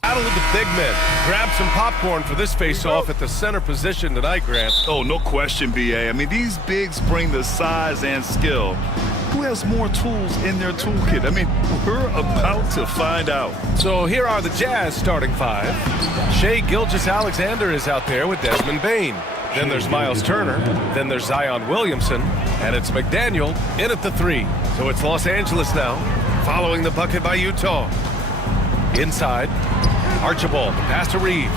Battle of the big men. Grab some popcorn for this face-off at the center position tonight, Grant. Oh, no question, B.A. I mean, these bigs bring the size and skill. Who has more tools in their toolkit? I mean, we're about to find out. So here are the Jazz starting five. Shai Gilgeous-Alexander is out there with Desmond Bane. Then there's Miles Turner. Then there's Zion Williamson. And it's McDaniel in at the three. So it's Los Angeles now, following the bucket by Utah. Inside, Archibald, the pass to Reeves.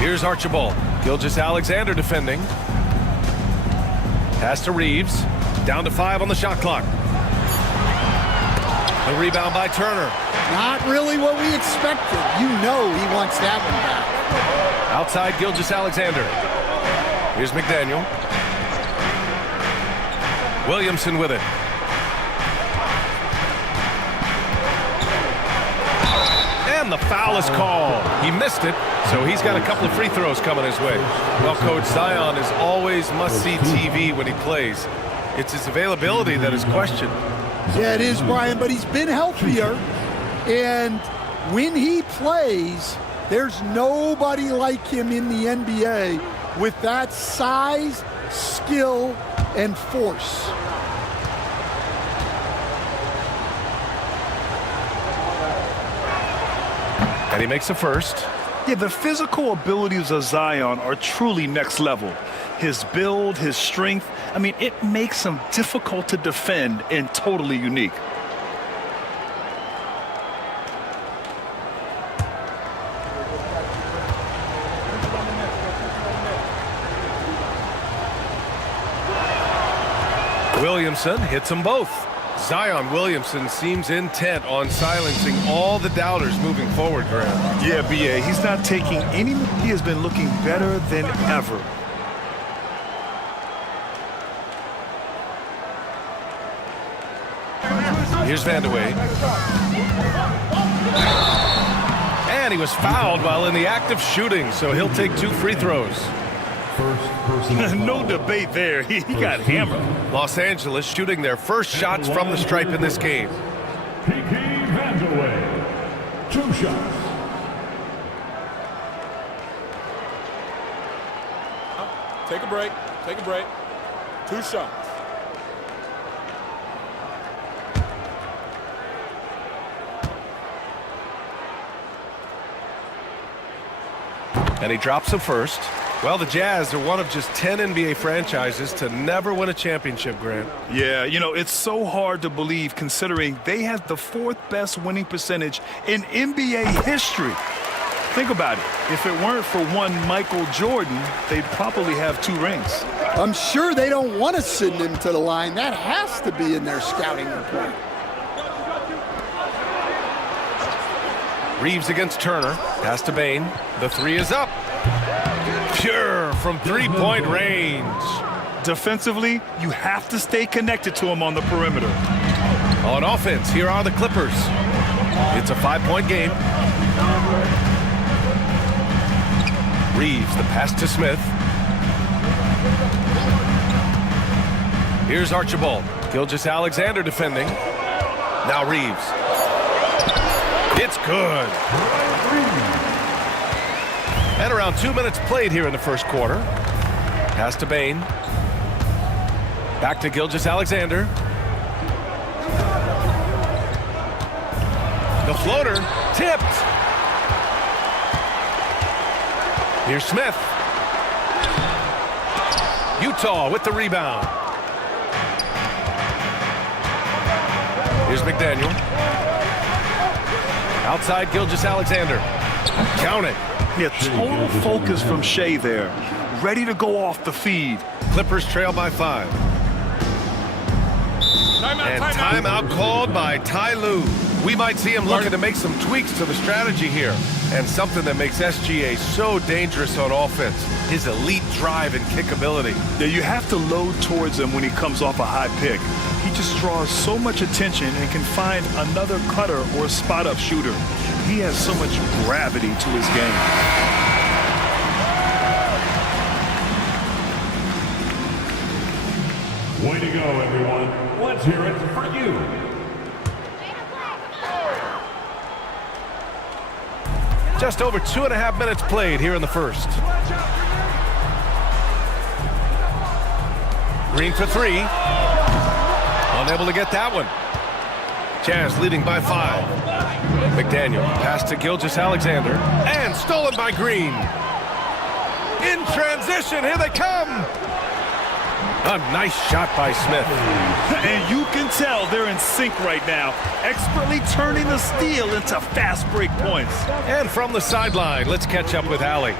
Here's Archibald. Gilgeous-Alexander defending. Pass to Reeves. Down to 5 on the shot clock. The rebound by Turner. Not really what we expected. You know he wants that one back. Outside Gilgeous-Alexander. Here's McDaniel. Williamson with it. And the foul is called. He missed it, so he's got a couple of free throws coming his way. Well, Coach, Zion is always must-see TV when he plays. It's his availability that is questioned. Yeah, it is, Brian, but he's been healthier. And when he plays, There's nobody like him in the NBA with that size, skill, and force. And he makes the first. Yeah, the physical abilities of Zion are truly next level. His build, his strength, I mean, it makes him difficult to defend and totally unique. Williamson hits them both. Zion Williamson seems intent on silencing all the doubters moving forward, Graham. Yeah, BA, he's not taking any. He has been looking better than ever. Here's Vandeweghe. And he was fouled while in the act of shooting, so he'll take 2 free throws. No debate there. He got hammered. Los Angeles shooting their first shots from the stripe in this game. Kiki Vandeweghe, 2 shots. Take a break. Take a break. 2 shots. And he drops the first. Well, the Jazz are one of just 10 NBA franchises to never win a championship, Grant. Yeah, you know, it's so hard to believe considering they had the 4th best winning percentage in NBA history. Think about it. If it weren't for one Michael Jordan, they'd probably have 2 rings. I'm sure they don't want to send him to the line. That has to be in their scouting report. Reeves against Turner. Pass to Bane. The 3 is up. Pure from 3-point range. Defensively, you have to stay connected to him on the perimeter. On offense, here are the Clippers. It's a 5-point game. Reeves, the pass to Smith. Here's Archibald. Gilgeous-Alexander defending. Now Reeves. It's good. And around 2 minutes played here in the first quarter. Pass to Bane. Back to Gilgeous-Alexander. The floater tipped. Here's Smith. Utah with the rebound. Here's McDaniel. Outside Gilgeous-Alexander. Count it. Yeah, total focus from Shea there. Ready to go off the feed. Clippers trail by 5. And timeout called by Ty Lue. We might see him looking to make some tweaks to the strategy here. And something that makes SGA so dangerous on offense. His elite drive and kick ability. Yeah, you have to load towards him when he comes off a high pick. He just draws so much attention and can find another cutter or spot-up shooter. He has so much gravity to his game. Way to go, everyone. Let's hear it for you. Just over 2.5 minutes played here in the first. Green for 3. Unable to get that one. Jazz leading by 5. McDaniel pass to Gilgeous-Alexander and stolen by Green. In transition, here they come. A nice shot by Smith. And you can tell they're in sync right now, expertly turning the steal into fast break points. And from the sideline, let's catch up with Allie.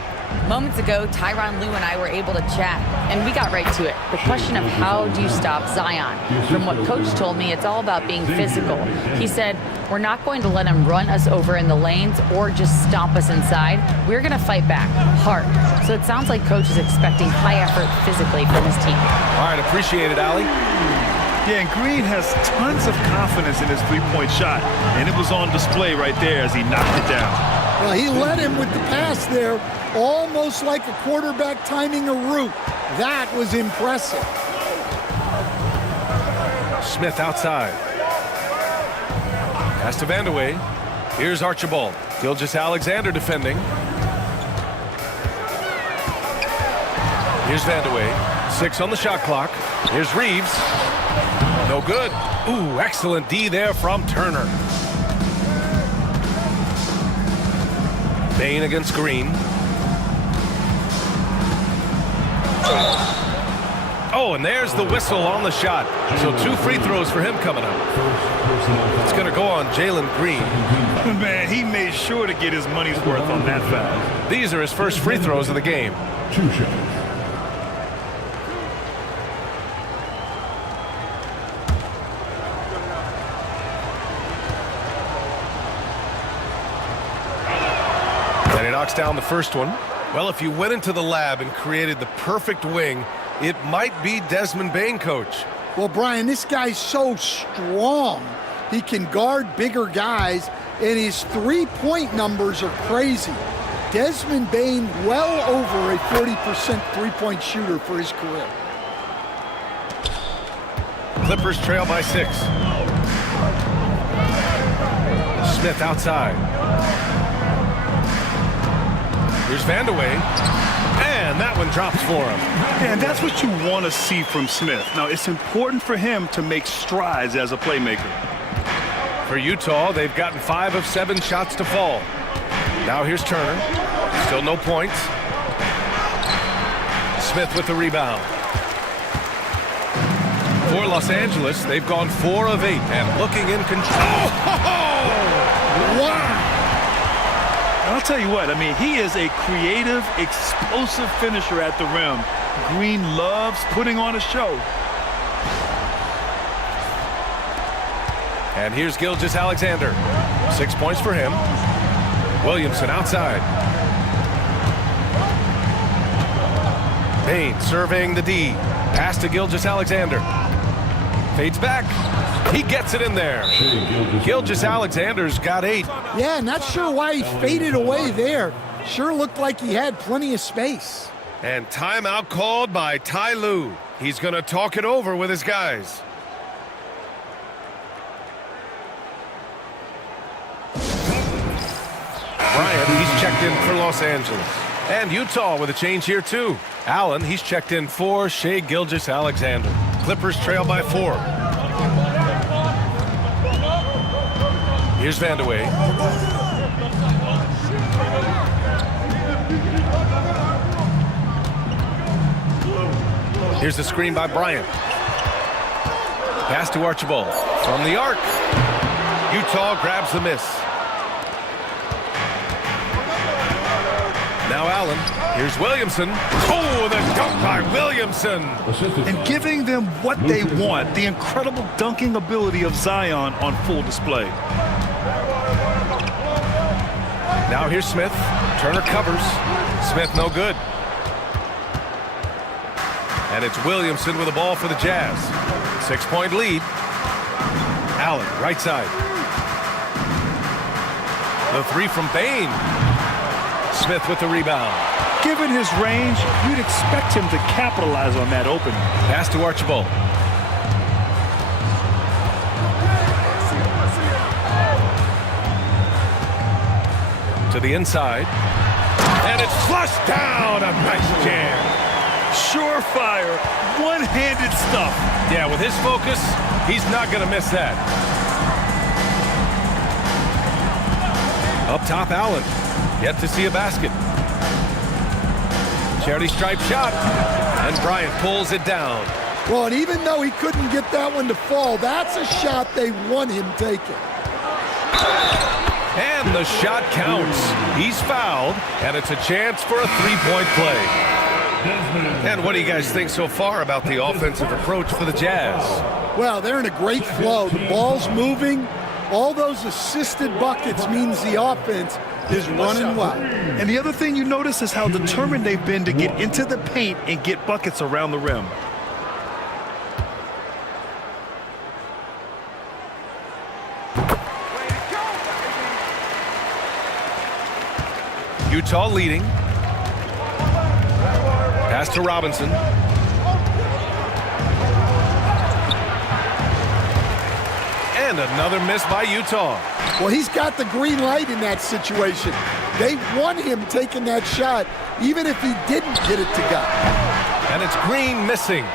Moments ago, Tyronn Lue and I were able to chat, and we got right to it. The question of how do you stop Zion? From what Coach told me, it's all about being physical. He said, we're not going to let him run us over in the lanes or just stomp us inside. We're going to fight back hard. So it sounds like Coach is expecting high effort physically from his team. All right, appreciate it, Allie. Yeah, and Green has tons of confidence in his three-point shot, and it was on display right there as he knocked it down. Well, he led him with the pass there, almost like a quarterback timing a route. That was impressive. Smith outside. Pass to Vandeweghe. Here's Archibald. Gilgeous-Alexander defending. Here's Vandeweghe. 6 on the shot clock. Here's Reeves. No good. Ooh, excellent D there from Turner. Bane against Green. Oh, and there's the whistle on the shot. So 2 free throws for him coming up. It's going to go on Jalen Green. Man, he made sure to get his money's worth on that foul. These are his first free throws of the game. 2 shots. And he knocks down the first one. Well, if you went into the lab and created the perfect wing, it might be Desmond Bane, coach. Well, Brian, this guy's so strong. He can guard bigger guys, and his three-point numbers are crazy. Desmond Bane, well over a 40% three-point shooter for his career. Clippers trail by 6. Smith outside. Here's Vandeweghe. And that one drops for him. And that's what you want to see from Smith. Now, it's important for him to make strides as a playmaker. For Utah, they've gotten 5 of 7 shots to fall. Now here's Turner. Still no points. Smith with the rebound. For Los Angeles, they've gone 4 of 8 and looking in control. Wow! And I'll tell you what, I mean, he is a creative, explosive finisher at the rim. Green loves putting on a show. And here's Gilgeous-Alexander. 6 points for him. Williamson outside. Bane serving the D. Pass to Gilgeous-Alexander. Fades back. He gets it in there. Gilgeous-Alexander's got 8. Yeah, not sure why he faded away there. Sure looked like he had plenty of space. And timeout called by Ty Lue. He's going to talk it over with his guys. Bryant, he's checked in for Los Angeles. And Utah with a change here too. Allen, he's checked in for Shai Gilgeous-Alexander. Clippers trail by 4. Here's Vandeweghe. Here's the screen by Bryant. Pass to Archibald. From the arc. Utah grabs the miss. Now Allen. Here's Williamson. Oh, the dunk by Williamson. And giving them what they want, the incredible dunking ability of Zion on full display. Now here's Smith. Turner covers. Smith no good. And it's Williamson with the ball for the Jazz. 6-point lead. Allen, right side. The 3 from Bane. Smith with the rebound. Given his range, you'd expect him to capitalize on that opening. Pass to Archibald. To the inside. And it's flushed down. A nice jam. Surefire, one-handed stuff. Yeah, with his focus, he's not going to miss that. Up top, Allen. Yet to see a basket. Charity stripe shot. And Bryant pulls it down. Well, and even though he couldn't get that one to fall, that's a shot they want him taking. And the shot counts. He's fouled, and it's a chance for a 3-point play. And what do you guys think so far about the offensive approach for the Jazz? Well, they're in a great flow. The ball's moving. All those assisted buckets means the offense is running well. And the other thing you notice is how determined they've been to get into the paint and get buckets around the rim. Utah leading. Pass to Robinson. And Another miss by Utah. Well, he's got the green light in that situation. They want him taking that shot, even if he didn't get it to go. And it's Green missing.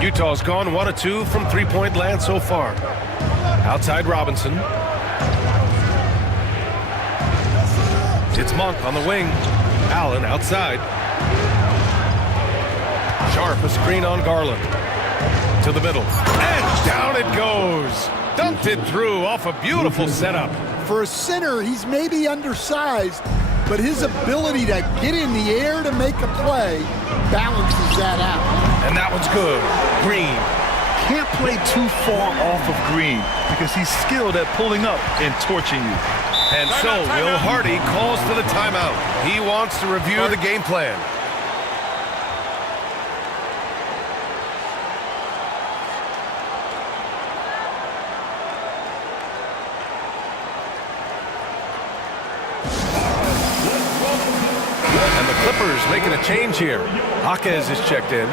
Utah's gone 1 of 2 from three-point land so far. Outside Robinson. It's Monk on the wing. Allen outside. Sharp, a screen on Garland. To the middle. And down it goes. Dumped it through off a beautiful setup. For a center, he's maybe undersized, but his ability to get in the air to make a play balances that out. And that one's good. Green. Can't play too far off of Green because he's skilled at pulling up and torching you. And so Will Hardy calls for the timeout. He wants to review the game plan. And the Clippers making a change here. Jaquez is checked in.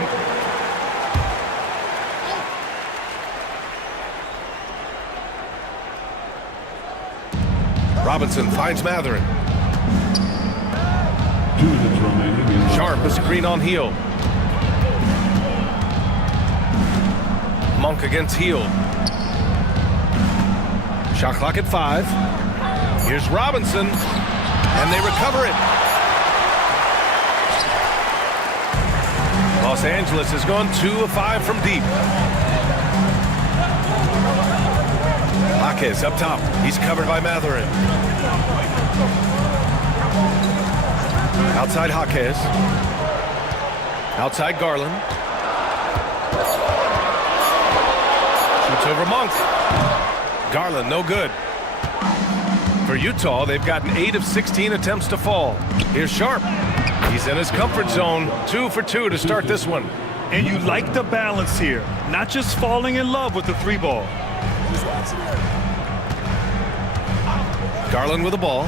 Robinson finds Mathurin. 2 minutes remaining. Sharp, a screen on Heel. Monk against Heel. Shot clock at 5. Here's Robinson, and they recover it. Los Angeles has gone 2 of 5 from deep. Jaquez up top. He's covered by Mathurin. Outside Jaquez. Outside Garland. Shoots over Monk. Garland, no good. For Utah, they've gotten 8 of 16 attempts to fall. Here's Sharp. He's in his comfort zone. 2 for 2 to start this one. And you like the balance here, not just falling in love with the 3-ball. Garland with the ball.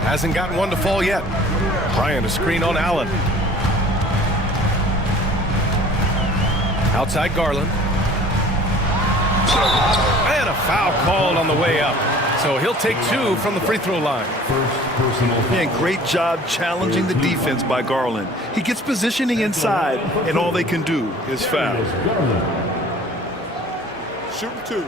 Hasn't gotten one to fall yet. Bryant, a screen on Allen. Outside Garland. And a foul called on the way up. So he'll take 2 from the free throw line. Man, great job challenging the defense by Garland. He gets positioning inside, and all they can do is foul. Shooting 2.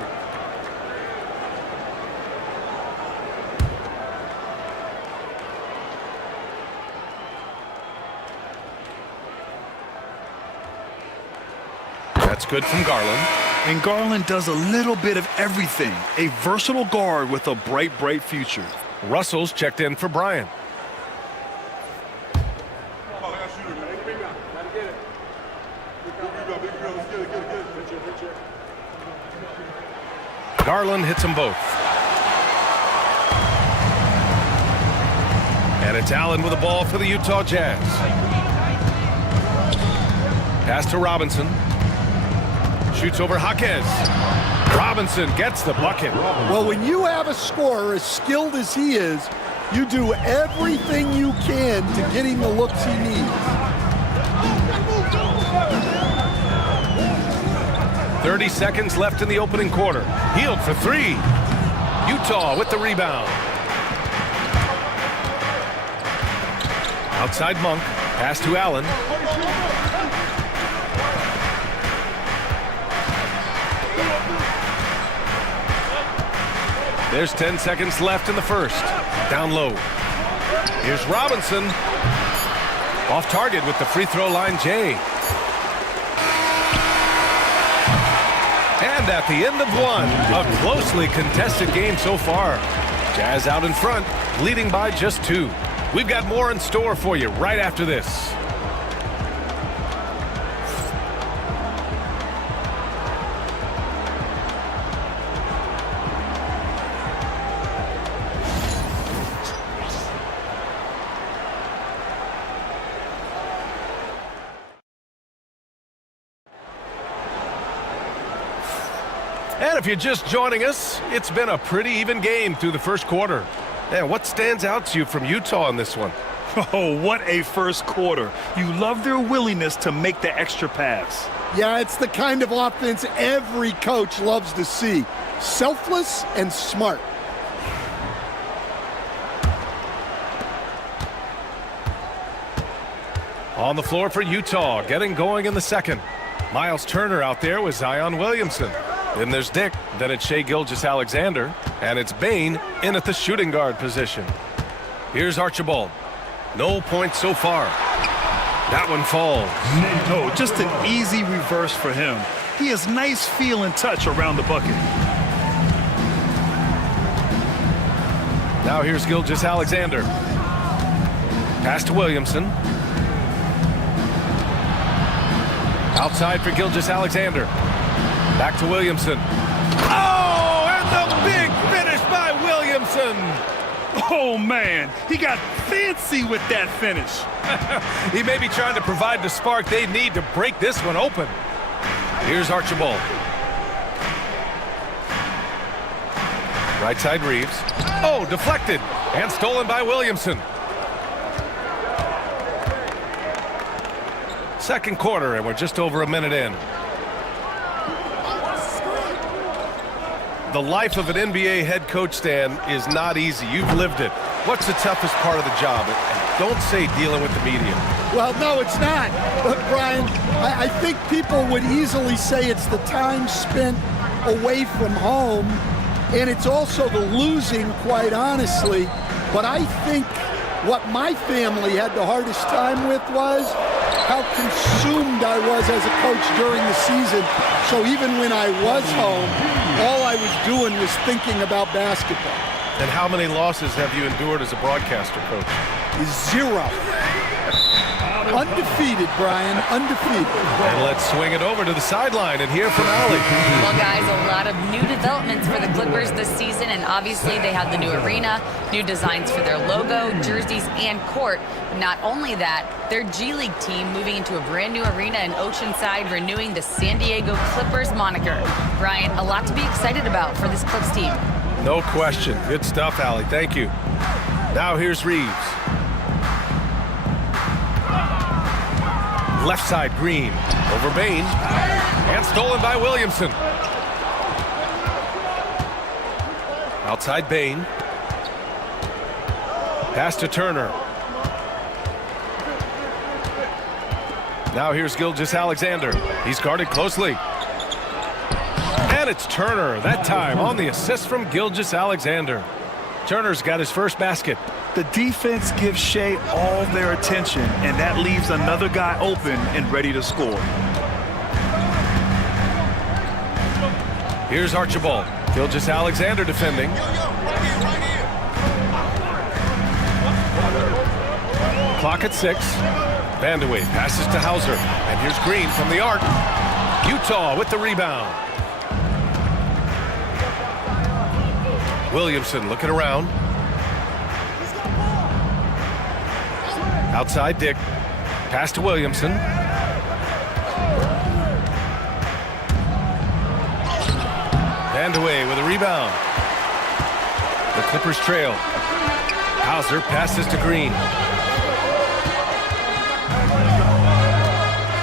That's good from Garland. And Garland does a little bit of everything. A versatile guard with a bright, bright future. Russell's checked in for Bryant. Garland hits them both. And it's Allen with the ball for the Utah Jazz. Pass to Robinson. Shoots over Jaquez. Robinson gets the bucket. Well, when you have a scorer as skilled as he is, you do everything you can to get him the looks he needs. 30 seconds left in the opening quarter. Hield for 3. Utah with the rebound. Outside Monk. Pass to Allen. There's 10 seconds left in the first. Down low. Here's Robinson. Off target with the free throw line, Jay. And at the end of one, a closely contested game so far. Jazz out in front, leading by just 2. We've got more in store for you right after this. And if you're just joining us, it's been a pretty even game through the first quarter. And what stands out to you from Utah in this one? Oh, what a first quarter. You love their willingness to make the extra pass. Yeah, it's the kind of offense every coach loves to see. Selfless and smart. On the floor for Utah, getting going in the second. Miles Turner out there with Zion Williamson. Then there's Dick, then it's Shai Gilgeous-Alexander, and it's Bane in at the shooting guard position. Here's Archibald. No points so far. That one falls. Oh, just an easy reverse for him. He has nice feel and touch around the bucket. Now here's Gilgeous-Alexander. Pass to Williamson. Outside for Gilgeous-Alexander. Back to Williamson. Oh, and the big finish by Williamson. Oh, man, he got fancy with that finish. He may be trying to provide the spark they need to break this one open. Here's Archibald. Right side Reeves. Oh, deflected and stolen by Williamson. Second quarter, and we're just over a minute in. The life of an NBA head coach, Stan, is not easy. You've lived it. What's the toughest part of the job? And don't say dealing with the media. Well, no, it's not. But, Brian, I think people would easily say it's the time spent away from home, and it's also the losing, quite honestly. But I think what my family had the hardest time with was how consumed I was as a coach during the season. So even when I was home, all I was doing was thinking about basketball. And how many losses have you endured as a broadcaster, Coach? 0. Undefeated, Brian, undefeated. And let's swing it over to the sideline and hear from Allie. Well, guys, a lot of new developments for the Clippers this season, and obviously they have the new arena, new designs for their logo, jerseys, and court. Not only that, their G League team moving into a brand new arena in Oceanside, renewing the San Diego Clippers moniker. Brian, a lot to be excited about for this Clips team. No question. Good stuff, Allie. Thank you. Now here's Reeves. Left side, Green. Over Bane. And stolen by Williamson. Outside Bane. Pass to Turner. Now here's Gilgeous-Alexander. He's guarded closely. And it's Turner, that time on the assist from Gilgeous-Alexander. Turner's got his first basket. The defense gives Shai all their attention, and that leaves another guy open and ready to score. Here's Archibald. Gilgeous-Alexander defending. Clock at 6. Vandeweghe passes to Hauser. And here's Green from the arc. Utah with the rebound. Williamson looking around. Outside Dick. Pass to Williamson. Vandeweghe with a rebound. The Clippers trail. Hauser passes to Green.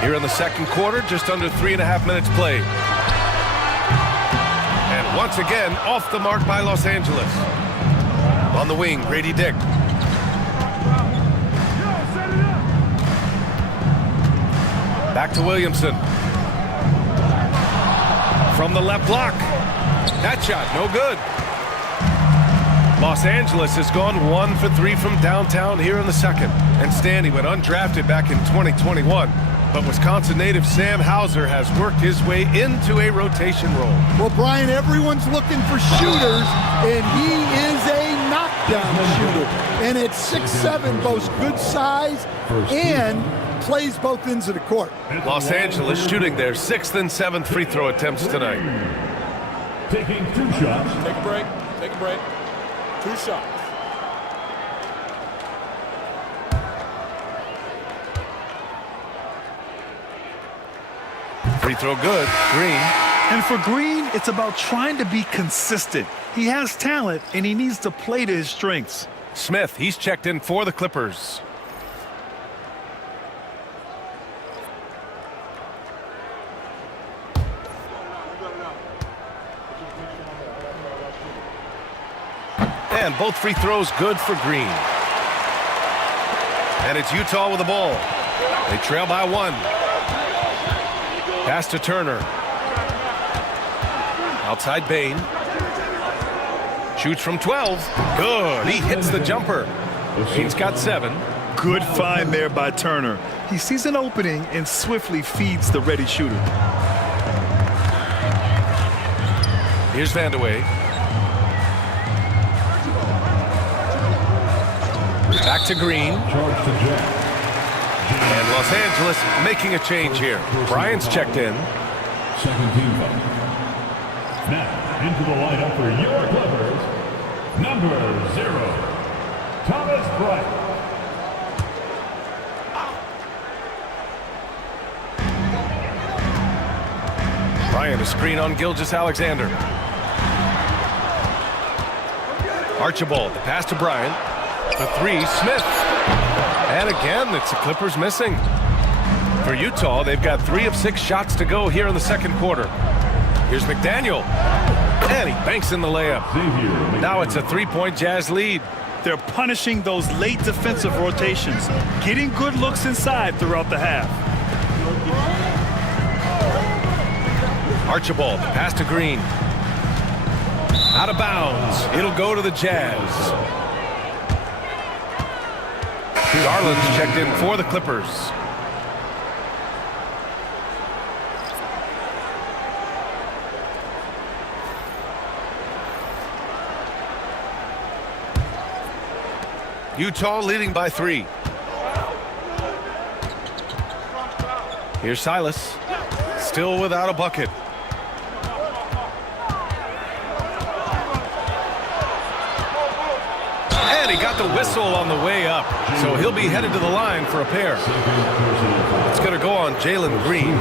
Here in the second quarter, just under 3.5 minutes played. And once again, off the mark by Los Angeles. On the wing, Grady Dick. Back to Williamson. From the left block. That shot, no good. Los Angeles has gone 1 for 3 from downtown here in the second. And Stanley went undrafted back in 2021. But Wisconsin native Sam Hauser has worked his way into a rotation role. Well, Brian, everyone's looking for shooters, and he is a knockdown shooter. And at 6'7", boasts good size and plays both ends of the court. Los Angeles shooting their 6th and 7th free throw attempts tonight. Taking 2 shots. Take a break. Take a break. 2 shots. Free throw good. Green. And for Green, it's about trying to be consistent. He has talent, and he needs to play to his strengths. Smith, he's checked in for the Clippers. And both free throws good for Green. And it's Utah with the ball. They trail by 1. Pass to Turner. Outside Bane. Shoots from 12. Good. He hits the jumper. Bane's got 7. Good find there by Turner. He sees an opening and swiftly feeds the ready shooter. Here's Vandeweghe. Back to Green. And Los Angeles making a change here. Bryant's checked in. Second team foul. Now, into the lineup for your Clippers, number 0, Thomas Bryant. Bryant, a screen on Gilgeous-Alexander. Archibald, the pass to Bryant. The 3, Smith. And again, it's the Clippers missing. For Utah, they've got 3 of 6 shots to go here in the second quarter. Here's McDaniel. And he banks in the layup. Now it's a 3-point Jazz lead. They're punishing those late defensive rotations, getting good looks inside throughout the half. Archibald, pass to Green. Out of bounds. It'll go to the Jazz. Garland's checked in for the Clippers. Utah leading by 3. Here's Silas. Still without a bucket. And he got the whistle on the way up. So he'll be headed to the line for a pair. It's going to go on Jalen Green.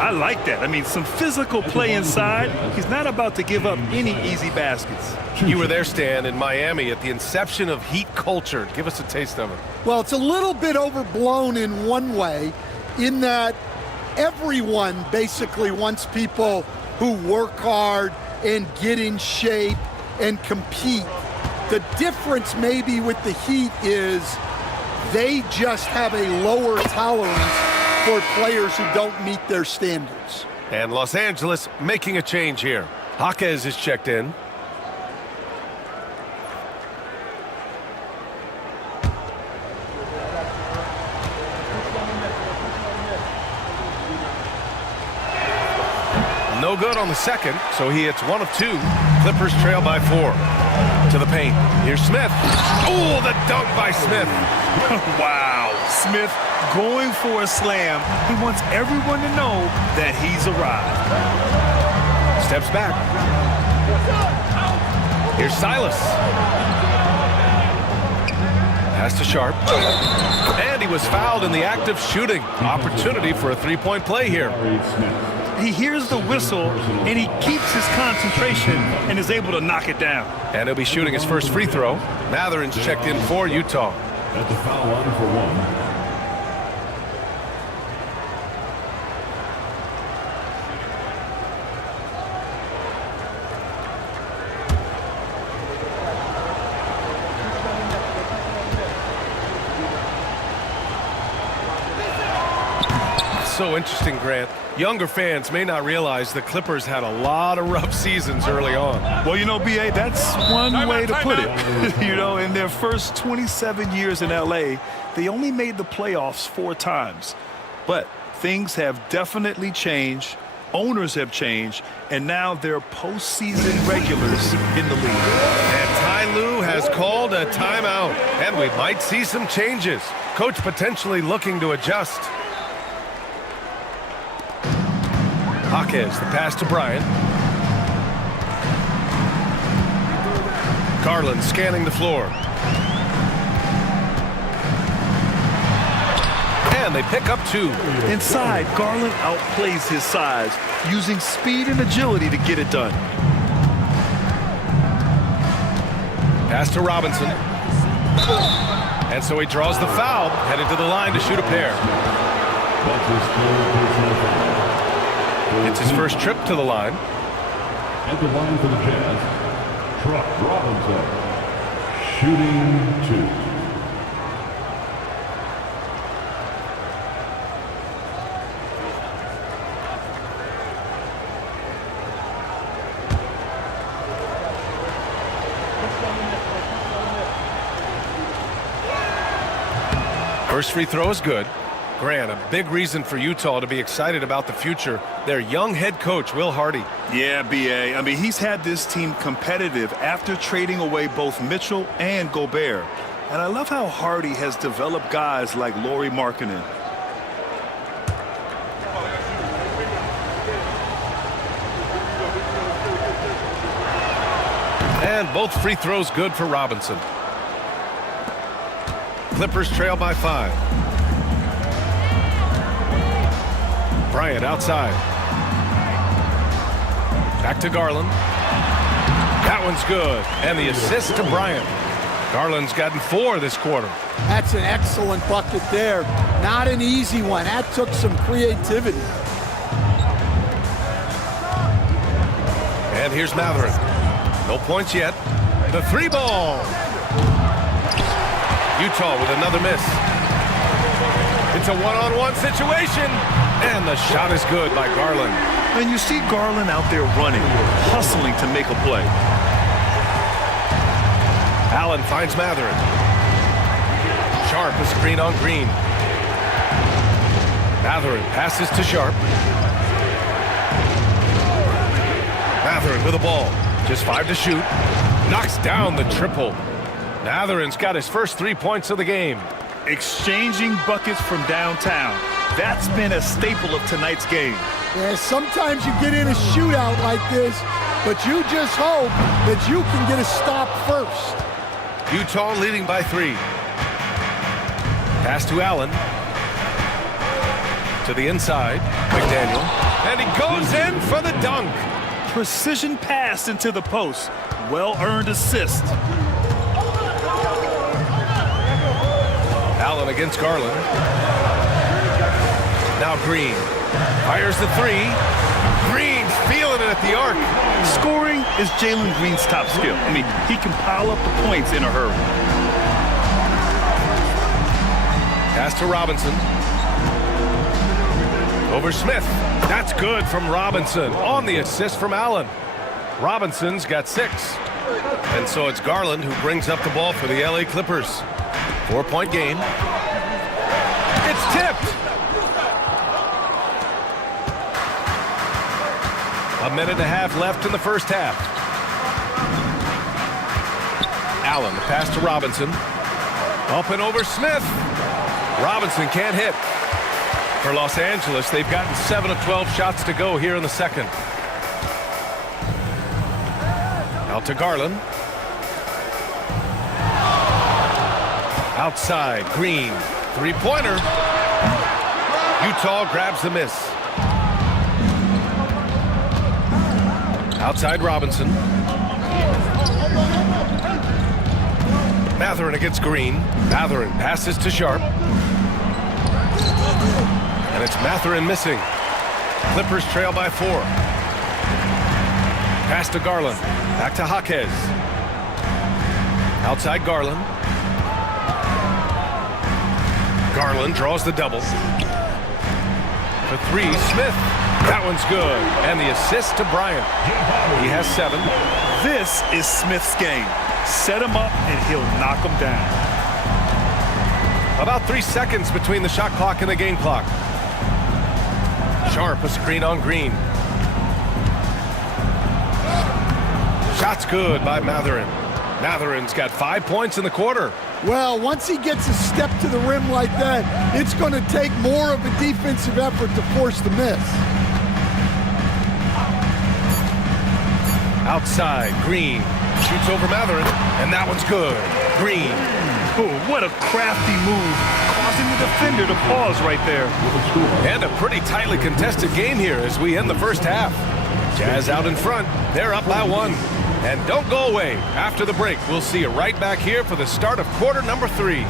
I like that. I mean, some physical play inside. He's not about to give up any easy baskets. You were there, Stan, in Miami at the inception of Heat culture. Give us a taste of it. Well, it's a little bit overblown in one way, in that everyone basically wants people who work hard and get in shape and compete. The difference maybe with the Heat is they just have a lower tolerance for players who don't meet their standards. And Los Angeles making a change here. Jaquez is checked in. No good on the second, so he hits 1 of 2. Clippers trail by 4. To the paint. Here's Smith. Oh, the dunk by Smith. Wow. Smith going for a slam. He wants everyone to know that he's arrived. Steps back. Here's Silas. Pass to Sharp. And he was fouled in the act of shooting. Opportunity for a 3-point play here. He hears the whistle, and he keeps his concentration and is able to knock it down. And he'll be shooting his first free throw. Matherin's checked in for Utah. At the foul line for 1. So interesting, Grant. Younger fans may not realize the Clippers had a lot of rough seasons early on. Well, you know, B.A., that's one way to put it. You know, in their first 27 years in L.A., they only made the playoffs 4 times. But things have definitely changed. Owners have changed. And now they're postseason regulars in the league. And Ty Lue has called a timeout. And we might see some changes. Coach potentially looking to adjust. Jaquez, the pass to Bryant. Garland scanning the floor. And they pick up 2. Inside, Garland outplays his size, using speed and agility to get it done. Pass to Robinson. And so he draws the foul, headed to the line to shoot a pair. It's his first trip to the line. At the line for the Jazz, Truck Robinson. Shooting 2. First free throw is good. Grant, a big reason for Utah to be excited about the future. Their young head coach, Will Hardy. Yeah, B.A. I mean, he's had this team competitive after trading away both Mitchell and Gobert. And I love how Hardy has developed guys like Lauri Markkanen. And both free throws good for Robinson. Clippers trail by 5. Bryant outside. Back to Garland. That one's good. And the assist to Bryant. Garland's gotten 4 this quarter. That's an excellent bucket there. Not an easy one. That took some creativity. And here's Mathurin. No points yet. The 3-ball. Utah with another miss. It's a one-on-one situation. And the shot is good by Garland. And you see Garland out there running, hustling to make a play. Allen finds Mathurin. Sharp, a screen on Green. Mathurin passes to Sharp. Mathurin with the ball. Just 5 to shoot. Knocks down the triple. Mathurin's got his first 3 points of the game. Exchanging buckets from downtown. That's been a staple of tonight's game. Yeah, sometimes you get in a shootout like this, but you just hope that you can get a stop first. Utah leading by 3. Pass to Allen. To the inside. McDaniel. And he goes in for the dunk. Precision pass into the post. Well-earned assist. Allen against Garland. Now Green. Fires the 3. Green's feeling it at the arc. Scoring is Jalen Green's top skill. I mean, he can pile up the points in a hurry. Pass to Robinson. Over Smith. That's good from Robinson. On the assist from Allen. Robinson's got 6. And so it's Garland who brings up the ball for the LA Clippers. 4-point game. It's tipped. A minute and a half left in the first half. Allen, the pass to Robinson. Up and over Smith. Robinson can't hit. For Los Angeles, they've gotten 7 of 12 shots to go here in the second. Out to Garland. Outside, Green. 3-pointer. Utah grabs the miss. Outside Robinson. Mathurin against Green. Mathurin passes to Sharp. And it's Mathurin missing. Clippers trail by 4. Pass to Garland. Back to Jaquez. Outside Garland. Garland draws the double. For 3, Smith. That one's good. And the assist to Bryant. He has 7. This is Smith's game. Set him up and he'll knock him down. About 3 seconds between the shot clock and the game clock. Sharp, a screen on Green. Shot's good by Mathurin. Mathurin's got 5 points in the quarter. Well, once he gets a step to the rim like that, it's going to take more of a defensive effort to force the miss. Outside, Green shoots over Mathurin, and that one's good. Green. Oh, what a crafty move, causing the defender to pause right there. And a pretty tightly contested game here as we end the first half. Jazz out in front. They're up by 1. And don't go away. After the break, we'll see you right back here for the start of quarter number 3.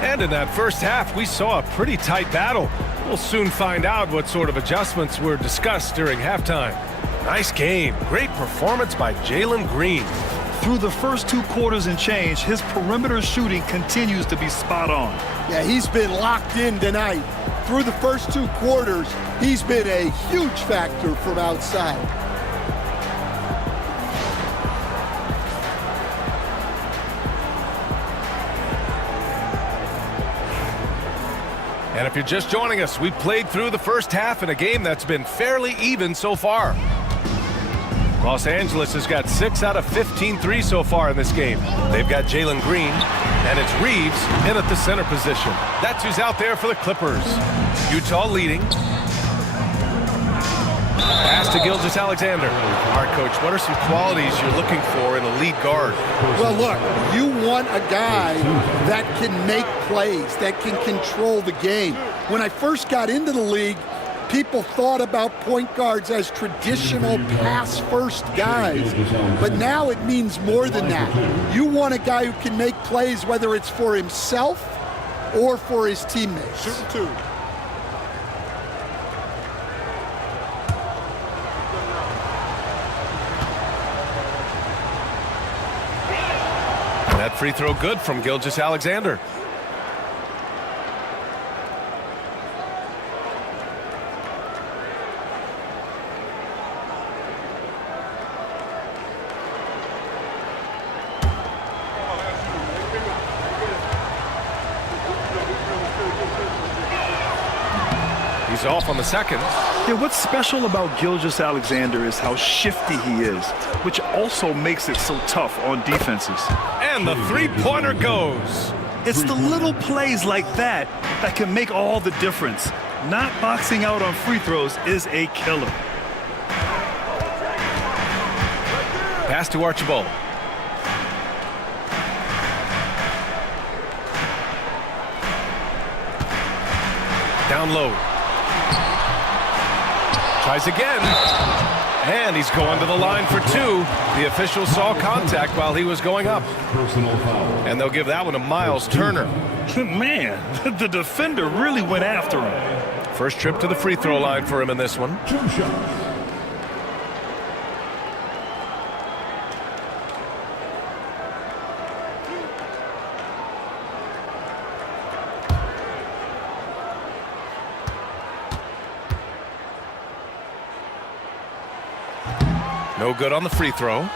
And in that first half, we saw a pretty tight battle. We'll soon find out what sort of adjustments were discussed during halftime. Nice game. Great performance by Jalen Green. Through the first 2 quarters and change, his perimeter shooting continues to be spot on. Yeah, he's been locked in tonight. Through the first 2 quarters, he's been a huge factor from outside. And if you're just joining us, we played through the first half in a game that's been fairly even so far. Los Angeles has got 6 out of 15 threes so far in this game. They've got Jalen Green, and it's Reeves in at the center position. That's who's out there for the Clippers. Utah leading. Pass to Gilgeous-Alexander. All right, Coach, what are some qualities you're looking for in a lead guard? Well, look, you want a guy that can make plays, that can control the game. When I first got into the league, people thought about point guards as traditional pass-first guys, but now it means more than that. You want a guy who can make plays, whether it's for himself or for his teammates. Shooting 2. That free throw good from Gilgeous-Alexander. He's off on the second. Yeah, what's special about Gilgeous-Alexander is how shifty he is, which also makes it so tough on defenses. And the three-pointer goes. It's the little plays like that that can make all the difference. Not boxing out on free throws is a killer. Pass to Archibald. Down low. Tries again. And he's going to the line for 2. The official saw contact while he was going up. Personal foul. And they'll give that one to Miles Turner. Man, the defender really went after him. First trip to the free throw line for him in this one. 2 shots. No good on the free throw.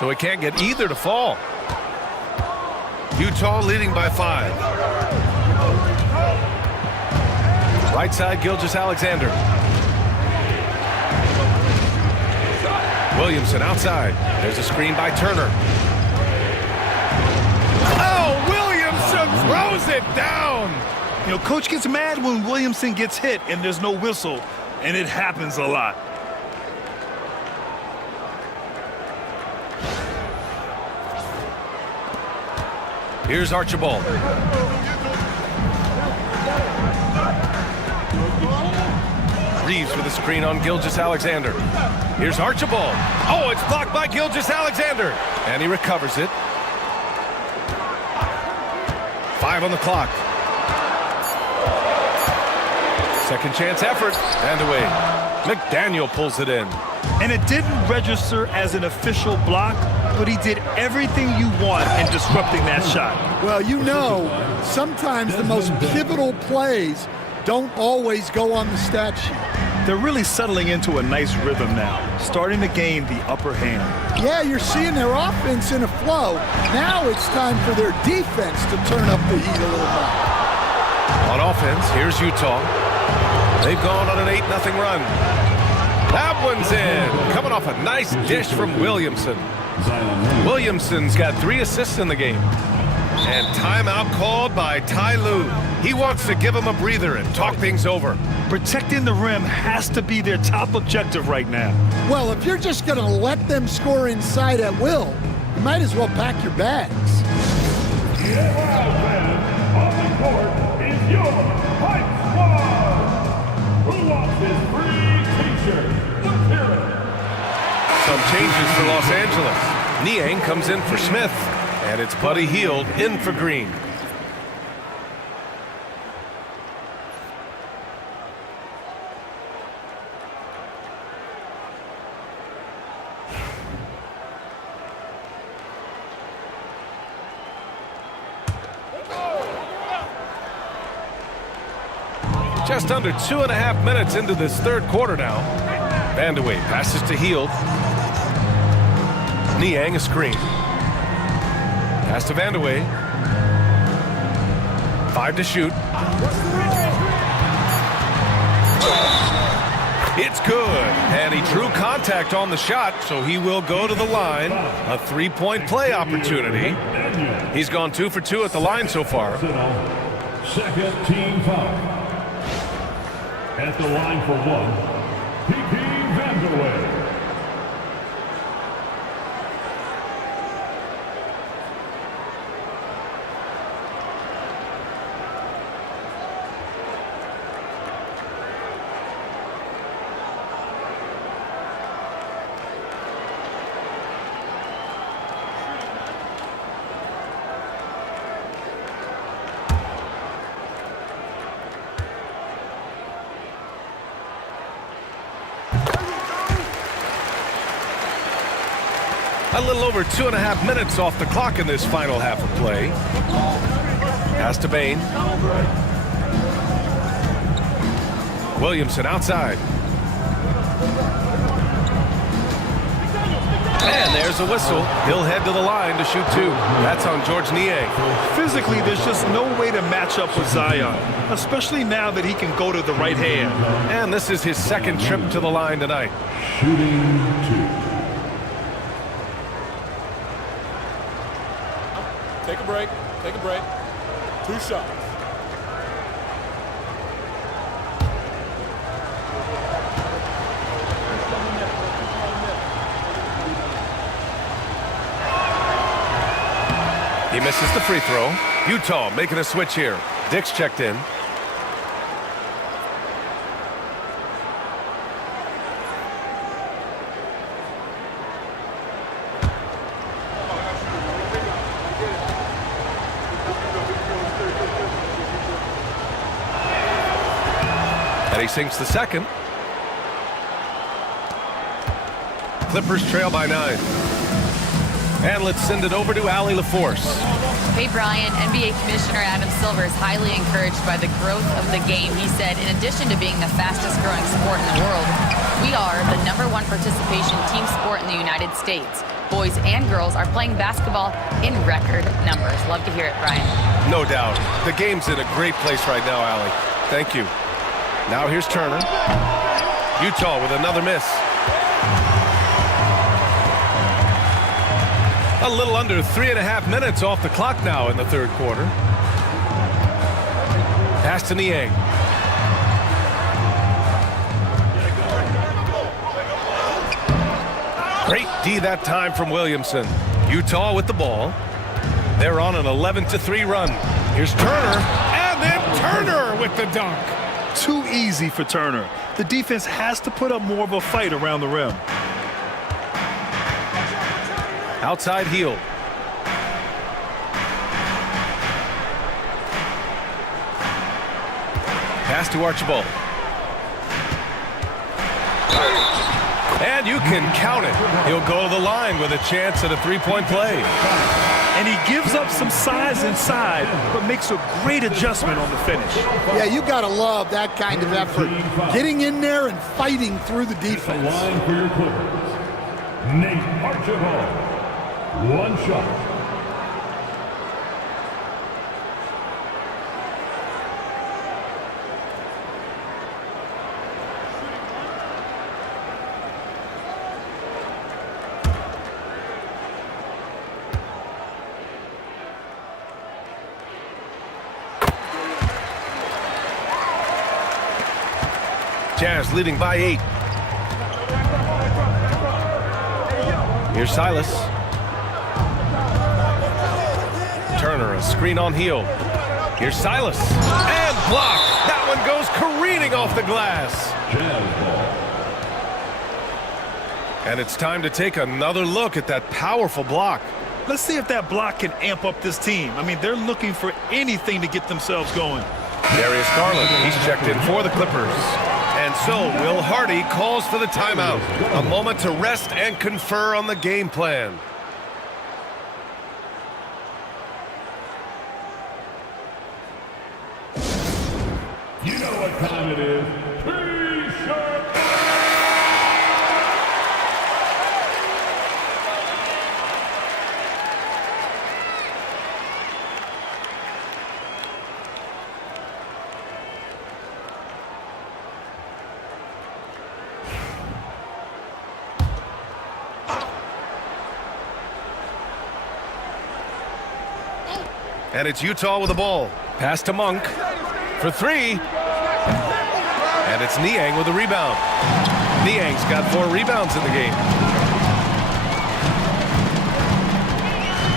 So he can't get either to fall. Utah leading by 5. Right side, Gilgeous-Alexander. Williamson outside. There's a screen by Turner. Oh, Williamson throws it down. You know, Coach gets mad when Williamson gets hit and there's no whistle, and it happens a lot. Here's Archibald. Reeves with a screen on Gilgeous-Alexander. Here's Archibald. Oh, it's blocked by Gilgeous-Alexander. And he recovers it. 5 on the clock. Second chance effort. And away. McDaniel pulls it in. And it didn't register as an official block, but he did everything you want in disrupting that shot. Well, you know, sometimes the most pivotal plays don't always go on the stat sheet. They're really settling into a nice rhythm now, starting to gain the upper hand. Yeah, you're seeing their offense in a flow. Now it's time for their defense to turn up the heat a little bit. On offense, here's Utah. They've gone on an 8-0 run. That one's in. Coming off a nice dish from Williamson. Williamson's got 3 assists in the game. And timeout called by Ty Lue. He wants to give him a breather and talk things over. Protecting the rim has to be their top objective right now. Well, if you're just going to let them score inside at will, You might as well pack your bags. Wow, fans, on the court is your Hype Squad. Who wants his free t-shirt? Let's hear it. Some changes for Los Angeles. Niang comes in for Smith, and it's Buddy Hield in for Green. Just under 2.5 minutes into this third quarter now. Vandeweghe passes to Hield. Niang a screen. Pass to Vandeweghe. 5 to shoot. It's good. And he drew contact on the shot, so he will go to the line. A 3-point play opportunity. He's gone 2 for 2 at the line so far. Second team foul. At the line for one, P.P. Vandeweghe. A little over 2.5 minutes off the clock in this final half of play. Pass to Bane. Williamson outside. And there's a whistle. He'll head to the line to shoot 2. That's on Georges Niang. Physically, there's just no way to match up with Zion, especially now that he can go to the right hand. And this is his second trip to the line tonight. Shooting 2. Take a break. Take a break. 2 shots. He misses the free throw. Utah making a switch here. Dix checked in. And he sinks the second. Clippers trail by 9. And let's send it over to Allie LaForce. Hey, Brian, NBA Commissioner Adam Silver is highly encouraged by the growth of the game. He said, in addition to being the fastest growing sport in the world, we are the #1 participation team sport in the United States. Boys and girls are playing basketball in record numbers. Love to hear it, Brian. No doubt. The game's in a great place right now, Allie. Thank you. Now here's Turner. Utah with another miss. A little under 3.5 minutes off the clock now in the third quarter. Pass to Niang. Great D that time from Williamson. Utah with the ball. They're on an 11-3 run. Here's Turner, and then Turner with the dunk. Too easy for Turner. The defense has to put up more of a fight around the rim. Outside Hield. Pass to Archibald. And you can count it. He'll go to the line with a chance at a 3-point play. And he gives up some size inside, but makes a great adjustment on the finish. Yeah, you got to love that kind of effort. Getting in there and fighting through the The defense. line for your Clippers, Nate Archibald. 1 shot. Jazz leading by 8. Here's Silas. Turner, a screen on Hield. Here's Silas. And blocked. That one goes careening off the glass. And it's time to take another look at that powerful block. Let's see if that block can amp up this team. I mean, they're looking for anything to get themselves going. Darius Garland, he's checked in for the Clippers. And so Will Hardy calls for the timeout. A moment to rest and confer on the game plan. You know what time it is. T-shirt. And it's Utah with the ball. Pass to Monk for three. And it's Niang with the rebound. Niang's got 4 rebounds in the game.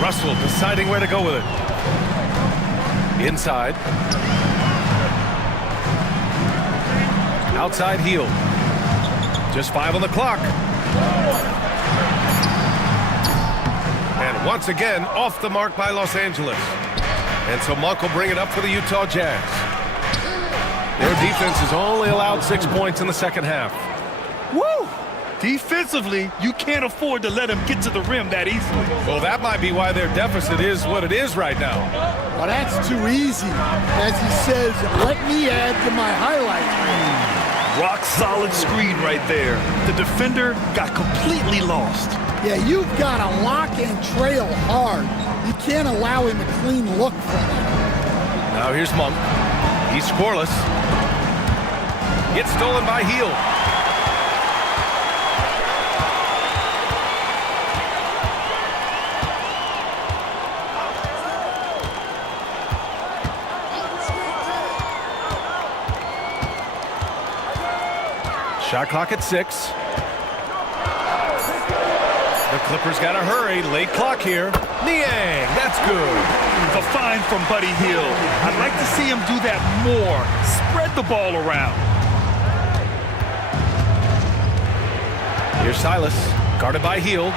Russell deciding where to go with it. Inside. Outside Hield. Just 5 on the clock. And once again, off the mark by Los Angeles. And so Monk will bring it up for the Utah Jazz. Their defense has only allowed 6 points in the second half. Woo! Defensively, you can't afford to let them get to the rim that easily. Well, that might be why their deficit is what it is right now. Well, that's too easy. As he says, let me add to my highlight reel. Rock solid screen right there. The defender got completely lost. Yeah, you've got to lock and trail hard. You can't allow him a clean look from him. Now here's Monk. He's scoreless. Gets stolen by Hield. Shot clock at 6. The Clippers got to hurry. Late clock here. Niang, that's good. A find from Buddy Hield. I'd like to see him do that more. Spread the ball around. Here's Silas, guarded by Hield.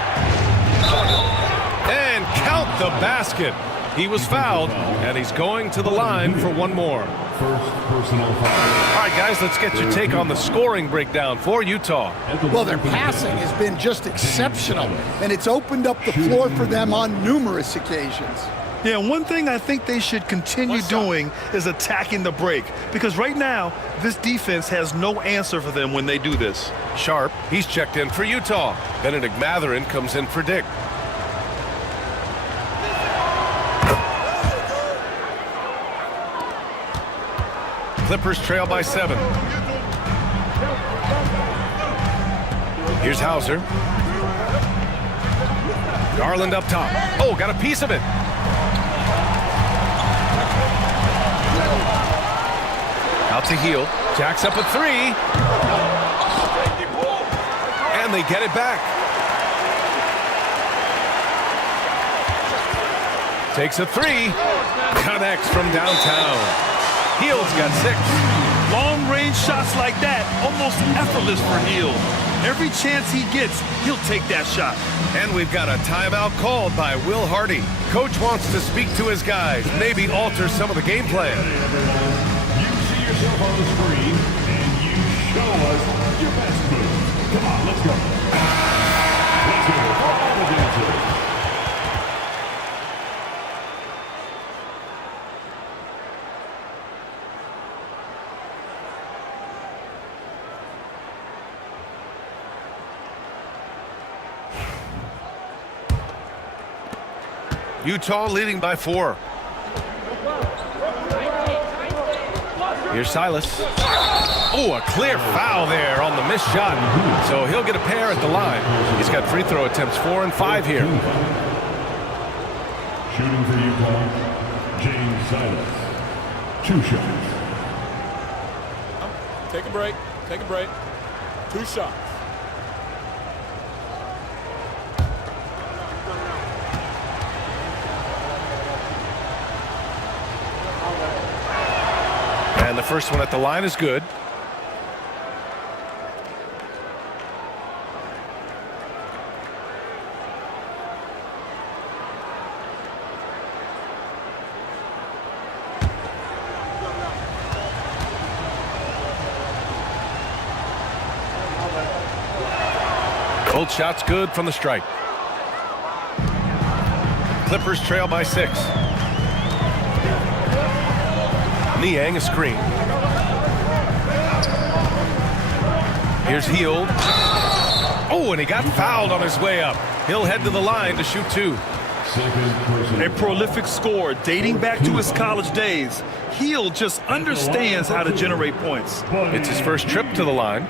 And count the basket. He was fouled, and he's going to the line for one more. First personal foul. All right, guys, let's get your take on the scoring breakdown for Utah. Well, their passing has been just exceptional, and it's opened up the floor for them on numerous occasions. Yeah, one thing I think they should continue doing is attacking the break. Because right now, this defense has no answer for them when they do this. Sharp, he's checked in for Utah. Benedict Mathurin comes in for Dick. Clippers trail by 7. Here's Hauser. Garland up top. Oh, got a piece of it. Out to Hield. Jacks up a 3. And they get it back. Takes a 3. Connects from downtown. Hield's got 6. Long-range shots like that, almost effortless for Hield. Every chance he gets, he'll take that shot. And we've got a timeout called by Will Hardy. Coach wants to speak to his guys, maybe alter some of the game plan. You see yourself on the screen, and you show us your best move. Come on, let's go. Let's go for all the dancers. Utah leading by 4. Here's Silas. Oh, a clear foul there on the missed shot. So he'll get a pair at the line. He's got free throw attempts 4 and 5 here. Shooting for Utah, James Silas. 2 shots. Take a break. Take a break. 2 shots. first one at the line is good. Both shots good from the stripe. Clippers trail by 6. Niang a screen. Here's Hield. Oh, and he got fouled on his way up. He'll head to the line to shoot 2. A prolific scorer dating back to his college days. Hield just understands how to generate points. It's his first trip to the line.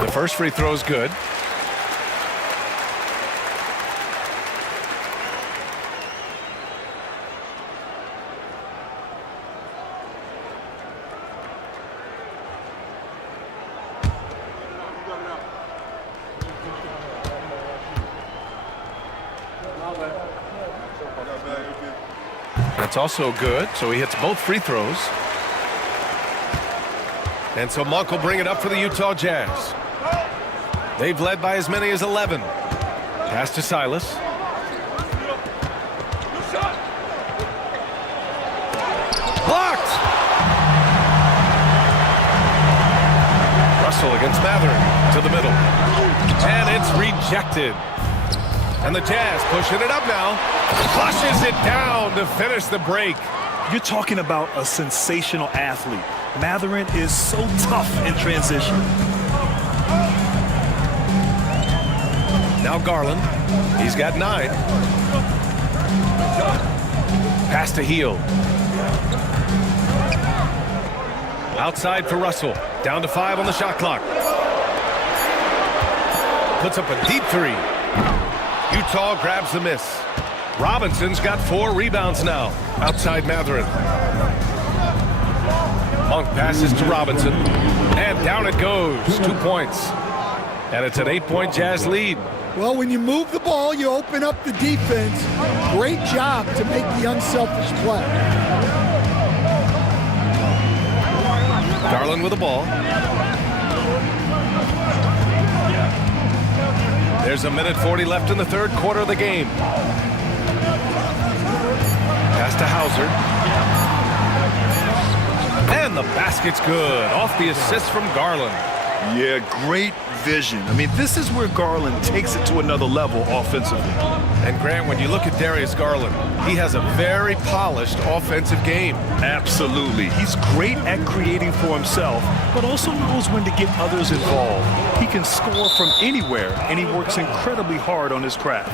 The first free throw is good. That's also good, so he hits both free throws. And so Monk will bring it up for the Utah Jazz. They've led by as many as 11. Pass to Silas. Blocked! Russell against Mathurin to the middle. And it's rejected. And the Jazz pushing it up now. Flushes it down to finish the break. You're talking about a sensational athlete. Mathurin is so tough in transition. Now Garland. He's got 9. Pass to Hield. Outside for Russell. Down to 5 on the shot clock. Puts up a deep 3. Utah grabs the miss. Robinson's got 4 rebounds now. Outside Mathurin. Monk passes to Robinson. And down it goes. 2 points. And it's an 8-point Jazz lead. Well, when you move the ball, you open up the defense. Great job to make the unselfish play. Garland with the ball. There's a minute 40 left in the third quarter of the game. Pass to Hauser. And the basket's good. Off the assist from Garland. Yeah, great vision. I mean, this is where Garland takes it to another level offensively. And Grant, when you look at Darius Garland, he has a very polished offensive game. Absolutely. He's great at creating for himself, but also knows when to get others involved. He can score from anywhere, and he works incredibly hard on his craft.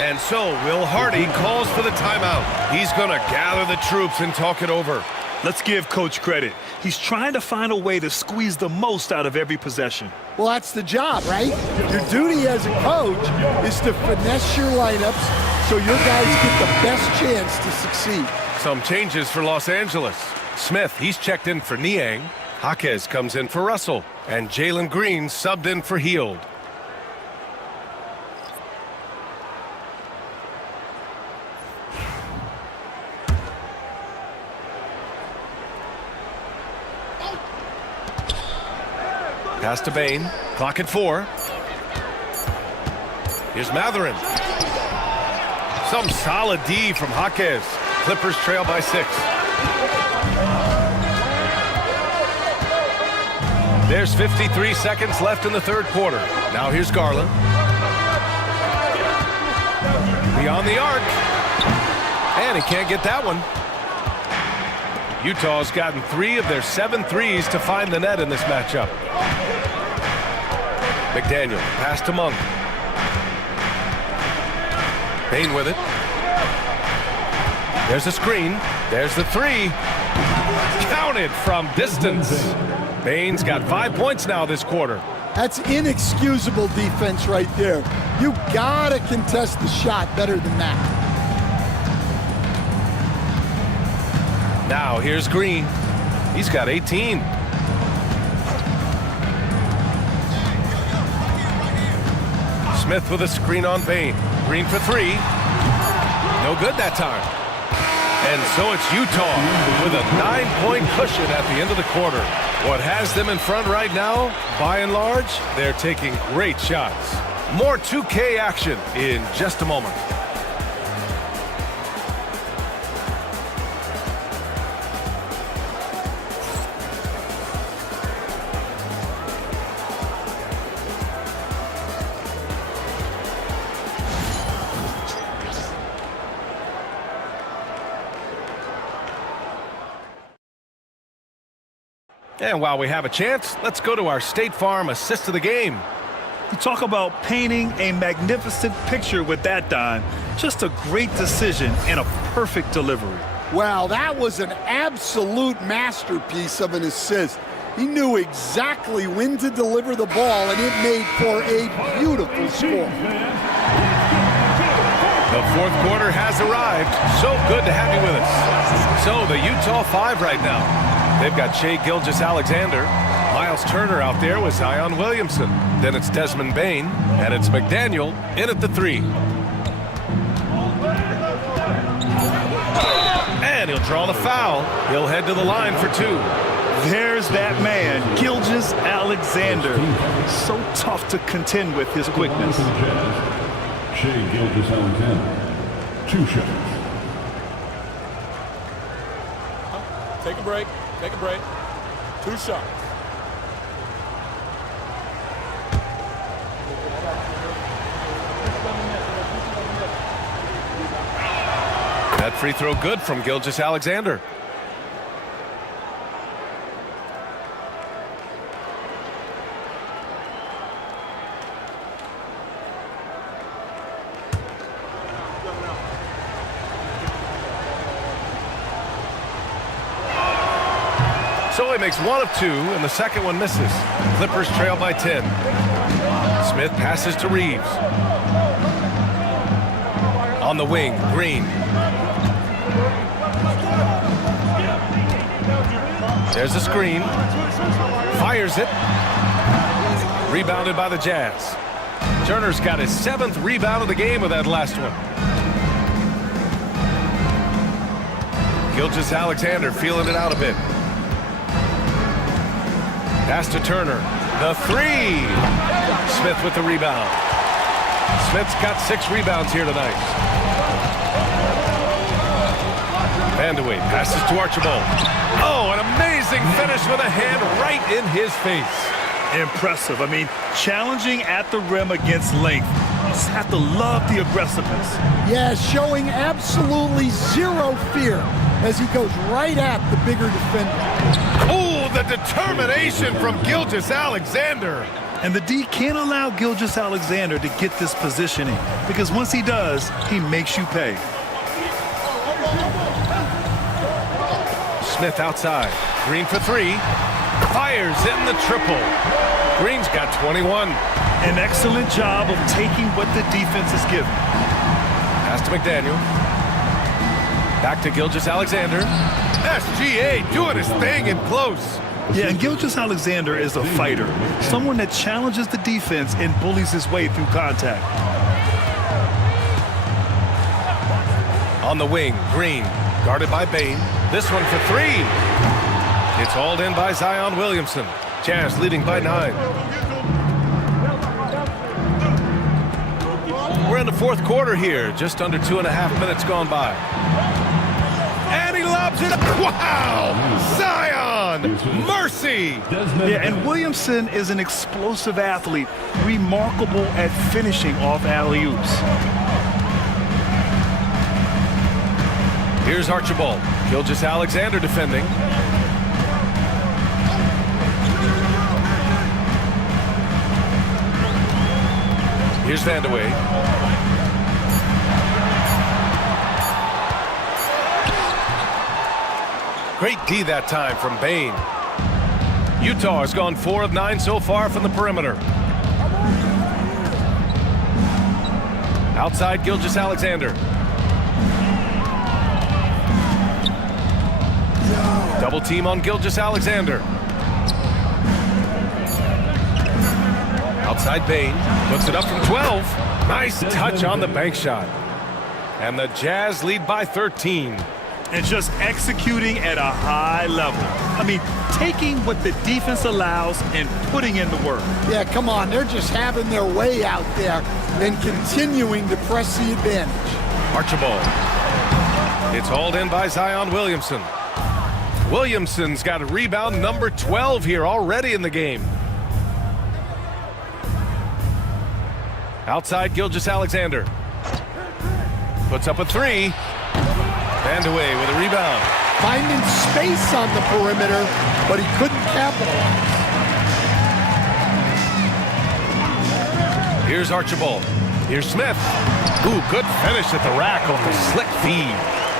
And so Will Hardy calls for the timeout. He's going to gather the troops and talk it over. Let's give Coach credit. He's trying to find a way to squeeze the most out of every possession. Well, that's the job, right? Your duty as a coach is to finesse your lineups so your guys get the best chance to succeed. Some changes for Los Angeles. Smith, he's checked in for Niang. Jaquez comes in for Russell. And Jalen Green subbed in for Hield. Pass to Bane. Clock at 4. Here's Mathurin. Some solid D from Jaquez. Clippers trail by 6. There's 53 seconds left in the third quarter. Now here's Garland. Beyond the arc. And he can't get that one. Utah's gotten 3 of their 7 threes to find the net in this matchup. McDaniel, pass to Monk. Bane with it. There's a screen. There's the 3. Counted from distance. Bane's got 5 points now this quarter. That's inexcusable defense right there. You gotta contest the shot better than that. Now here's Green. He's got 18. Smith with a screen on Bane. Green for three. No good that time. And so it's Utah with a 9-point cushion at the end of the quarter. What has them in front right now, by and large, they're taking great shots. More 2K action in just a moment. And while we have a chance, let's go to our State Farm assist of the game. You talk about painting a magnificent picture with that dime. Just a great decision and a perfect delivery. Wow, that was an absolute masterpiece of an assist. He knew exactly when to deliver the ball, and it made for a beautiful score. The fourth quarter has arrived. So good to have you with us. So the Utah 5 right now. They've got Shai Gilgeous-Alexander, Myles Turner out there with Zion Williamson. Then it's Desmond Bane, and it's McDaniel in at the 3. And he'll draw the foul. He'll head to the line for 2. There's that man, Gilgeous-Alexander. So tough to contend with his quickness. Shai Gilgeous-Alexander, 2 shots. Take a break. Take a break. 2 shots. That free throw good from Gilgeous-Alexander. So he makes 1 of 2, and the second one misses. Clippers trail by 10. Smith passes to Reeves. On the wing, Green. There's a screen. Fires it. Rebounded by the Jazz. Turner's got his 7th rebound of the game with that last one. Gilgeous-Alexander feeling it out a bit. Pass to Turner. The 3. Smith with the rebound. Smith's got 6 rebounds here tonight. Vandeweghe passes to Archibald. Oh, an amazing finish with a hand right in his face. Impressive. I mean, challenging at the rim against length. You just have to love the aggressiveness. Yeah, showing absolutely zero fear as he goes right at the bigger defender. Oh, the determination from Gilgeous-Alexander. And the D can't allow Gilgeous-Alexander to get this positioning, because once he does, he makes you pay. Smith outside. Green for 3. Fires in the triple. Green's got 21. An excellent job of taking what the defense is given. Pass to McDaniel. Back to Gilgeous-Alexander. SGA doing his thing in close. Yeah, and Gilgeous-Alexander is a fighter. Someone that challenges the defense and bullies his way through contact. On the wing, Green. Guarded by Bane. This one for 3. It's hauled in by Zion Williamson. Jazz leading by 9. We're in the fourth quarter here. Just under 2.5 minutes gone by. And he lobs it. Wow! Zion! Mercy! Yeah, and Williamson is an explosive athlete, remarkable at finishing off alley-oops. Here's Archibald. Gilgeous-Alexander defending. Here's Vandeweghe. Great D that time from Bane. Utah has gone 4 of 9 so far from the perimeter. Outside Gilgeous-Alexander. Double team on Gilgeous-Alexander. Outside Bane. Puts it up from 12. Nice touch on the bank shot. And the Jazz lead by 13. And just executing at a high level. I mean, taking what the defense allows and putting in the work. Yeah, come on. They're just having their way out there and continuing to press the advantage. Archibald. It's hauled in by Zion Williamson. Williamson's got a rebound number 12 here already in the game. Outside Gilgeous-Alexander. Puts up a three. Vandeweghe with a rebound. Finding space on the perimeter, but he couldn't capitalize. Here's Archibald. Here's Smith. Ooh, good finish at the rack off the slick feed.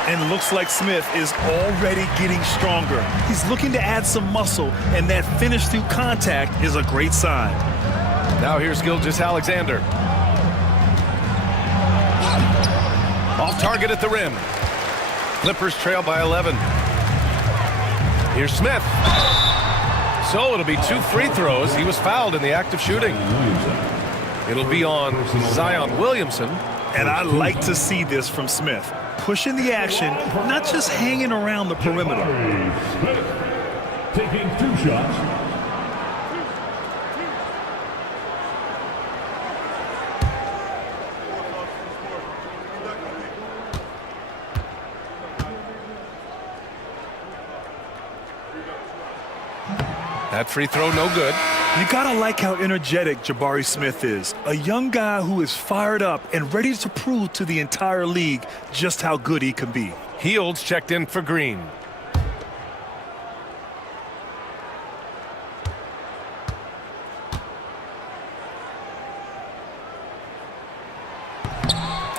And looks like Smith is already getting stronger. He's looking to add some muscle, and that finish through contact is a great sign. Now here's Gilgeous-Alexander. Off target at the rim. Clippers trail by 11. Here's Smith. So it'll be 2 free throws. He was fouled in the act of shooting. It'll be on Zion Williamson. And I like to see this from Smith. Pushing the action, not just hanging around the perimeter. Smith taking 2 shots. That free throw no good. You gotta like how energetic Jabari Smith is. A young guy who is fired up and ready to prove to the entire league just how good he can be. Hields checked in for Green.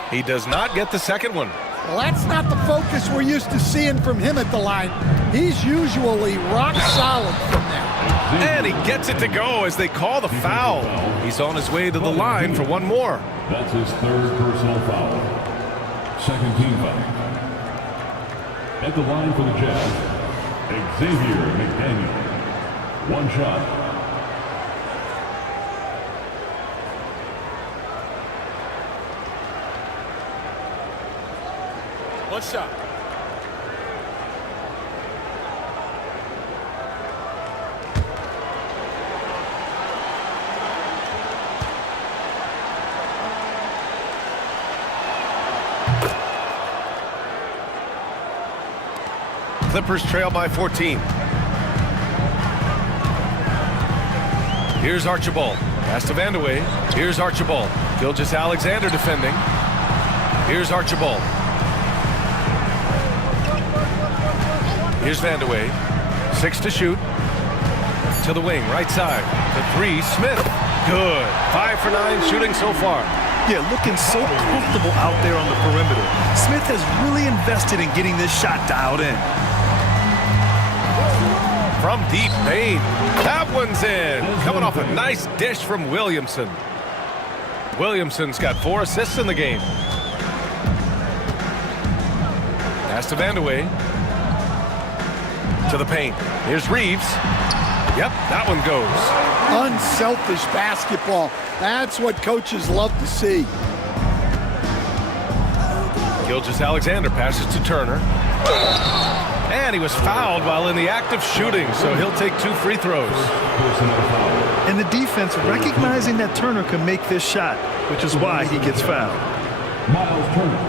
He does not get the second one. Well, that's not the focus we're used to seeing from him at the line. He's usually rock solid from there. And he gets it to go as they call the foul. He's on his way to the line for one more. That's his 3rd personal foul. 2nd team foul. At the line for the Jazz, Xavier McDaniel. 1 shot. One shot. Clippers trail by 14. Here's Archibald. Pass to Vandeweghe. Here's Archibald. Gilgeous-Alexander defending. Here's Archibald. Here's Vandeweghe. 6 to shoot. To the wing, right side. The 3, Smith. Good. 5 for 9 shooting so far. Yeah, looking so comfortable out there on the perimeter. Smith has really invested in getting this shot dialed in. From deep, Bane. That one's in. Coming off a nice dish from Williamson. Williamson's got 4 assists in the game. Pass to Vandeweghe. To the paint. Here's Reeves. Yep, that one goes. Unselfish basketball. That's what coaches love to see. Gilgeous-Alexander passes to Turner. And he was fouled while in the act of shooting, so he'll take 2 free throws. And the defense recognizing that Turner can make this shot, which is why he gets fouled. Miles Turner.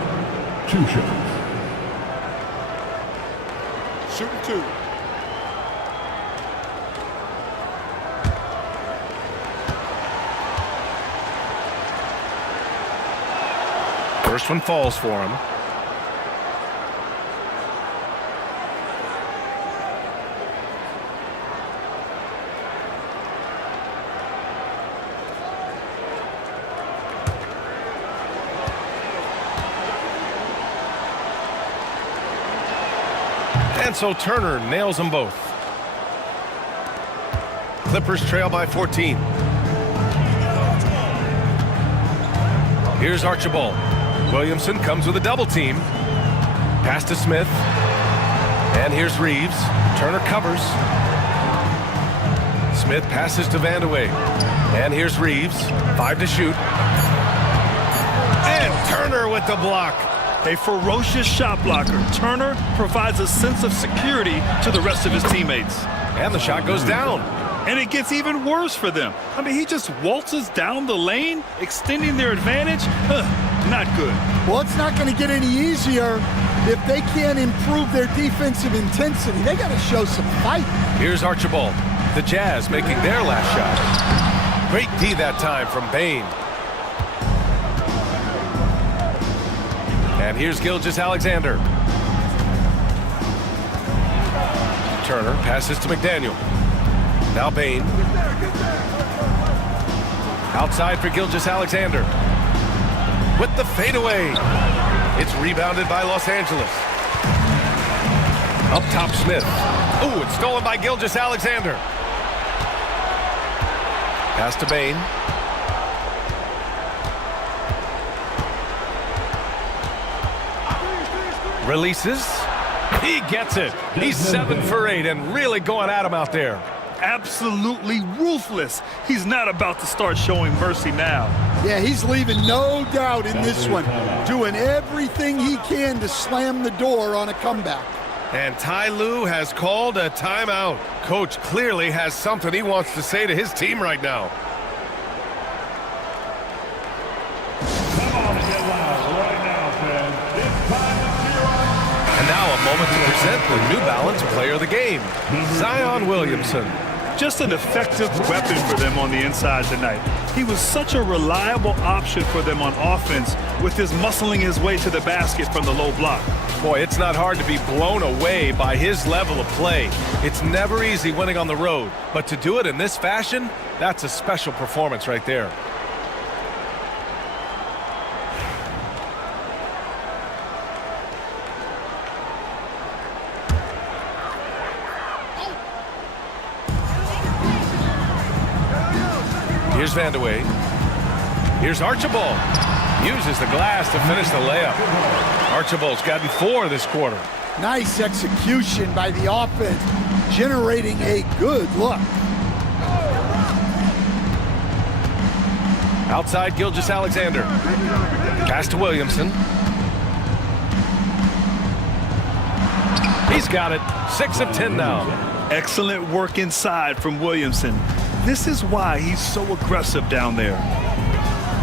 2 shots. Shooting 2. First one falls for him. And so Turner nails them both. Clippers trail by 14. Here's Archibald. Williamson comes with a double team. Pass to Smith. And here's Reeves. Turner covers. Smith passes to Vandeweghe. And here's Reeves. 5 to shoot. And Turner with the block. A ferocious shot blocker. Turner provides a sense of security to the rest of his teammates. And the shot goes down. And it gets even worse for them. I mean, he just waltzes down the lane, extending their advantage. Not good. Well, it's not going to get any easier if they can't improve their defensive intensity. They got to show some fight. Here's Archibald. The Jazz making their last shot. Great D that time from Bane. And here's Gilgeous-Alexander. Turner passes to McDaniel. Now Bane. Outside for Gilgeous-Alexander. With the fadeaway. It's rebounded by Los Angeles. Up top, Smith. Oh, it's stolen by Gilgeous-Alexander. Pass to Bane. Releases. He gets it. He's 7 for 8 and really going at him out there. Absolutely ruthless. He's not about to start showing mercy now. Yeah, he's leaving no doubt in this one. Doing everything he can to slam the door on a comeback. And Ty Lue has called a timeout. Coach clearly has something he wants to say to his team right now. Come on and get loud right now, fans. It's time to cheer on. And now a moment to present the New Balance Player of the Game, Zion Williamson. Just an effective weapon for them on the inside tonight. He was such a reliable option for them on offense with his muscling his way to the basket from the low block. Boy, it's not hard to be blown away by his level of play. It's never easy winning on the road, but to do it in this fashion, that's a special performance right there. Here's Vandeweghe. Here's Archibald. Uses the glass to finish the layup. Archibald's gotten 4 this quarter. Nice execution by the offense, generating a good look. Outside Gilgeous-Alexander. Pass to Williamson. He's got it. 6 of 10 now. Excellent work inside from Williamson. This is why he's so aggressive down there.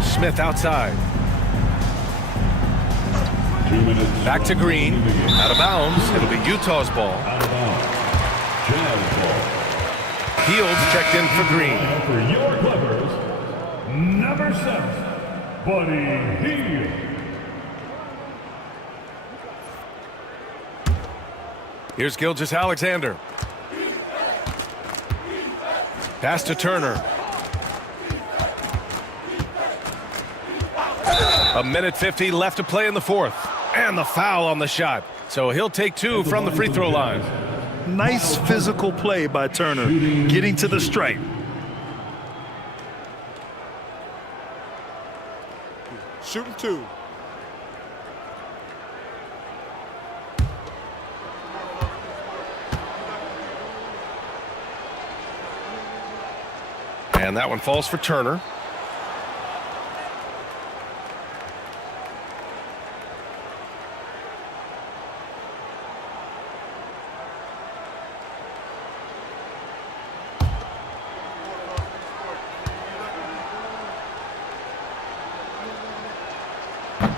Smith outside. 2 minutes. Back to Green. Out of bounds. It'll be Utah's ball. Out of bounds. Jazz ball. Fields checked in for Green. And for your Clippers, number 7, Buddy Hield. Here's Gilgeous-Alexander. Pass to Turner. A minute 50 left to play in the fourth. And the foul on the shot. So he'll take 2 from the free throw line. Nice physical play by Turner, getting to the stripe. Shooting 2. And that one falls for Turner.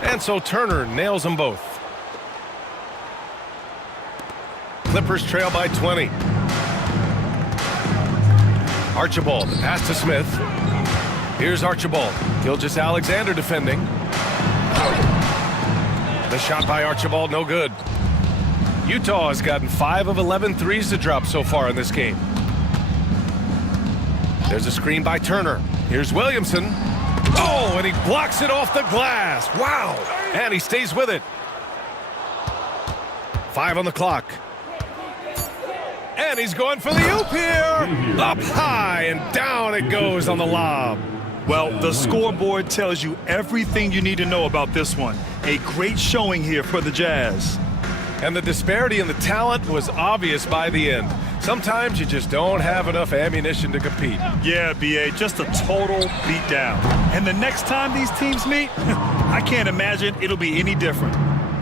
And so Turner nails them both. Clippers trail by 20. Archibald, the pass to Smith. Here's Archibald. Gilgeous-Alexander defending. The shot by Archibald, no good. Utah has gotten 5 of 11 threes to drop so far in this game. There's a screen by Turner. Here's Williamson. Oh, and he blocks it off the glass. Wow. And he stays with it. 5 on the clock. And he's going for the oop here. Up high and down it goes on the lob. Well, the scoreboard tells you everything you need to know about this one. A great showing here for the Jazz. And the disparity in the talent was obvious by the end. Sometimes you just don't have enough ammunition to compete. Yeah, B.A., just a total beatdown. And the next time these teams meet, I can't imagine it'll be any different.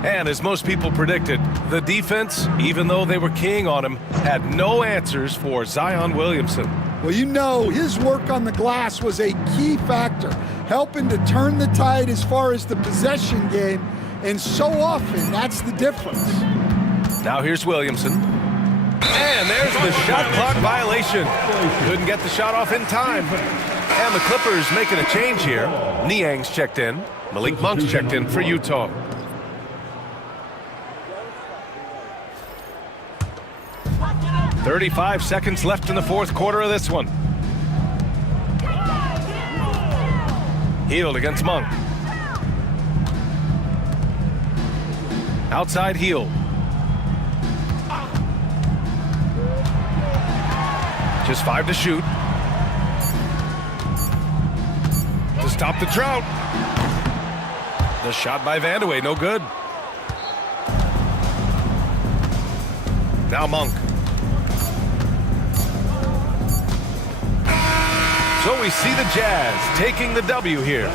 And as most people predicted, the defense, even though they were keying on him, had no answers for Zion Williamson. Well, you know, his work on the glass was a key factor, helping to turn the tide as far as the possession game, and so often that's the difference. Now here's Williamson. And there's the shot clock violation. Couldn't get the shot off in time. And the Clippers making a change here. Niang's checked in. Malik Monk's checked in for Utah. "35 seconds left in the fourth quarter of this one. Hield against Monk. Outside Hield. Just 5 to shoot. To stop the drought. The shot by Vandeweghe, no good. Now Monk. So we see the Jazz taking the W here.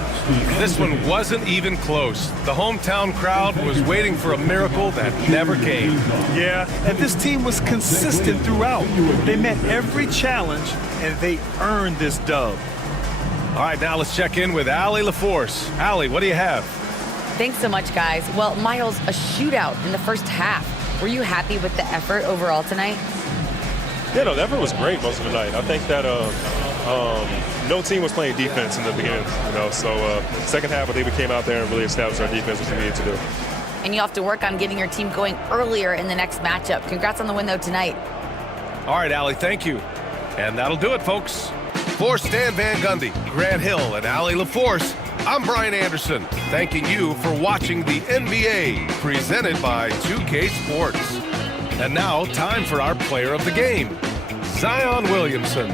This one wasn't even close. The hometown crowd was waiting for a miracle that never came. Yeah, and this team was consistent throughout. They met every challenge, and they earned this dub. All right, now let's check in with Allie LaForce. Allie, what do you have? Thanks so much, guys. Well, Miles, a shootout in the first half. Were you happy with the effort overall tonight? Yeah, no, the effort was great most of the night. I think that no team was playing defense in the beginning, so second half I think we came out there and really established our defense, which we needed to do. And you have to work on getting your team going earlier in the next matchup. Congrats on the win, though, tonight. All right, Allie, thank you. And that'll do it, folks. For Stan Van Gundy, Grant Hill, and Allie LaForce, I'm Brian Anderson, thanking you for watching the NBA, presented by 2K Sports. And now, time for our player of the game, Zion Williamson.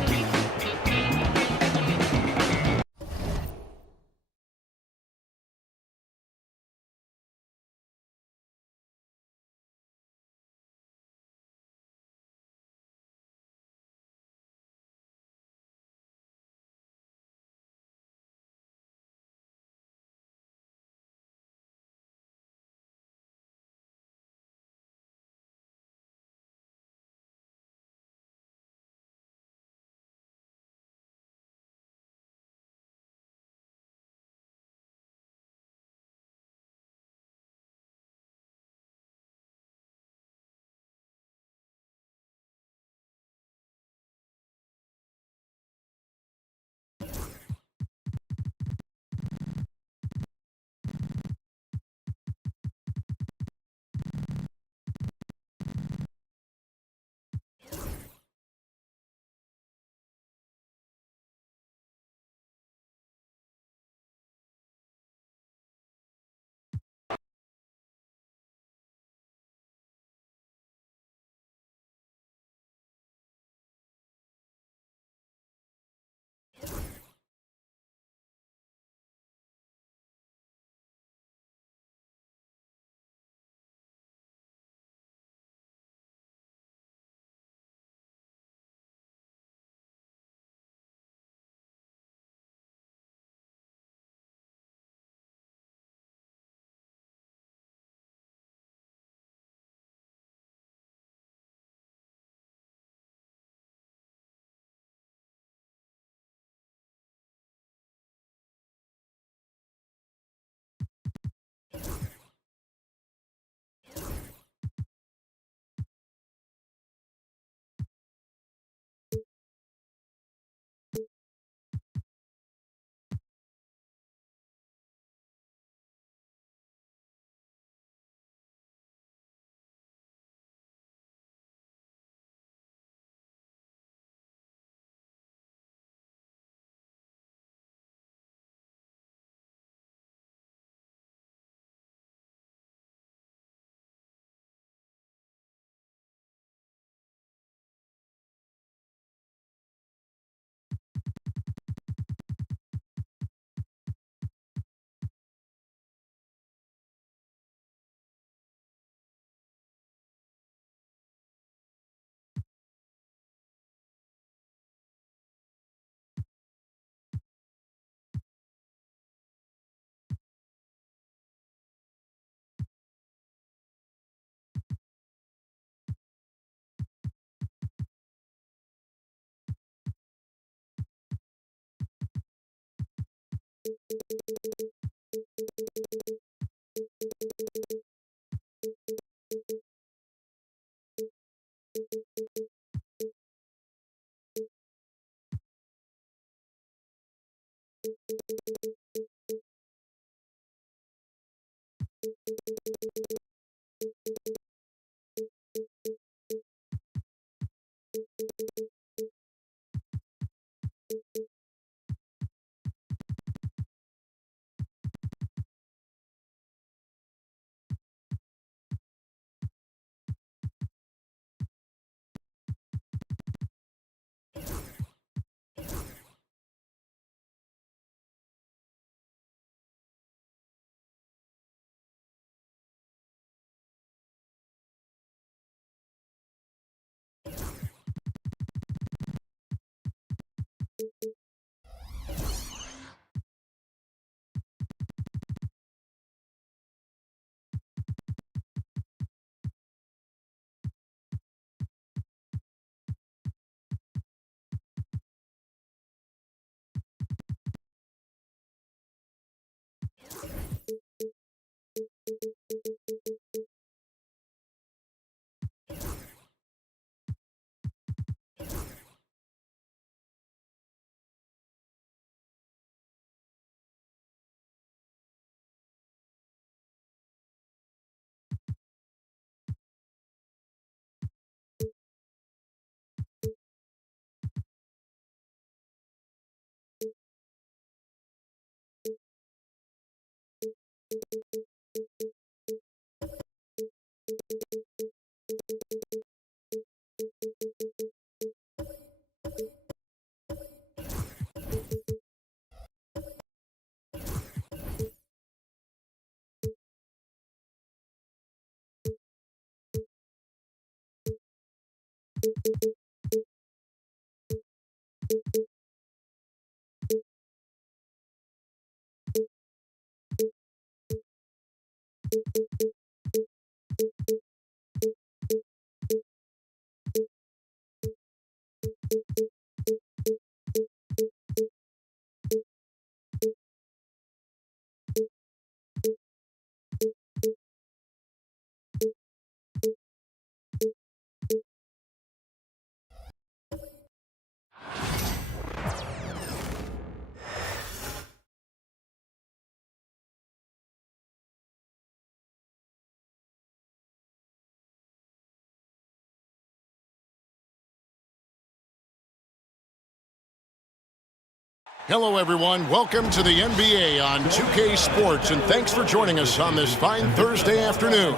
Hello, everyone. Welcome to the NBA on 2K Sports, and thanks for joining us on this fine Thursday afternoon.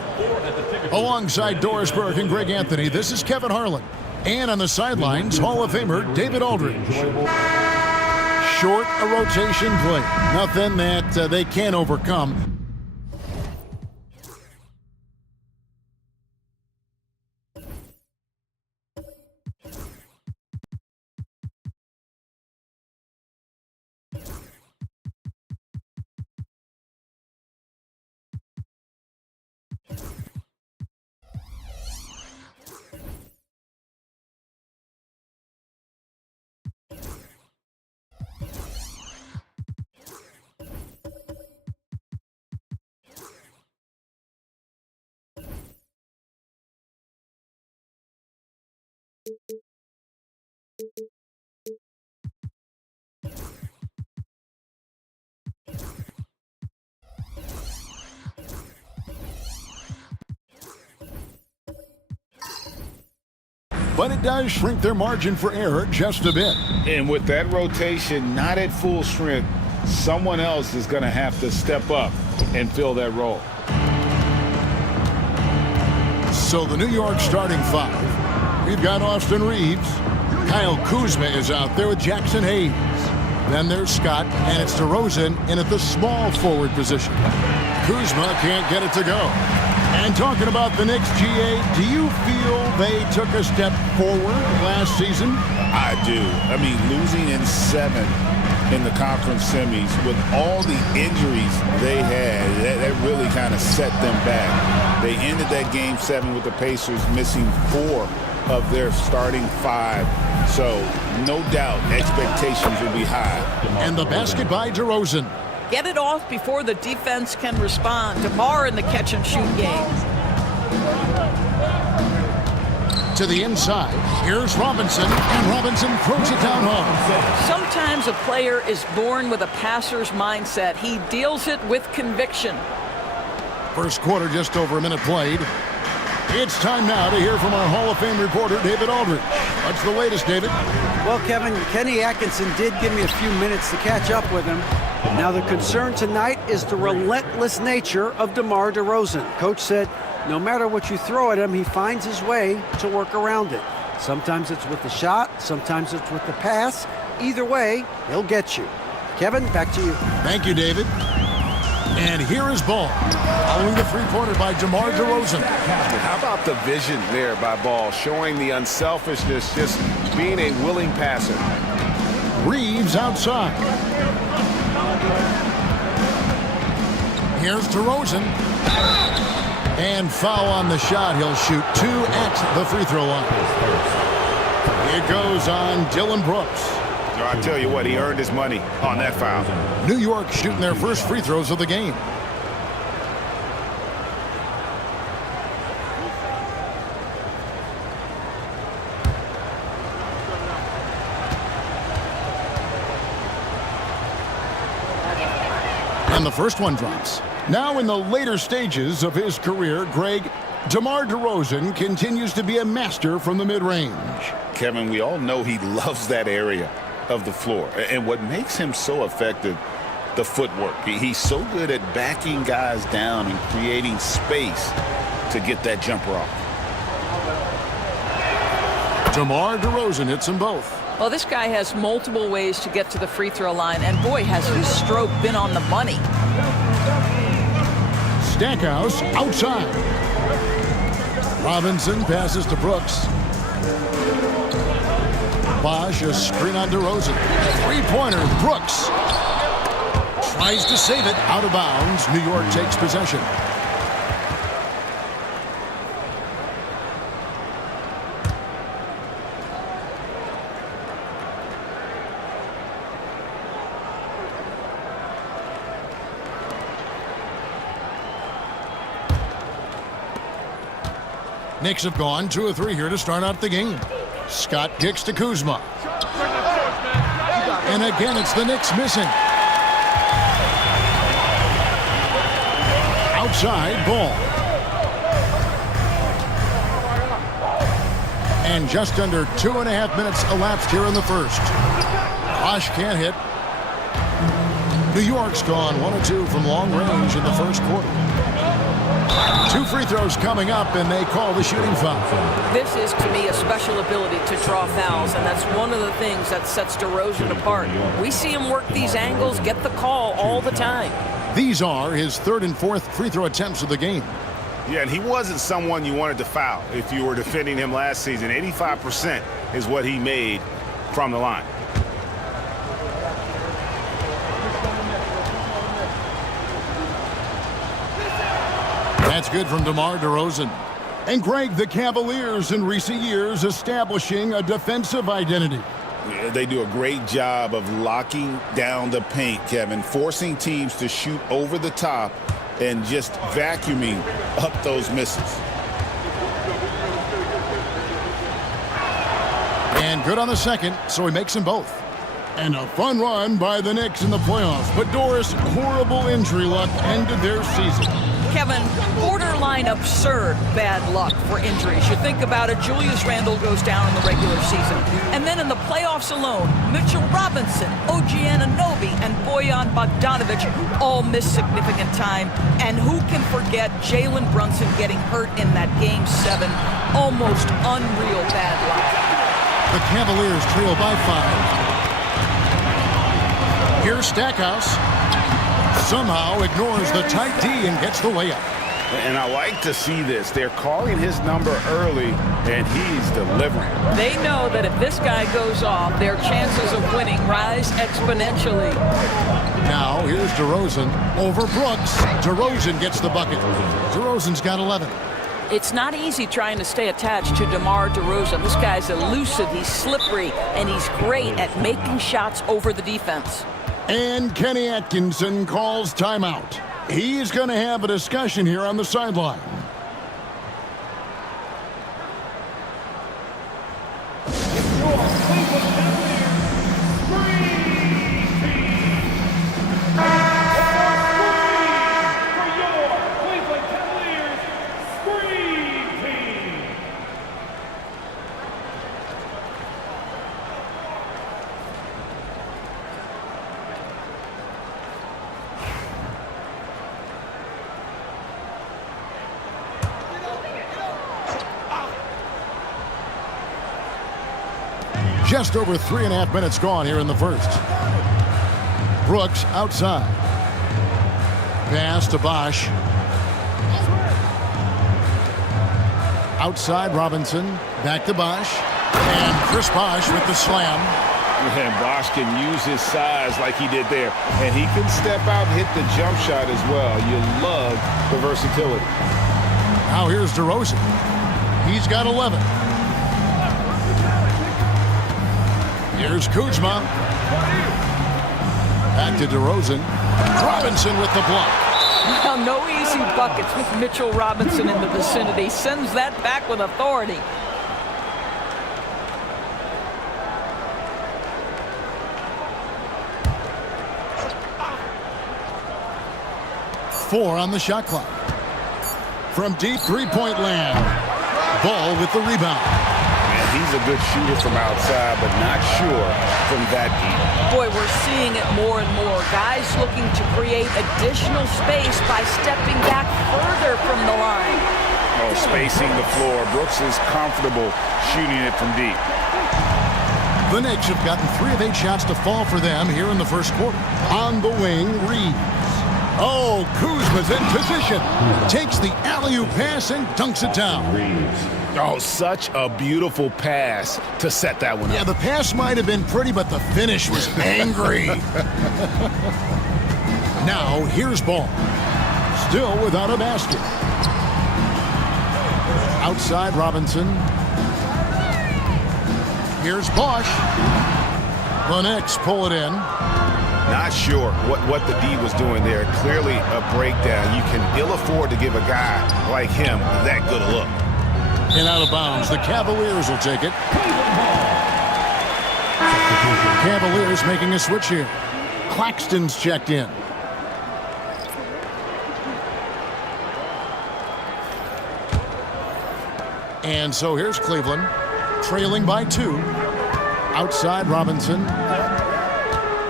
Alongside Doris Burke and Greg Anthony, this is Kevin Harlan. And on the sidelines, Hall of Famer David Aldridge. Short a rotation play. Nothing that they can't overcome. But it does shrink their margin for error just a bit. And with that rotation not at full strength, someone else is going to have to step up and fill that role. So the New York starting five. We've got Austin Reeves. Kyle Kuzma is out there with Jackson Hayes. Then there's Scott, and it's DeRozan in at the small forward position. Kuzma can't get it to go. And talking about the Knicks, GA, do you feel they took a step forward last season? I do. I mean, losing in 7 in the conference semis with all the injuries they had, that really kind of set them back. They ended that game 7 with the Pacers missing 4 of their starting 5. So no doubt expectations will be high. And the basket by DeRozan. Get it off before the defense can respond. DeMar in the catch-and-shoot game. To the inside. Here's Robinson, and Robinson throws it down hard. Sometimes a player is born with a passer's mindset. He deals it with conviction. First quarter, just over a minute played. It's time now to hear from our Hall of Fame reporter, David Aldridge. What's the latest, David? Well, Kevin, Kenny Atkinson did give me a few minutes to catch up with him. Now, the concern tonight is the relentless nature of DeMar DeRozan. Coach said, no matter what you throw at him, he finds his way to work around it. Sometimes it's with the shot, sometimes it's with the pass. Either way, he'll get you. Kevin, back to you. Thank you, David. And here is Ball, following the three-pointer by DeMar DeRozan. How about the vision there by Ball, showing the unselfishness, just being a willing passer. Reeves outside. Here's DeRozan. And foul on the shot. He'll shoot 2 at the free throw line. It goes on Dillon Brooks. I tell you what, he earned his money on that foul. New York shooting their first free throws of the game. And the first one drops. Now in the later stages of his career, Greg, DeMar DeRozan continues to be a master from the mid-range. Kevin, we all know he loves that area of the floor. And what makes him so effective, the footwork. He's so good at backing guys down and creating space to get that jumper off. DeMar DeRozan hits them both. Well, this guy has multiple ways to get to the free throw line, and boy, has his stroke been on the money. Stackhouse outside. Robinson passes to Brooks. Bosch, a screen on DeRozan. Three-pointer, Brooks. Tries to save it, out of bounds. New York takes possession. Knicks have gone 2 of 3 here to start out the game. Scott kicks to Kuzma. And again, it's the Knicks missing. Outside, Ball. And just under 2.5 minutes elapsed here in the first. Bosch can't hit. New York's gone 1 of 2 from long range in the first quarter. 2 free throws coming up, and they call the shooting foul. This is, to me, a special ability to draw fouls, and that's one of the things that sets DeRozan apart. We see him work these angles, get the call all the time. These are his 3rd and 4th free throw attempts of the game. Yeah, and he wasn't someone you wanted to foul if you were defending him last season. 85% is what he made from the line. That's good from DeMar DeRozan. And Greg, the Cavaliers in recent years establishing a defensive identity. Yeah, they do a great job of locking down the paint, Kevin, forcing teams to shoot over the top and just vacuuming up those misses. And good on the second, so he makes them both. And a fun run by the Knicks in the playoffs. But Doris, horrible injury luck ended their season. Kevin, borderline absurd bad luck for injuries. You think about it, Julius Randle goes down in the regular season. And then in the playoffs alone, Mitchell Robinson, OG Anunoby, and Bojan Bogdanovic all miss significant time. And who can forget Jalen Brunson getting hurt in that Game 7? Almost unreal bad luck. The Cavaliers trail by 5. Here's Stackhouse. Somehow ignores the tight D and gets the layup. And I like to see this. They're calling his number early, and he's delivering. They know that if this guy goes off, their chances of winning rise exponentially. Now, here's DeRozan over Brooks. DeRozan gets the bucket. DeRozan's got 11. It's not easy trying to stay attached to DeMar DeRozan. This guy's elusive, he's slippery, and he's great at making shots over the defense. And Kenny Atkinson calls timeout. He's going to have a discussion here on the sideline. Just over 3.5 minutes gone here in the first. Brooks outside. Pass to Bosch. Outside Robinson. Back to Bosch. And Chris Bosch with the slam. And Bosch can use his size like he did there. And he can step out and hit the jump shot as well. You love the versatility. Now here's DeRozan. He's got 11. Here's Kuzma. Back to DeRozan. Robinson with the block. Well, no easy buckets with Mitchell Robinson in the vicinity. Sends that back with authority. Four on the shot clock. From deep three-point land. Ball with the rebound. He's a good shooter from outside, but not sure from that deep. Boy, we're seeing it more and more. Guys looking to create additional space by stepping back further from the line. Oh, spacing the floor. Brooks is comfortable shooting it from deep. The Knicks have gotten 3 of 8 shots to fall for them here in the first quarter. On the wing, Reeves. Oh, Kuzma's in position. Takes the alley-oop pass and dunks it down. Oh, such a beautiful pass to set that one up. Yeah, the pass might have been pretty, but the finish was angry. Now, here's Ball. Still without a basket. Outside Robinson. Here's Bosch. The Knicks pull it in. Not sure what the D was doing there. Clearly a breakdown. You can ill afford to give a guy like him that good a look. And out of bounds. The Cavaliers will take it. Cavaliers making a switch here. Claxton's checked in. And so here's Cleveland, trailing by 2. Outside Robinson.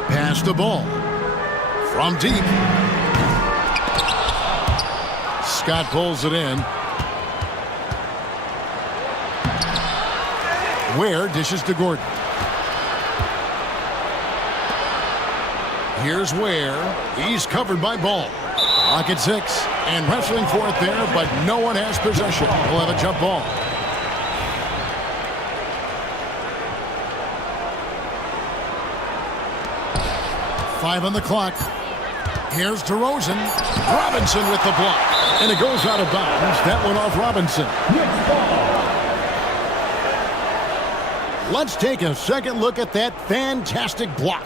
Pass the ball. From deep. Scott pulls it in. Ware dishes to Gordon. Here's Ware. He's covered by Ball. Clock at 6. And wrestling for it there, but no one has possession. We'll have a jump ball. Five on the clock. Here's DeRozan. Robinson with the block. And it goes out of bounds. That one off Robinson. Let's take a second look at that fantastic block.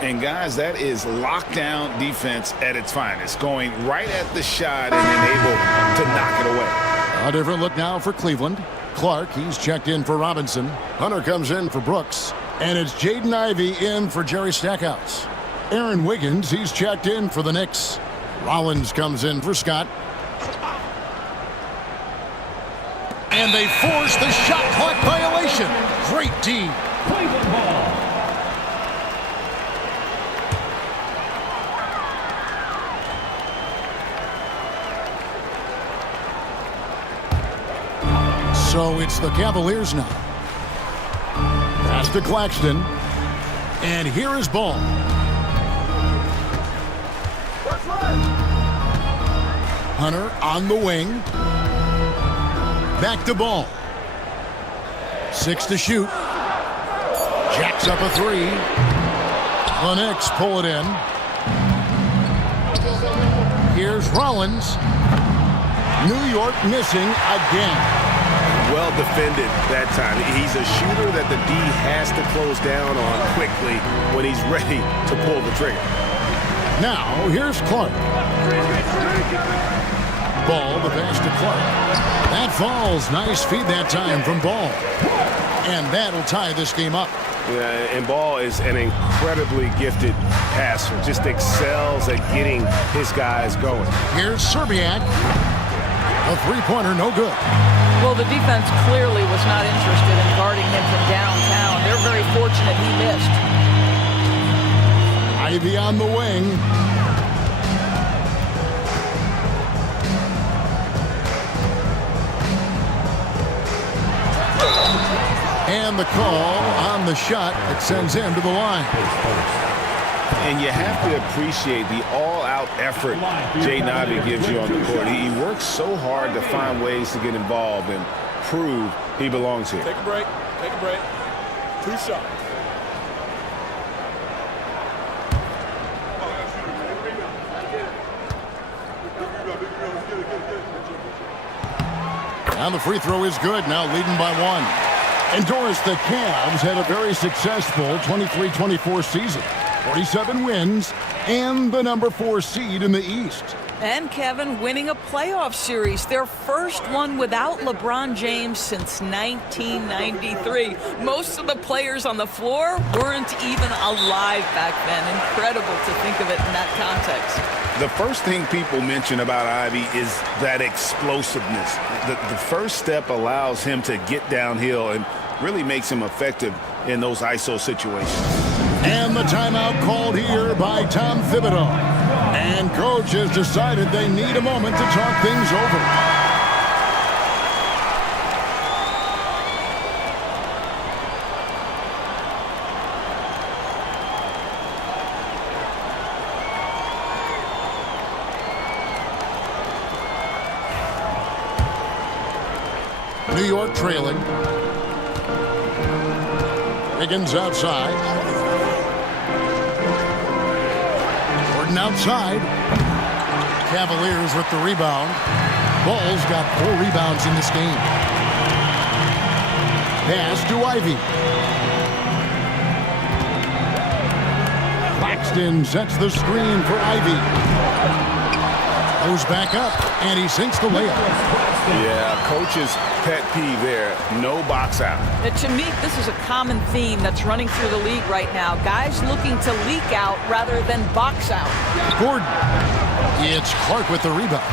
And guys, that is lockdown defense at its finest. Going right at the shot and then able to knock it away. A different look now for Cleveland. Clark, he's checked in for Robinson. Hunter comes in for Brooks. And it's Jaden Ivey in for Jerry Stackhouse. Aaron Wiggins, he's checked in for the Knicks. Rollins comes in for Scott. And they force the shot clock violation. Great D. Cleveland ball. So it's the Cavaliers now. Pass to Claxton. And here is Ball. Hunter on the wing. Back to Ball. 6 to shoot. Jacks up a 3. The Knicks pull it in. Here's Rollins. New York missing again. Well defended that time. He's a shooter that the D has to close down on quickly when he's ready to pull the trigger. Now, here's Clark. Ball, the pass to Clark. That falls. Nice feed that time from Ball. And that'll tie this game up. Yeah, and Ball is an incredibly gifted passer. Just excels at getting his guys going. Here's Serbiak. A three-pointer, no good. Well, the defense clearly was not interested in guarding him from downtown. They're very fortunate he missed. Ivy on the wing. And the call on the shot that sends him to the line. And you have to appreciate the all-out effort Jaden Ivey gives you on the court. He works so hard to find ways to get involved and prove he belongs here. Take a break. Take a break. 2 shots. And the free throw is good, now leading by 1. And Doris, the Cavs had a very successful 23-24 season. 47 wins and the number 4 seed in the East. And Kevin winning a playoff series, their first one without LeBron James since 1993. Most of the players on the floor weren't even alive back then. Incredible to think of it in that context. The first thing people mention about Ivy is that explosiveness. The first step allows him to get downhill and really makes him effective in those ISO situations. And the timeout called here by Tom Thibodeau. And coach has decided they need a moment to talk things over. New York trailing. Higgins outside. Gordon outside. Cavaliers with the rebound. Bulls got 4 rebounds in this game. Pass to Ivy. Claxton sets the screen for Ivy. Goes back up, and he sinks the layup. Yeah, coach's pet peeve there. No box out. To me, this is a common theme that's running through the league right now. Guys looking to leak out rather than box out. Gordon. It's Clark with the rebound.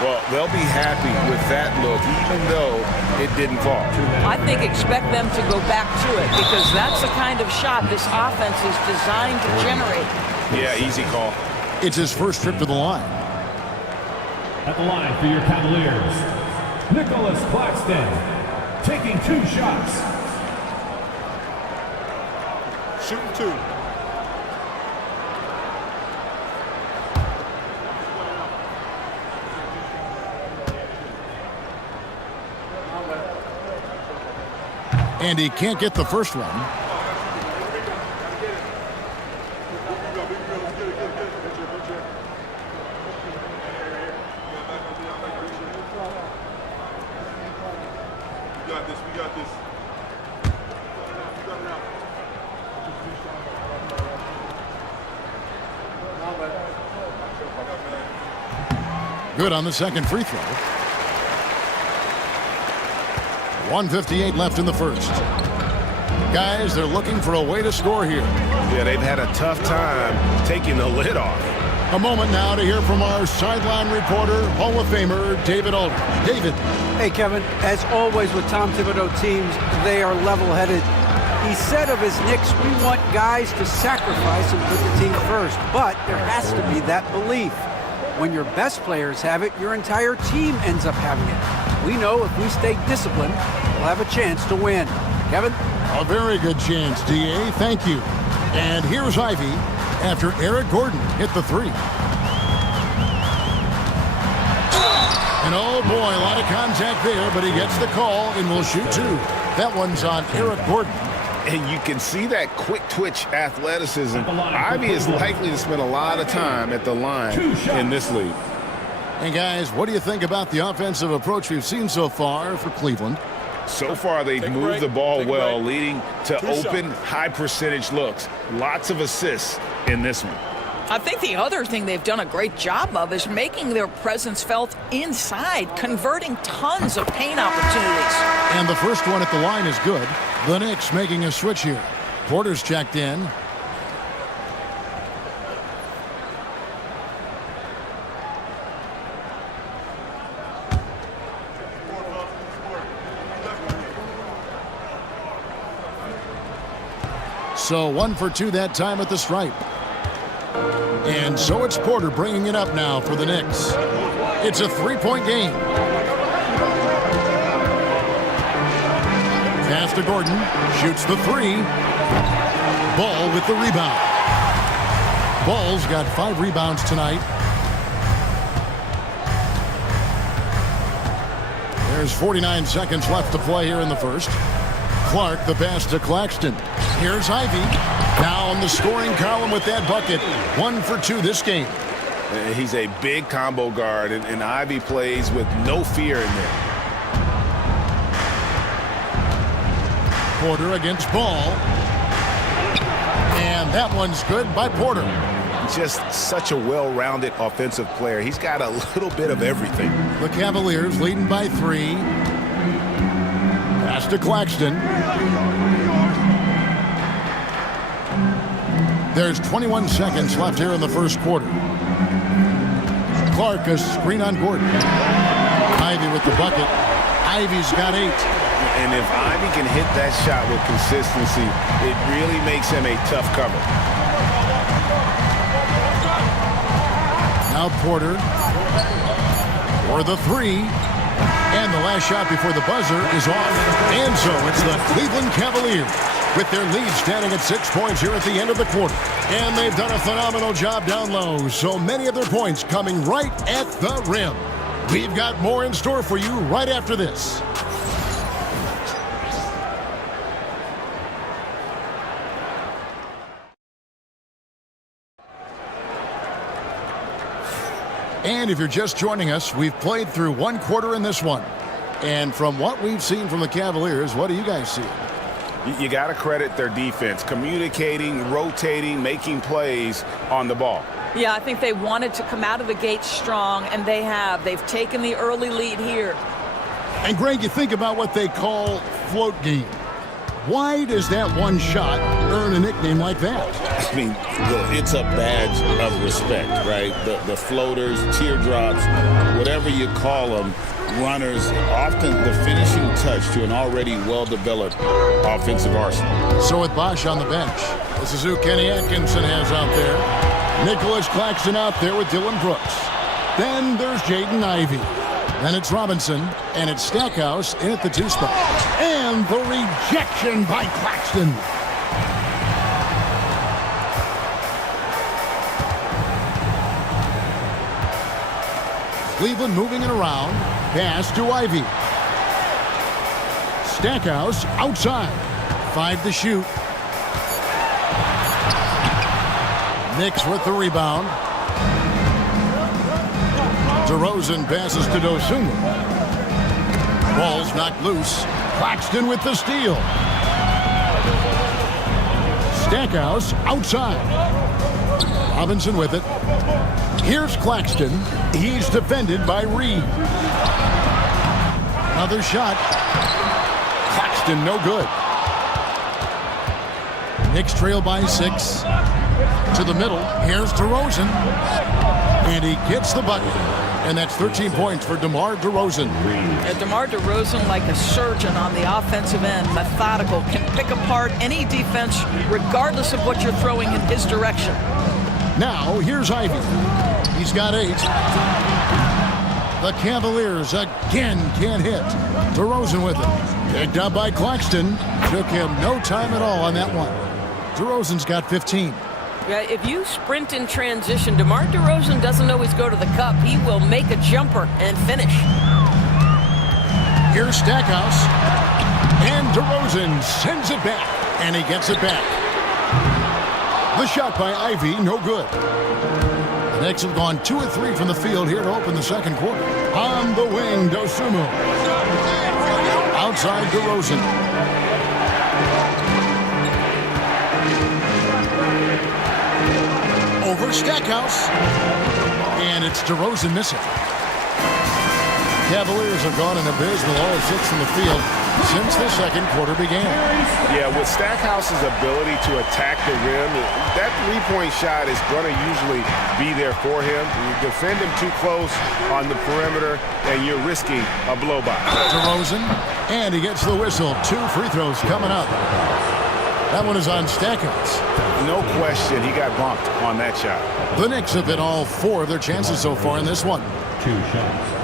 Well, they'll be happy with that look, even though it didn't fall. I think expect them to go back to it because that's the kind of shot this offense is designed to generate. Yeah, easy call. It's his first trip to the line. At the line for your Cavaliers, Nicholas Claxton, taking 2 shots. Shooting 2. And he can't get the first one. We got this. Good on the second free throw. 1:58 left in the first. Guys, they're looking for a way to score here. Yeah, they've had a tough time taking the lid off. A moment now to hear from our sideline reporter, Hall of Famer David Aldridge. David. Hey, Kevin, as always with Tom Thibodeau teams, they are level-headed. He said of his Knicks, we want guys to sacrifice and put the team first, but there has to be that belief. When your best players have it, your entire team ends up having it. We know if we stay disciplined, we'll have a chance to win. Kevin? A very good chance, D.A. Thank you. And here's Ivy after Eric Gordon hit the 3. And oh boy, a lot of contact there, but he gets the call and will shoot 2. That one's on Eric Gordon. And you can see that quick twitch athleticism. Ivy is likely to spend a lot of time at the line in this league. And guys, what do you think about the offensive approach we've seen so far for Cleveland? So far, they've moved the ball well, leading to open, high-percentage looks. Lots of assists in this one. I think the other thing they've done a great job of is making their presence felt inside, converting tons of paint opportunities. And the first one at the line is good. The Knicks making a switch here. Porter's checked in. So 1 for 2 that time at the stripe. And so it's Porter bringing it up now for the Knicks. It's a 3-point game. Pass to Gordon. Shoots the 3. Ball with the rebound. Ball's got 5 rebounds tonight. There's 49 seconds left to play here in the first. Clark, the pass to Claxton. Here's Ivy. Down the scoring column with that bucket. 1 for 2 this game. He's a big combo guard, and Ivy plays with no fear in there. Porter against Ball. And that one's good by Porter. Just such a well-rounded offensive player. He's got a little bit of everything. The Cavaliers leading by 3. Pass to Claxton. There's 21 seconds left here in the first quarter. Clark, a screen on Gordon. Ivy with the bucket. Ivy's got 8. And if Ivy can hit that shot with consistency, it really makes him a tough cover. Now Porter for the 3. And the last shot before the buzzer is off. And so it's the Cleveland Cavaliers with their lead standing at 6 points here at the end of the quarter. And they've done a phenomenal job down low. So many of their points coming right at the rim. We've got more in store for you right after this. And if you're just joining us, we've played through 1 quarter in this one. And from what we've seen from the Cavaliers, what do you guys see? You got to credit their defense, communicating, rotating, making plays on the ball. Yeah, I think they wanted to come out of the gate strong, and they have. They've taken the early lead here. And Greg, you think about what they call float game. Why does that one shot earn a nickname like that? I mean, it's a badge of respect, right? The floaters, teardrops, whatever you call them, runners, often the finishing touch to an already well-developed offensive arsenal. So with Bosch on the bench, this is who Kenny Atkinson has out there. Nicholas Claxton out there with Dylan Brooks. Then there's Jaden Ivey. Then it's Robinson, and it's Stackhouse in at the 2 spot. And the rejection by Claxton. Cleveland moving it around. Pass to Ivy. Stackhouse outside. 5 to shoot. Knicks with the rebound. DeRozan passes to Dosunmu. Ball's knocked loose. Claxton with the steal. Stackhouse outside. Robinson with it. Here's Claxton. He's defended by Reed. Another shot. Claxton no good. Knicks trail by 6. To the middle. Here's DeRozan. And he gets the bucket. And that's 13 points for DeMar DeRozan. And DeMar DeRozan, like a surgeon on the offensive end, methodical, can pick apart any defense regardless of what you're throwing in his direction. Now, here's Ivy. He's got 8. The Cavaliers again can't hit. DeRozan with it. Picked up by Claxton. Took him no time at all on that one. DeRozan's got 15. Yeah, if you sprint in transition, DeMar DeRozan doesn't always go to the cup. He will make a jumper and finish. Here's Stackhouse. And DeRozan sends it back. And he gets it back. The shot by Ivy, no good. The Knicks have gone 2 of 3 from the field here to open the second quarter. On the wing, Dosunmu. Outside DeRozan. Over Stackhouse. And it's DeRozan missing. Cavaliers have gone an abysmal 0-6 from the field since the second quarter began. Yeah, with Stackhouse's ability to attack the rim, that three-point shot is going to usually be there for him. You defend him too close on the perimeter, and you're risking a blow-by. DeRozan, and he gets the whistle. 2 free throws coming up. That one is on Stackhouse. No question, he got bumped on that shot. The Knicks have hit all 4 of their chances so far in this one. 2 shots.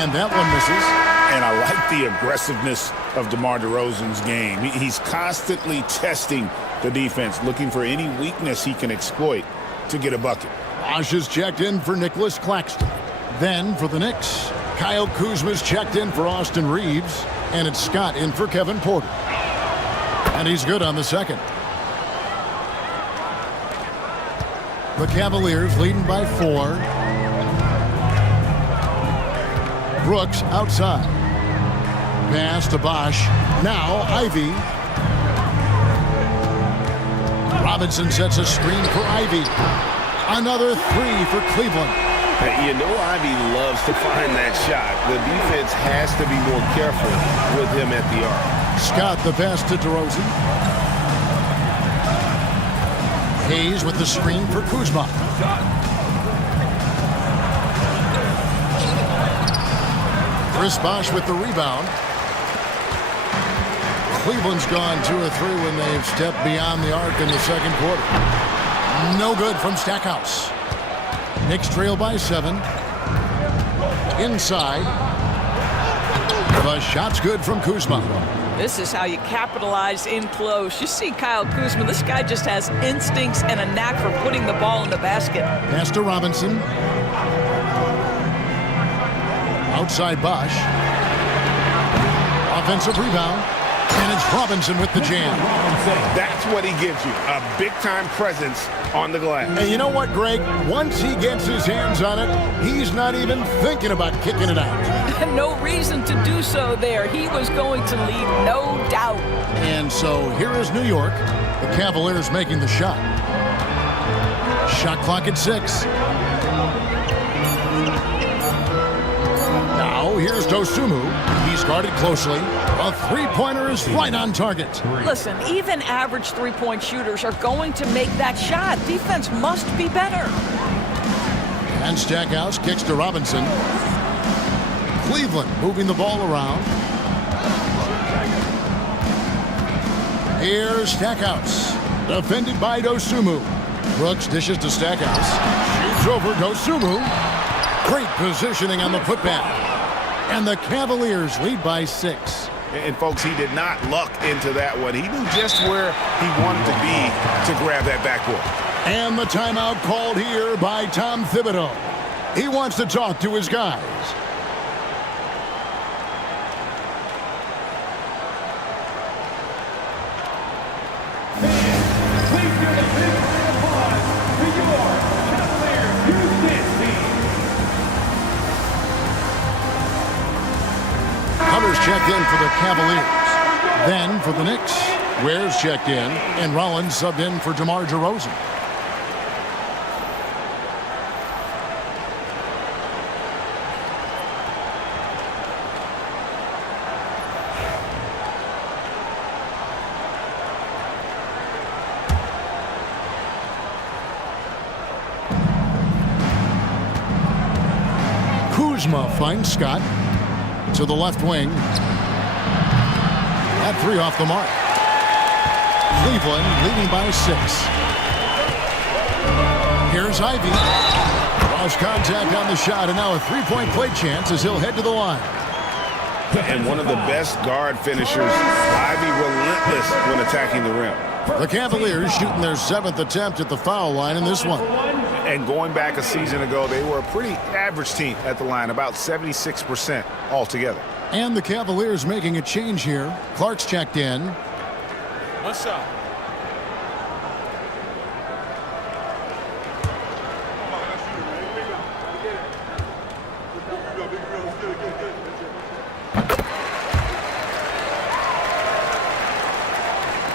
And that one misses. And I like the aggressiveness of DeMar DeRozan's game. He's constantly testing the defense, looking for any weakness he can exploit to get a bucket. Bosh is checked in for Nicholas Claxton. Then for the Knicks, Kyle Kuzma's checked in for Austin Reeves. And it's Scott in for Kevin Porter. And he's good on the second. The Cavaliers leading by 4. Brooks outside. Pass to Bosh. Now Ivy. Robinson sets a screen for Ivy. Another 3 for Cleveland. You know Ivy loves to find that shot. The defense has to be more careful with him at the arc. Scott the pass to DeRozan. Hayes with the screen for Kuzma. Chris Bosh with the rebound. Cleveland's gone 2 of 3 when they've stepped beyond the arc in the second quarter. No good from Stackhouse. Knicks trail by 7. Inside. The shot's good from Kuzma. This is how you capitalize in close. You see Kyle Kuzma, this guy just has instincts and a knack for putting the ball in the basket. Pass to Robinson. Outside Bosh. Offensive rebound. And it's Robinson with the jam. That's what he gives you, a big-time presence on the glass. And you know what, Greg? Once he gets his hands on it, he's not even thinking about kicking it out. No reason to do so there. He was going to lead, no doubt. And so here is New York. The Cavaliers making the shot. Shot clock at 6. Now here's Dosunmu. He's guarded closely. A three-pointer is right on target. Listen, even average three-point shooters are going to make that shot. Defense must be better. And Stackhouse kicks to Robinson. Cleveland moving the ball around. Here's Stackhouse. Defended by Dosunmu. Brooks dishes to Stackhouse. Shoots over Dosunmu. Great positioning on the putback. And the Cavaliers lead by 6. And, folks, he did not luck into that one. He knew just where he wanted to be to grab that backboard. And the timeout called here by Tom Thibodeau. He wants to talk to his guys. Please give a big round of applause to your Cavaliers Houston team. Hunter's checked in for the Cavaliers. Then for the Knicks, Ware's checked in, and Rollins subbed in for DeMar DeRozan. Kuzma finds Scott to the left wing. That 3 off the mark. Cleveland leading by 6. Here's Ivy. Lost contact on the shot, and now a three-point play chance as he'll head to the line. And one of the best guard finishers, Ivy, relentless when attacking the rim. The Cavaliers shooting their 7th attempt at the foul line in this one. And going back a season ago, they were a pretty average team at the line, about 76% altogether. And the Cavaliers making a change here. Clark's checked in. One shot.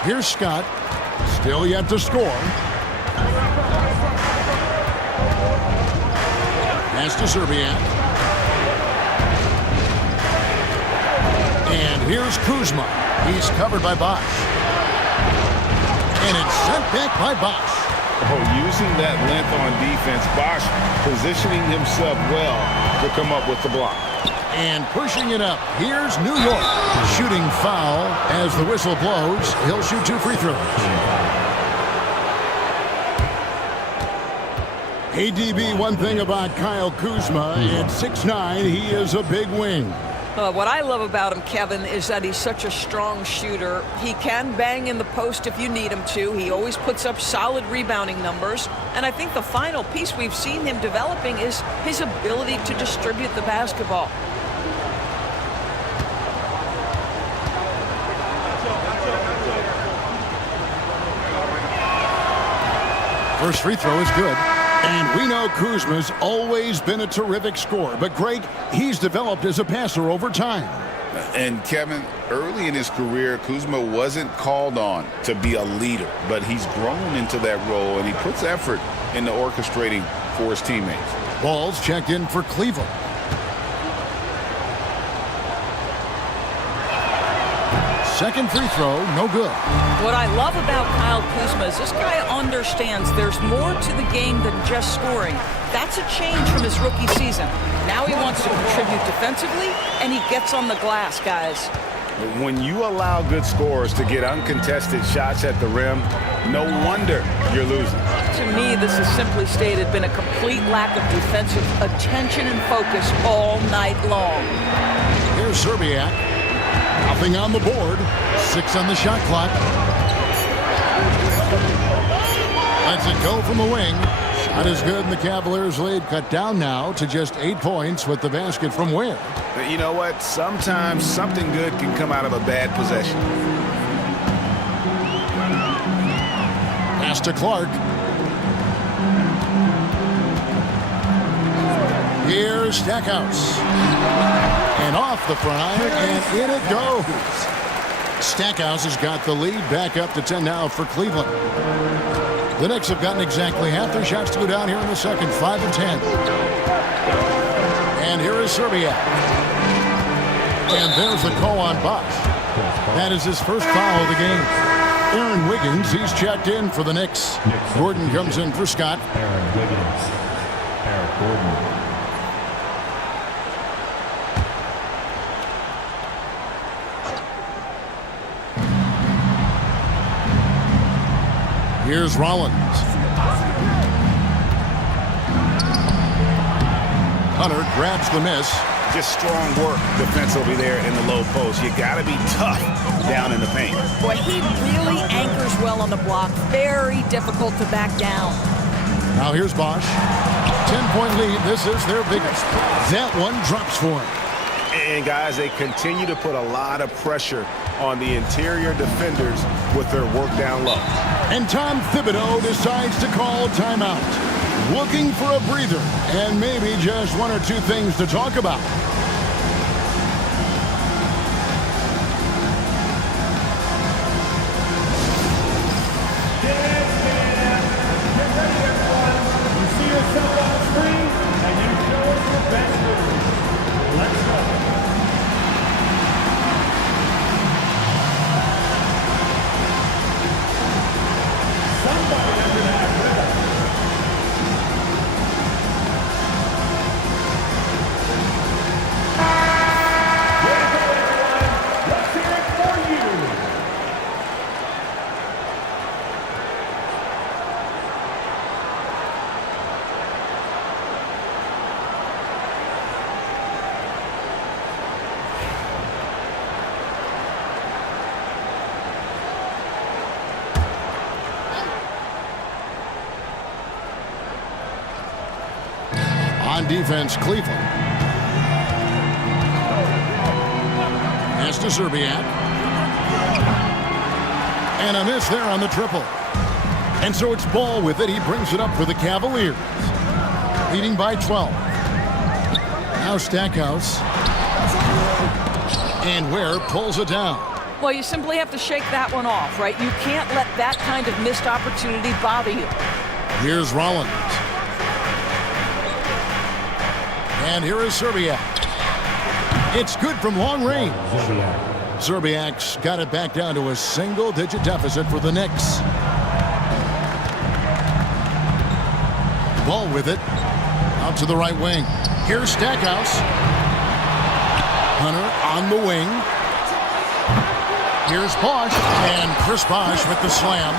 Here's Scott. Still yet to score. Pass to Serbiak. And here's Kuzma. He's covered by Bosch. And it's sent back by Bosch. Oh, using that length on defense, Bosch positioning himself well to come up with the block. And pushing it up. Here's New York. Shooting foul as the whistle blows. He'll shoot 2 free throws. ADB, one thing about Kyle Kuzma, at 6'9", he is a big wing. What I love about him, Kevin, is that he's such a strong shooter. He can bang in the post if you need him to. He always puts up solid rebounding numbers. And I think the final piece we've seen him developing is his ability to distribute the basketball. First free throw is good. And we know Kuzma's always been a terrific scorer. But, Greg, he's developed as a passer over time. And, Kevin, early in his career, Kuzma wasn't called on to be a leader. But he's grown into that role, and he puts effort into orchestrating for his teammates. Ball's checked in for Cleveland. Second free throw, no good. What I love about Kyle Kuzma is this guy understands there's more to the game than just scoring. That's a change from his rookie season. Now he wants to contribute defensively, and he gets on the glass, guys. When you allow good scorers to get uncontested shots at the rim, no wonder you're losing. To me, this is simply stated been a complete lack of defensive attention and focus all night long. Here's Serbiak. Nothing on the board. 6 on the shot clock. Lets it go from the wing. Shot is good, and the Cavaliers' lead cut down now to just 8 points with the basket from Ware. But you know what? Sometimes something good can come out of a bad possession. Pass to Clark. Here's Stackhouse. And off the front iron, and in it goes. Stackhouse has got the lead back up to 10 now for Cleveland. The Knicks have gotten exactly half their shots to go down here in the second, 5 and 10. And here is Serbiak. And there's the call on Bosch. That is his first foul of the game. Aaron Wiggins, he's checked in for the Knicks. Gordon comes in for Scott. Aaron Wiggins. Eric Gordon. Here's Rollins. Hunter grabs the miss. Just strong work defensively there in the low post. You got to be tough down in the paint. Boy, he really anchors well on the block. Very difficult to back down. Now here's Bosch. 10-point lead. This is their biggest. That one drops for him. And, guys, they continue to put a lot of pressure on the interior defenders with their work down low. And Tom Thibodeau decides to call timeout. Looking for a breather and maybe just 1 or 2 things to talk about. You see yourself on the screen, and you show us your best move. Let's go. Somebody under that rhythm. On defense, Cleveland. Pass to Zerbiak. And a miss there on the triple. And so it's Ball with it. He brings it up for the Cavaliers. Leading by 12. Now Stackhouse. And Ware pulls it down. Well, you simply have to shake that one off, right? You can't let that kind of missed opportunity bother you. Here's Rollins. And here is Zerbiak. It's good from long range. Zerbiak's got it back down to a single-digit deficit for the Knicks. Ball with it. Out to the right wing. Here's Stackhouse. Hunter on the wing. Here's Bosh. And Chris Bosh with the slam.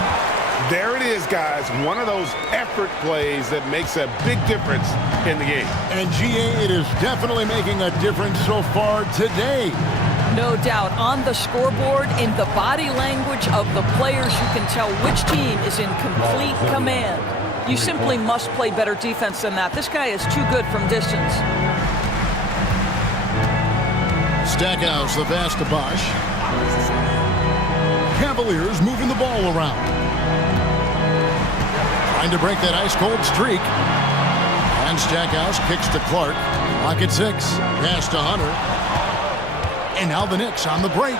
There it is, guys. One of those effort plays that makes a big difference in the game. And GA, it is definitely making a difference so far today. No doubt. On the scoreboard, in the body language of the players, you can tell which team is in complete command. You simply must play better defense than that. This guy is too good from distance. Stackhouse, the pass to Bosh. Cavaliers moving the ball around. Trying to break that ice-cold streak. And Stackhouse kicks to Clark. Lock at 6. Pass to Hunter. And now the Knicks on the break.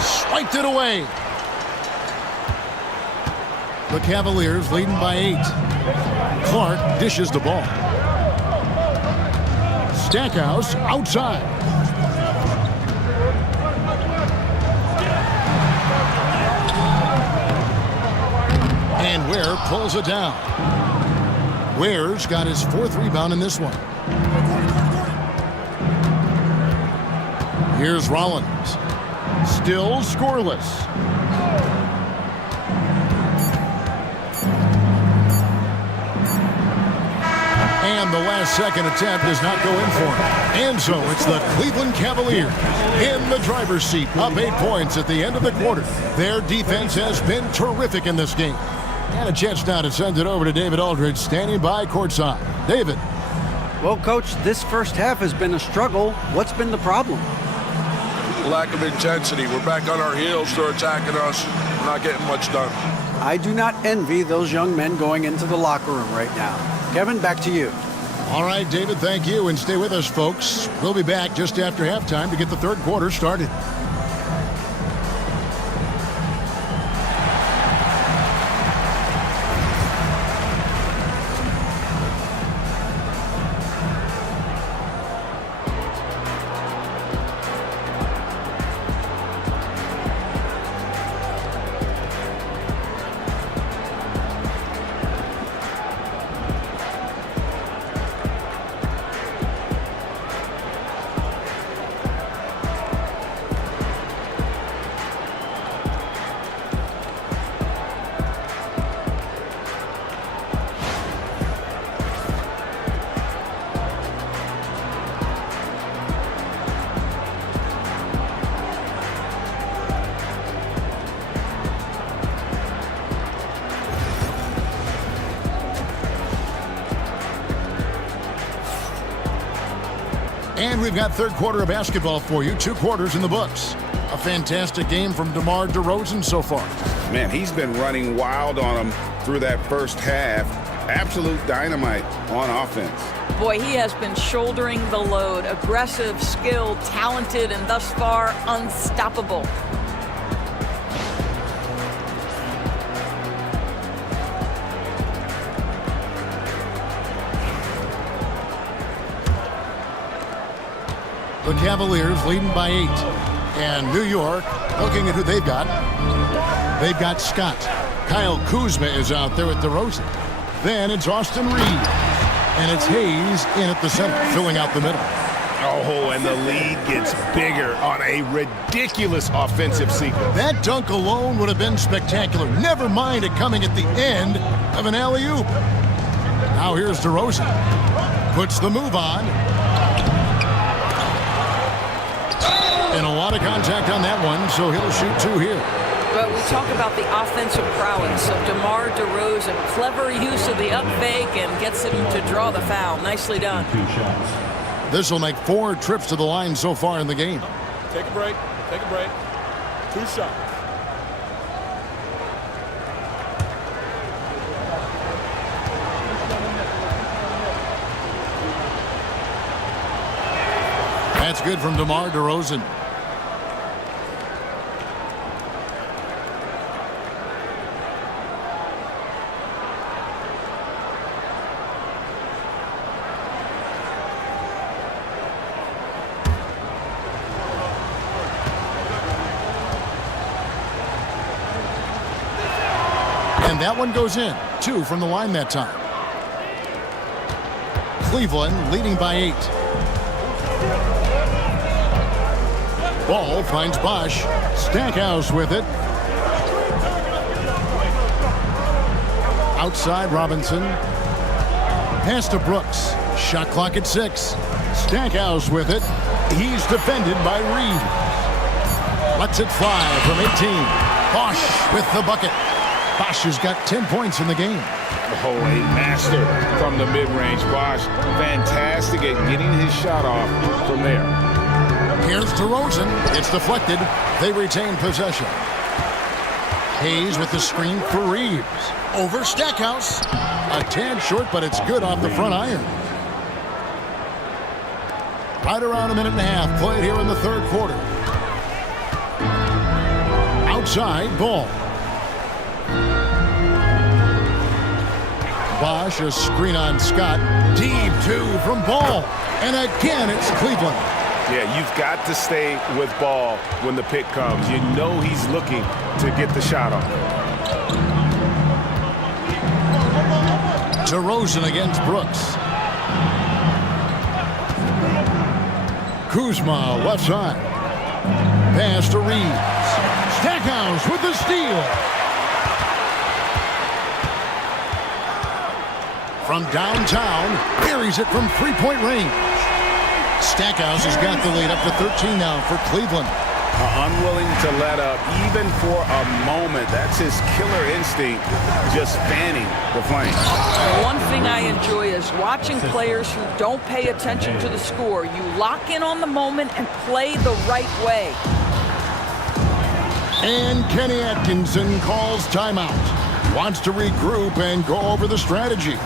Swiped it away. The Cavaliers leading by 8. Clark dishes the ball. Stackhouse outside. And Ware pulls it down. Ware's got his 4th rebound in this one. Here's Rollins. Still scoreless. And the last second attempt does not go in for him. And so it's the Cleveland Cavaliers in the driver's seat, up 8 points at the end of the quarter. Their defense has been terrific in this game. And a chance now to send it over to David Aldridge, standing by courtside. David. Well, Coach, this first half has been a struggle. What's been the problem? Lack of intensity. We're back on our heels. They're attacking us. We're not getting much done. I do not envy those young men going into the locker room right now. Kevin, back to you. All right, David, thank you. And stay with us, folks. We'll be back just after halftime to get the third quarter started. And we've got third quarter of basketball for you. 2 quarters in the books. A fantastic game from DeMar DeRozan so far. Man, he's been running wild on them through that first half. Absolute dynamite on offense. Boy, he has been shouldering the load. Aggressive, skilled, talented, and thus far unstoppable. The Cavaliers leading by 8. And New York looking at who they've got. They've got Scott. Kyle Kuzma is out there with DeRozan. Then it's Austin Reeves. And it's Hayes in at the center, filling out the middle. Oh, and the lead gets bigger on a ridiculous offensive sequence. That dunk alone would have been spectacular. Never mind it coming at the end of an alley-oop. Now here's DeRozan. Puts the move on. And a lot of contact on that one, so he'll shoot 2 here. But we talk about the offensive prowess of DeMar DeRozan. Clever use of the up fake and gets him to draw the foul. Nicely done. This will make 4 trips to the line so far in the game. Take a break. Take a break. 2 shots. That's good from DeMar DeRozan. And that one goes in. 2 from the line that time. Cleveland leading by 8. Ball finds Bosch. Stackhouse with it. Outside Robinson. Pass to Brooks. Shot clock at 6. Stackhouse with it. He's defended by Reed. Lets it fly from 18. Bosch with the bucket. Bosch has got 10 points in the game. Oh, a master from the mid-range. Bosch, fantastic at getting his shot off from there. Here's DeRozan. It's deflected. They retain possession. Hayes with the screen for Reeves. Over Stackhouse. A tad short, but it's good off the front iron. Right around a minute and a half played here in the third quarter. Outside, Ball. Bosch, a screen on Scott. Deep 2 from Ball. And again, it's Cleveland. Yeah, you've got to stay with Ball when the pick comes. You know he's looking to get the shot off. DeRozan against Brooks. Kuzma, left side. Pass to Reeves. Stackhouse with the steal. From downtown, buries it from three-point range. Stackhouse has got the lead up to 13 now for Cleveland. Unwilling to let up even for a moment. That's his killer instinct, just fanning the flame. One thing I enjoy is watching players who don't pay attention to the score. You lock in on the moment and play the right way. And Kenny Atkinson calls timeout. Wants to regroup and go over the strategy.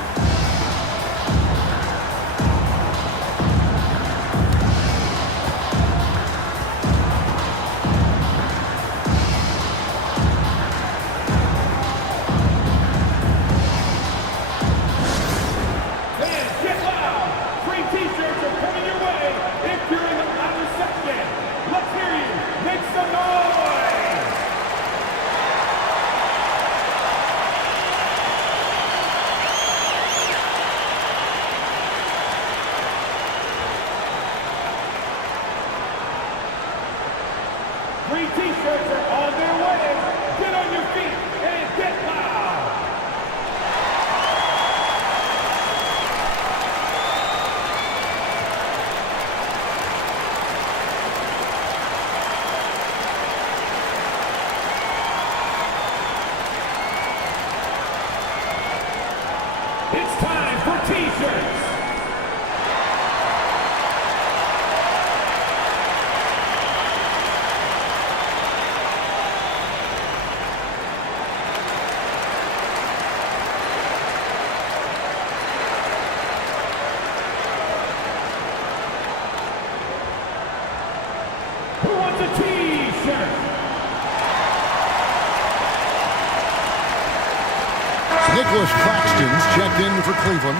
Nicholas Claxton's checked in for Cleveland.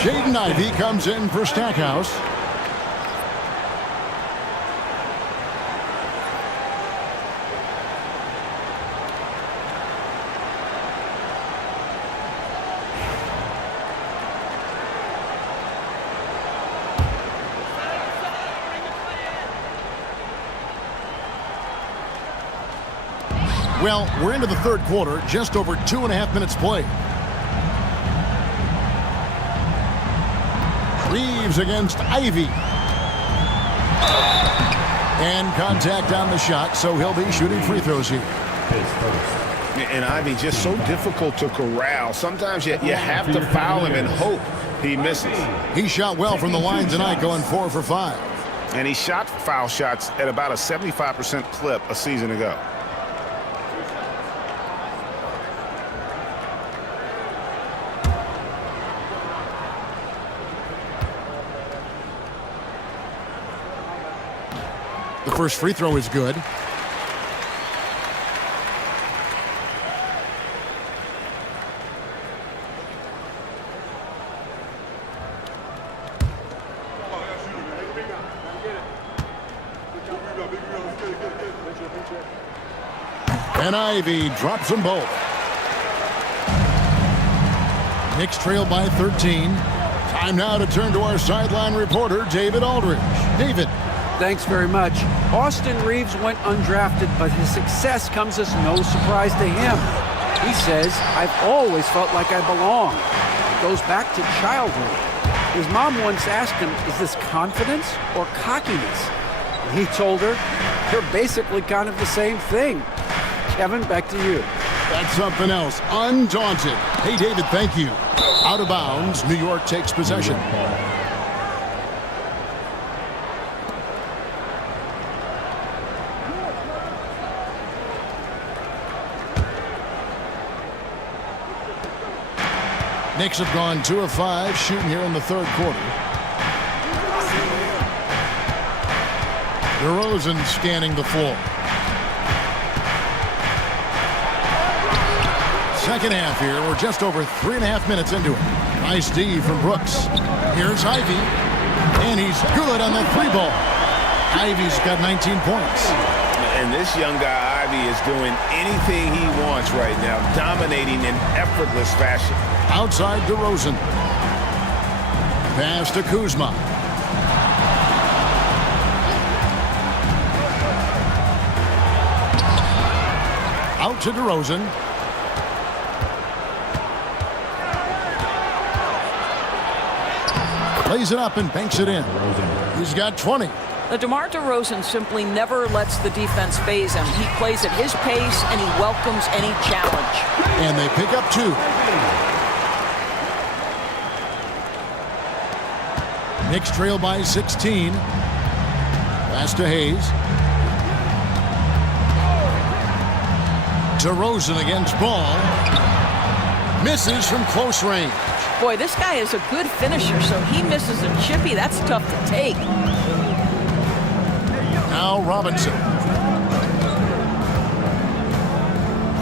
Jaden Ivey comes in for Stackhouse. Well, we're into the third quarter, just over 2.5 minutes played. Reeves against Ivey. And contact on the shot, so he'll be shooting free throws here. And Ivy just so difficult to corral. Sometimes you have to foul him and hope he misses. He shot well from the line tonight, going 4 for 5. And he shot foul shots at about a 75% clip a season ago. The first free throw is good. And Ivy drops them both. Knicks trail by 13. Time now to turn to our sideline reporter, David Aldridge. David. Thanks very much. Austin Reeves went undrafted, but his success comes as no surprise to him. He says, "I've always felt like I belong." It goes back to childhood. His mom once asked him, "Is this confidence or cockiness?" And he told her, "They're basically kind of the same thing." Kevin, back to you. That's something else. Undaunted. Hey, David, thank you. Out of bounds, New York takes possession. Knicks have gone 2 of 5 shooting here in the third quarter. DeRozan scanning the floor. Second half here. We're just over 3.5 minutes into it. Nice D from Brooks. Here's Ivy. And he's good on the 3-ball. Ivy's got 19 points. And this young guy, Ivy, is doing anything he wants right now, dominating in effortless fashion. Outside DeRozan. Pass to Kuzma. Out to DeRozan. Lays it up and banks it in. He's got 20. DeMar DeRozan simply never lets the defense phase him. He plays at his pace, and he welcomes any challenge. And they pick up 2. Knicks trail by 16. Pass to Hayes. DeRozan against Ball. Misses from close range. Boy, this guy is a good finisher, so he misses a chippy. That's tough to take. Now Robinson.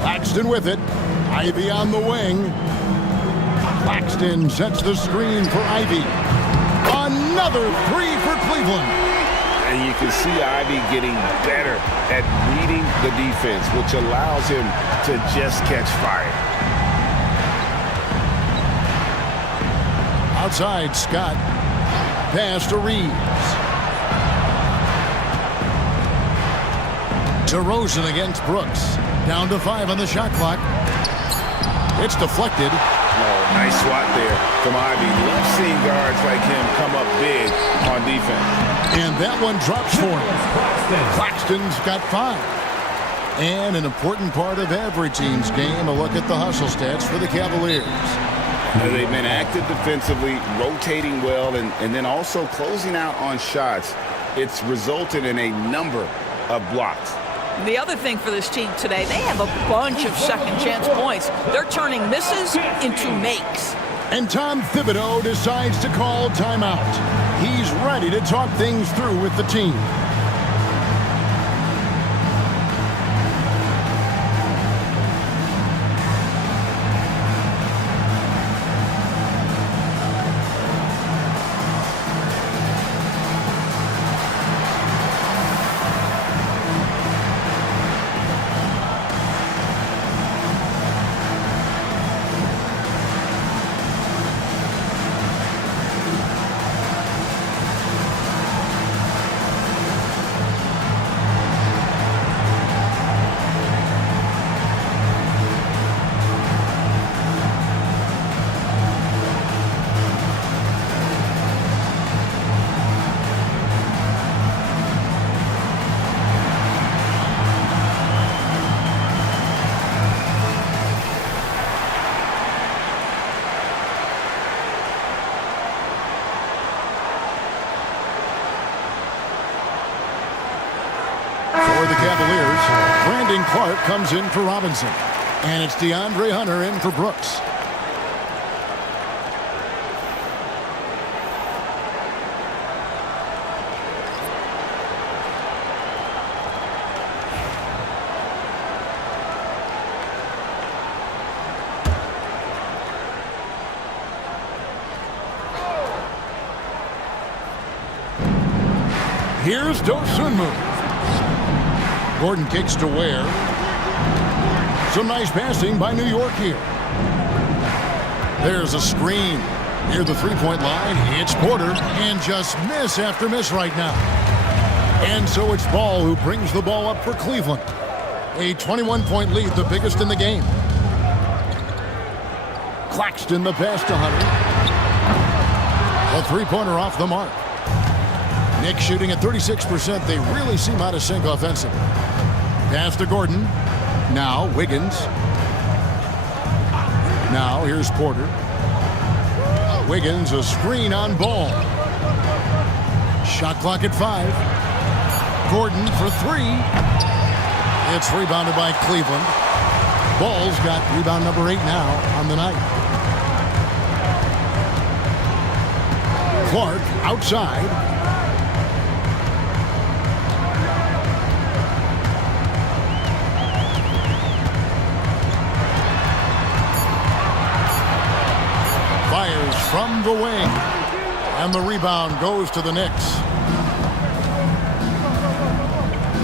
Claxton with it. Ivy on the wing. Claxton sets the screen for Ivy. Another 3 for Cleveland. And you can see Ivy getting better at reading the defense, which allows him to just catch fire. Outside, Scott. Pass to Reeves. DeRozan against Brooks. Down to 5 on the shot clock. It's deflected. Oh, nice swat there from Ivy. Love seeing guards like him come up big on defense. And that one drops for him. Claxton's got 5. And an important part of every team's game, a look at the hustle stats for the Cavaliers. They've been active defensively, rotating well, and then also closing out on shots. It's resulted in a number of blocks. The other thing for this team today, they have a bunch of second chance points. They're turning misses into makes. And Tom Thibodeau decides to call timeout. He's ready to talk things through with the team. Cavaliers, Brandon Clark comes in for Robinson. And it's DeAndre Hunter in for Brooks. Here's Dosunmu. Gordon kicks to Ware. Some nice passing by New York here. There's a screen near the three-point line. It's Porter, and just miss after miss right now. And so it's Ball who brings the ball up for Cleveland. A 21-point lead, the biggest in the game. Claxton the pass to Hunter. A three-pointer off the mark. Knicks shooting at 36%. They really seem out of sync offensively. Pass to Gordon. Now Wiggins. Now here's Porter. Wiggins, a screen on Ball. Shot clock at 5. Gordon for 3. It's rebounded by Cleveland. Ball's got rebound number 8 now on the night. Clark outside. Fires from the wing. And the rebound goes to the Knicks.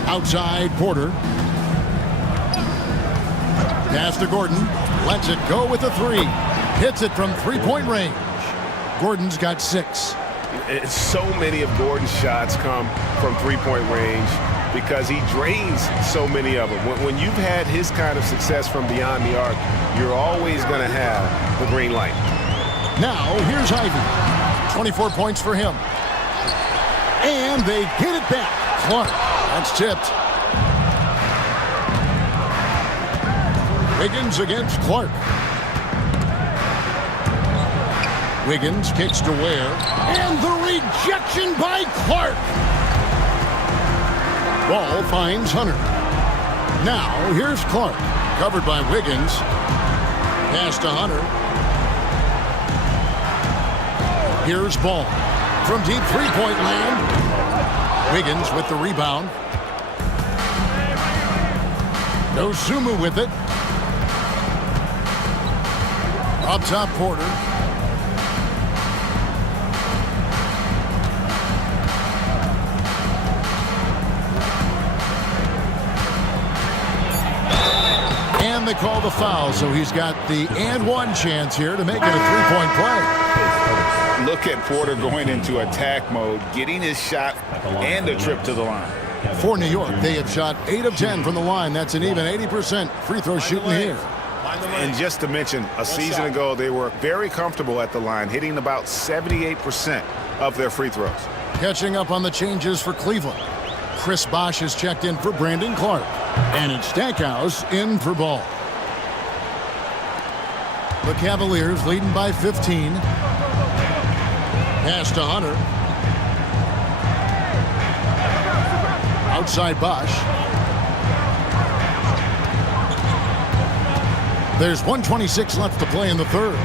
Outside, Porter. Pass to Gordon. Lets it go with a 3. Hits it from three-point range. Gordon's got 6. So many of Gordon's shots come from three-point range because he drains so many of them. When you've had his kind of success from beyond the arc, you're always going to have the green light. Now, here's Ivy. 24 points for him. And they get it back. Clark. That's tipped. Wiggins against Clark. Wiggins kicks to Ware. And the rejection by Clark. Ball finds Hunter. Now, here's Clark. Covered by Wiggins. Pass to Hunter. Here's Ball. From deep three-point land. Wiggins with the rebound. Dosunmu with it. Up top, Porter. And they call the foul, so he's got the and one chance here to make it a three-point play. Look at Porter going into attack mode, getting his shot and a trip to the line. For New York, they have shot 8 of 10 from the line. That's an even 80% free throw shooting here. And just to mention, a season ago, they were very comfortable at the line, hitting about 78% of their free throws. Catching up on the changes for Cleveland. Chris Bosh is checked in for Brandon Clark. And it's Stackhouse in for Ball. The Cavaliers leading by 15. Pass to Hunter. Outside Bosh. There's 1:26 left to play in the third.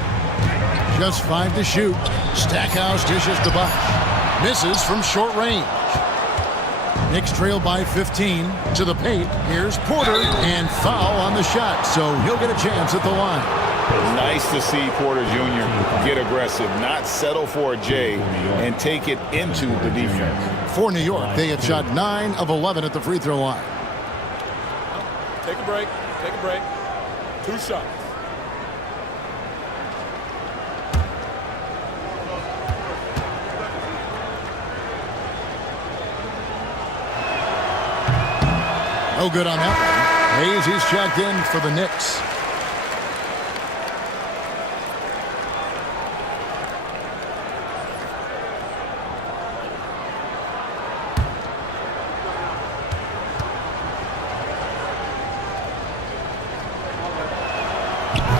Just 5 to shoot. Stackhouse dishes to Bosh. Misses from short range. Knicks trail by 15 to the paint. Here's Porter and foul on the shot, so he'll get a chance at the line. Nice to see Porter Jr. get aggressive, not settle for a J, and take it into the defense. For New York, they have shot 9 of 11 at the free throw line. Take a break. Take a break. 2 shots. No good on that one. Hayes, he's checked in for the Knicks.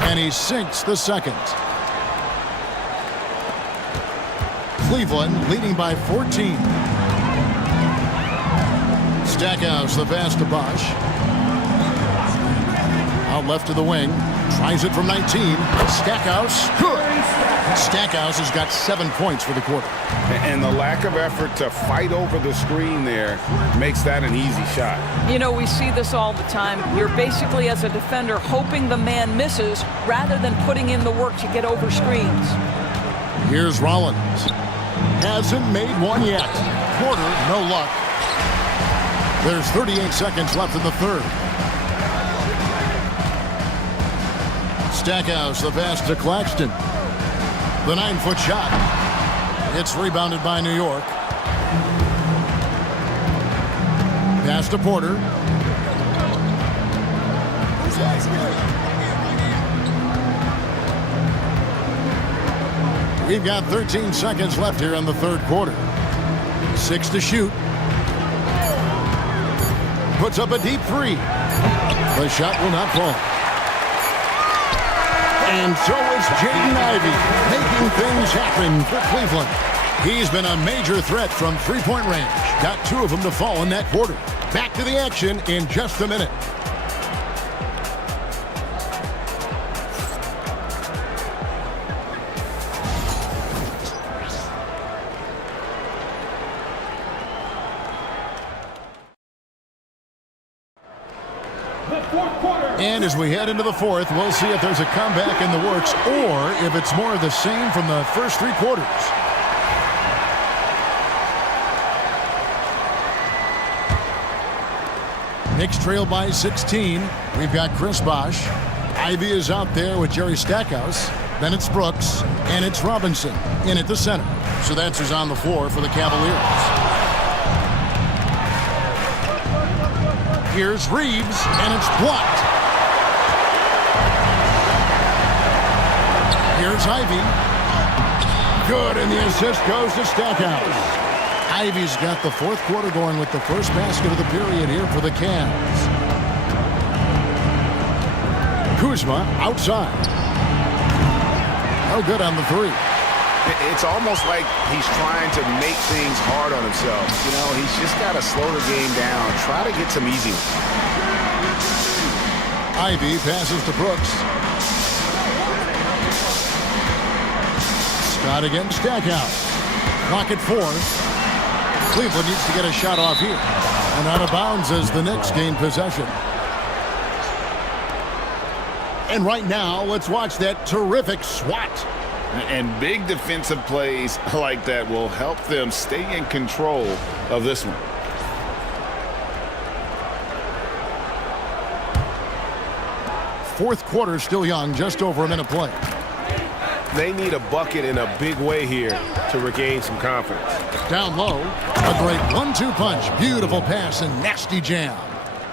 And he sinks the second. Cleveland leading by 14. Stackhouse, the pass to Bosch. Out left to the wing. Tries it from 19. Stackhouse, good. Stackhouse has got 7 points for the quarter. And the lack of effort to fight over the screen there makes that an easy shot. You know, we see this all the time. You're basically, as a defender, hoping the man misses rather than putting in the work to get over screens. Here's Rollins. Hasn't made one yet. Quarter, no luck. There's 38 seconds left in the third. Stackhouse, the pass to Claxton. The 9-foot shot. It's rebounded by New York. Pass to Porter. We've got 13 seconds left here in the third quarter. 6 to shoot. Puts up a deep three. The shot will not fall. And so is Jaden Ivey, making things happen for Cleveland. He's been a major threat from three-point range. Got 2 of them to fall in that quarter. Back to the action in just a minute. And as we head into the fourth, we'll see if there's a comeback in the works or if it's more of the same from the first 3 quarters. Knicks trail by 16. We've got Chris Bosh. Ivey is out there with Jerry Stackhouse. Then it's Brooks, and it's Robinson in at the center. So that's who's on the floor for the Cavaliers. Here's Reeves, and it's blocked. Here's Ivey. Good, and the assist goes to Stackhouse. Ivey's got the fourth quarter going with the first basket of the period here for the Cavs. Kuzma outside. No good on the three. It's almost like he's trying to make things hard on himself. You know, he's just got to slow the game down. Try to get some easy ones. Ivey passes to Brooks. Scott against Stackhouse. Clock at 4. Cleveland needs to get a shot off here. And out of bounds as the Knicks gain possession. And right now, let's watch that terrific swat. And big defensive plays like that will help them stay in control of this one. Fourth quarter still young, just over a minute play. They need a bucket in a big way here to regain some confidence. Down low, a great 1-2 punch. Beautiful pass and nasty jam.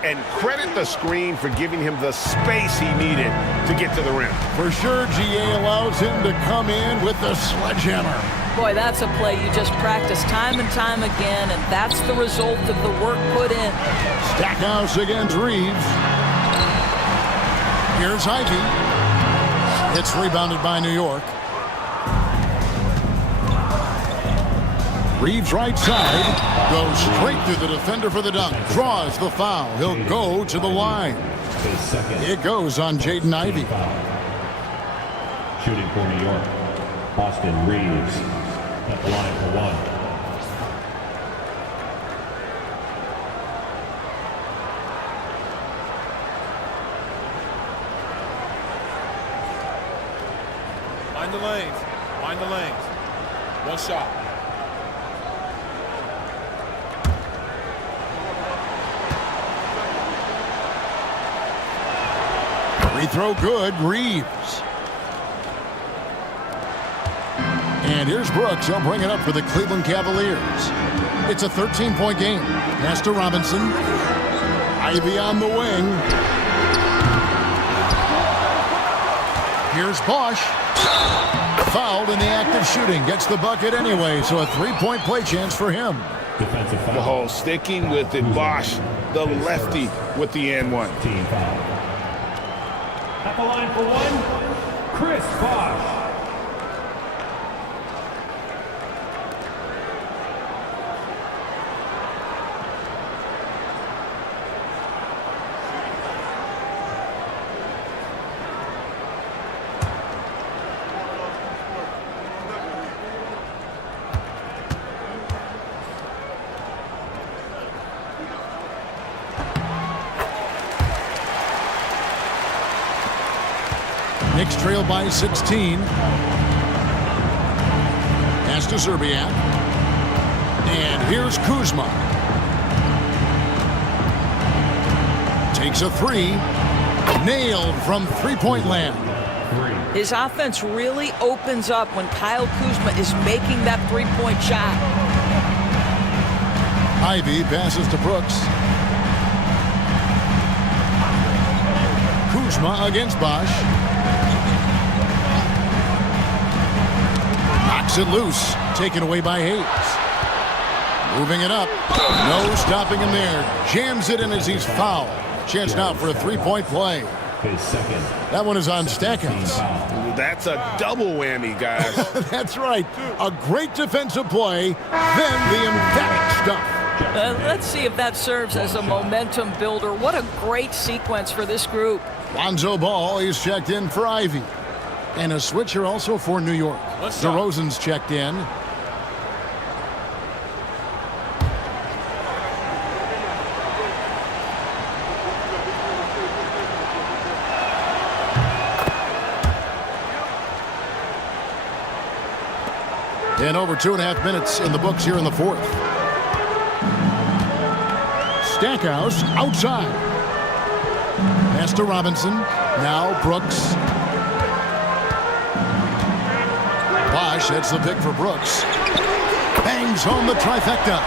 And credit the screen for giving him the space he needed to get to the rim. For sure, GA allows him to come in with the sledgehammer. Boy, that's a play you just practice time and time again, and that's the result of the work put in. Stackhouse against Reeves. Here's Ivey. It's rebounded by New York. Reeves right side, goes straight through the defender for the dunk, draws the foul. He'll go to the line. It goes on Jaden Ivey. Shooting for New York, Austin Reeves at the line for one. Mind the lanes. Mind the lanes. One shot. Free throw good, Reeves. And here's Brooks. He'll bring it up for the Cleveland Cavaliers. It's a 13-point game. Pass to Robinson. Ivey on the wing. Here's Bosh. Fouled in the act of shooting. Gets the bucket anyway, so a 3-point play chance for him. Defensive foul. Oh, sticking with it, Bosh, the lefty with the N1. Team foul. At the line for one, Chris Bosh. Knicks trail by 16. Pass to Szczerbiak. And here's Kuzma. Takes a three. Nailed from three-point land. His offense really opens up when Kyle Kuzma is making that three-point shot. Ivy passes to Brooks. Kuzma against Bosch. Knocks it loose. Taken away by Hayes. Moving it up. No stopping him there. Jams it in as he's fouled. Chance now for a three-point play. That one is on Stackhouse. That's a double whammy, guys. That's right. A great defensive play, then the emphatic stuff. Let's see if that serves as a momentum builder. What a great sequence for this group. Lonzo Ball is checked in for Ivy. And a switcher also for New York. DeRozan's checked in. And over 2.5 minutes in the books here in the fourth. Stackhouse outside. Pass to Robinson. Now Brooks. Bosch, that's the pick for Brooks. Bangs home the trifecta.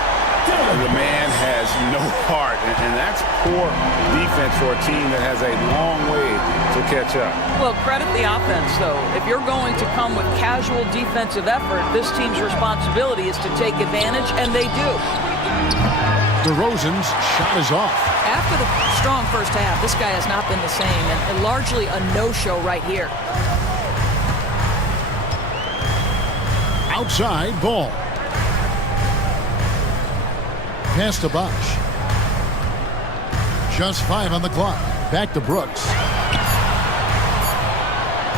The man has no heart, and that's poor defense for a team that has a long way to catch up. Well, credit the offense, though. If you're going to come with casual defensive effort, this team's responsibility is to take advantage, and they do. DeRozan's shot is off. After the strong first half, this guy has not been the same, and largely a no-show right here. Outside Ball. Pass to Bosch. Just 5 on the clock. Back to Brooks.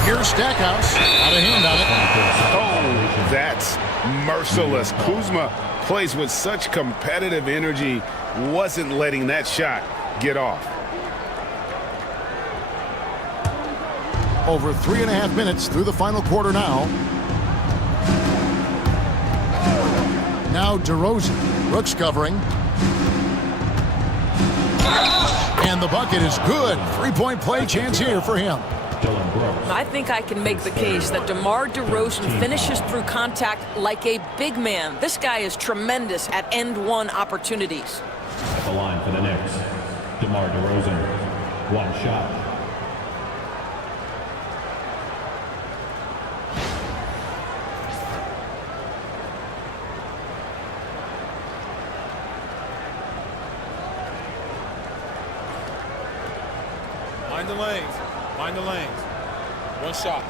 Here's Stackhouse. Out of hand on it. Oh, that's merciless. Kuzma plays with such competitive energy. Wasn't letting that shot get off. Over 3.5 minutes through the final quarter now. Now DeRozan. Brooks covering. And the bucket is good. Three-point play chance here for him. I think I can make the case that DeMar DeRozan finishes through contact like a big man. This guy is tremendous at end-one opportunities. At the line for the Knicks, DeMar DeRozan, one shot. Find the lanes. Find the lanes. One shot.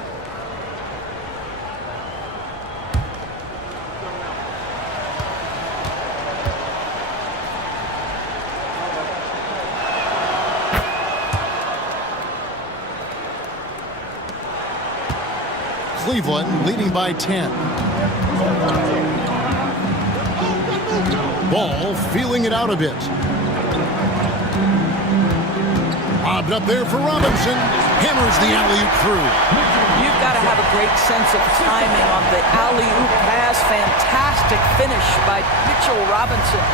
Cleveland leading by 10. Ball feeling it out a bit. Bobbed up there for Robinson. Hammers the alley-oop through. You've got to have a great sense of timing on the alley-oop pass. Fantastic finish by Mitchell Robinson.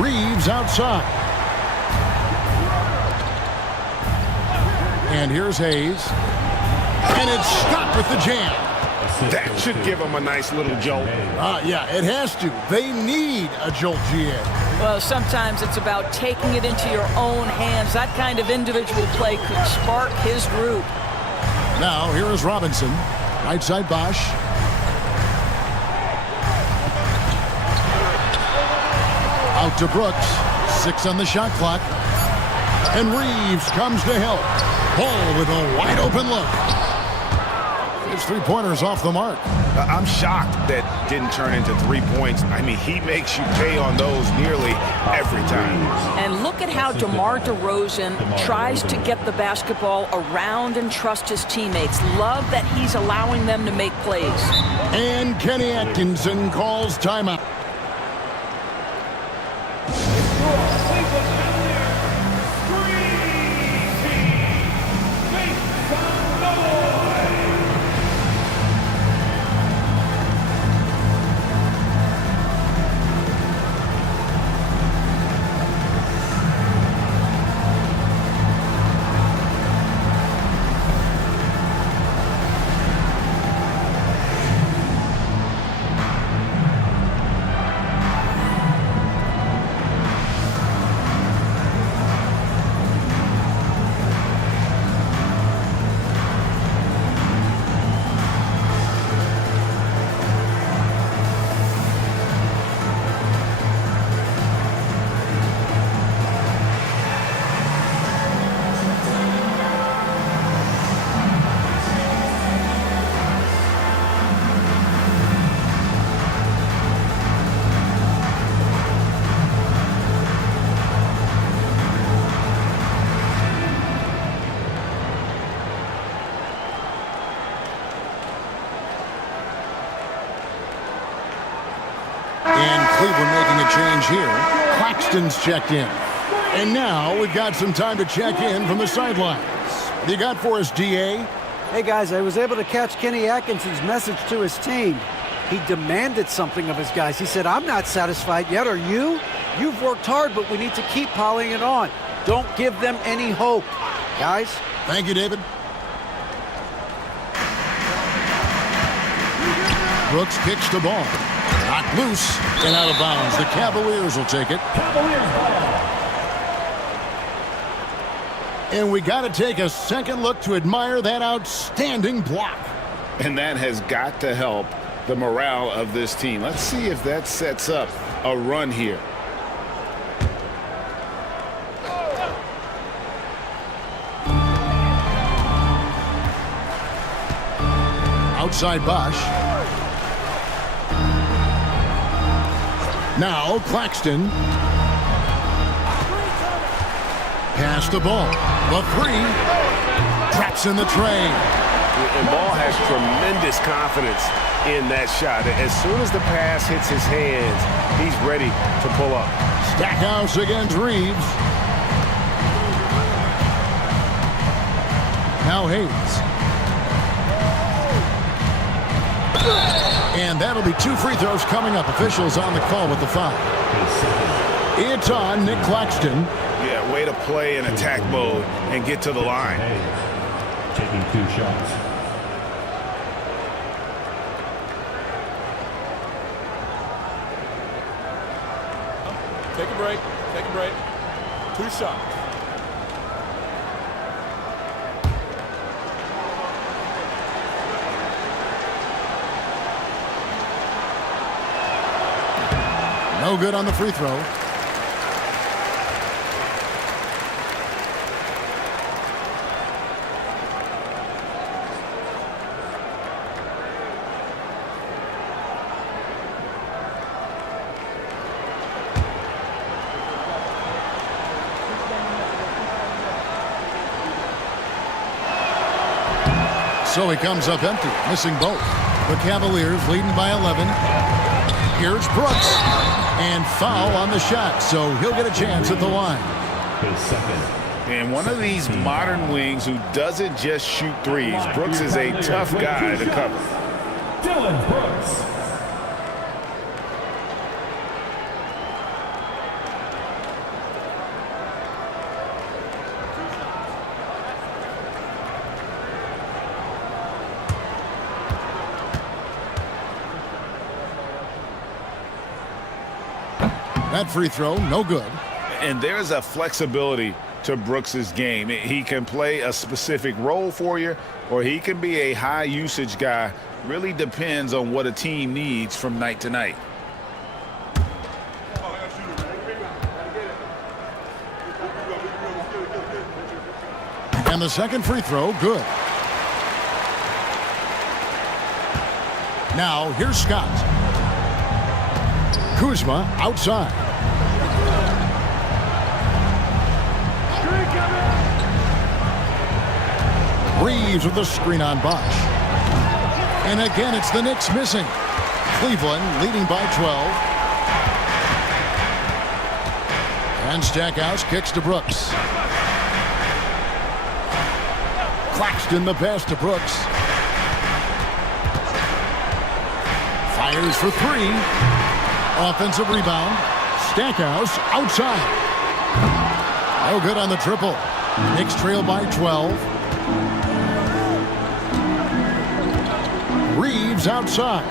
Reeves outside. And here's Hayes. And it's stopped with the jam. That should give them a nice little jolt. Yeah, it has to. They need a jolt, GA. Well, sometimes it's about taking it into your own hands. That kind of individual play could spark his group. Now, here is Robinson. Right side Bosch. Out to Brooks. 6 on the shot clock. And Reeves comes to help. Ball with a wide open look. His three-pointers off the mark. I'm shocked that didn't turn into 3 points. I mean, he makes you pay on those nearly every time. And look at how DeMar DeRozan tries to get the basketball around and trust his teammates. Love that he's allowing them to make plays. And Kenny Atkinson calls timeout. change here. Claxton's checked in. And now we've got some time to check in from the sidelines. What do you got for us, DA? Hey, guys, I was able to catch Kenny Atkinson's message to his team. He demanded something of his guys. He said, I'm not satisfied yet. Are you? You've worked hard, but we need to keep piling it on. Don't give them any hope. Guys? Thank you, David. Brooks kicks the ball. Knocked loose and out of bounds. The Cavaliers will take it. And we got to take a second look to admire that outstanding block. And that has got to help the morale of this team. Let's see if that sets up a run here. Outside Bosch. Now Claxton. Pass the ball. The three. Traps in the tray. And Ball has tremendous confidence in that shot. As soon as the pass hits his hands, he's ready to pull up. Stackhouse against Reeves. Now Hayes. And that'll be 2 free throws coming up. Officials on the call with the foul. It's on Nick Claxton. Yeah, way to play in attack mode and get to the line. Taking 2 shots. Take a break. Take a break. 2 shots. No good on the free throw. So he comes up empty, missing both. The Cavaliers leading by 11. Here's Brooks. And foul on the shot, so he'll get a chance at the line. And one of these modern wings who doesn't just shoot threes. Brooks is a tough guy to cover. Dylan Brooks. That free throw, no good. And there's a flexibility to Brooks's game. He can play a specific role for you, or he can be a high usage guy. Really depends on what a team needs from night to night. And the second free throw, good. Now here's Scott. Kuzma outside. Reeves with the screen on Bosch. And again, it's the Knicks missing. Cleveland leading by 12. And Stackhouse kicks to Brooks. Claxton the pass to Brooks. Fires for 3. Offensive rebound. Stackhouse outside. No good on the triple. Knicks trail by 12. Reeves outside.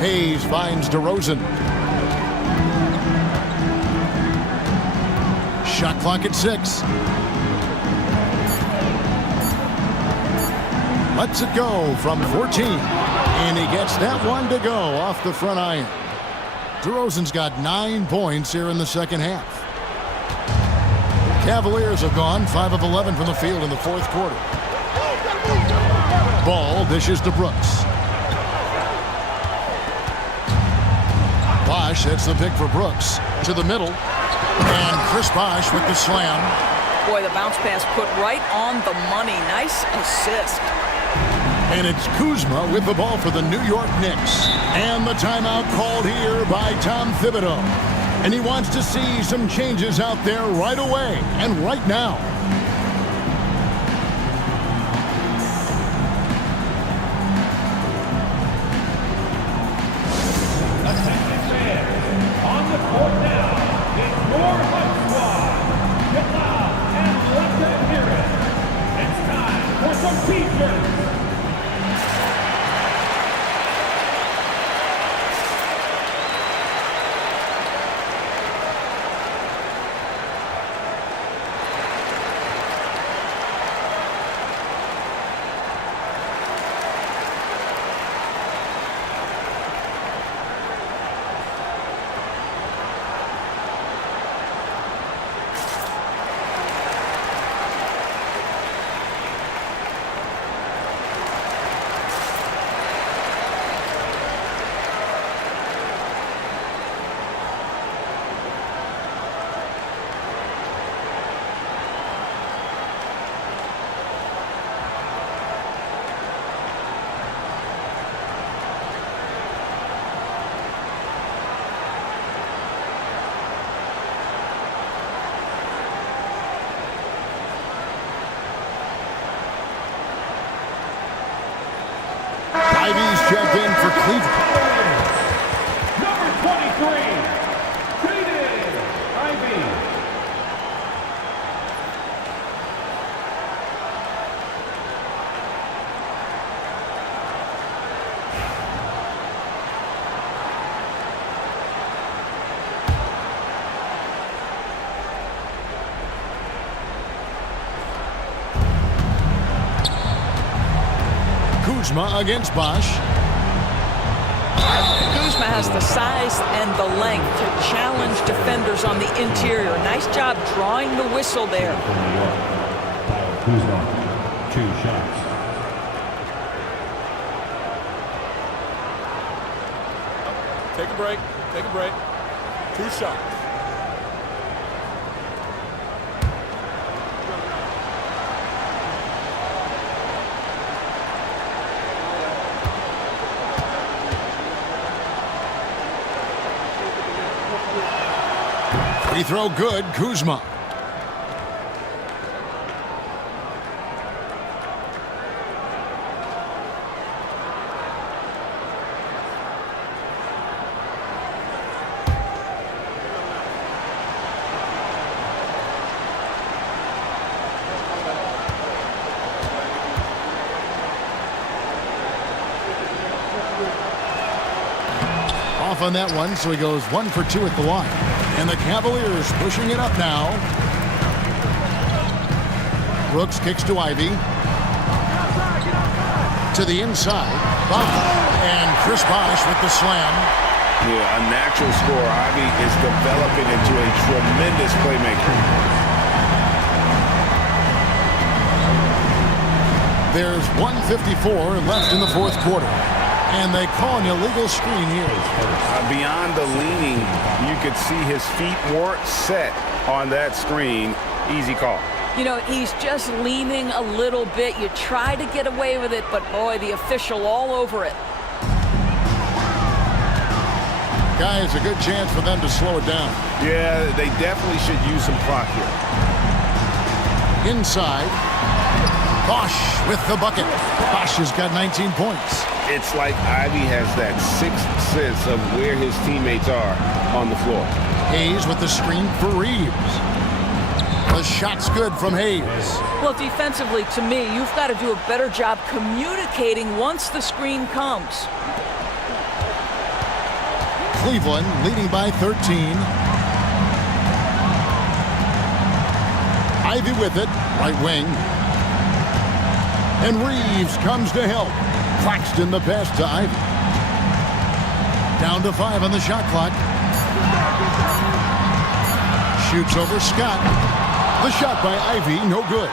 Hayes finds DeRozan. Shot clock at 6. Lets it go from 14. And he gets that one to go off the front iron. DeRozan's got 9 points here in the second half. Cavaliers have gone 5 of 11 from the field in the fourth quarter. Ball dishes to Brooks. Bosch hits the pick for Brooks. To the middle. And Chris Bosch with the slam. Boy, the bounce pass put right on the money. Nice assist. And it's Kuzma with the ball for the New York Knicks. And the timeout called here by Tom Thibodeau. And he wants to see some changes out there right away and right now. On the court now, it's your Hype Squad. Get loud and let them hear it. It's time for some T-shirts. Ivy's checked in for Cleveland. Number 23, Jaden Ivey. Kuzma against Bosch. Kuzma has the size and the length to challenge defenders on the interior. Nice job drawing the whistle there. Kuzma, 2 shots. Take a break. Take a break. 2 shots. Free throw good, Kuzma. Off on that one, so he goes 1 for 2 at the line. And the Cavaliers pushing it up now. Brooks kicks to Ivy. To the inside. And Chris Bosh with the slam. Yeah, a natural scorer. Ivy is developing into a tremendous playmaker. There's 1:54 left in the fourth quarter. And they call an illegal screen here. Beyond the leaning, you could see his feet weren't set on that screen. Easy call. You know, he's just leaning a little bit. You try to get away with it, but boy, the official all over it. Guys, a good chance for them to slow it down. Yeah, they definitely should use some clock here. Inside. Bosh with the bucket. Bosh has got 19 points. It's like Ivy has that sixth sense of where his teammates are on the floor. Hayes with the screen for Reeves. The shot's good from Hayes. Well, defensively, to me, you've got to do a better job communicating once the screen comes. Cleveland leading by 13. Ivy with it, right wing. And Reeves comes to help. Claxton the pass to Ivy. Down to 5 on the shot clock. Shoots over Scott. The shot by Ivy, no good.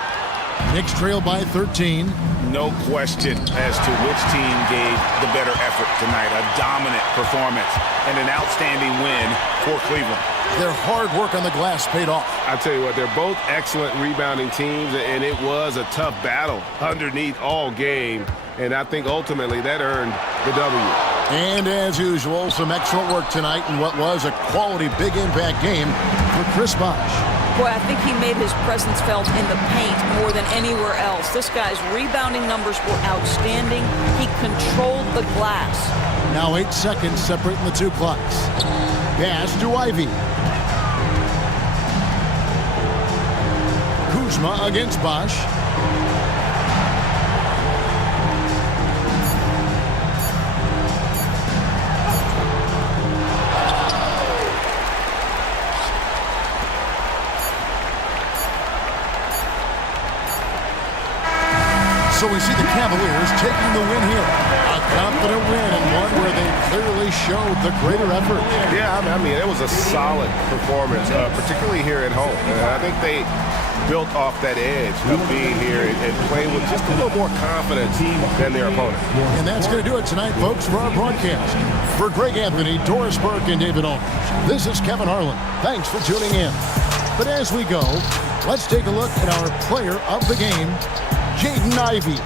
Knicks trail by 13. No question as to which team gave the better effort tonight. A dominant performance and an outstanding win for Cleveland. Their hard work on the glass paid off. I tell you what, they're both excellent rebounding teams, and it was a tough battle underneath all game. And I think ultimately that earned the W. And as usual, some excellent work tonight in what was a quality big impact game for Chris Bosh. Boy, I think he made his presence felt in the paint more than anywhere else. This guy's rebounding numbers were outstanding. He controlled the glass. Now 8 seconds separating the two clocks. Pass to Ivy. Kuzma against Bosh. So we see the Cavaliers taking the win here. A confident win and one where they clearly showed the greater effort. Yeah, I mean, it was a solid performance, particularly here at home. And I think they built off that edge of being here and playing with just a little more confidence than their opponent. And that's going to do it tonight, folks, for our broadcast. For Greg Anthony, Doris Burke, and David Olney, this is Kevin Harlan. Thanks for tuning in. But as we go, let's take a look at our player of the game, Jaden Ivey.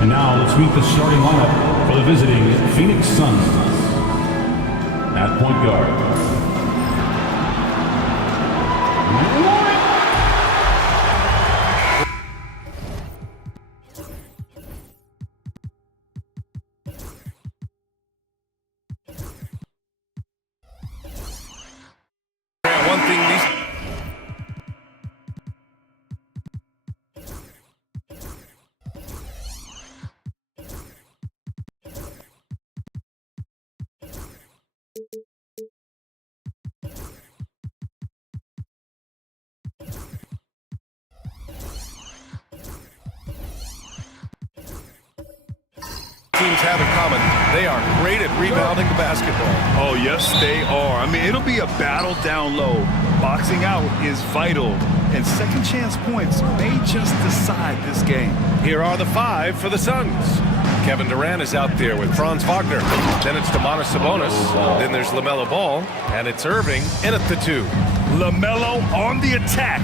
And now let's meet the starting lineup for the visiting Phoenix Suns. At point guard, one thing these teams have in common, they are great at rebounding the basketball. Oh, yes, they are. I mean, it'll be a battle down low. Boxing out is vital, and second chance points may just decide this game. Here are the five for the Suns. Kevin Durant is out there with Franz Wagner. Then it's Domantas Sabonis. Then there's LaMelo Ball, and it's Irving in at the 2. LaMelo on the attack.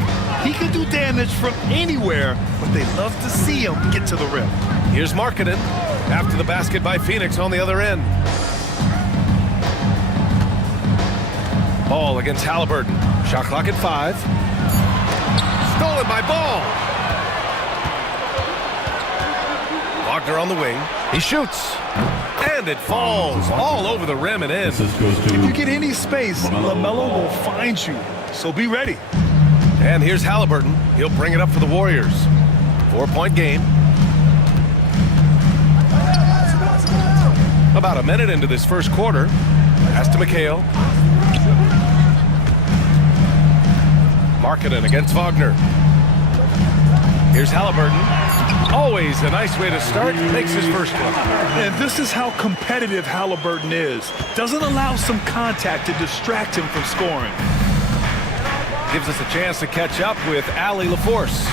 He can do damage from anywhere, but they love to see him get to the rim. Here's Markkanen after the basket by Phoenix on the other end. Ball against Halliburton. Shot clock at 5. Stolen by Ball. Wagner on the wing. He shoots. And it falls all over the rim and in. If you get any space, LaMelo will find you. So be ready. And here's Halliburton. He'll bring it up for the Warriors. 4-point game. About a minute into this first quarter. Pass to McHale. Markkanen against Wagner. Here's Halliburton. Always a nice way to start. Makes his first one. And this is how competitive Halliburton is. Doesn't allow some contact to distract him from scoring. Gives us a chance to catch up with Allie LaForce.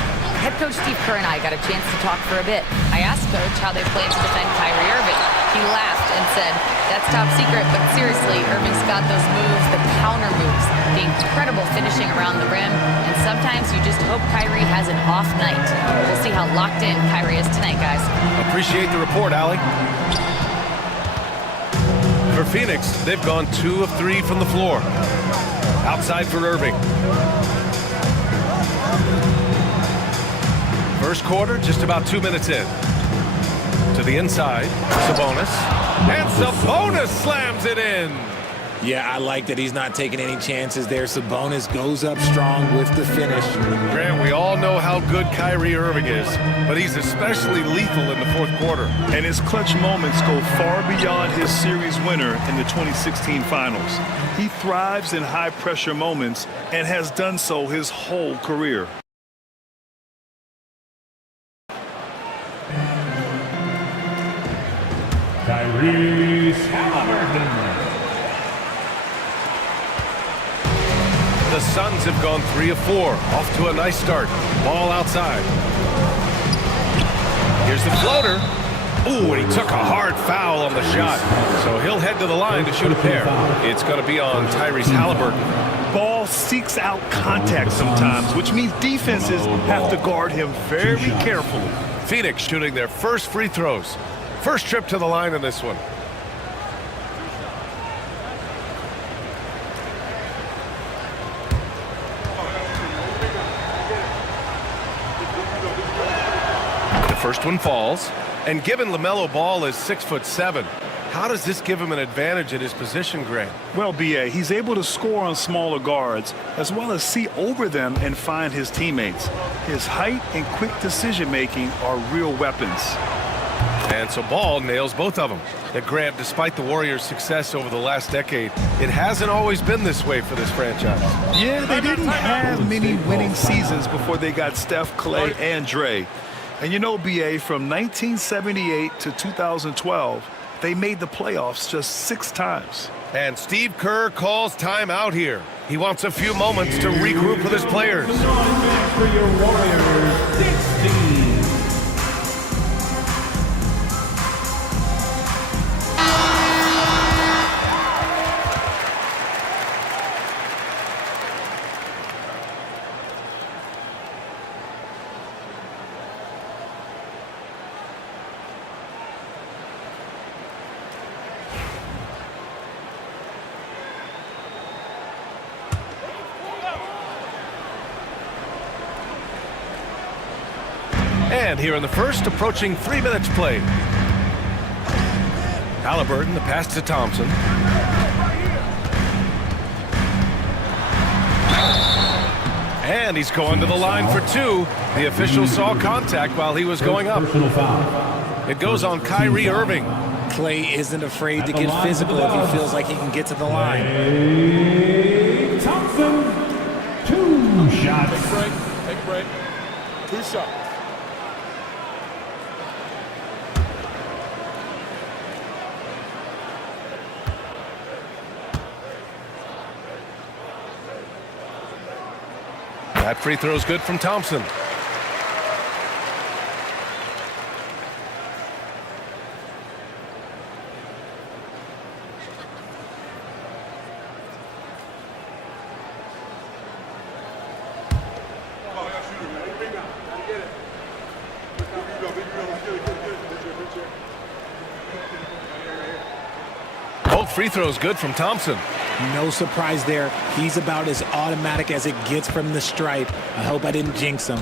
Head coach Steve Kerr and I got a chance to talk for a bit. I asked Coach how they plan to defend Kyrie Irving. He laughed and said, "That's top secret, but seriously, Irving's got those moves, the counter moves, the incredible finishing around the rim, and sometimes you just hope Kyrie has an off night." We'll see how locked in Kyrie is tonight, guys. Appreciate the report, Allie. For Phoenix, they've gone 2 of 3 from the floor. Outside for Irving. First quarter, just about 2 minutes in. To the inside, Sabonis. And Sabonis slams it in. Yeah, I like that he's not taking any chances there. Sabonis goes up strong with the finish. Grant, we all know how good Kyrie Irving is, but he's especially lethal in the fourth quarter. And his clutch moments go far beyond his series winner in the 2016 finals. He thrives in high-pressure moments and has done so his whole career. Tyrese Halliburton. The Suns have gone 3 of 4, off to a nice start. Ball outside. Here's the floater. Ooh, and he took a hard foul on the shot. So he'll head to the line to shoot a pair. It's going to be on Tyrese Halliburton. Ball seeks out contact sometimes, which means defenses have to guard him very carefully. Phoenix shooting their first free throws. First trip to the line in this one. The first one falls, and given LaMelo Ball is 6'7", how does this give him an advantage at his position, Grant? Well, B.A., he's able to score on smaller guards as well as see over them and find his teammates. His height and quick decision-making are real weapons. And so Ball nails both of them. And Grant, despite the Warriors' success over the last decade, it hasn't always been this way for this franchise. Yeah, they didn't have many winning seasons before they got Steph, Clay, and Dre. And you know, B.A., from 1978 to 2012, they made the playoffs just 6 times. And Steve Kerr calls timeout here. He wants a few moments to regroup with his players. For your Warriors, 16. And here in the first, approaching 3 minutes played. Halliburton, the pass to Thompson. And he's going to the line for 2. The official saw contact while he was going up. It goes on Kyrie Irving. Clay isn't afraid to get physical if he feels like he can get to the line. Thompson, 2 shots. Take a break. Take a break. 2 shots. That free throw is good from Thompson. Both free throws good from Thompson. No surprise there. He's about as automatic as it gets from the stripe. I hope I didn't jinx him.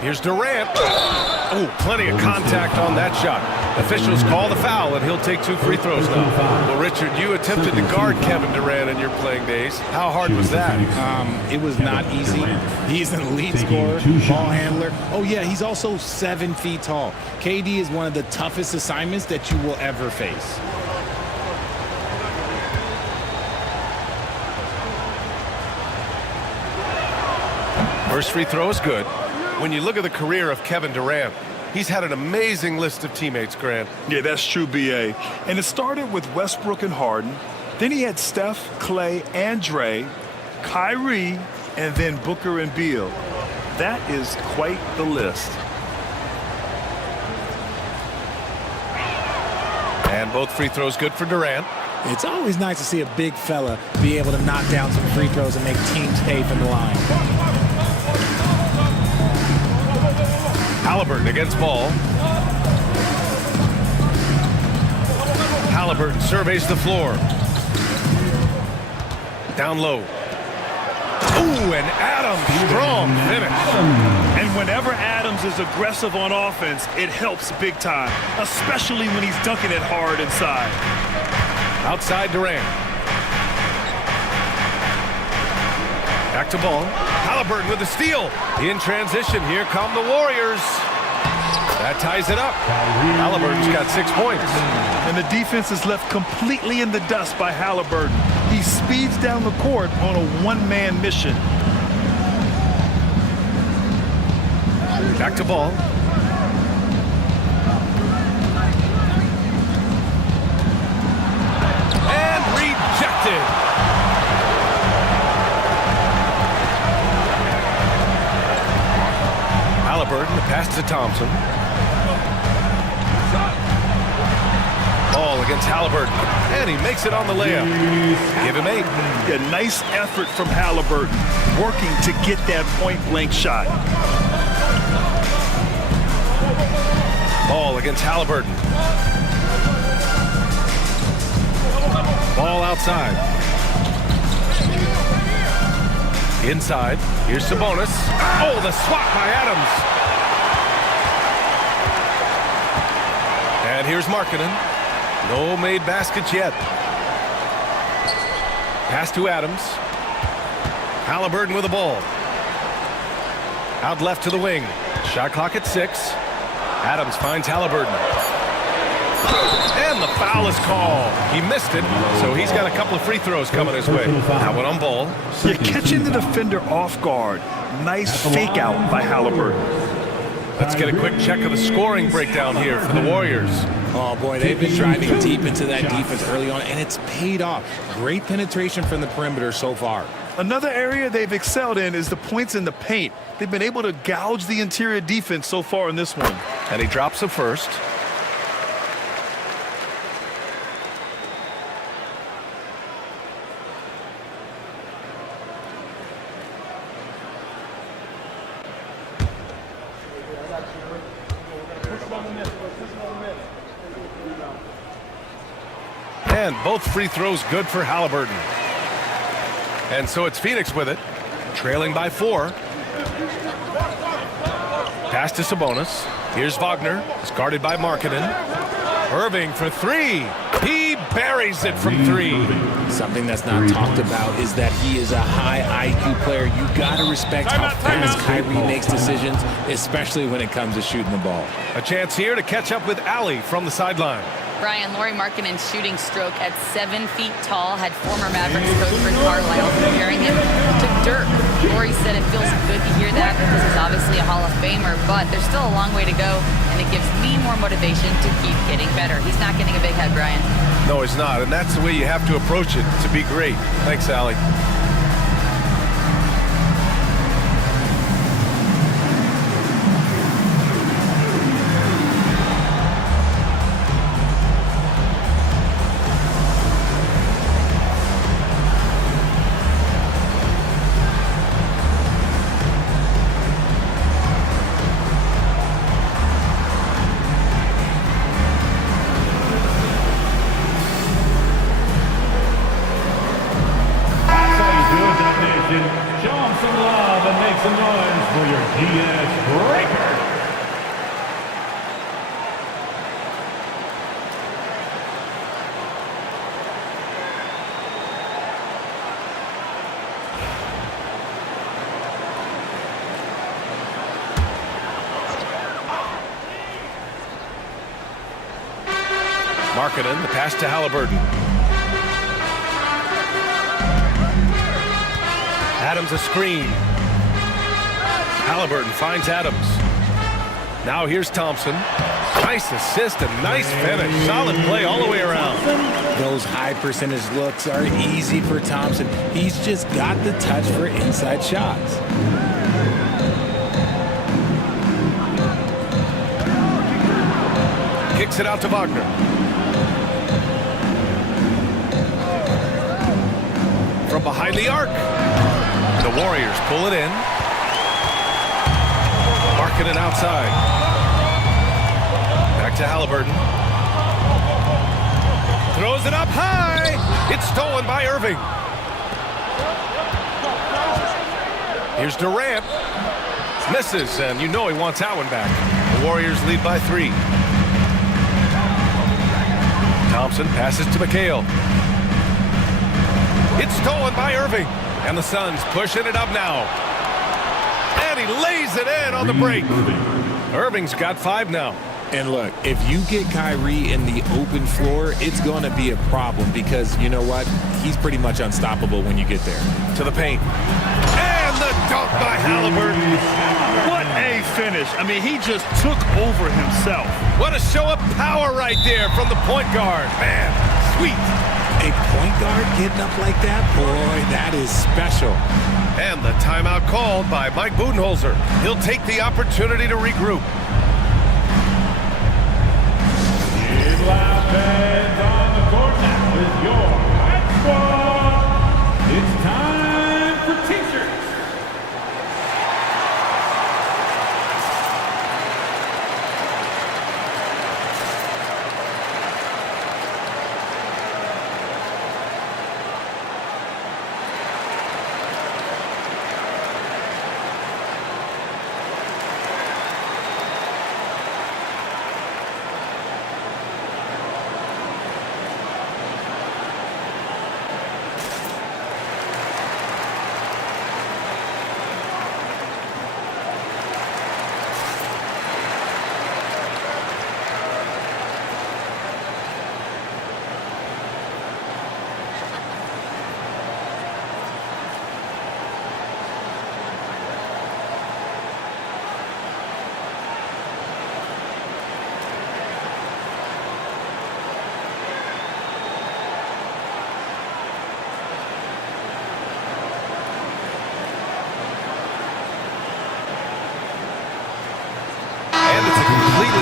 Here's Durant. Oh, plenty of contact on that shot. Officials call the foul, and he'll take 2 free throws now. Well, Richard, you attempted to guard Kevin Durant in your playing days. How hard was that? It was not easy. He's an elite scorer, ball handler. Oh, yeah, he's also 7 feet tall. KD is one of the toughest assignments that you will ever face. First free throw is good. When you look at the career of Kevin Durant, he's had an amazing list of teammates, Grant. Yeah, that's true, B.A. And it started with Westbrook and Harden. Then he had Steph, Clay, and Dre, Kyrie, and then Booker and Beal. That is quite the list. And both free throws good for Durant. It's always nice to see a big fella be able to knock down some free throws and make teams pay from the line. Halliburton against Ball. Halliburton surveys the floor. Down low. Ooh, and Adams, strong finish. And whenever Adams is aggressive on offense, it helps big time, especially when he's dunking it hard inside. Outside Durant. Back to Ball. Halliburton with the steal. In transition, here come the Warriors. That ties it up. Halliburton's got 6 points. And the defense is left completely in the dust by Halliburton. He speeds down the court on a one-man mission. Back to Ball. And rejected. Halliburton, the pass to Thompson. Ball against Halliburton, and he makes it on the layup. Give him 8. A nice effort from Halliburton, working to get that point-blank shot. Ball against Halliburton. Ball outside. Inside. Here's Sabonis. Oh, the swat by Adams. And here's Markkanen. No made baskets yet. Pass to Adams. Halliburton with the ball. Out left to the wing. Shot clock at 6. Adams finds Halliburton. And the foul is called. He missed it, so he's got a couple of free throws coming his way. That one on Ball. You're catching the defender off guard. Nice fake out by Halliburton. Let's get a quick check of the scoring breakdown here for the Warriors. Oh, boy, they've been driving deep into that defense early on, and it's paid off. Great penetration from the perimeter so far. Another area they've excelled in is the points in the paint. They've been able to gouge the interior defense so far in this one. And he drops the first. And both free throws good for Halliburton. And so it's Phoenix with it, trailing by 4. Pass to Sabonis. Here's Wagner. It's guarded by Markkanen. Irving for 3. He buries it from 3. Something that's not talked about is that he is a high IQ player. You got to respect how fast Kyrie makes decisions, especially when it comes to shooting the ball. A chance here to catch up with Allie from the sideline. Brian, Lauri Markkanen's shooting stroke at 7 feet tall had former Mavericks coach Rick Carlisle comparing him to Dirk. Lauri said it feels good to hear that because he's obviously a Hall of Famer, but there's still a long way to go, and it gives me more motivation to keep getting better. He's not getting a big head, Brian. No, he's not, and that's the way you have to approach it to be great. Thanks, Allie. Markkanen, the pass to Halliburton. Adams a screen. Halliburton finds Adams. Now here's Thompson. Nice assist and nice finish. Solid play all the way around. The those high percentage looks are easy for Thompson. He's just got the touch for inside shots. Kicks it out to Wagner. From behind the arc. The Warriors pull it in. Marking it outside. Back to Halliburton. Throws it up high. It's stolen by Irving. Here's Durant. Misses, and you know he wants that one back. The Warriors lead by 3. Thompson passes to McHale. It's stolen by Irving. And the Suns pushing it up now. And he lays it in on the break. Irving's got 5 now. And look, if you get Kyrie in the open floor, it's going to be a problem because you know what? He's pretty much unstoppable when you get there. To the paint. And the dunk by Halliburton. What a finish. I mean, he just took over himself. What a show of power right there from the point guard. Man, sweet. A point guard getting up like that? Boy, that is special. And the timeout called by Mike Budenholzer. He'll take the opportunity to regroup. Last fans on the court now is your Hype Squad. It's time for t-shirts.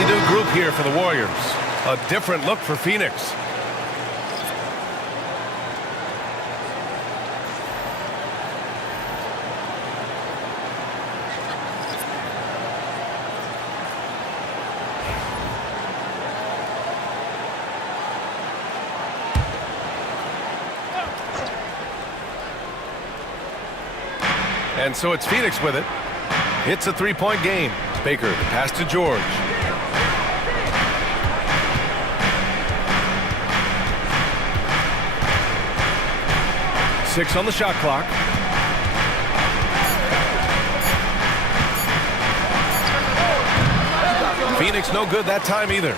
New group here for the Warriors. A different look for Phoenix. And so it's Phoenix with it. It's a three-point game. Baker, the pass to George. Six on the shot clock. Phoenix no good that time either.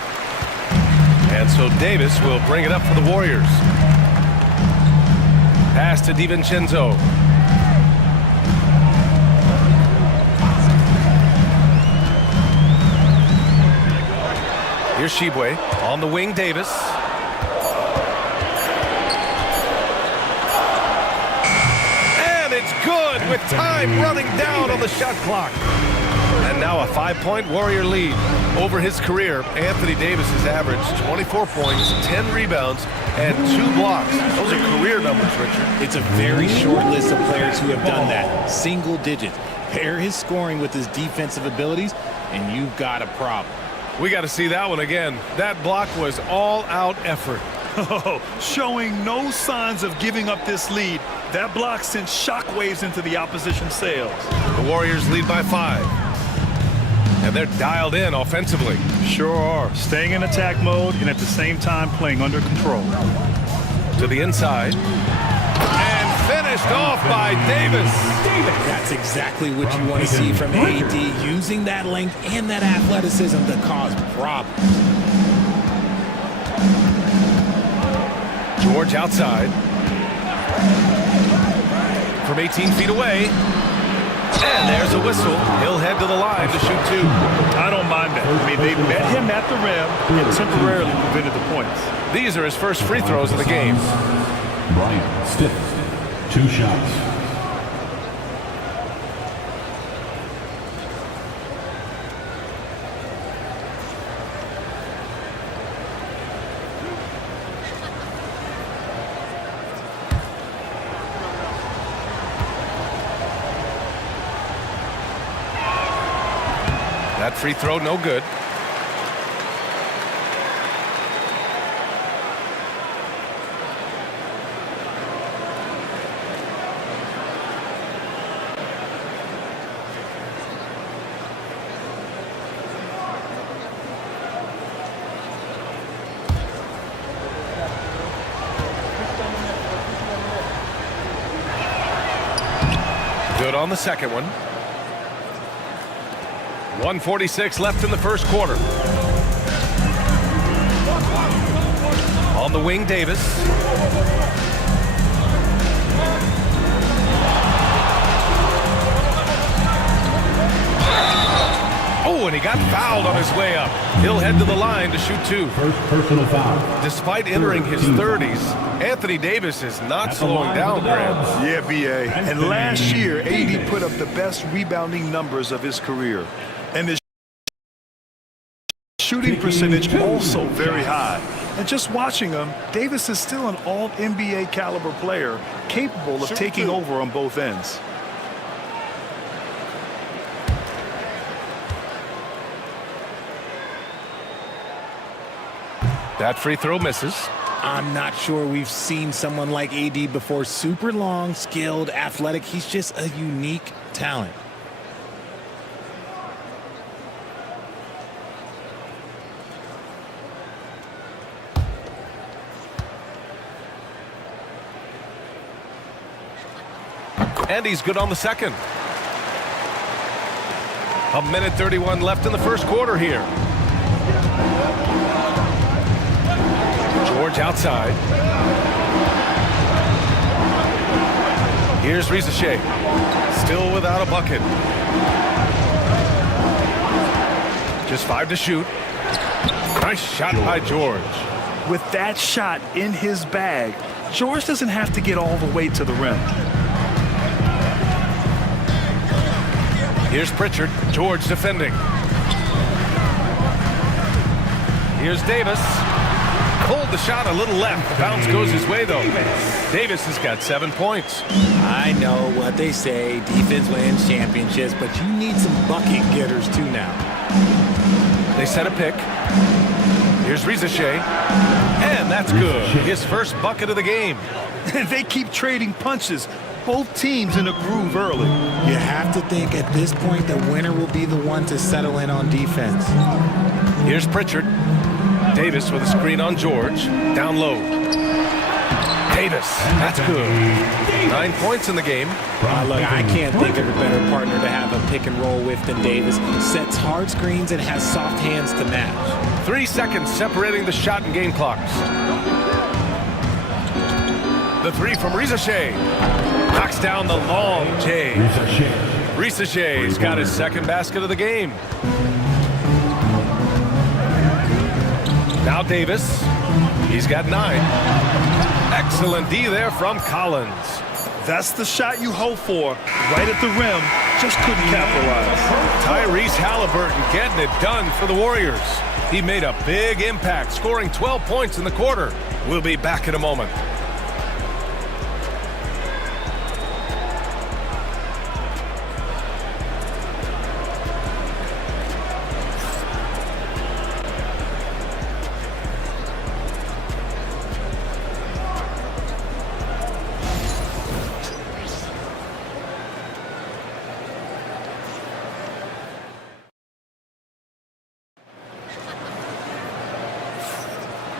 And so Davis will bring it up for the Warriors. Pass to DiVincenzo. Here's Shibwe on the wing. Davis. And it's good with time running down on the shot clock. And now a 5-point Warrior lead. Over his career, Anthony Davis has averaged 24 points, 10 rebounds, and 2 blocks. Those are career numbers, Richard. It's a very short list of players who have done that. Single digits. Pair his scoring with his defensive abilities, and you've got a problem. We got to see that one again. That block was all-out effort. Oh, showing no signs of giving up this lead. That block sent shockwaves into the opposition sails. The Warriors lead by 5. And they're dialed in offensively. Sure are. Staying in attack mode and at the same time playing under control. To the inside. And finished off by Davis. That's exactly what you want to see from AD, using that length and that athleticism to cause problems. George outside. From 18 feet away. And there's a whistle. He'll head to the line to shoot 2. I don't mind that. I mean, they met him at the rim and temporarily prevented the points. These are his first free throws of the game. Brian Stiff, 2 shots. That free throw, no good. Good on the second one. 1:46 left in the first quarter. On the wing, Davis. Oh, and he got fouled on his way up. He'll head to the line to shoot 2. First personal foul. Despite entering his 30s, Anthony Davis is not slowing down, Graham. Yeah, B.A. And last year, AD put up the best rebounding numbers of his career. And his shooting percentage also very high. And just watching him, Davis is still an all-NBA caliber player, capable of taking over on both ends. That free throw misses. I'm not sure we've seen someone like AD before. Super long, skilled, athletic. He's just a unique talent. And he's good on the second. 1:31 left in the first quarter here. George outside. Here's Risa Shea. Still without a bucket. Just 5 to shoot. Nice shot by George. With that shot in his bag, George doesn't have to get all the way to the rim. Here's Pritchard. George defending. Here's Davis. Pulled the shot a little left. The bounce goes his way, though. Davis has got 7 points. I know what they say. Defense wins championships, but you need some bucket getters, too, now. They set a pick. Here's Risa Shea. And that's good. His first bucket of the game. They keep trading punches. Both teams in a groove early. You have to think at this point the winner will be the one to settle in on defense. Here's Pritchard. Davis with a screen on George. Down low. Davis. That's good. 9 points in the game. I can't think of a better partner to have a pick and roll with than Davis. Sets hard screens and has soft hands to match. 3 seconds separating the shot and game clocks. The three from Risa Shea. Knocks down the long J. Risa Shea's got his second basket of the game. Now Davis. He's got 9. Excellent D there from Collins. That's the shot you hope for. Right at the rim. Just couldn't capitalize. Tyrese Halliburton getting it done for the Warriors. He made a big impact, scoring 12 points in the quarter. We'll be back in a moment.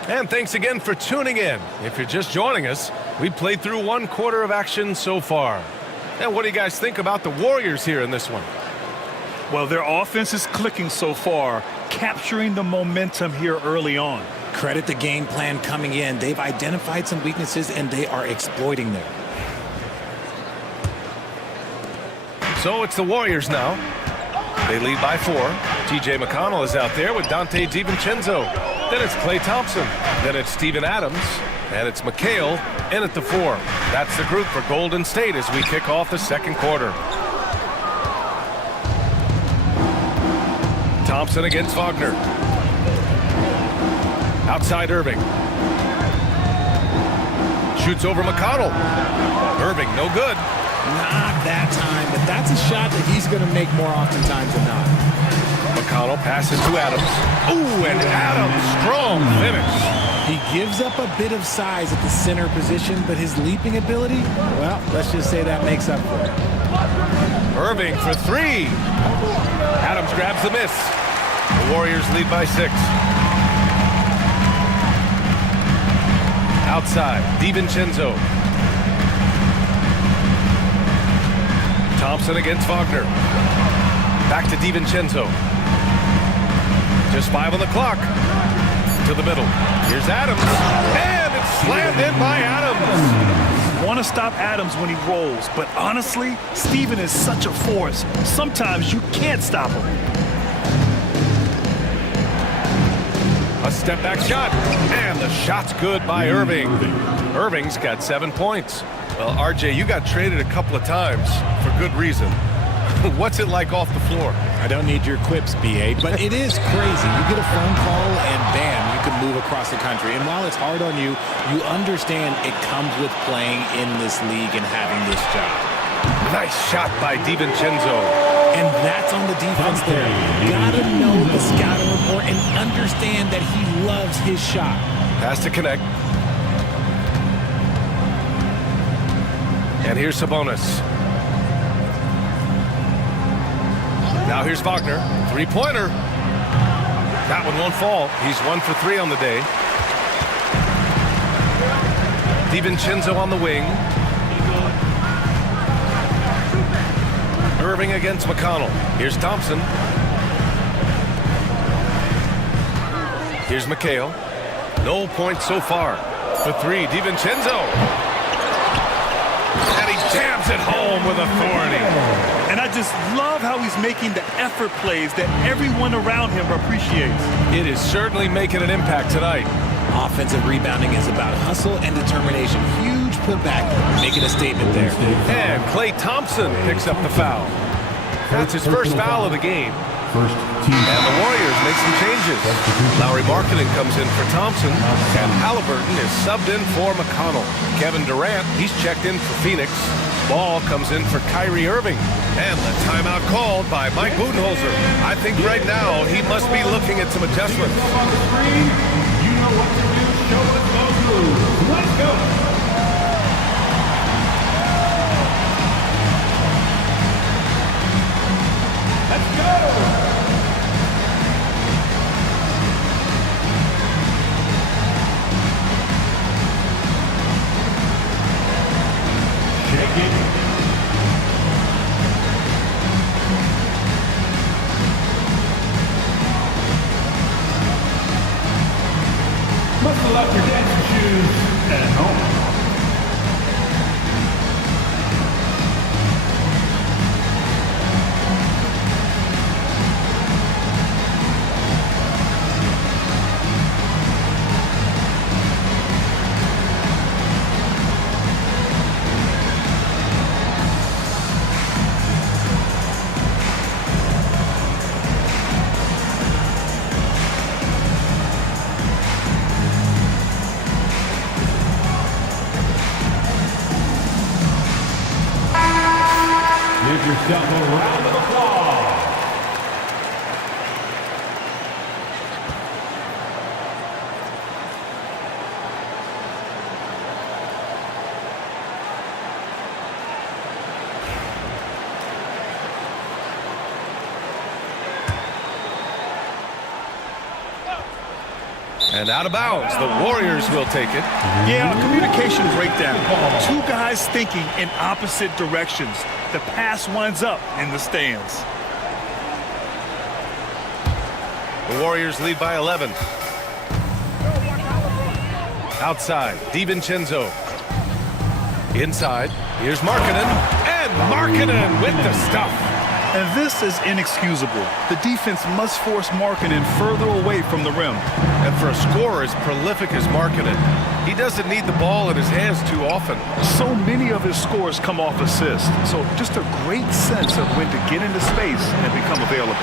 And thanks again for tuning in. If you're just joining us, we played through 1 quarter of action so far. And what do you guys think about the Warriors here in this one? Well, their offense is clicking so far, capturing the momentum here early on. Credit the game plan coming in. They've identified some weaknesses, and they are exploiting them. So it's the Warriors now. They lead by 4. T.J. McConnell is out there with Dante DiVincenzo. Then it's Klay Thompson. Then it's Steven Adams. And it's McHale in at the 4. That's the group for Golden State as we kick off the second quarter. Thompson against Wagner. Outside Irving. Shoots over McConnell. Irving, no good. Not that time, but that's a shot that he's going to make more oftentimes than not. McConnell passes to Adams. Ooh, and Adams, strong finish. He gives up a bit of size at the center position, but his leaping ability, well, let's just say that makes up for it. Irving for 3. Adams grabs the miss. The Warriors lead by 6. Outside, DiVincenzo. Thompson against Wagner. Back to DiVincenzo. Just 5 on the clock. To the middle. Here's Adams. And it's slammed in by Adams. Want to stop Adams when he rolls, but honestly, Steven is such a force. Sometimes you can't stop him. A step back shot. And the shot's good by Irving. Irving's got 7 points. Well, RJ, you got traded a couple of times for good reason. What's it like off the floor? I don't need your quips, BA, but it is crazy. You get a phone call and bam, you can move across the country. And while it's hard on you, you understand it comes with playing in this league and having this job. Nice shot by DiVincenzo. And that's on the defense there. You gotta know the scouting report and understand that he loves his shot. Has to connect. And here's Sabonis. Now here's Wagner. 3-pointer. That one won't fall. He's 1 for 3 on the day. DiVincenzo on the wing. Irving against McConnell. Here's Thompson. Here's McHale. No points so far. For 3, DiVincenzo. And he jams it home with authority. And I just love how he's making the effort plays that everyone around him appreciates. It is certainly making an impact tonight. Offensive rebounding is about hustle and determination. Huge putback, making a statement there. And Klay Thompson picks up the foul. That's his first foul of the game. And the Warriors make some changes. Lauri Markkanen comes in for Thompson, and Halliburton is subbed in for McConnell. Kevin Durant, he's checked in for Phoenix. Ball comes in for Kyrie Irving. And the timeout called by Mike Budenholzer. I think right now he must be looking at some adjustments. On the screen, you know what to do. Show us those moves. Let's go. Let's go. Shake it. Must have left your dancing shoes at home. Give yourself a round of applause. And out of bounds, the Warriors will take it. Yeah, a communication breakdown. Two guys thinking in opposite directions. The pass winds up in the stands. The Warriors lead by 11. Outside, DiVincenzo. Inside, here's Markkanen. And Markkanen with the stuff. And this is inexcusable. The defense must force Markkanen further away from the rim. And for a scorer as prolific as Markkanen, he doesn't need the ball in his hands too often. So many of his scores come off assists. So just a great sense of when to get into space and become available.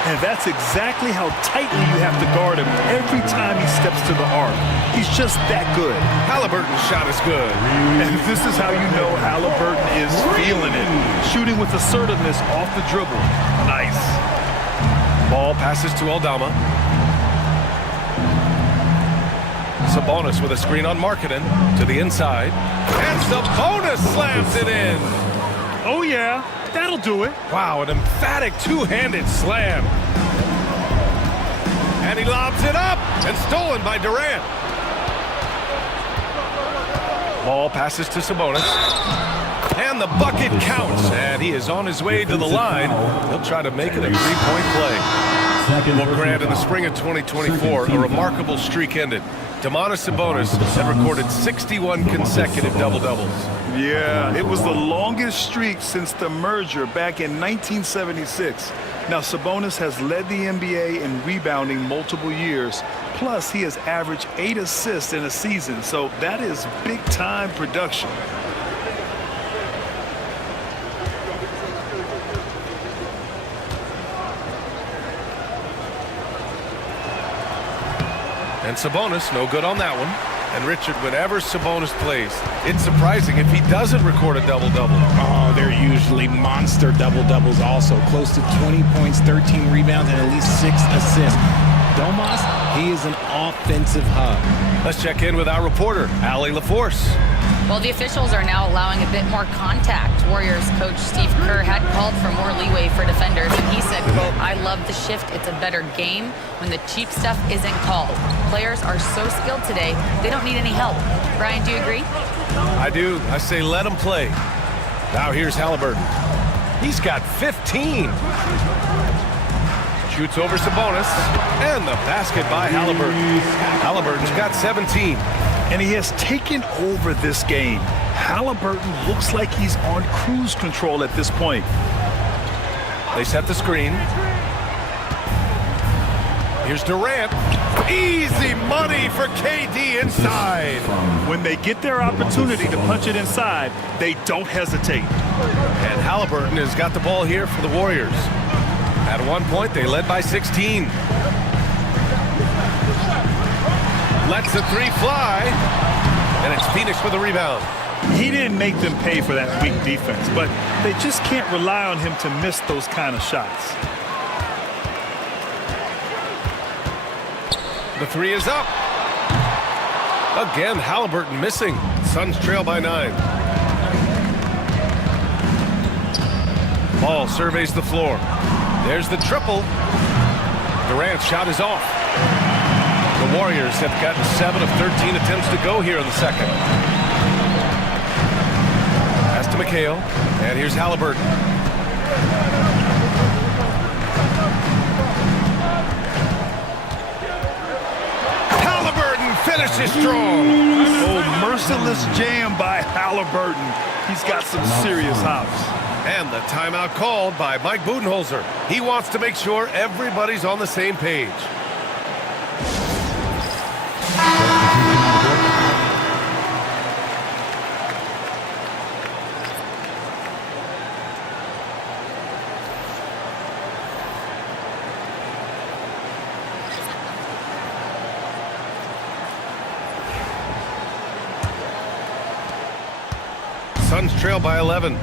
And that's exactly how tightly you have to guard him every time he steps to the arc. He's just that good. Halliburton's shot is good. And this is how you know Halliburton is feeling it. Shooting with assertiveness off the dribble. Nice. Ball passes to Aldama. Sabonis with a screen on Markkanen to the inside. And Sabonis slams it in. Oh, yeah. That'll do it. Wow, an emphatic two-handed slam. And he lobs it up and stolen by Durant. Ball passes to Sabonis. And the bucket counts. And he is on his way to the line. He'll try to make it a three-point play. Well, Grant, in the spring of 2024, a remarkable streak ended. Domantas Sabonis had recorded 61 consecutive double-doubles. Yeah, it was the longest streak since the merger back in 1976. Now, Sabonis has led the NBA in rebounding multiple years. Plus, he has averaged 8 assists in a season, so that is big-time production. And Sabonis, no good on that one. And Richard, whenever Sabonis plays, it's surprising if he doesn't record a double-double. Oh, they're usually monster double-doubles also. Close to 20 points, 13 rebounds, and at least 6 assists. Domas, he is an offensive hub. Let's check in with our reporter, Allie LaForce. Well, the officials are now allowing a bit more contact. Warriors coach Steve Kerr had called for more leeway for defenders, and he said, quote, "I love the shift. It's a better game when the cheap stuff isn't called. Players are so skilled today, they don't need any help." Brian, do you agree? I do. I say let him play. Now here's Halliburton. He's got 15. Shoots over Sabonis, and the basket by Halliburton. Halliburton's got 17. And he has taken over this game. Halliburton looks like he's on cruise control at this point. They set the screen. Here's Durant. Easy money for KD inside. When they get their opportunity to punch it inside, they don't hesitate. And Halliburton has got the ball here for the Warriors. At one point, they led by 16. Lets the three fly, and it's Phoenix with the rebound. He didn't make them pay for that weak defense, but they just can't rely on him to miss those kind of shots. The three is up. Again, Halliburton missing. Suns trail by 9. Ball surveys the floor. There's the triple. Durant's shot is off. The Warriors have gotten 7 of 13 attempts to go here in the second. Pass to McHale, and here's Halliburton. Halliburton finishes strong. Oh, merciless jam by Halliburton. He's got some serious hops. And the timeout called by Mike Budenholzer. He wants to make sure everybody's on the same page. Suns trail by 11.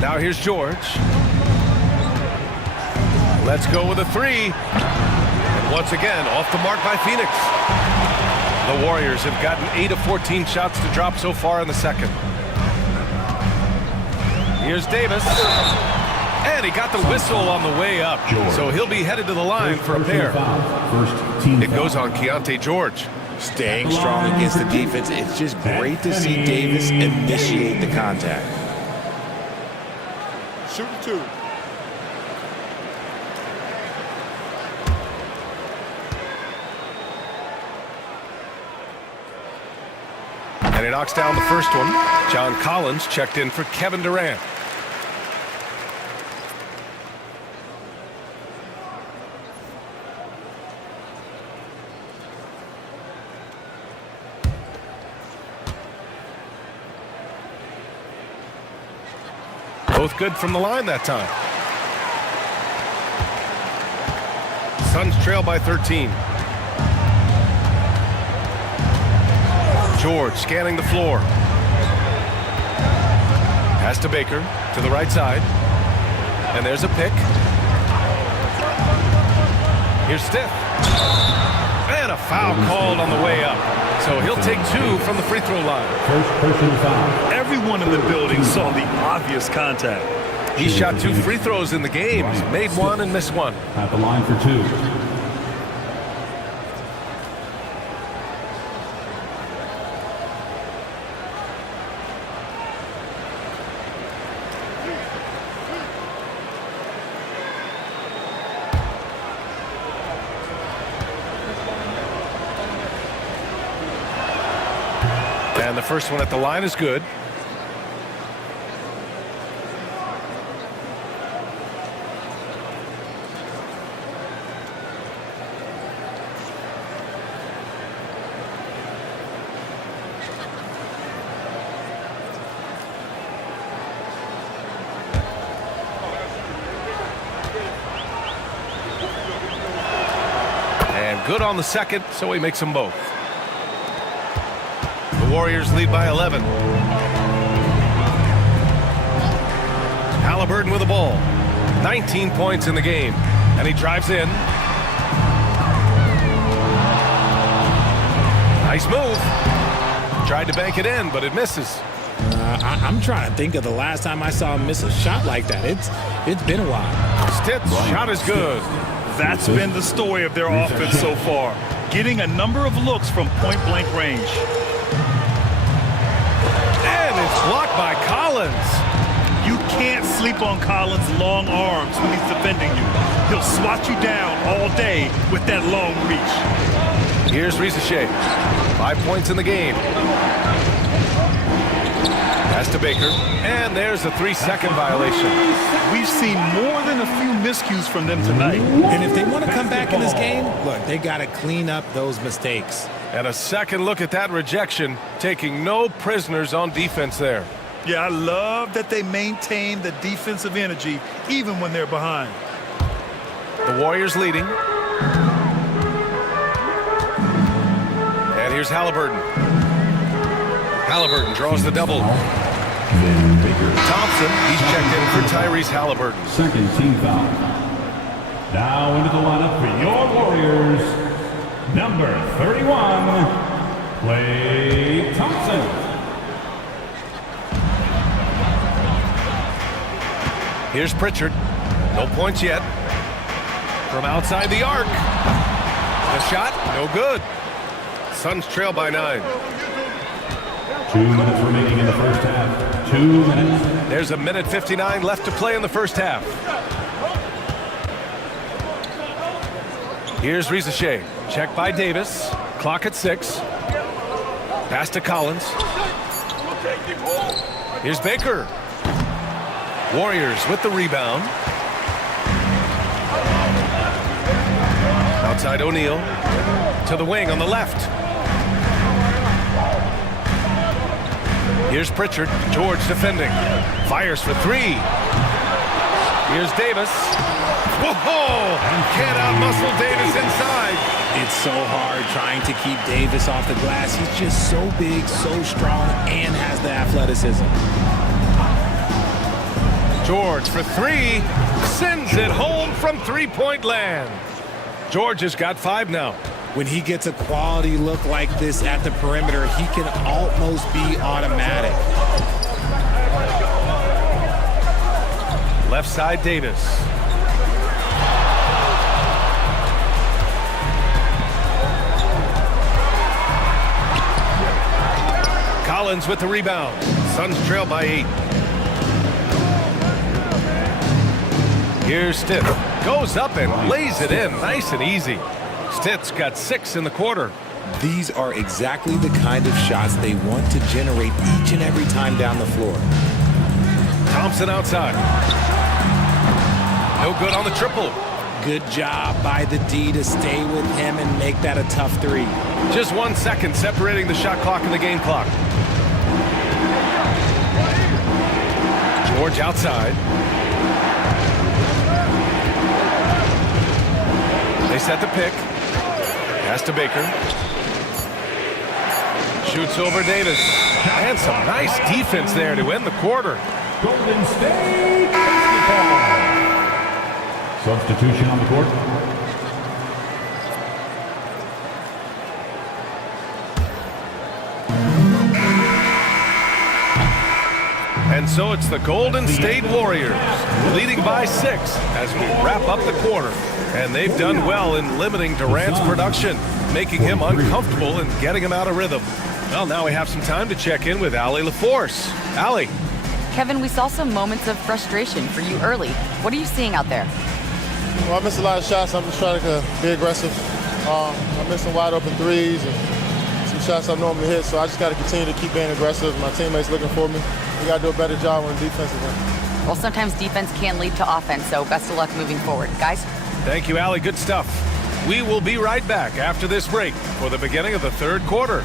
Now here's George. Let's go with a three. And once again, off the mark by Phoenix. The Warriors have gotten 8 of 14 shots to drop so far in the second. Here's Davis. And he got the whistle on the way up. So he'll be headed to the line for a pair. It goes on Keontae George. Staying strong against the defense. It's just great to see Davis initiate the contact. Shooting 2. And he knocks down the first one. John Collins checked in for Kevin Durant. Both good from the line that time. Suns trail by 13. George scanning the floor. Pass to Baker to the right side. And there's a pick. Here's Stith. And a foul called on the way up. So he'll take 2 from the free throw line. First personal foul. Everyone in the building saw the obvious contact. He shot 2 free throws in the game. He's made 1 and missed 1. At the line for 2. And the first one at the line is good. And good on the second, so he makes them both. Warriors lead by 11. Halliburton with the ball. 19 points in the game. And he drives in. Nice move. Tried to bank it in, but it misses. I'm trying to think of the last time I saw him miss a shot like that. It's been a while. Stitt's shot is good. That's been the story of their offense so far. Getting a number of looks from point-blank range. Blocked by Collins. You can't sleep on Collins' long arms when he's defending you. He'll swat you down all day with that long reach. Here's Risacher. 5 points in the game. Pass to Baker. And there's a 3-second violation. We've seen more than a few miscues from them tonight. And if they want to come back in this game, look, they got to clean up those mistakes. And a second look at that rejection, taking no prisoners on defense there. Yeah, I love that they maintain the defensive energy even when they're behind. The Warriors leading. And here's Halliburton. Halliburton draws the double. Thompson, he's checked in for Tyrese Halliburton. Second team foul. Now into the lineup for your Warriors. Number 31, Klay Thompson. Here's Pritchard. No points yet. From outside the arc. The shot, no good. Suns trail by 9. 2 minutes remaining in the first half. 2 minutes. There's a minute 59 left to play in the first half. Here's Risacher. Check by Davis. Clock at 6. Pass to Collins. Here's Baker. Warriors with the rebound. Outside O'Neal. To the wing on the left. Here's Pritchard. George defending. Fires for 3. Here's Davis. Whoa! Can't outmuscle Davis inside. It's so hard trying to keep Davis off the glass. He's just so big, so strong, and has the athleticism. George for 3. Sends it home from three-point land. George has got 5 now. When he gets a quality look like this at the perimeter, he can almost be automatic. Left side, Davis. Collins with the rebound. Suns trail by 8. Here's Stith. Goes up and lays it in. Nice and easy. Stith's got 6 in the quarter. These are exactly the kind of shots they want to generate each and every time down the floor. Thompson outside. No good on the triple. Good job by the D to stay with him and make that a tough three. Just 1 second separating the shot clock and the game clock. George outside. They set the pick. Pass to Baker. Shoots over Davis. And some nice defense there to end the quarter. Golden State basketball. Substitution on the court. And so it's the Golden State Warriors leading by 6 as we wrap up the quarter. And they've done well in limiting Durant's production, making him uncomfortable and getting him out of rhythm. Well, now we have some time to check in with Allie LaForce. Allie. Kevin, we saw some moments of frustration for you early. What are you seeing out there? Well, I missed a lot of shots. I'm just trying to be aggressive. I missed some wide open threes and some shots I normally hit, so I just got to continue to keep being aggressive. My teammates looking for me. We got to do a better job on the defensive end. Well, sometimes defense can lead to offense, so best of luck moving forward. Guys? Thank you, Allie. Good stuff. We will be right back after this break for the beginning of the third quarter.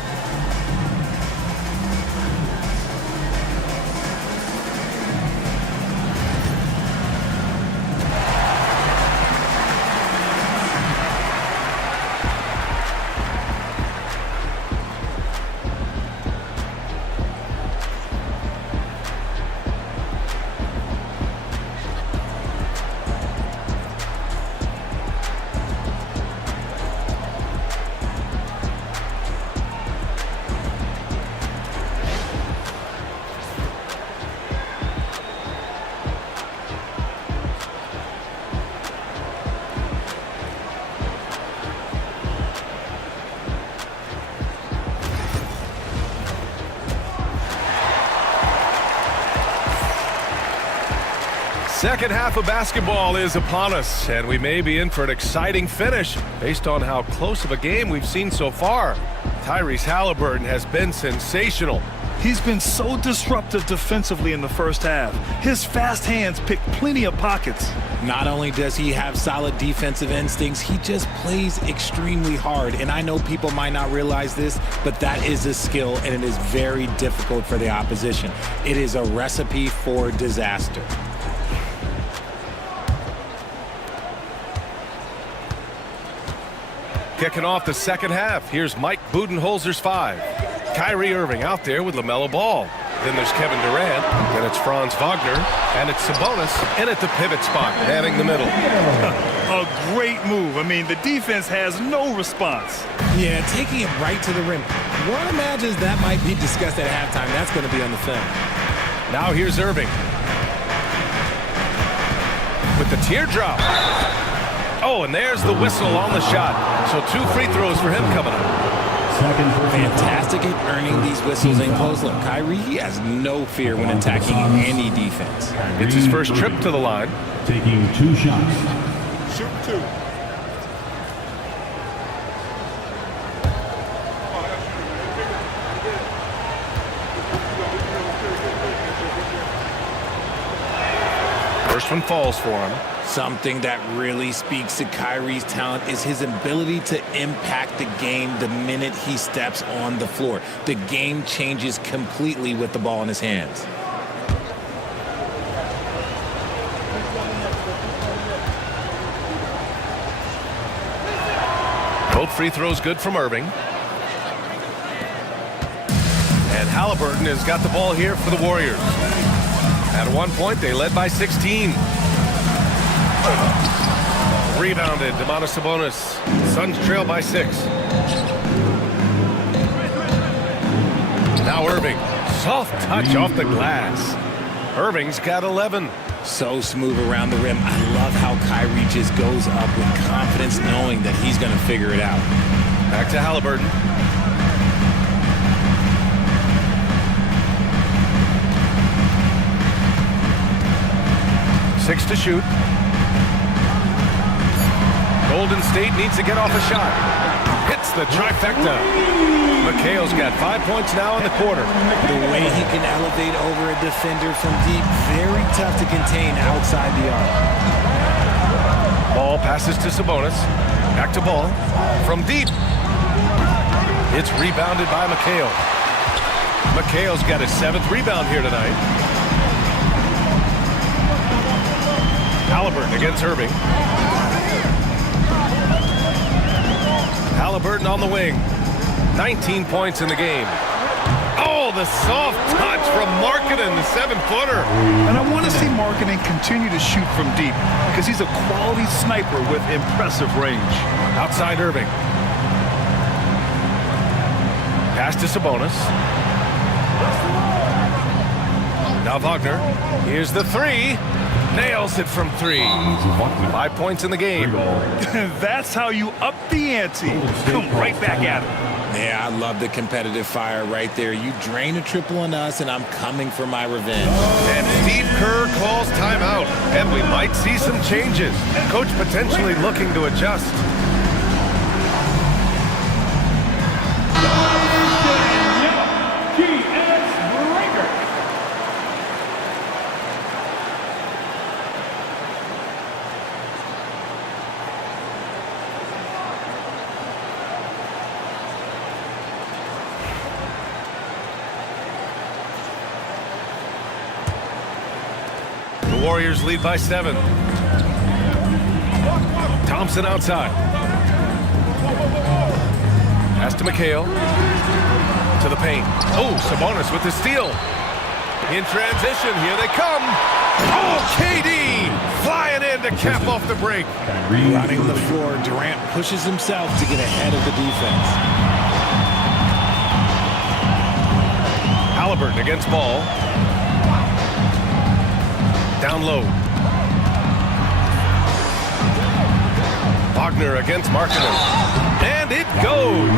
Second half of basketball is upon us, and we may be in for an exciting finish based on how close of a game we've seen so far. Tyrese Halliburton has been sensational. He's been so disruptive defensively in the first half. His fast hands pick plenty of pockets. Not only does he have solid defensive instincts, he just plays extremely hard. And I know people might not realize this, but that is a skill, and it is very difficult for the opposition. It is a recipe for disaster. Kicking off the second half, here's Mike Budenholzer's 5. Kyrie Irving out there with LaMelo Ball. Then there's Kevin Durant, then it's Franz Wagner, and it's Sabonis in at the pivot spot, manning the middle. A great move. I mean, the defense has no response. Yeah, taking it right to the rim. One imagines that might be discussed at halftime. That's going to be on the film. Now here's Irving. With the teardrop. Oh, and there's the whistle on the shot. So 2 free throws for him coming up. Fantastic at earning these whistles in close look. Kyrie has no fear when attacking any defense. It's his first trip to the line. Taking 2 shots. Shoot 2. First one falls for him. Something that really speaks to Kyrie's talent is his ability to impact the game the minute he steps on the floor. The game changes completely with the ball in his hands. Both free throws good from Irving. And Halliburton has got the ball here for the Warriors. At one point, they led by 16. Rebounded, Domantas Sabonis. Suns trail by 6. Now Irving. Soft touch off the glass. Irving's got 11. So smooth around the rim. I love how Kyrie just goes up with confidence, knowing that he's going to figure it out. Back to Halliburton. Six to shoot. Golden State needs to get off a shot. Hits That's the trifecta. McHale's got 5 points now in the quarter. The way he can elevate over a defender from deep, very tough to contain outside the arc. Ball passes to Sabonis. Back to Ball. From deep. It's rebounded by McHale. McHale's got his 7th rebound here tonight. Halliburton against Irving. Halliburton on the wing. 19 points in the game. Oh, the soft touch from Markkanen, the 7-footer. And I want to see Markkanen continue to shoot from deep because he's a quality sniper with impressive range. Outside Irving. Pass to Sabonis. Now Wagner. Here's the 3. Nails it from 3. 5 points in the game. That's how you up the ante. Come right back at him. Yeah, I love the competitive fire right there. You drain a triple on us, and I'm coming for my revenge. And Steve Kerr calls timeout. And we might see some changes. Coach potentially looking to adjust. Warriors lead by 7. Thompson outside. Pass to McHale. To the paint. Oh, Sabonis with the steal. In transition, here they come. Oh, KD flying in to cap off the break. Running the floor, Durant pushes himself to get ahead of the defense. Halliburton against Ball. Down low. Wagner against Markkanen. And it goes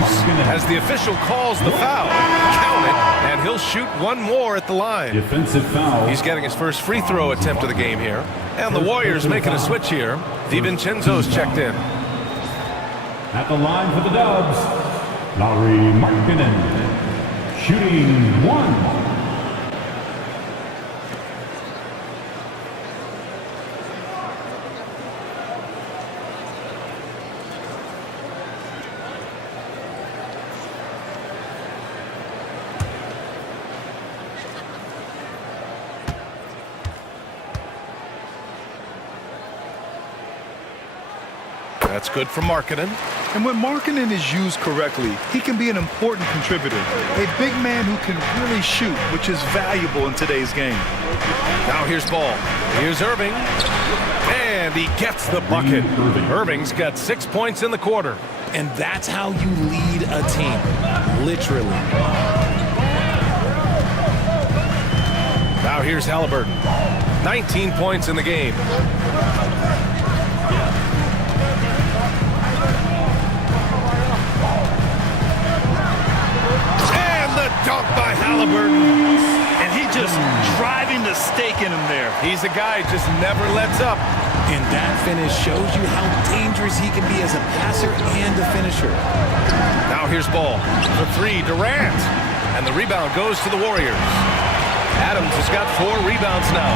as the official calls the foul. Count it, and he'll shoot one more at the line. Defensive foul. He's getting his first free throw attempt of the game here. And the Warriors making a switch here. DiVincenzo's checked in. At the line for the Dubs, Lauri Markkanen. Shooting 1. That's good for Markkanen. And when Markkanen is used correctly, he can be an important contributor. A big man who can really shoot, which is valuable in today's game. Now here's Ball. Here's Irving. And he gets the bucket. Irving's got 6 points in the quarter. And that's how you lead a team. Literally. Now here's Halliburton. 19 points in the game. Dunk by Halliburton. And he just driving the stake in him there. He's a guy who just never lets up. And that finish shows you how dangerous he can be as a passer and a finisher. Now here's Ball. The 3, Durant. And the rebound goes to the Warriors. Adams has got 4 rebounds now.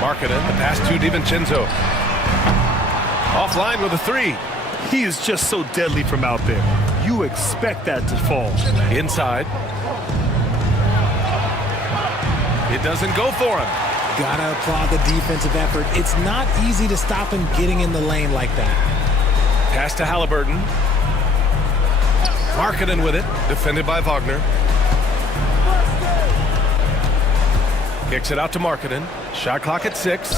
Markkanen, the pass to DiVincenzo. Offline with a 3. He is just so deadly from out there. You expect that to fall. Inside. It doesn't go for him. Gotta applaud the defensive effort. It's not easy to stop him getting in the lane like that. Pass to Halliburton. Markkanen with it. Defended by Wagner. Kicks it out to Markkanen. Shot clock at 6.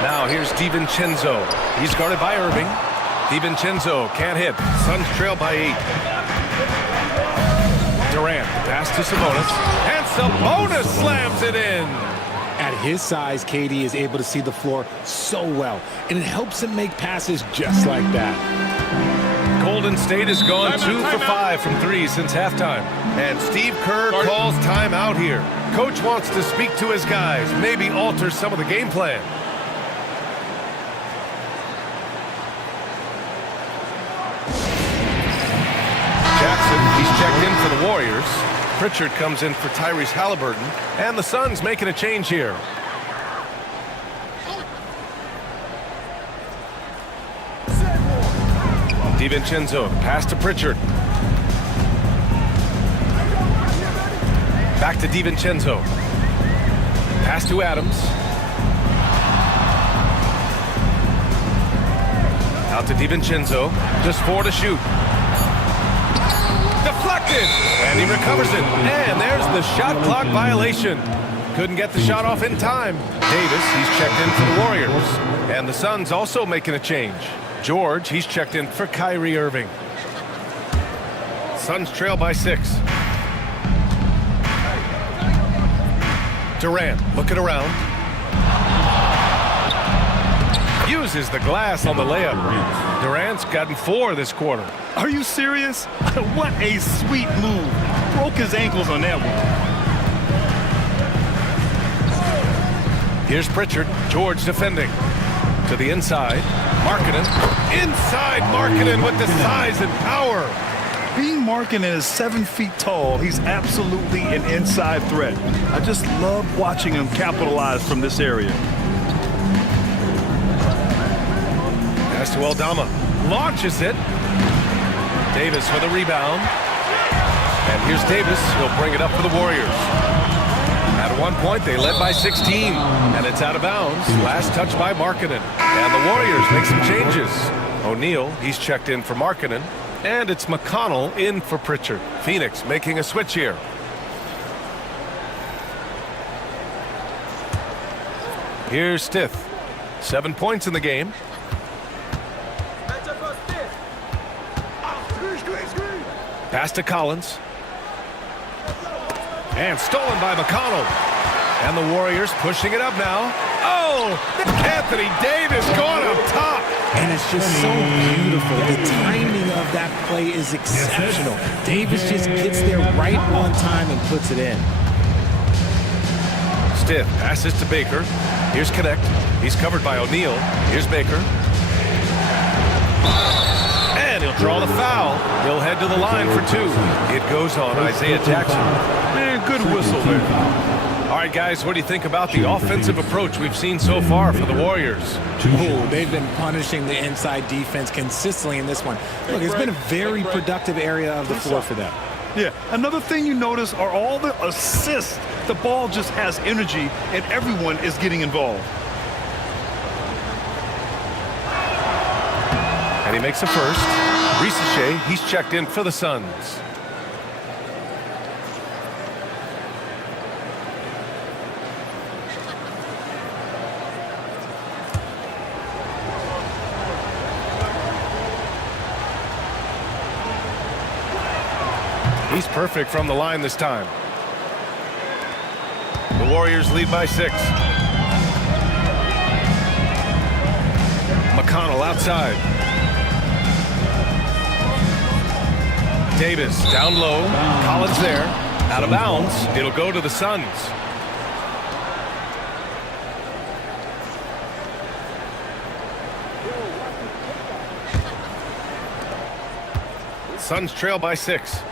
Now here's DiVincenzo. He's guarded by Irving. DiVincenzo can't hit. Suns trail by 8. Durant, pass to Sabonis. And Sabonis slams it in. At his size, KD is able to see the floor so well, and it helps him make passes just like that. Golden State has gone 2 for 5 from 3 since halftime. And Steve Kerr calls timeout here. Coach wants to speak to his guys, maybe alter some of the game plan. in for the Warriors. Pritchard comes in for Tyrese Halliburton. And the Suns making a change here. DiVincenzo, pass to Pritchard. Back to DiVincenzo. Pass to Adams. Out to DiVincenzo. Just 4 to shoot. Deflected! And he recovers it. And there's the shot clock violation. Couldn't get the shot off in time. Davis, he's checked in for the Warriors. And the Suns also making a change. George, he's checked in for Kyrie Irving. Suns trail by 6. Durant looking around. Uses the glass on the layup. Durant's gotten 4 this quarter. Are you serious? What a sweet move. Broke his ankles on that one. Here's Pritchard. George defending. To the inside. Markkanen. Inside Markkanen with the size and power. Being Markkanen is 7 feet tall, he's absolutely an inside threat. I just love watching him capitalize from this area. Pass to Aldama. Launches it. Davis for the rebound. And here's Davis. He'll bring it up for the Warriors. At one point, they led by 16. And it's out of bounds. Last touch by Markkanen. And the Warriors make some changes. O'Neal, he's checked in for Markkanen. And it's McConnell in for Pritchard. Phoenix making a switch here. Here's Stith. 7 points in the game. Pass to Collins. And stolen by McConnell. And the Warriors pushing it up now. Oh! Anthony Davis going up top. And it's just so beautiful. The timing of that play is exceptional. Davis just gets there right on time and puts it in. Stith passes to Baker. Here's Connect. He's covered by O'Neal. Here's Baker. And he'll draw the foul. He'll head to the line for 2. It goes on Isaiah Jackson. Man, good whistle there. All right, guys, what do you think about the offensive approach we've seen so far for the Warriors? Oh, they've been punishing the inside defense consistently in this one. Look, it's been a very productive area of the floor for them. Yeah, another thing you notice are all the assists. The ball just has energy, and everyone is getting involved. And he makes a first. Risacher, he's checked in for the Suns. He's perfect from the line this time. The Warriors lead by 6. McConnell outside. Davis down low. Collins there. Out of bounds. It'll go to the Suns. Suns trail by 6.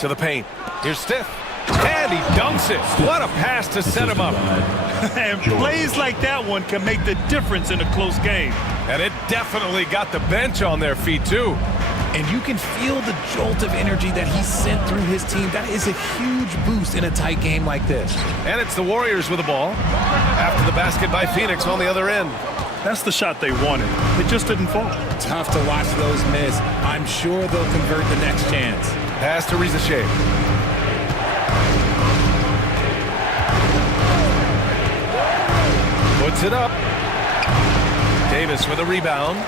To the paint. Here's Stith. And he dunks it. What a pass to set him up. And plays like that one can make the difference in a close game. And it definitely got the bench on their feet, too. And you can feel the jolt of energy that he sent through his team. That is a huge boost in a tight game like this. And it's the Warriors with the ball. After the basket by Phoenix on the other end. That's the shot they wanted. It just didn't fall. Tough to watch those miss. I'm sure they'll convert the next chance. Pass to Risacher. Puts it up. Davis with a rebound.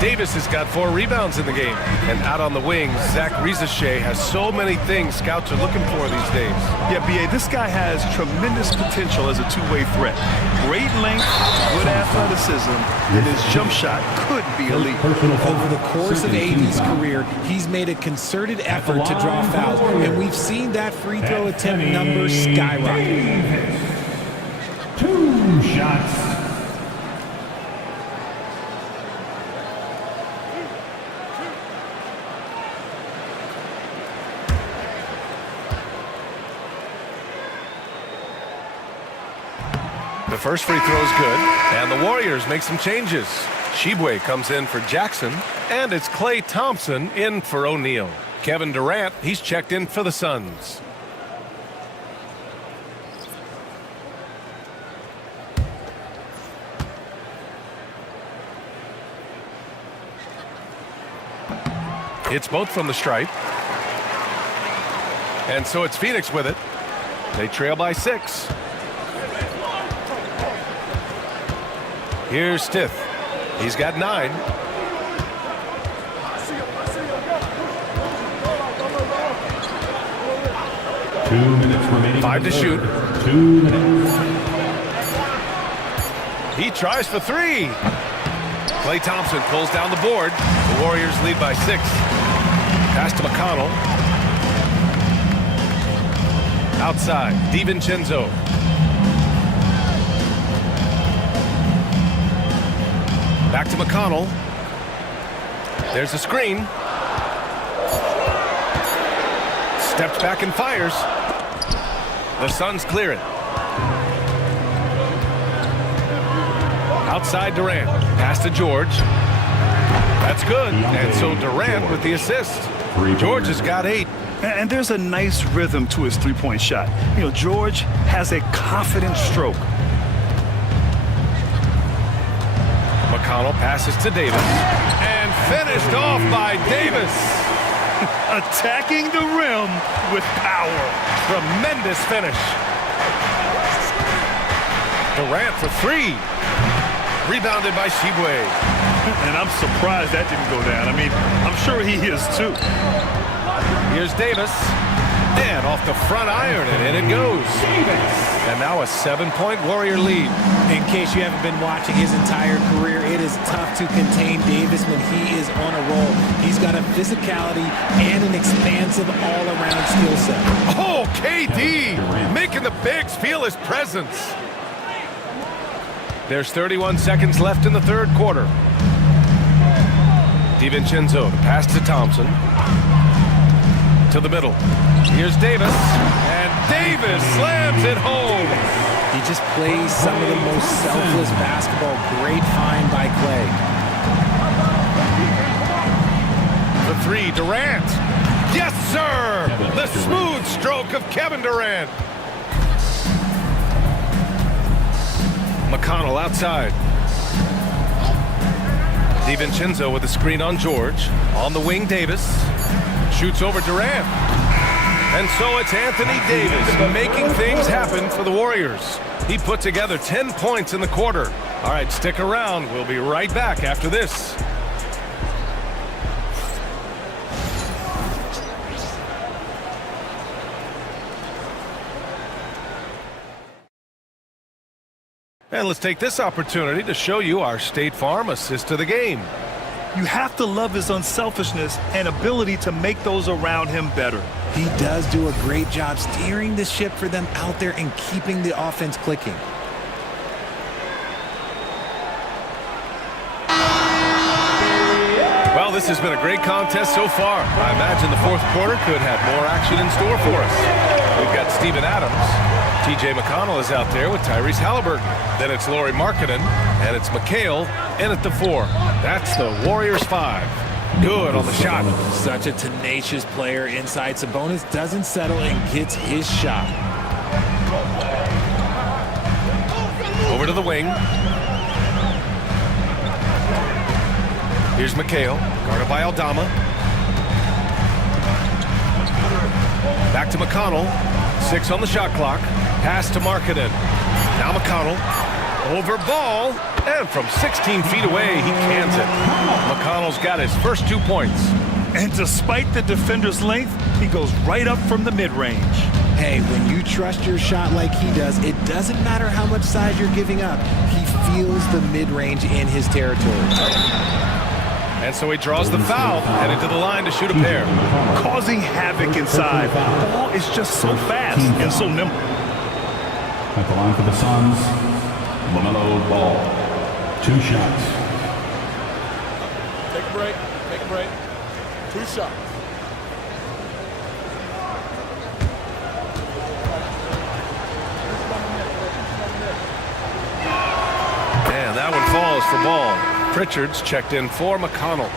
Davis has got 4 rebounds in the game. And out on the wing, Zach Risacher has so many things scouts are looking for these days. Yeah, B.A., this guy has tremendous potential as a two-way threat. Great length, good athleticism, and his jump shot could be elite. Over the course of AD's career, he's made a concerted effort to draw fouls, and we've seen that free throw attempt number skyrocket. 2 shots. The first free throw is good, and the Warriors make some changes. Shibwe comes in for Jackson, and it's Klay Thompson in for O'Neal. Kevin Durant, he's checked in for the Suns. It's both from the stripe. And so it's Phoenix with it. They trail by 6. Here's Stith. He's got 9. Two minutes remaining. 5 to shoot. 2 minutes. He tries for 3. Klay Thompson pulls down the board. The Warriors lead by 6. Pass to McConnell. Outside, DiVincenzo. Back to McConnell. There's a screen. Steps back and fires. The Suns clear it. Outside Durant. Pass to George. That's good. And so Durant with the assist. George has got 8. And there's a nice rhythm to his three-point shot. You know, George has a confident stroke. McConnell passes to Davis. And finished off by Davis. Attacking the rim with power. Tremendous finish. Durant for 3. Rebounded by Shibwe. And I'm surprised that didn't go down. I mean, I'm sure he is too. Here's Davis. And off the front iron, and in it goes. And now a 7-point Warrior lead. In case you haven't been watching his entire career, it is tough to contain Davis when he is on a roll. He's got a physicality and an expansive all-around skill set. Oh, KD making the bigs feel his presence. There's 31 seconds left in the third quarter. DiVincenzo, the pass to Thompson. To the middle. Here's Davis. And Davis slams it home. He just plays some of the most selfless basketball. Great find by Klay. The 3, Durant. Yes, sir! The smooth stroke of Kevin Durant. McConnell outside. DiVincenzo with a screen on George. On the wing, Davis. Shoots over Durant. And so it's Anthony Davis making things happen for the Warriors. He put together 10 points in the quarter. All right, stick around. We'll be right back after this. And let's take this opportunity to show you our State Farm assist to the game. You have to love his unselfishness and ability to make those around him better. He does do a great job steering the ship for them out there and keeping the offense clicking. Well, this has been a great contest so far. I imagine the fourth quarter could have more action in store for us. We've got Steven Adams. T.J. McConnell is out there with Tyrese Halliburton. Then it's Lauri Markkanen, and it's McHale in at the 4. That's the Warriors 5. Good on the shot. Such a tenacious player inside. Sabonis doesn't settle and gets his shot. Over to the wing. Here's McHale, guarded by Aldama. Back to McConnell. 6 on the shot clock. Pass to Markkanen. Now McConnell. Over ball. And from 16 feet away, he cans it. McConnell's got his first 2 points. And despite the defender's length, he goes right up from the mid-range. Hey, when you trust your shot like he does, it doesn't matter how much size you're giving up. He feels the mid-range in his territory. And so he draws the foul, headed to the line to shoot a pair. Causing havoc inside. The ball is just so fast and so nimble. At the line for the Suns, LaMelo Ball. 2 shots. Take a break. Take a break. 2 shots. for Ball. Pritchard's checked in for McConnell.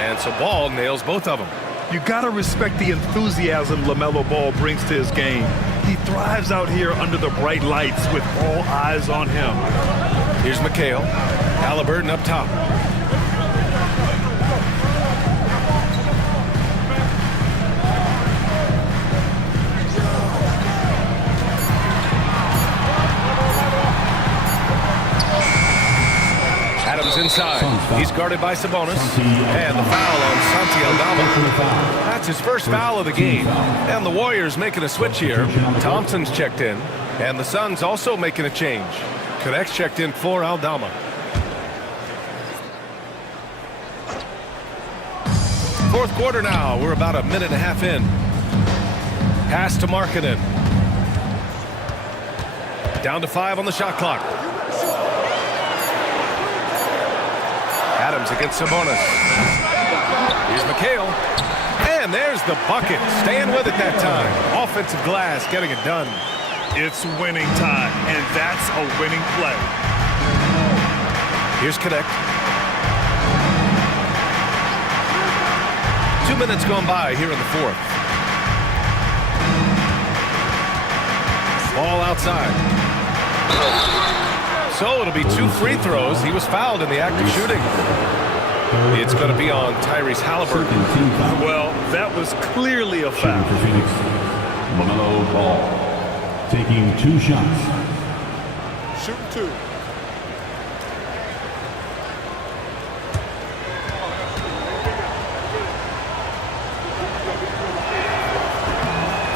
And so Ball nails both of them. You got to respect the enthusiasm LaMelo Ball brings to his game. He thrives out here under the bright lights with all eyes on him. Here's McHale. Halliburton up top. Adams inside. He's guarded by Sabonis. And the foul on Santi Aldama. That's his first foul of the game. And the Warriors making a switch here. Thompson's checked in. And the Suns also making a change. Connects checked in for Aldama. Fourth quarter now. We're about a minute and a half in. Pass to Markkanen. Down to 5 on the shot clock. Adams against Sabonis. Here's McHale. And there's the bucket. Staying with it that time. Offensive glass getting it done. It's winning time, and that's a winning play. Here's Connect. 2 minutes gone by here in the fourth. Ball outside. So it'll be 2 free throws. He was fouled in the act of shooting. It's going to be on Tyrese Halliburton. Well, that was clearly a foul. For Phoenix, LaMelo Ball taking 2 shots. Shooting 2.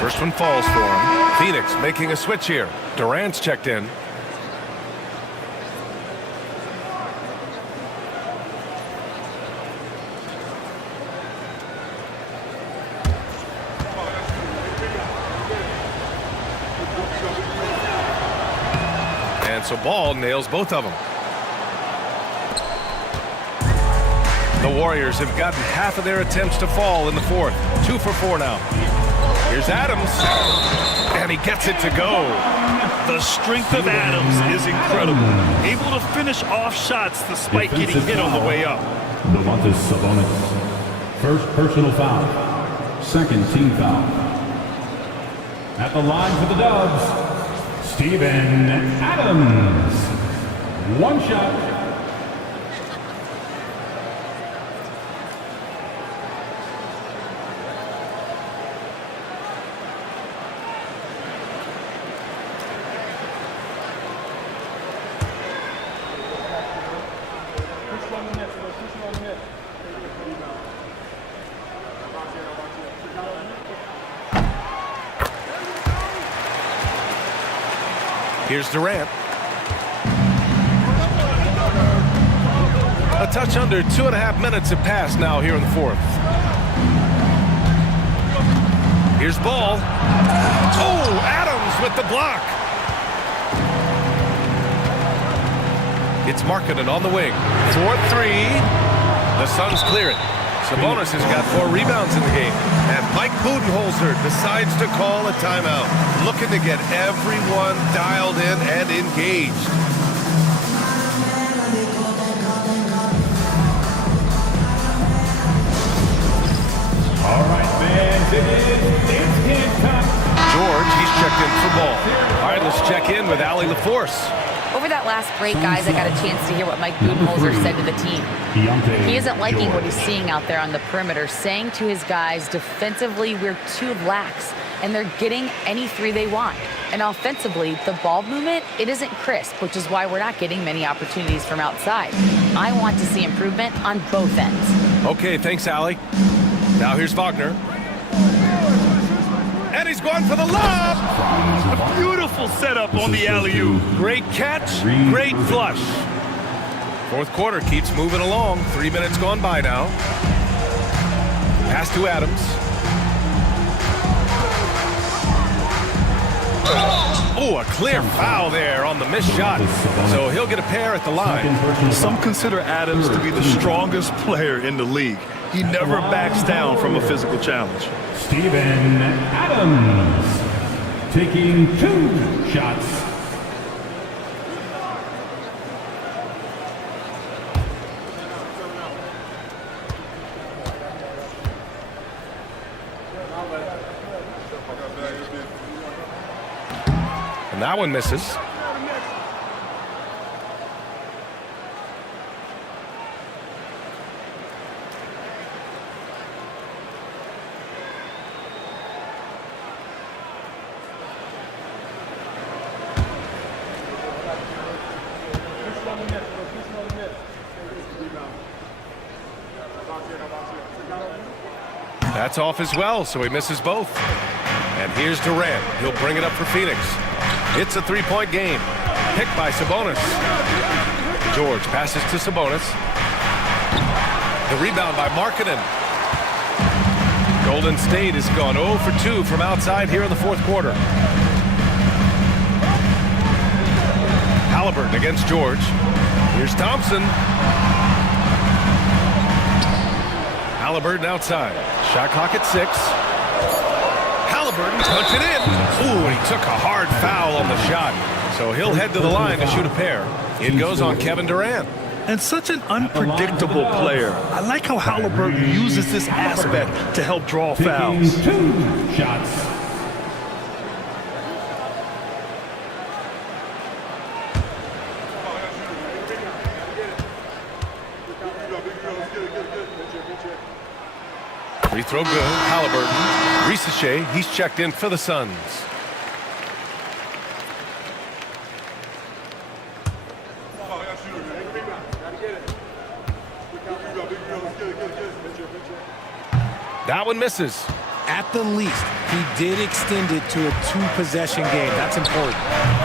First one falls for him. Phoenix making a switch here. Durant's checked in. And so Ball nails both of them. The Warriors have gotten half of their attempts to fall in the fourth. 2 for 4 now. Here's Adams. And he gets it to go. The strength of Adams is incredible. Able to finish off shots despite getting hit on the way up. Domantas Sabonis. First personal foul. Second team foul. At the line for the Dubs, Steven Adams. 1 shot. Here's Durant. A touch under 2.5 minutes have passed now here in the fourth. Here's Ball. Oh, Adams with the block. It's Markkanen on the wing. 4-3. The Suns clear it. Sabonis has got 4 rebounds in the game. And Mike Budenholzer decides to call a timeout. Looking to get everyone dialed in and engaged. All right, fans, it is game time. George, he's checked in for Ball. All right, let's check in with Allie LaForce. Over that last break, guys, I got a chance to hear what Mike Budenholzer said to the team. He isn't liking what he's seeing out there on the perimeter, saying to his guys, defensively, we're too lax, and they're getting any 3 they want. And offensively, the ball movement, it isn't crisp, which is why we're not getting many opportunities from outside. I want to see improvement on both ends. Okay, thanks, Allie. Now here's Wagner. And he's going for the lob. A beautiful setup on the alley-oop. Great catch, great flush. Fourth quarter keeps moving along. 3 minutes gone by now. Pass to Adams. Oh, a clear foul there on the missed shot. So he'll get a pair at the line. Some consider Adams to be the strongest player in the league. He never backs down from a physical challenge. Steven Adams taking 2 shots. And that one misses. That's off as well, so he misses both. And here's Durant. He'll bring it up for Phoenix. It's a 3-point game. Picked by Sabonis. George passes to Sabonis. The rebound by Markkanen. Golden State has gone 0 for 2 from outside here in the fourth quarter. Halliburton against George. Here's Thompson. Halliburton outside. Shot clock at 6. Halliburton puts it in. Ooh, he took a hard foul on the shot. So he'll head to the line to shoot a pair. It goes on Kevin Durant. And such an unpredictable player. I like how Halliburton uses this aspect to help draw fouls. 2 shots. Free throw good. Halliburton. Risache, he's checked in for the Suns. That one misses. At the least, he did extend it to a 2-possession game. That's important.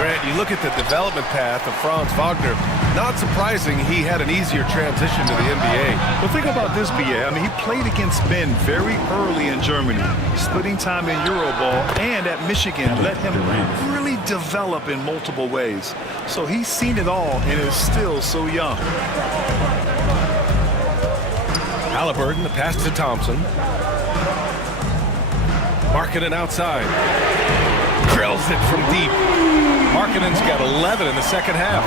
Grant, you look at the development path of Franz Wagner. Not surprising he had an easier transition to the NBA. Well, think about this, BA. I mean, he played against men very early in Germany, splitting time in Euroball, and at Michigan let him really develop in multiple ways. So he's seen it all and is still so young. Halliburton, the pass to Thompson. Markkanen outside. Drills it from deep. Markkanen's got 11 in the second half.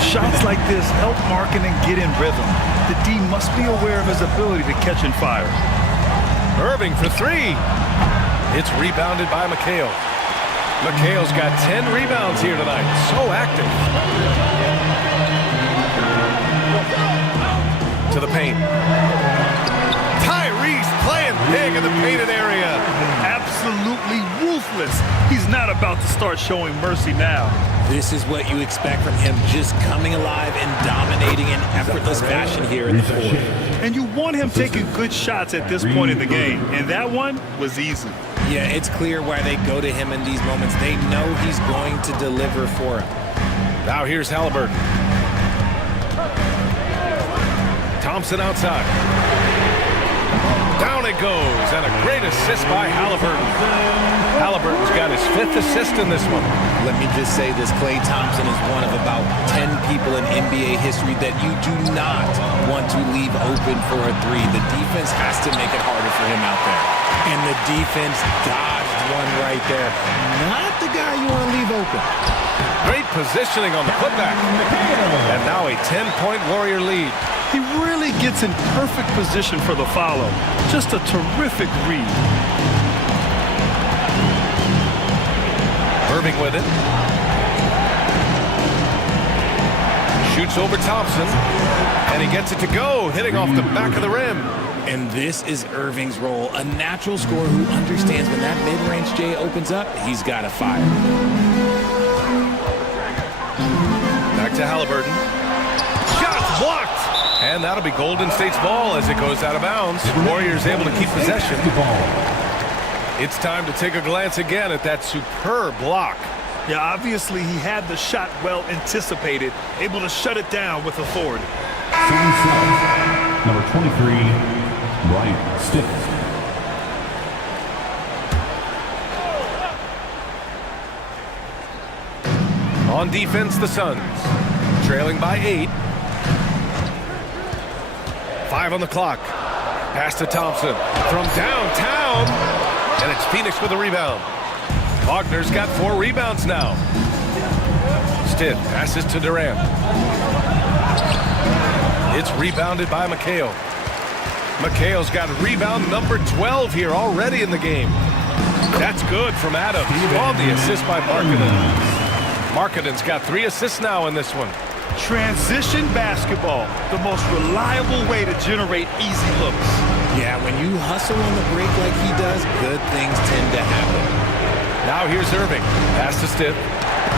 Shots like this help Markkanen get in rhythm. The D must be aware of his ability to catch and fire. Irving for 3. It's rebounded by McHale. McHale's got 10 rebounds here tonight. So active. To the paint. Tyrese playing big in the painted area. Absolutely ruthless. He's not about to start showing mercy now. This is what you expect from him, just coming alive and dominating in effortless fashion here in the fourth. And you want him taking good shots at this point in the game, and that one was easy. Yeah, it's clear why they go to him in these moments. They know he's going to deliver for him. Now here's Halliburton. Thompson outside. Down it goes, and a great assist by Halliburton. Halliburton's got his 5th assist in this one. Let me just say this, Klay Thompson is one of about 10 people in NBA history that you do not want to leave open for a 3. The defense has to make it harder for him out there. And the defense dodged one right there. Not the guy you want to leave open. Great positioning on the putback. And now a 10-point Warrior lead. He really gets in perfect position for the follow. Just a terrific read. Irving with it. Shoots over Thompson. And he gets it to go, hitting off the back of the rim. And this is Irving's role. A natural scorer who understands when that mid-range J opens up, he's got to fire. Back to Halliburton. Shots blocked. And that'll be Golden State's ball as it goes out of bounds. Warriors able to keep possession. It's time to take a glance again at that superb block. Yeah, obviously he had the shot well anticipated, able to shut it down with authority. Number 23, Bryant Stiff. 1 On defense, the Suns. Trailing by 8. 5 on the clock. Pass to Thompson from downtown. And it's Phoenix with a rebound. Wagner's got 4 rebounds now. Stitt passes to Durant. It's rebounded by McHale. McHale's got rebound number 12 here already in the game. That's good from Adams. On the assist by Markkanen. Markkanen's got 3 assists now in this one. Transition basketball, the most reliable way to generate easy looks. Yeah, when you hustle on the break like he does, good things tend to happen. Now here's Irving. Pass to Stitt.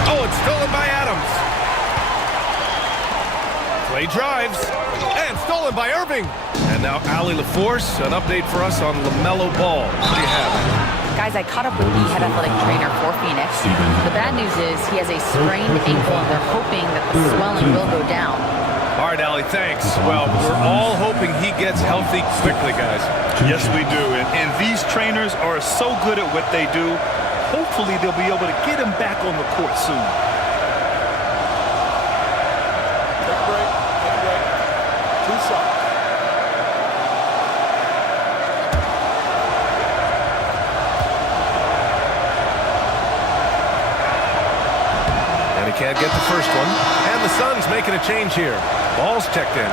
Oh, it's stolen by Adams. Play drives. And stolen by Irving. And now Allie LaForce, an update for us on LaMelo Ball. What do you have? Guys, I caught up with the head athletic trainer for Phoenix. The bad news is he has a sprained ankle, and they're hoping that the swelling will go down. All right, Allie, thanks. Well, we're all hoping he gets healthy quickly, guys. Yes, we do. And these trainers are so good at what they do. Hopefully, they'll be able to get him back on the court soon. Take a break. Take a break. 2 shots. And he can't get the first one. And the Suns making a change here. Ball's checked in.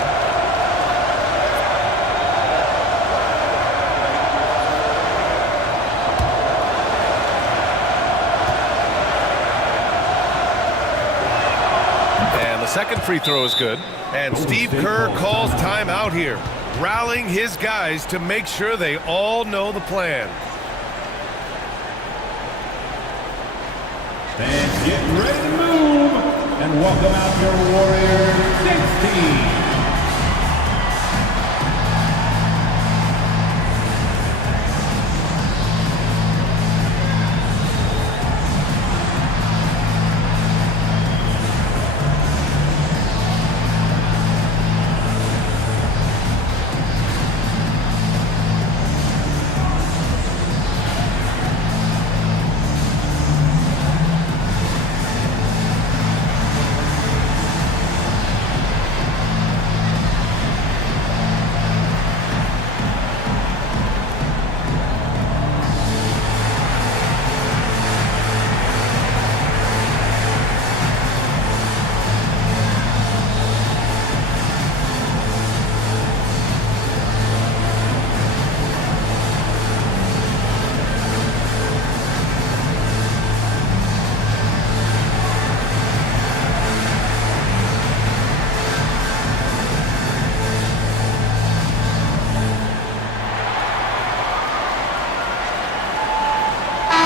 And the second free throw is good. And Steve Kerr calls timeout here, rallying his guys to make sure they all know the plan. Fans, get ready to move and welcome out your Warriors 16.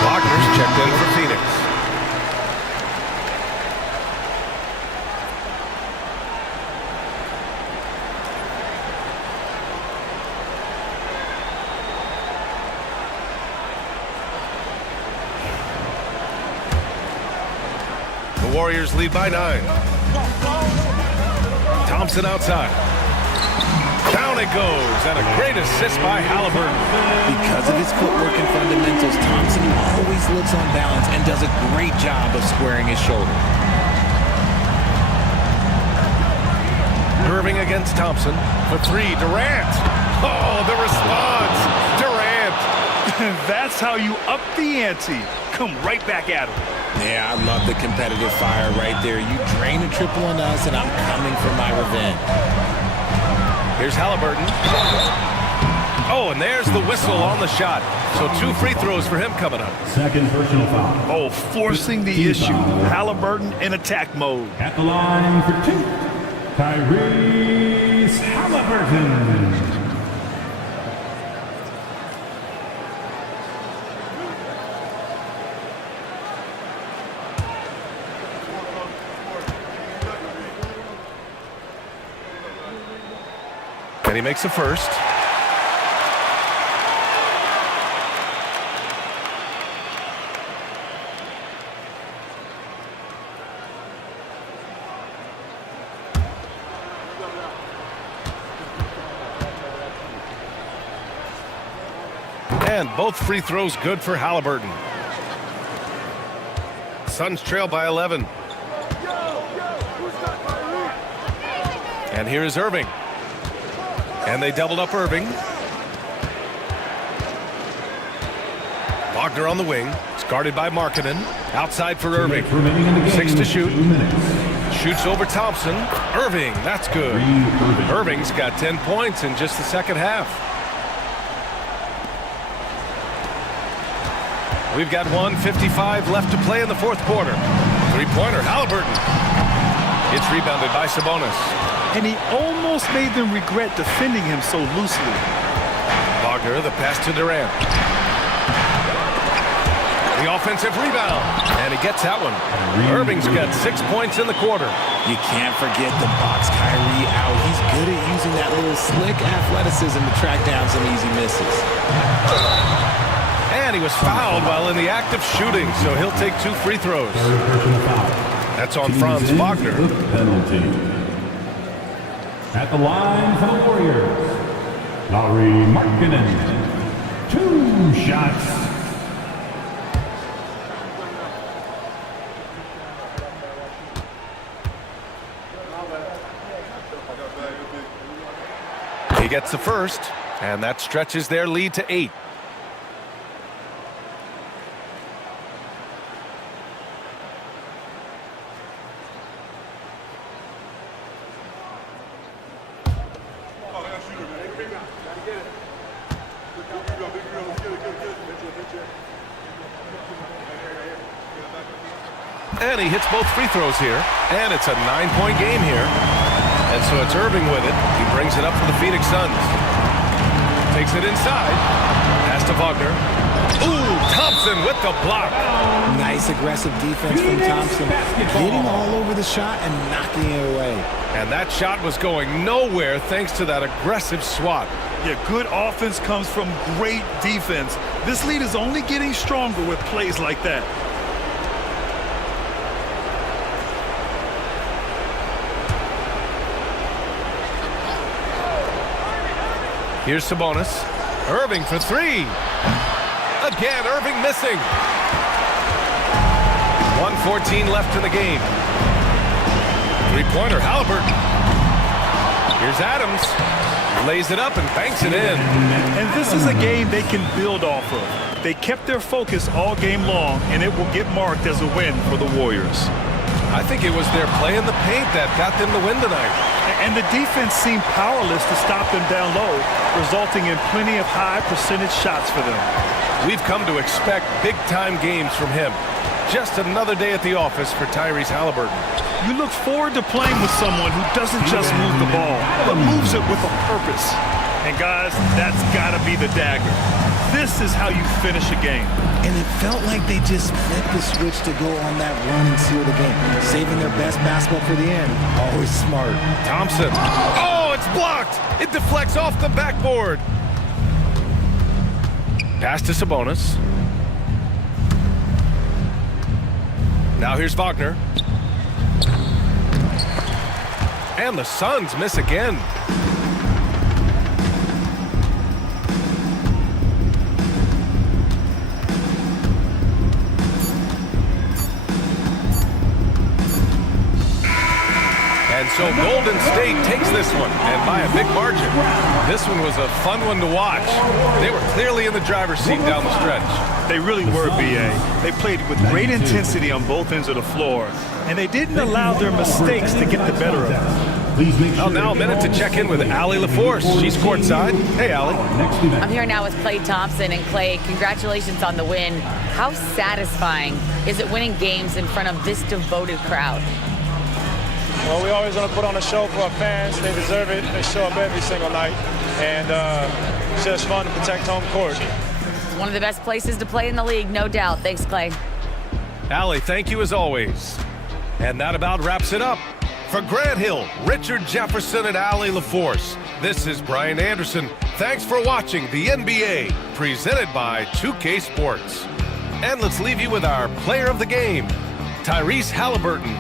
Wagner's checked in for Phoenix. The Warriors lead by 9. Thompson outside. Down it goes, and a great assist by Halliburton. Because of his footwork and fundamentals, Thompson always looks on balance and does a great job of squaring his shoulder. Irving against Thompson for 3. Durant. Oh, the response. Durant. That's how you up the ante. Come right back at him. Yeah, I love the competitive fire right there. You drain a triple on us, and I'm coming for my revenge. Here's Halliburton. Oh, and there's the whistle on the shot. So 2 free throws for him coming up. Second personal foul. Oh, forcing the issue. Halliburton in attack mode. At the line for 2, Tyrese Halliburton. And he makes the first. And both free throws good for Halliburton. Suns trail by 11. And here is Irving. And they doubled up Irving. Wagner on the wing. It's guarded by Markkanen. Outside for Irving. 6 to shoot. Shoots over Thompson. Irving, that's good. Irving's got 10 points in just the second half. We've got 1:55 left to play in the fourth quarter. Three-pointer, Halliburton. It's rebounded by Sabonis. And he almost made them regret defending him so loosely. Wagner, the pass to Durant. The offensive rebound. And he gets that one. Irving's got 6 points in the quarter. You can't forget the box Kyrie out. He's good at using that little slick athleticism to track down some easy misses. And he was fouled while in the act of shooting, so he'll take 2 free throws. That's on Franz Wagner. Penalty. At the line for the Warriors, Lauri Markkanen. 2 shots. He gets the first, and that stretches their lead to 8. And he hits both free throws here. And it's a 9-point game here. And so it's Irving with it. He brings it up for the Phoenix Suns. Takes it inside. Pass to Wagner. Ooh, Thompson with the block. Nice aggressive defense from Thompson. Getting all over the shot and knocking it away. And that shot was going nowhere thanks to that aggressive swat. Yeah, good offense comes from great defense. This lead is only getting stronger with plays like that. Here's Sabonis. Irving for 3. Again, Irving missing. 1:14 left in the game. Three-pointer, Halliburton. Here's Adams. Lays it up and banks it in. And this is a game they can build off of. They kept their focus all game long, and it will get marked as a win for the Warriors. I think it was their play in the paint that got them the win tonight. And the defense seemed powerless to stop them down low, resulting in plenty of high percentage shots for them. We've come to expect big-time games from him. Just another day at the office for Tyrese Halliburton. You look forward to playing with someone who doesn't just move the ball, but moves it with a purpose. And guys, that's got to be the dagger. This is how you finish a game. And it felt like they just flipped the switch to go on that run and seal the game. Saving their best basketball for the end. Always smart. Thompson. Oh, it's blocked. It deflects off the backboard. Pass to Sabonis. Now here's Wagner. And the Suns miss again. And so Golden State takes this one, and by a big margin. This one was a fun one to watch. They were clearly in the driver's seat down the stretch. They really were, B.A. They played with great intensity on both ends of the floor, and they didn't allow their mistakes to get the better of them. Well, now a minute to check in with Allie LaForce. She's courtside. Hey, Allie. I'm here now with Klay Thompson. And Klay, congratulations on the win. How satisfying is it winning games in front of this devoted crowd? Well, we always want to put on a show for our fans. They deserve it. They show up every single night. And it's just fun to protect home court. It's one of the best places to play in the league, no doubt. Thanks, Klay. Allie, thank you as always. And that about wraps it up. For Grant Hill, Richard Jefferson, and Allie LaForce, this is Brian Anderson. Thanks for watching the NBA, presented by 2K Sports. And let's leave you with our player of the game, Tyrese Halliburton.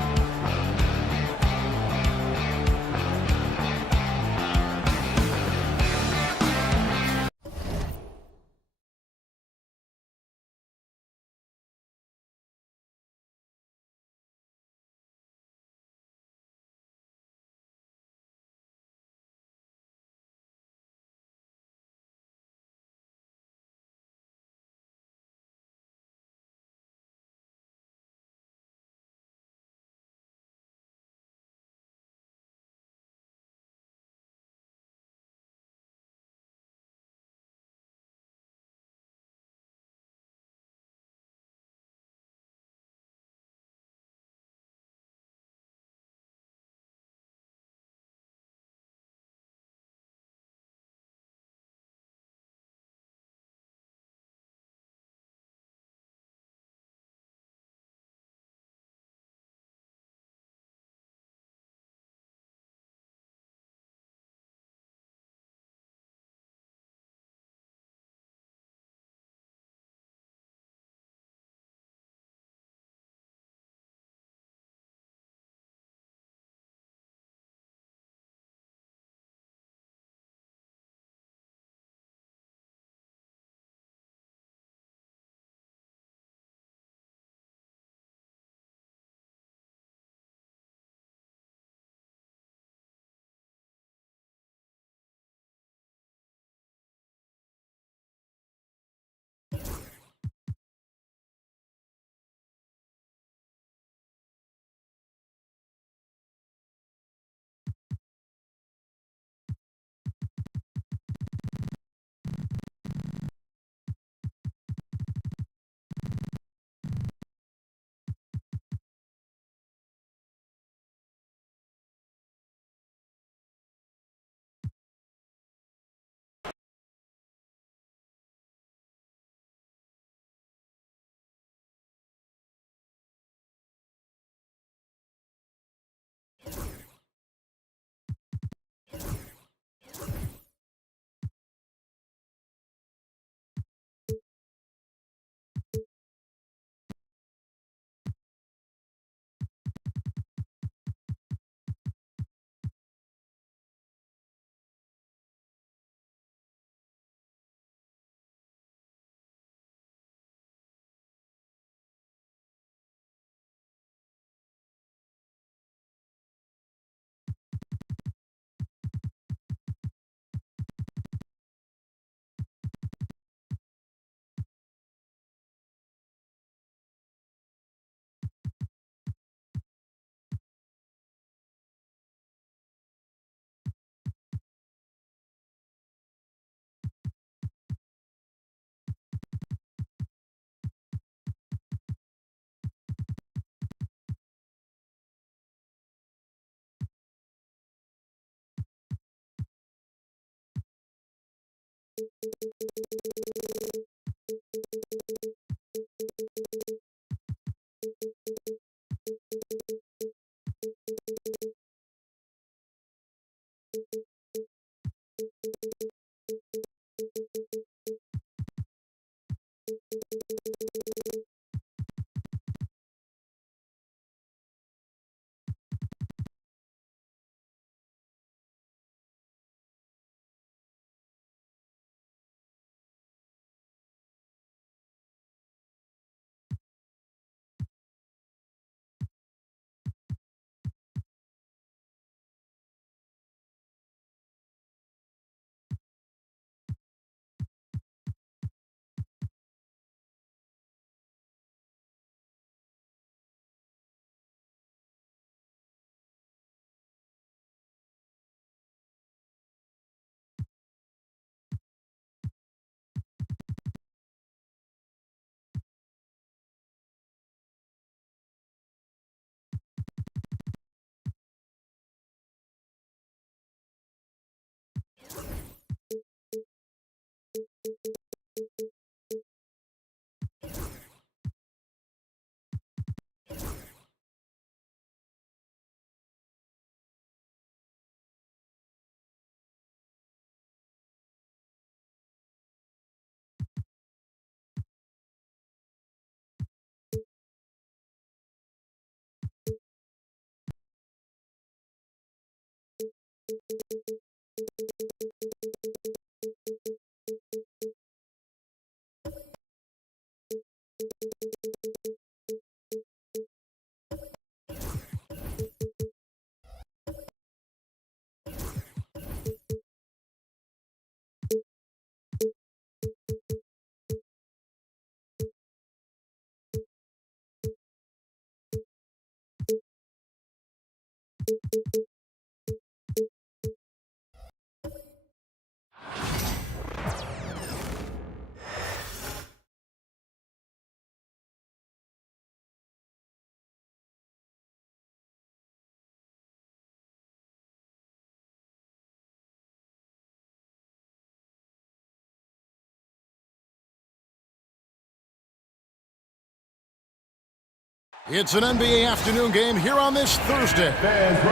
It's an NBA afternoon game here on this Thursday.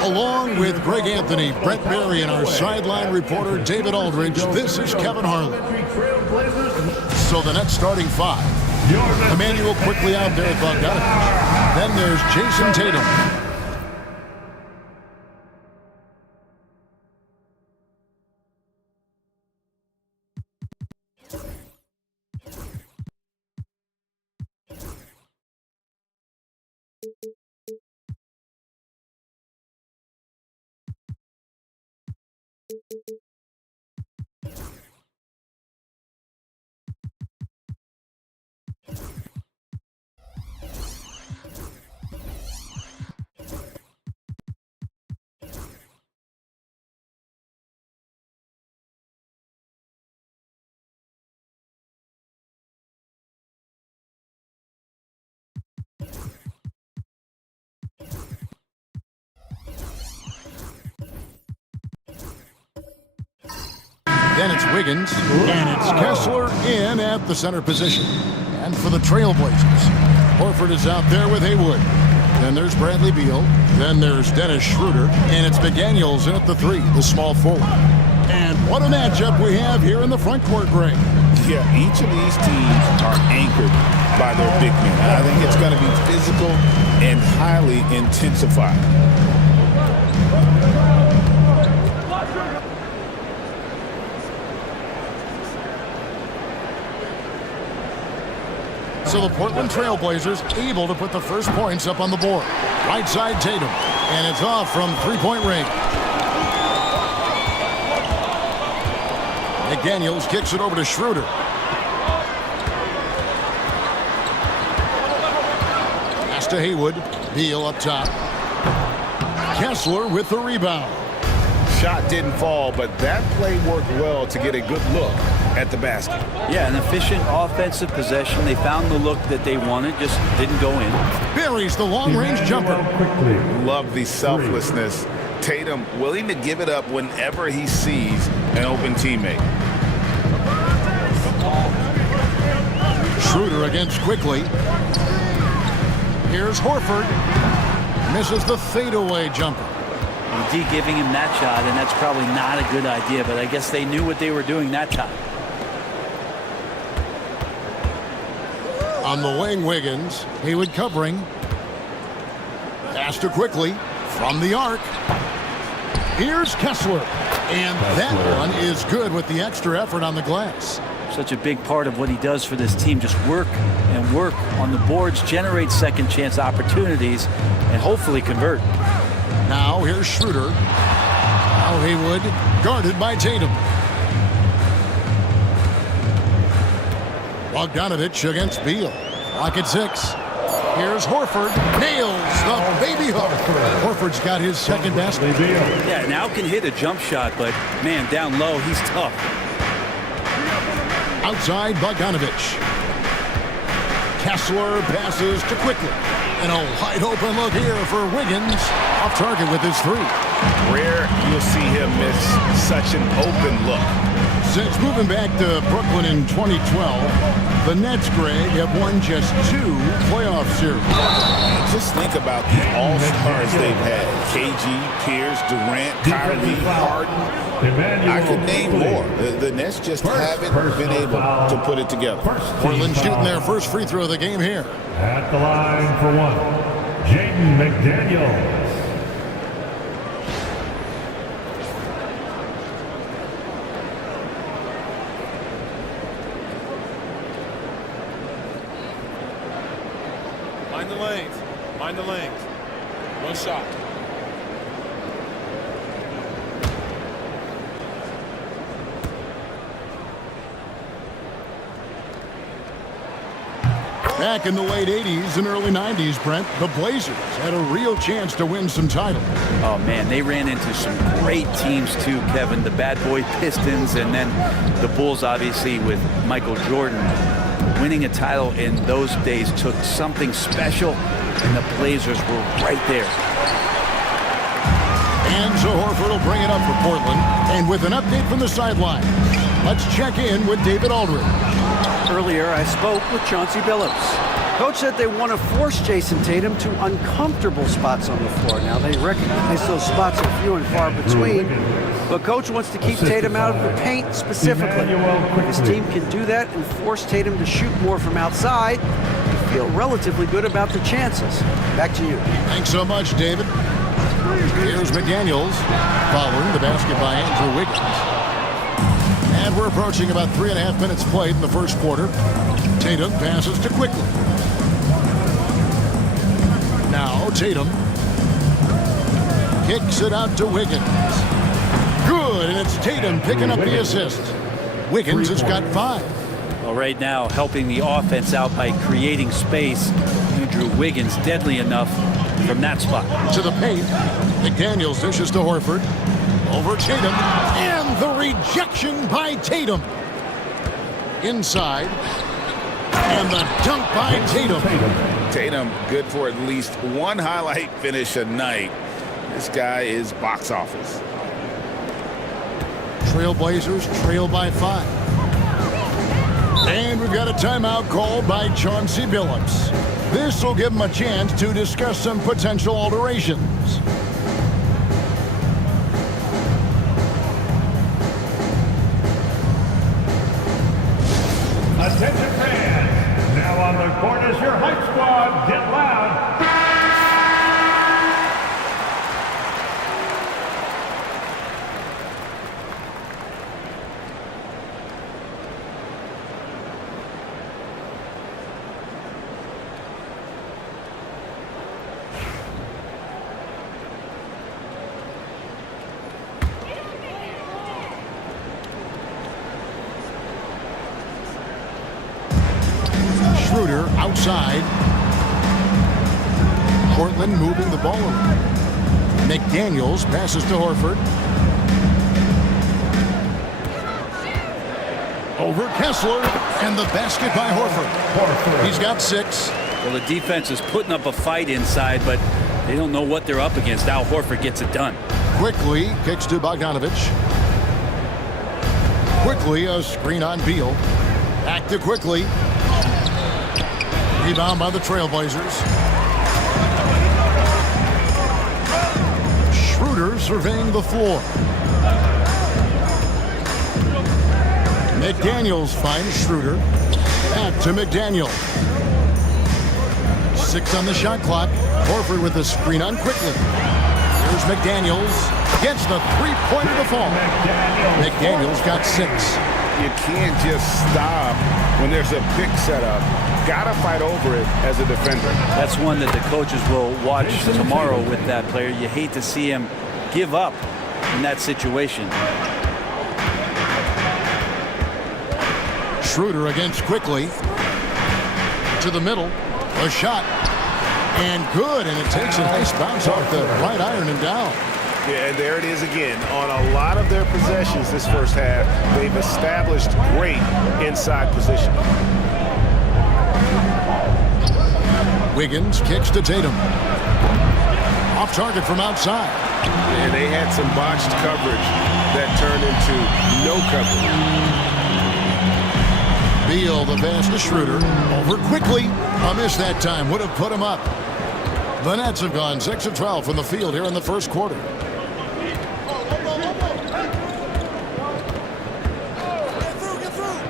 Along with Greg Anthony, Brent Barry, and our sideline reporter David Aldridge, this is Kevin Harlan. So the Nets starting five. Emmanuel quickly out there at Bogdanovich. Then there's Jason Tatum. Then it's Wiggins, and it's Kessler in at the center position. And for the Trailblazers, Horford is out there with Haywood. Then there's Bradley Beal. Then there's Dennis Schroeder. And it's McDaniels in at the three, the small forward. And what a matchup we have here in the front court, Greg. Yeah, each of these teams are anchored by their big men. And I think it's going to be physical and highly intensified. So the Portland Trailblazers able to put the first points up on the board. Right side Tatum, and it's off from three-point range. McDaniels kicks it over to Schroeder. Pass to Haywood. Beal up top. Kessler with the rebound. Shot didn't fall, but that play worked well to get a good look at the basket. Yeah, an efficient offensive possession. They found the look that they wanted, just didn't go in. Buries the long-range jumper. Love the selflessness. Tatum willing to give it up whenever he sees an open teammate. Schroeder against Quickly. Here's Horford. Misses the fadeaway jumper. D giving him that shot, and that's probably not a good idea, but I guess they knew what they were doing that time. On the wing, Wiggins. Haywood covering. Pass to Quickly from the arc. Here's Kessler. And that one is good with the extra effort on the glass. Such a big part of what he does for this team. Just work and work on the boards, generate second chance opportunities, and hopefully convert. Now here's Schroeder. Now Haywood guarded by Tatum. Bogdanovich against Beal. Lock at 6. Here's Horford. Nails the baby hook. Horford's got his second basket. Yeah, now can hit a jump shot, but man, down low, he's tough. Outside Bogdanovich. Kessler passes to Quickly. And a wide open look here for Wiggins. Off target with his 3. Rare you'll see him miss such an open look. Since moving back to Brooklyn in 2012, the Nets, Greg, have won just 2 playoff series. Just think about the all-stars they've had. KG, Pierce, Durant, Kyrie, Harden. I could name more. The Nets just haven't been able to put it together. Portland shooting their first free throw of the game here. At the line for 1, Jaden McDaniels. Mind the lanes. Mind the lanes. One shot. Back in the late 80s and early 90s, Brent, the Blazers had a real chance to win some titles. Oh, man, they ran into some great teams, too, Kevin. The Bad Boy Pistons and then the Bulls, obviously, with Michael Jordan. Winning a title in those days took something special, and the Blazers were right there. And so Horford will bring it up for Portland. And with an update from the sideline, let's check in with David Aldridge. Earlier, I spoke with Chauncey Billups. Coach said they want to force Jason Tatum to uncomfortable spots on the floor. Now, they recognize those spots are few and far between, but Coach wants to keep Tatum out of the paint specifically. If his team can do that and force Tatum to shoot more from outside, they feel relatively good about the chances. Back to you. Thanks so much, David. Here's McDaniels following the basket by Andrew Wiggins. And we're approaching about 3.5 minutes played in the first quarter. Tatum passes to Quickly. Now Tatum kicks it out to Wiggins. Good, and it's Tatum picking up the assist. Wiggins has got 5. Well, right now, helping the offense out by creating space. Andrew Wiggins, deadly enough from that spot. To the paint. McDaniels dishes to Horford. Over Tatum, and the rejection by Tatum. Inside, and the dunk by Tatum. Tatum good for at least one highlight finish a night. This guy is box office. Trailblazers trail by 5. And we've got a timeout called by Chauncey Billups. This will give him a chance to discuss some potential alterations. Attention fans, now on the court is your hype squad. Get loud. Schroeder outside. Portland moving the ball around. McDaniels passes to Horford. Over Kessler, and the basket by Horford. He's got 6. Well, the defense is putting up a fight inside, but they don't know what they're up against. Al Horford gets it done. Quickly kicks to Bogdanovich. Quickly a screen on Beal. Back to Quickly. Rebound by the Trailblazers. Schroeder surveying the floor. McDaniels finds Schroeder. Back to McDaniel. 6 on the shot clock. Horford with the screen on quickly. Here's McDaniels. Gets the three-pointer to fall. McDaniels got 6. You can't just stop when there's a pick set up. Gotta fight over it as a defender. That's one that the coaches will watch tomorrow with that player. You hate to see him give up in that situation. Schroeder against quickly. To the middle. A shot. And good. And it takes a nice bounce off the right iron and down. Yeah, and there it is again. On a lot of their possessions this first half, they've established great inside position. Wiggins kicks to Tatum. Off target from outside. And they had some botched coverage that turned into no coverage. Beal, the pass to Schroeder. Over quickly. A miss that time. Would have put him up. The Nets have gone 6 of 12 from the field here in the first quarter.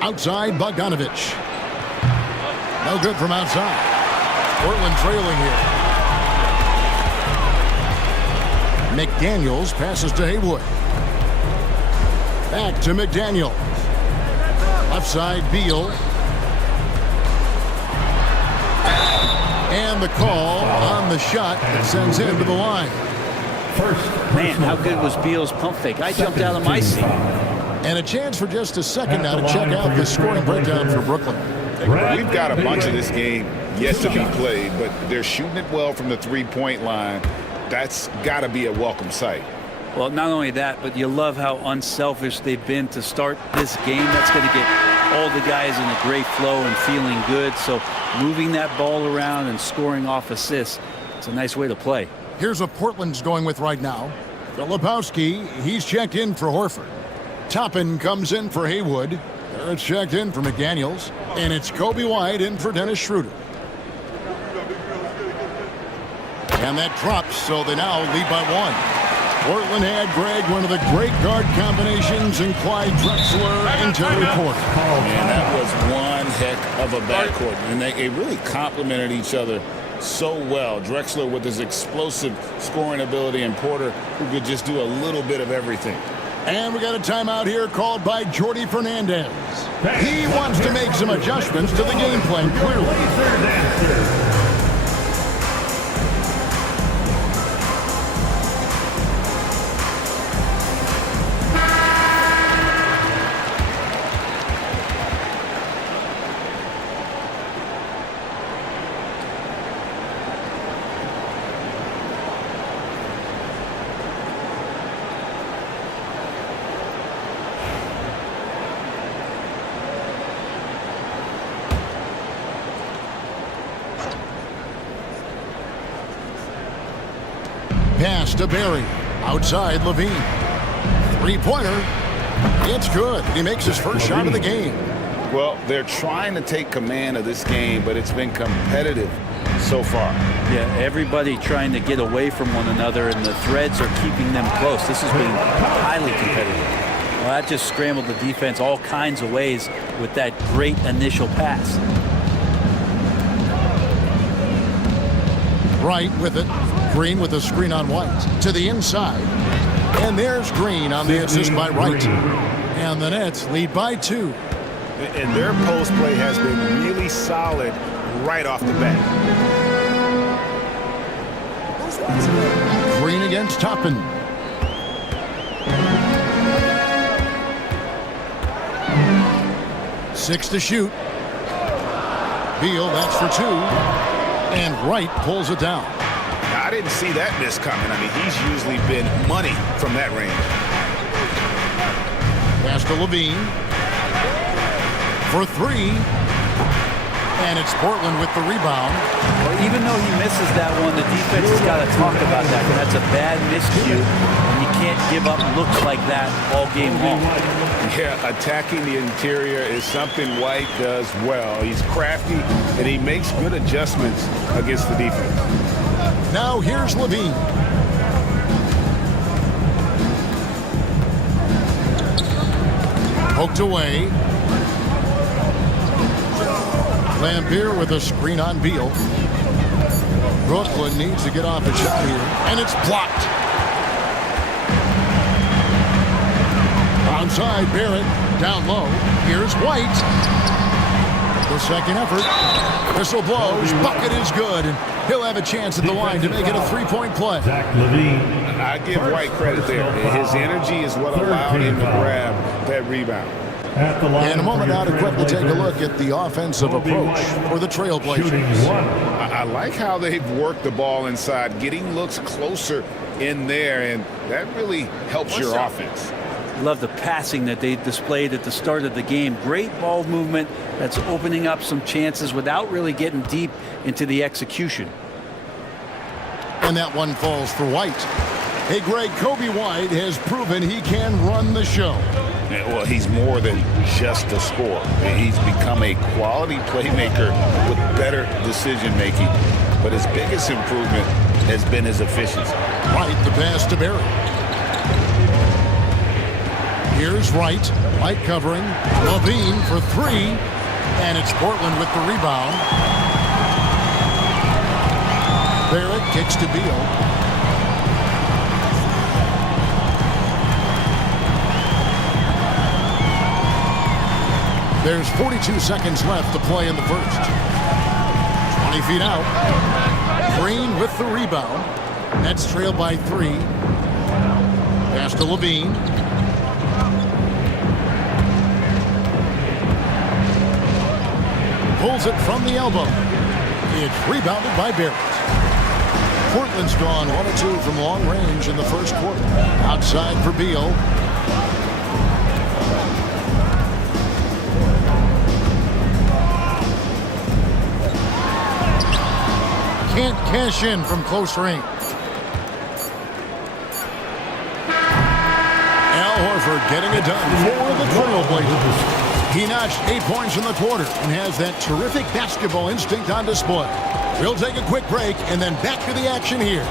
Outside, Bogdanovich. No good from outside. Portland trailing here. McDaniels passes to Haywood. Back to McDaniels. Left side, Beal. And the call on the shot that sends him to the line. Man, how good was Beal's pump fake? I jumped out of my seat. And a chance for just a second now to check out the scoring breakdown for Brooklyn. We've got a bunch of this game yet to be played, but they're shooting it well from the three-point line. That's got to be a welcome sight. Well, not only that, but you love how unselfish they've been to start this game. That's going to get all the guys in a great flow and feeling good. So moving that ball around and scoring off assists, it's a nice way to play. Here's what Portland's going with right now. Filipowski, he's checked in for Horford. Toppin comes in for Haywood. It's checked in for McDaniels. And it's Kobe White in for Dennis Schroeder. And that drops, so they now lead by 1. Portland had, Greg, one of the great guard combinations in Clyde Drexler and Terry Porter. Man, that was one heck of a backcourt. And they really complemented each other so well. Drexler with his explosive scoring ability and Porter who could just do a little bit of everything. And we got a timeout here called by Jordi Fernandez. He wants to make some adjustments to the game plan, clearly. Pass to Barry. Outside, Levine. Three-pointer. It's good. He makes his first shot of the game. Well, they're trying to take command of this game, but it's been competitive so far. Yeah, everybody trying to get away from one another, and the threads are keeping them close. This has been highly competitive. Well, that just scrambled the defense all kinds of ways with that great initial pass. Wright with it. Green with a screen on White. To the inside. And there's Green on the assist by Wright. And the Nets lead by 2. And their post play has been really solid right off the bat. Green against Toppin. Six to shoot. Beal, that's for 2. And Wright pulls it down. I didn't see that miss coming. I mean, he's usually been money from that range. Pass to Levine. For 3. And it's Portland with the rebound. Well, even though he misses that one, the defense has got to talk about that. That's a bad miscue, and you can't give up looks like that all game long. Yeah, attacking the interior is something White does well. He's crafty, and he makes good adjustments against the defense. Now here's Levine. Poked away. Lampier with a screen on Beal. Brooklyn needs to get off a shot here, and it's blocked. Onside, Barrett down low. Here's White. The second effort. Whistle blows. Bucket is good, and he'll have a chance at the line to make it a three-point play. Zach Levine. I give White credit there. His energy is what allowed him to grab that rebound. In a moment now to quickly take a look at the offensive approach for the Trailblazers. I like how they've worked the ball inside, getting looks closer in there, and that really helps your offense. Love the passing that they displayed at the start of the game. Great ball movement that's opening up some chances without really getting deep into the execution. And that one falls for White. Hey, Greg, Kobe White has proven he can run the show. Well, he's more than just a scorer. He's become a quality playmaker with better decision-making. But his biggest improvement has been his efficiency. White, the pass to Barrett. Here's Wright. White covering. Levine for three. And it's Portland with the rebound. Barrett kicks to Beal. There's 42 seconds left to play in the first. 20 feet out. Green with the rebound. Nets trail by three. Pass to Levine. Pulls it from the elbow. It's rebounded by Barrett. Portland's gone 1 of 2 from long range in the first quarter. Outside for Beal. Can't cash in from close range. Al Horford getting it done for the Trailblazers. He notched 8 points in the quarter and has that terrific basketball instinct on display. We'll take a quick break and then back to the action here.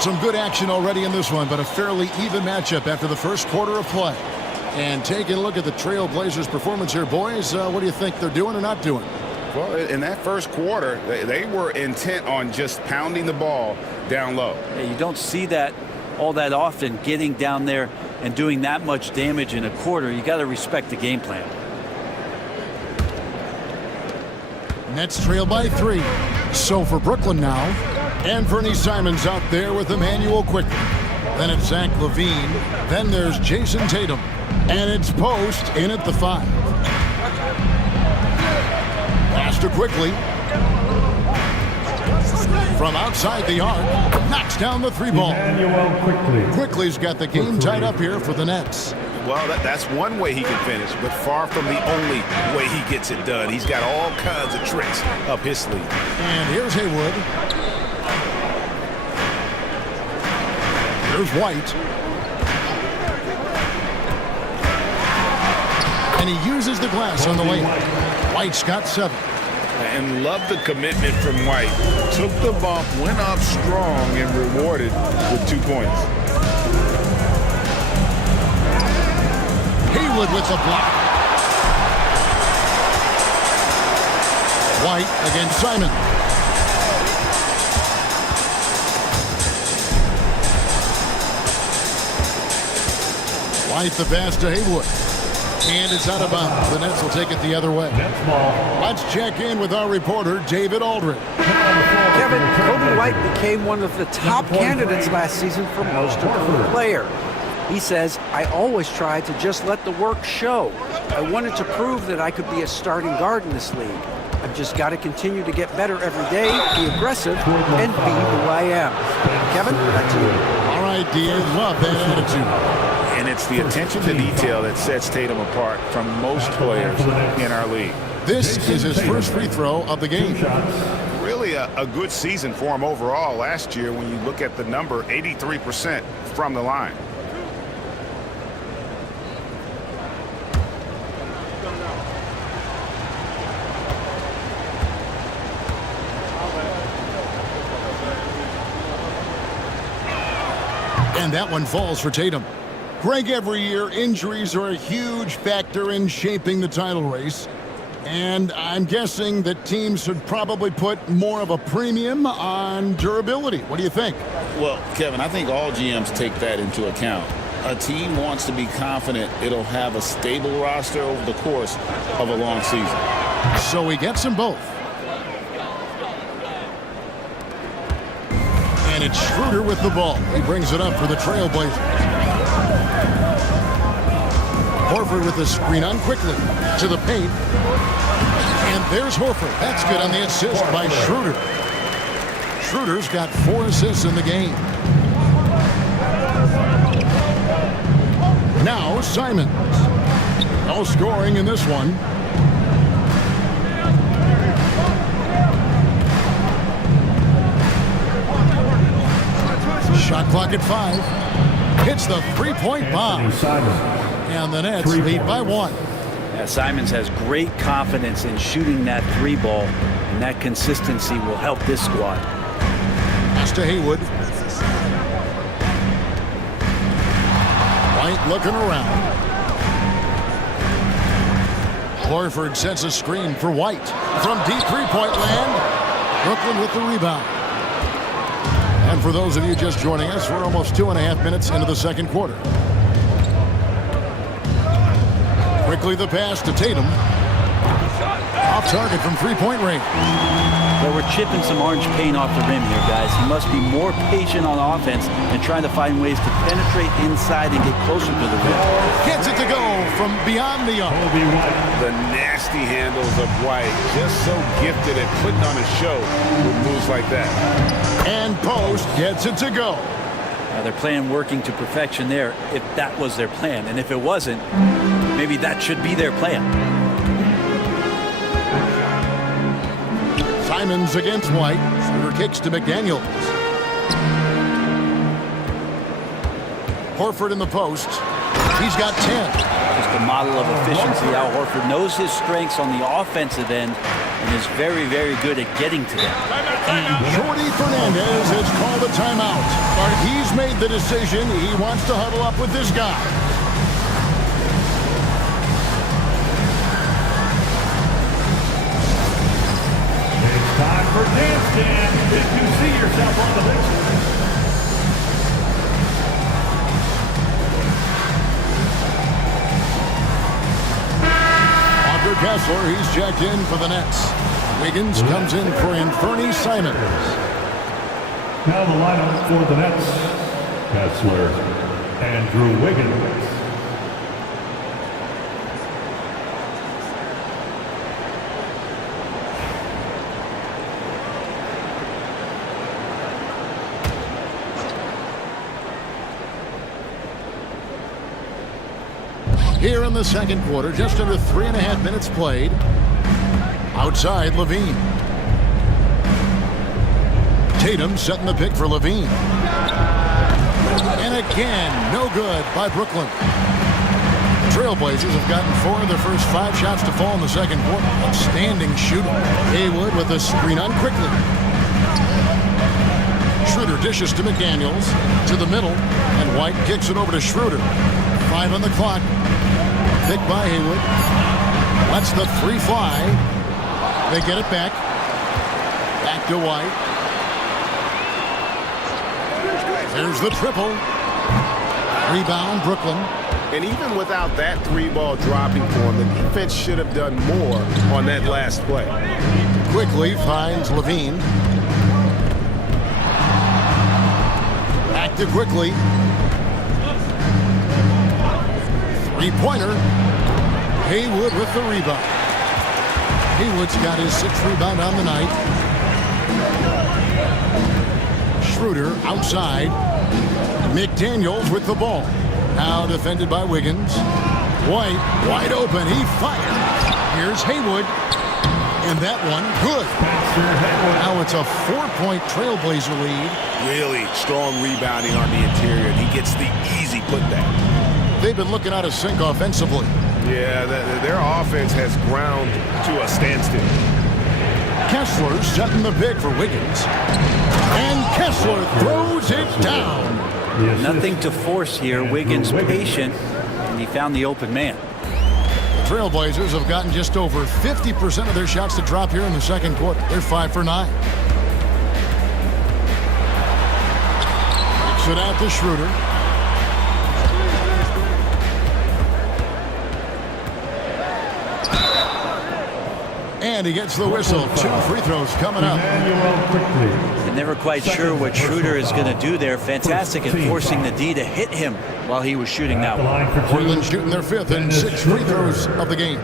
Some good action already in this one, but a fairly even matchup after the first quarter of play. And taking a look at the Trailblazers' performance here, boys, what do you think they're doing or not doing? Well, in that first quarter, they were intent on just pounding the ball down low. Yeah, you don't see that all that often, getting down there and doing that much damage in a quarter. You got to respect the game plan. Nets trail by 3. So for Brooklyn now, Anthony Simons out there with Emmanuel Quickly. Then it's Zach Levine. Then there's Jason Tatum. And it's Post in at the 5. Pass to Quickly. From outside the arc, knocks down the 3-ball. Emmanuel Quickly's got the game tied up here for the Nets. Well, that's one way he can finish, but far from the only way he gets it done. He's got all kinds of tricks up his sleeve. And here's Haywood. Here's White. And he uses the glass on the layup. White's got 7. And love the commitment from White. Took the bump, went up strong, and rewarded with 2 points. Haywood with the block. White against Simon. White the pass to Haywood. And it's out of bounds. The Nets will take it the other way. Let's check in with our reporter, David Aldridge. Kevin, Kobe White became one of the top candidates last season for most improved player. He says, I always tried to just let the work show. I wanted to prove that I could be a starting guard in this league. I've just got to continue to get better every day, be aggressive, and be who I am. Kevin, back to you. All right, right, D.A. Love that attitude. And it's the attention to detail that sets Tatum apart from most players in our league. This is his first free throw of the game. Really a good season for him overall last year when you look at the number, 83% from the line. And that one falls for Tatum. Greg, every year, injuries are a huge factor in shaping the title race. And I'm guessing that teams should probably put more of a premium on durability. What do you think? Well, Kevin, I think all GMs take that into account. A team wants to be confident it'll have a stable roster over the course of a long season. So he gets them both. And it's Schroeder with the ball. He brings it up for the Trailblazers. Horford with the screen on quickly to the paint. And there's Horford. That's good on the assist by Schroeder. Schroeder's got 4 assists in the game. Now Simons. No scoring in this one. Shot clock at 5. Hits the three-point bomb. And the Nets lead by 1. Yeah, Simons has great confidence in shooting that 3 ball, and that consistency will help this squad. Pass to Haywood. White looking around. Horford sets a screen for White. From deep three-point land, Brooklyn with the rebound. And for those of you just joining us, we're almost 2.5 minutes into the second quarter. Quickly the pass to Tatum. Off target from three-point range. Well, we're chipping some orange paint off the rim here, guys. He must be more patient on offense and trying to find ways to penetrate inside and get closer to the rim. Gets it to go from beyond the arc. The nasty handles of White, just so gifted at putting on a show with moves like that. And Post gets it to go. They're playing working to perfection there if that was their plan. And if it wasn't, maybe that should be their plan. Simons against White. Schroeder kicks to McDaniels. Horford in the post. He's got 10. Just a model of efficiency. Al Horford knows his strengths on the offensive end and is very, very good at getting to them. Jordi Fernandez has called a timeout. He's made the decision. He wants to huddle up with this guy. It's time for Dance Dance. Did you see yourself on the list? Walker Kessler, he's checked in for the Nets. Wiggins comes in for Anthony Simons. Now the lineup for the Nets. Kessler, Andrew Wiggins. Here in the second quarter, just under 3.5 minutes played. Outside, LaVine. Tatum setting the pick for LaVine. And again, no good by Brooklyn. Trailblazers have gotten 4 of their first 5 shots to fall in the second quarter. Outstanding shooting. Haywood with a screen on quickly. Schroeder dishes to McDaniels. To the middle. And White kicks it over to Schroeder. 5 on the clock. Pick by Haywood. Lets the 3 fly. They get it back. Back to White. There's the triple. Rebound, Brooklyn. And even without that 3-ball dropping for him, the defense should have done more on that last play. Quickly finds LaVine. Back to Quickly. 3-pointer. Haywood with the rebound. Haywood's got his 6th rebound on the night. Schroeder outside. McDaniels with the ball. Now defended by Wiggins. White, wide open. He fired. Here's Haywood. And that one, good. Now it's a 4-point Trailblazer lead. Really strong rebounding on the interior, and he gets the easy putback. They've been looking out of sync offensively. Yeah, their offense has ground to a standstill. Kessler setting the big for Wiggins. And Kessler throws it down. Nothing to force here. Wiggins patient, and he found the open man. The Trailblazers have gotten just over 50% of their shots to drop here in the second quarter. They're 5 for 9. Kicks it out to Schroeder. And he gets the whistle. 2 free throws coming up. I'm never quite sure what Schroeder is going to do there. Fantastic at forcing the D to hit him while he was shooting that one. Portland shooting their 5th and 6 free throws of the game.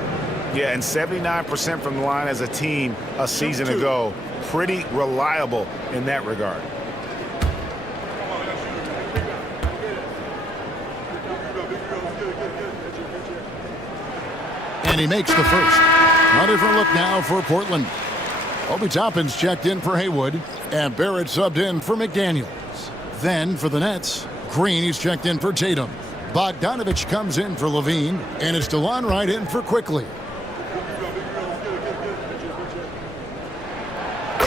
Yeah, and 79% from the line as a team a season ago. Pretty reliable in that regard. And he makes the first. A different look now for Portland. Obi Toppin's checked in for Haywood, and Barrett subbed in for McDaniels. Then for the Nets, Green, he's checked in for Tatum. Bogdanovich comes in for Levine, and it's DeLon Wright in for Quickly.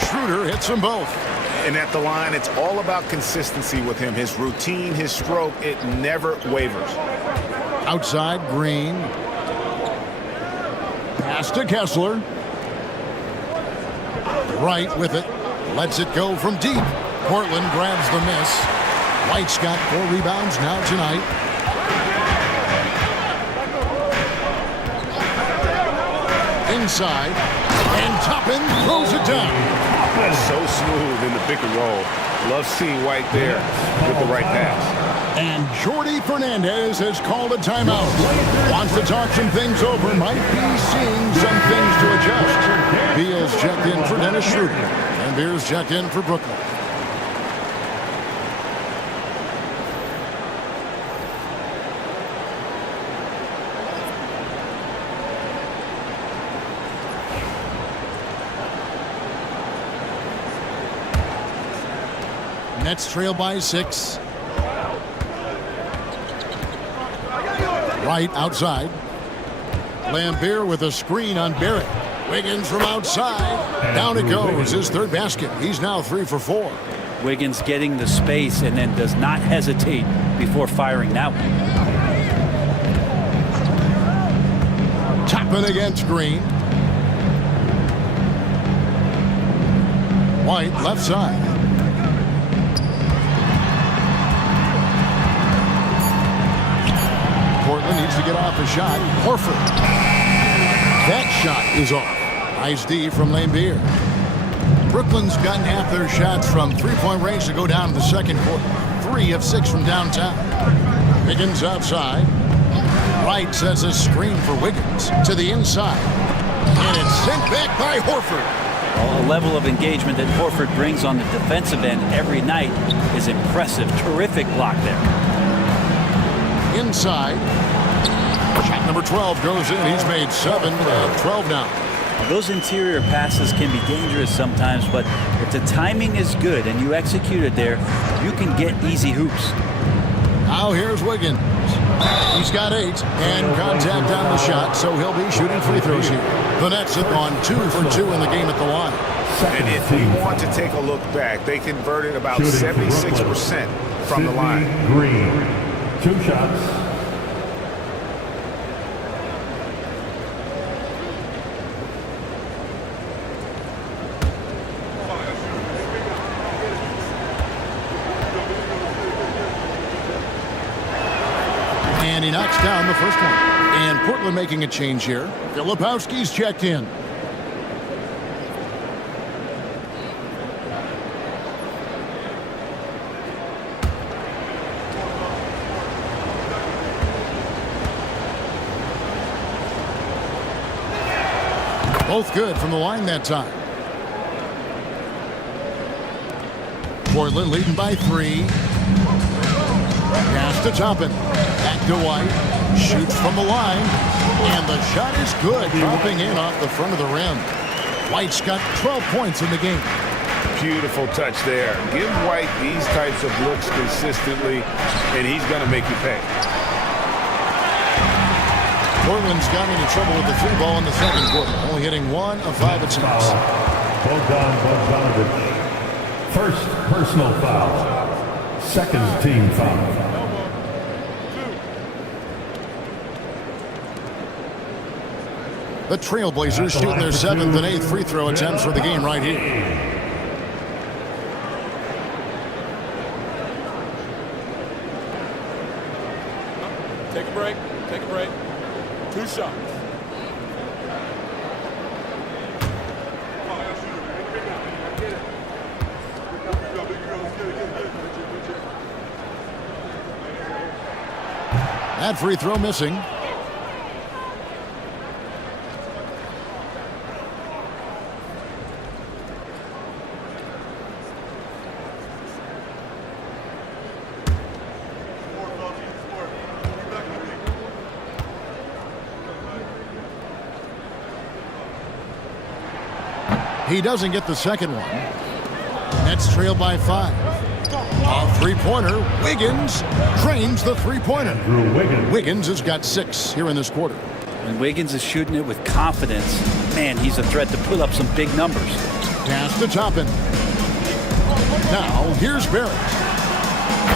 Schroeder hits them both. And at the line, it's all about consistency with him. His routine, his stroke, it never wavers. Outside, Green. Pass to Kessler. Wright with it. Lets it go from deep. Portland grabs the miss. White's got 4 rebounds now tonight. Inside. And Toppin throws it down. So smooth in the pick and roll. Love seeing White there with the right pass. And Jordi Fernandez has called a timeout. Wants to talk some things over. Might be seeing some things to adjust. Beal's checked in for Dennis Schroeder. And Beers checked in for Brooklyn. Nets trail by 6. Wright outside. Lambeer with a screen on Barrett. Wiggins from outside. Down it goes. His 3rd basket. He's now 3 for 4. Wiggins getting the space and then does not hesitate before firing that one. Toppin against Green. White left side. Portland needs to get off a shot. Horford. That shot is off. Nice D from Lambeer. Brooklyn's gotten half their shots from 3-point range to go down in the second quarter. 3 of 6 from downtown. Wiggins outside. Wright sets a screen for Wiggins to the inside. And it's sent back by Horford. Well, the level of engagement that Horford brings on the defensive end every night is impressive. Terrific block there. Inside. Shot number 12 goes in. He's made 7 of 12 now. Those interior passes can be dangerous sometimes, but if the timing is good and you execute it there, you can get easy hoops. Now here's Wiggins. He's got 8 and contact on the shot, so he'll be shooting free throws here. The Nets have gone 2 for 2 in the game at the line. And if we want to take a look back, they converted about 76% from the line. Green, 2 shots. And he knocks down the first one. And Portland making a change here. Filipowski's checked in. Both good from the line that time. Portland leading by 3. Pass to Toppin. Back to White. Shoots from the line. And the shot is good. Dropping in off the front of the rim. White's got 12 points in the game. Beautiful touch there. Give White these types of looks consistently, and he's going to make you pay. Portland's got into trouble with the three ball in the second quarter. Only hitting 1 of 5 attempts. Bogdan Bogdanovic. First personal foul. Second team foul. The Trailblazers shooting their 7th and 8th free throw attempts for the game right here. Take a break. Take a break. 2 shots. That free throw missing. He doesn't get the second one. Nets trail by 5. A three-pointer. Wiggins drains the three-pointer. Wiggins has got 6 here in this quarter. When Wiggins is shooting it with confidence, man, he's a threat to put up some big numbers. Pass to Toppin. Now here's Barrett.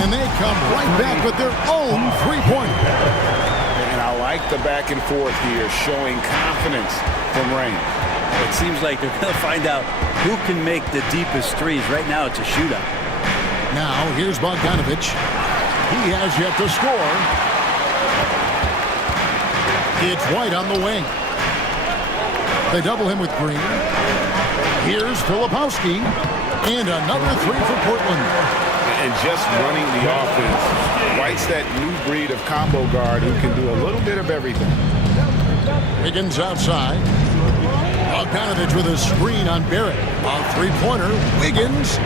And they come right back with their own three-pointer. And I like the back and forth here, showing confidence from Rain. It seems like they're going to find out who can make the deepest threes. Right now, it's a shootout. Now, here's Bogdanovic. He has yet to score. It's White on the wing. They double him with Green. Here's Filipowski. And another three for Portland. And just running the offense. White's that new breed of combo guard who can do a little bit of everything. Wiggins outside. Bogdanovic with a screen on Barrett. A three-pointer. Wiggins.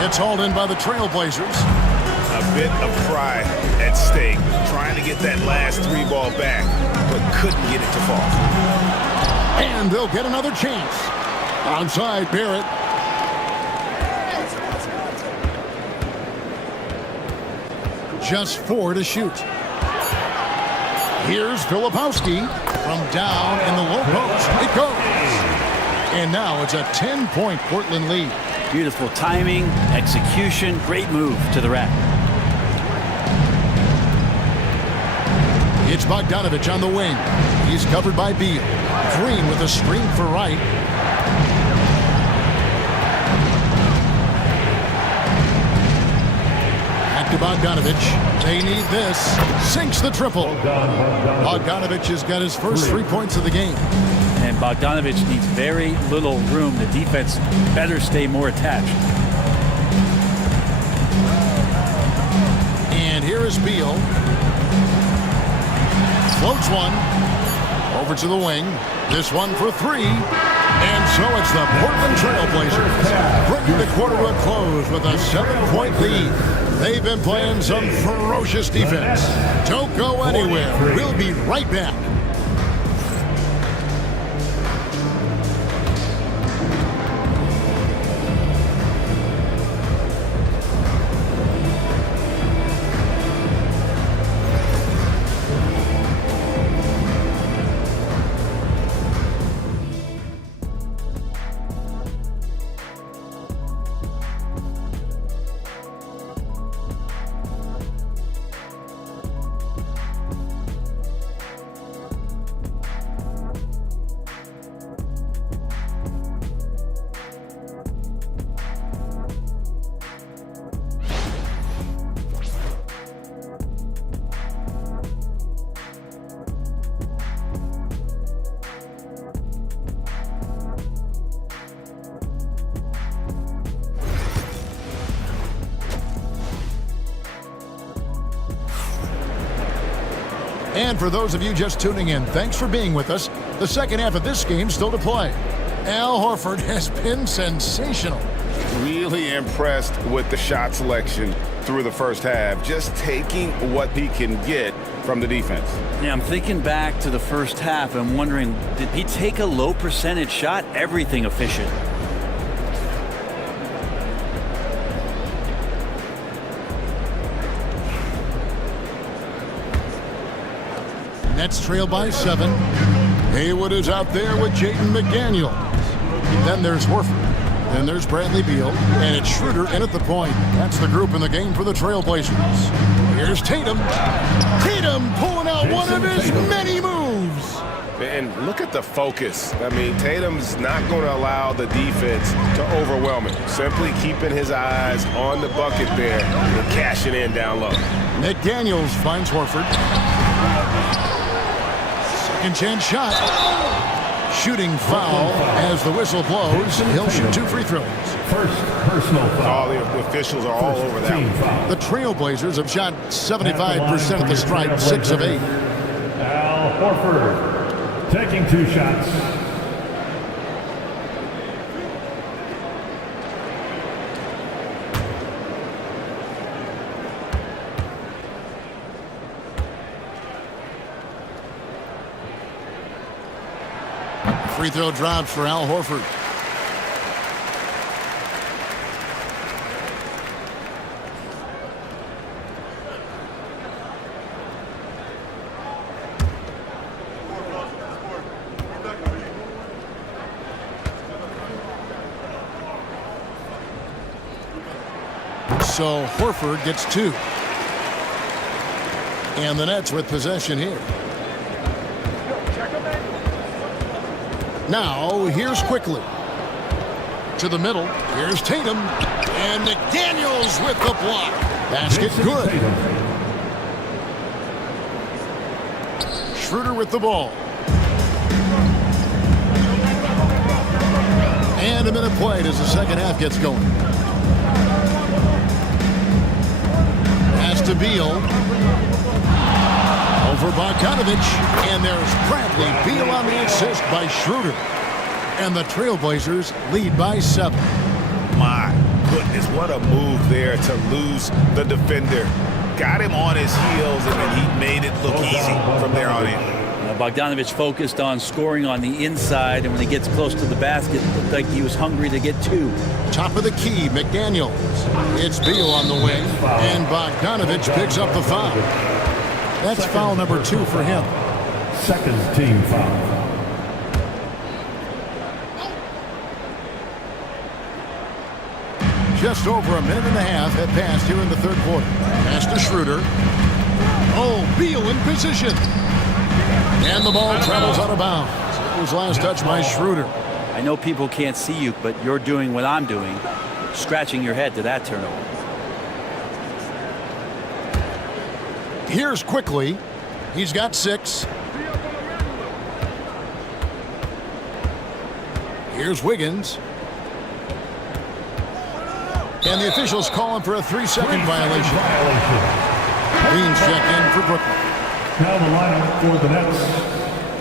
It's hauled in by the Trailblazers. A bit of pride at stake. Trying to get that last three ball back, but couldn't get it to fall. And they'll get another chance. Outside Barrett. Just 4 to shoot. Here's Filipowski from down in the low post. It goes. And now it's a 10-point Portland lead. Beautiful timing, execution, great move to the rack. It's Bogdanovic on the wing. He's covered by Beal. Green with a screen for Wright. Back to Bogdanovic. They need this. Sinks the triple. Bogdanovic has got his first 3 points of the game. And Bogdanovic needs very little room. The defense better stay more attached. And here is Beal. Floats one. Over to the wing. This one for 3. And so it's the Portland Trailblazers bringing the quarter to a close with a 7-point lead. They've been playing some ferocious defense. Don't go anywhere. We'll be right back. And for those of you just tuning in, thanks for being with us. The second half of this game still to play. Al Horford has been sensational. Really impressed with the shot selection. through the first half, just taking what he can get from the defense. Yeah, I'm thinking back to the first half. I'm wondering, did he take a low percentage shot? Everything efficient. Nets trail by 7. Haywood is out there with Jaden McDaniels. Then there's Horford. Then there's Bradley Beal. And it's Schroeder in at the point. That's the group in the game for the Trailblazers. Here's Tatum. Tatum pulling out one of his many moves. And look at the focus. I mean, Tatum's not going to allow the defense to overwhelm him. Simply keeping his eyes on the bucket there and cashing in down low. McDaniels finds Horford. Second chance shot. Shooting foul as the whistle blows. He'll shoot 2 free throws. First personal foul. All the officials are all over that one. The Trailblazers have shot 75% of the strike, 6 of 8. Al Horford taking 2 shots. Free throw dropped for Al Horford. So Horford gets 2. And the Nets with possession here. Now, here's Quickly. To the middle. Here's Tatum. And McDaniels with the block. Basket good. Schroeder with the ball. And a minute played as the second half gets going. Pass to Beal. Over Bogdanovich, and there's Bradley Beal on the assist by Schroeder. And the Trailblazers lead by 7. My goodness, what a move there to lose the defender. Got him on his heels, and then he made it look easy from there on in. Bogdanovich focused on scoring on the inside, and when he gets close to the basket, it looked like he was hungry to get 2. Top of the key, McDaniels. It's Beal on the wing, and Bogdanovich picks up the foul. That's foul number 2 for him. Second team foul. Just over a minute and a half have passed here in the third quarter. Pass to Schroeder. Oh, Beal in position. And the ball travels out of bounds. It was last touch by Schroeder. I know people can't see you, but you're doing what I'm doing. Scratching your head to that turnover. Here's Quickly. He's got 6. Here's Wiggins. And the officials call him for a 3-second violation. Green's check in for Brooklyn. Now the lineup for the Nets.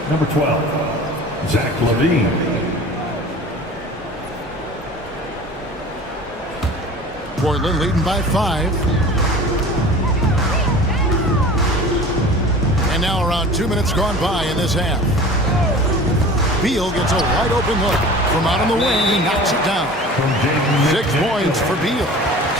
Number 12, Zach LaVine. Portland leading by 5. And now around 2 minutes gone by in this half. Beal gets a wide open look. From out on the wing, he knocks it down. 6 points for Beal.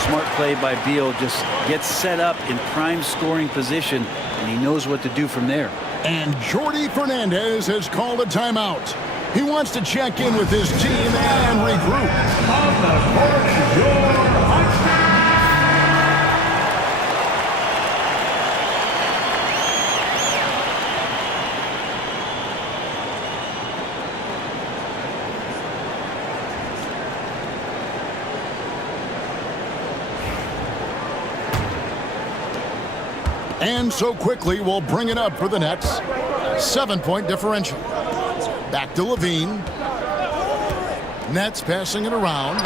Smart play by Beal. Just gets set up in prime scoring position, and he knows what to do from there. And Jordi Fernandez has called a timeout. He wants to check in with his team and regroup. On the court is your And so Quickly will bring it up for the Nets. 7-point differential. Back to LaVine. Nets passing it around.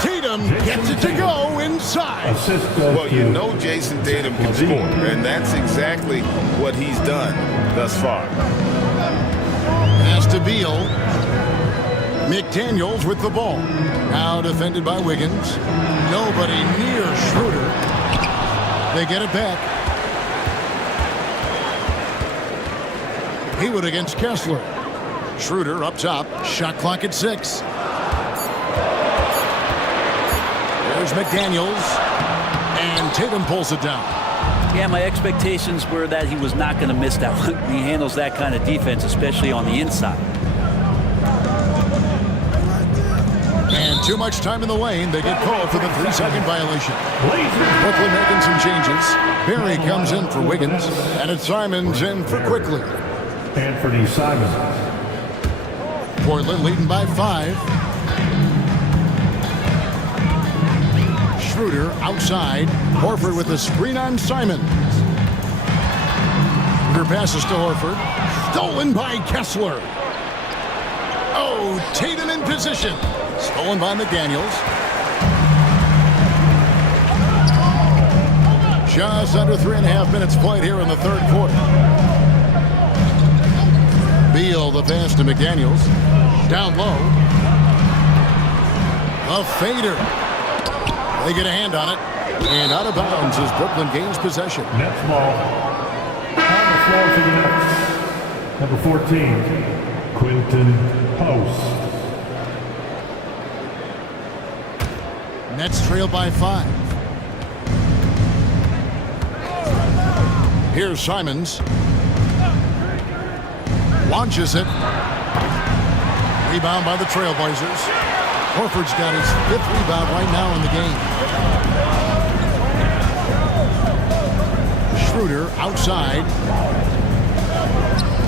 Tatum gets it to go inside. Well, you know Jason Tatum can score, and that's exactly what he's done thus far. Pass to Beal. McDaniels with the ball. Now defended by Wiggins. Nobody near Schroeder. They get it back. Haywood against Kessler. Schroeder up top. Shot clock at 6. There's McDaniels. And Tatum pulls it down. Yeah, my expectations were that he was not going to miss that one. He handles that kind of defense, especially on the inside. And too much time in the lane. They get called for the 3-second violation. Brooklyn making some changes. Berry comes in for Wiggins. And it's Simons in for Quickly. Anthony Simons. Portland leading by 5. Schroeder outside. Horford with a screen on Simons. Their passes to Horford. Stolen by Kessler. Oh, Tatum in position. Stolen by McDaniels. Just under 3.5 minutes played here in the third quarter. Beal the pass to McDaniels. Down low. A fader. They get a hand on it. And out of bounds as Brooklyn gains possession. Nets ball. On the floor for the Nets. Number 14, Quinton Post. Nets trail by 5. Here's Simons. Launches it. Rebound by the Trailblazers. Horford's got his 5th rebound right now in the game. Schroeder outside.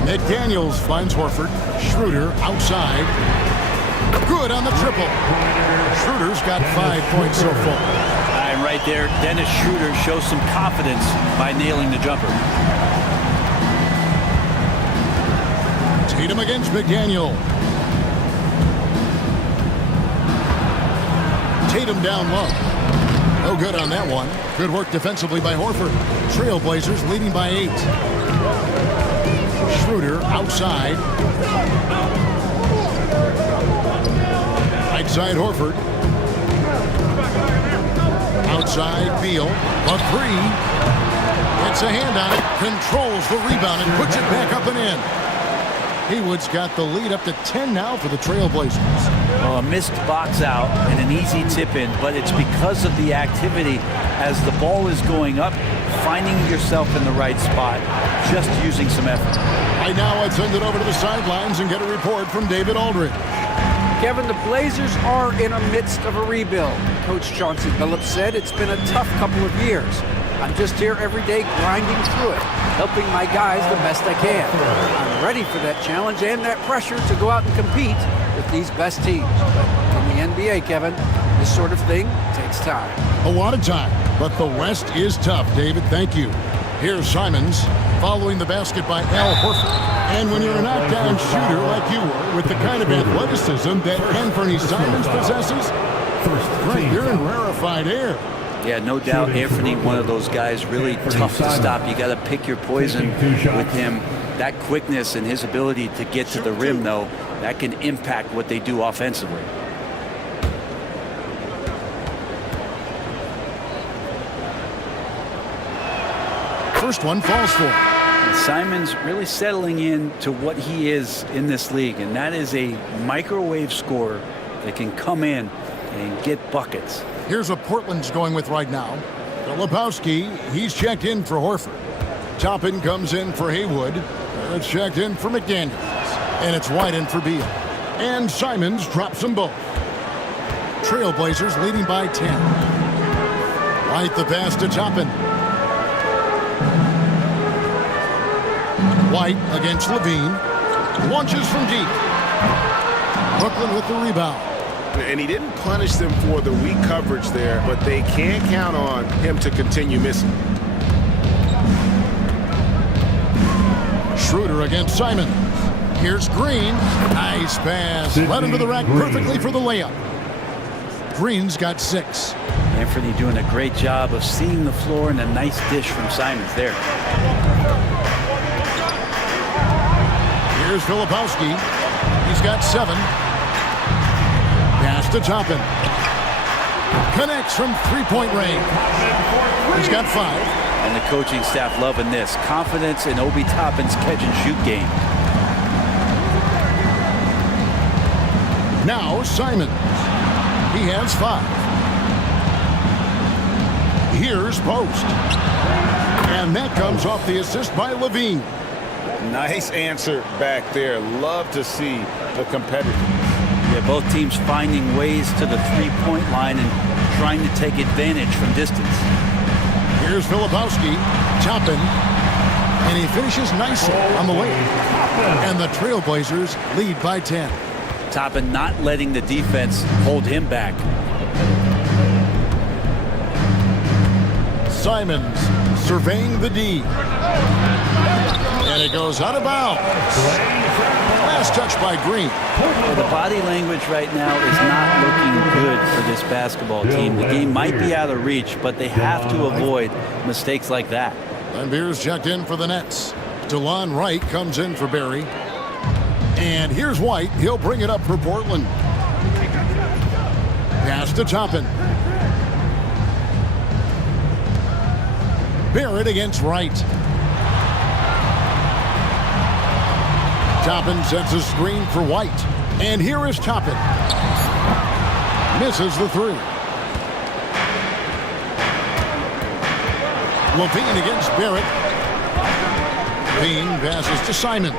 McDaniels finds Horford. Schroeder outside. Good on the triple. Schroeder's got 5 points so far. And right there, Dennis Schroeder shows some confidence by nailing the jumper. Tatum against McDaniel. Tatum down low. No good on that one. Good work defensively by Horford. Trailblazers leading by 8. Schroeder outside. Right side Horford. Outside Beal. A 3. Gets a hand on it. Controls the rebound and puts it back up and in. Haywood's got the lead up to 10 now for the Trailblazers. Well, a missed box out and an easy tip in, but it's because of the activity as the ball is going up, finding yourself in the right spot, just using some effort. Right now, I'd send it over to the sidelines and get a report from David Aldridge. Kevin, the Blazers are in the midst of a rebuild. Coach Chauncey Billups said it's been a tough couple of years. I'm just here every day grinding through it, helping my guys the best I can. I'm ready for that challenge and that pressure to go out and compete with these best teams. But in the NBA, Kevin, this sort of thing takes time. A lot of time, but the West is tough, David. Thank you. Here's Simons following the basket by Al Horford. And when you're a knockdown shooter like you were, with the kind of athleticism that Anthony Simons possesses, right, you're in rarefied air. Yeah, no doubt, Anthony, one of those guys really tough to stop. You got to pick your poison with him. That quickness and his ability to get to the rim, though, that can impact what they do offensively. First one falls for him. And Simons really settling in to what he is in this league, and that is a microwave scorer that can come in and get buckets. Here's what Portland's going with right now. Filipowski, he's checked in for Horford. Toppin comes in for Haywood. It's checked in for McDaniels. And it's White in for Beal. And Simons drops them both. Trailblazers leading by 10. White the pass to Toppin. White against Levine. Launches from deep. Brooklyn with the rebound. And he didn't punish them for the weak coverage there, but they can't count on him to continue missing. Schroeder against Simons. Here's Green. Nice pass. Led him to the rack perfectly for the layup. Green's got 6. Anthony doing a great job of seeing the floor and a nice dish from Simons there. Here's Filipowski. He's got 7. Pass to Toppin. Connects from three-point range. He's got 5. And the coaching staff loving this. Confidence in Obi Toppin's catch-and-shoot game. Now Simons. He has 5. Here's Post. And that comes off the assist by Levine. Nice answer back there. Love to see the competitors. Yeah, both teams finding ways to the three-point line and trying to take advantage from distance. Here's Filipowski. Toppin. And he finishes nicely on the way. And the Trailblazers lead by 10. Toppin not letting the defense hold him back. Simons surveying the D. And it goes out of bounds. Last touch by Green. Well, the body language right now is not looking good for this basketball team. The game might be out of reach, but they have to avoid mistakes like that. Laimbeer's checked in for the Nets. DeLon Wright comes in for Barry. And here's White. He'll bring it up for Portland. Pass to Toppin. Barrett against Wright. Toppin sets a screen for White. And here is Toppin. Misses the 3. Levine against Barrett. Levine passes to Simons.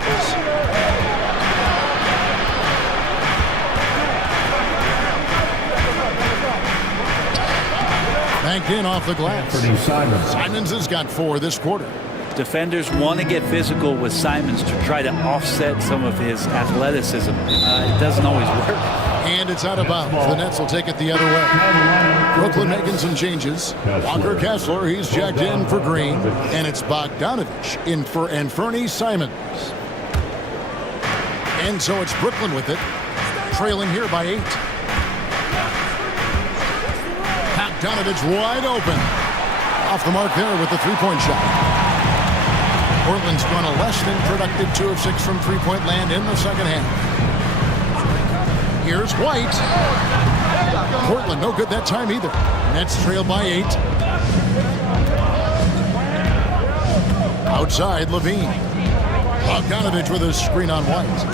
Banked in off the glass. Simons has got 4 this quarter. Defenders want to get physical with Simons to try to offset some of his athleticism. It doesn't always work. And it's out of bounds. The Nets will take it the other way. Brooklyn making some changes. Walker Kessler, he's jacked in for Green. And it's Bogdanovich in for Anfernee Simons. And so it's Brooklyn with it. Trailing here by 8. Bogdanovich wide open. Off the mark there with the three-point shot. Portland's gone a less than productive 2 of 6 from three-point land in the second half. Here's White. Portland no good that time either. Nets trail by 8. Outside Levine. Bogdanovich with a screen on White.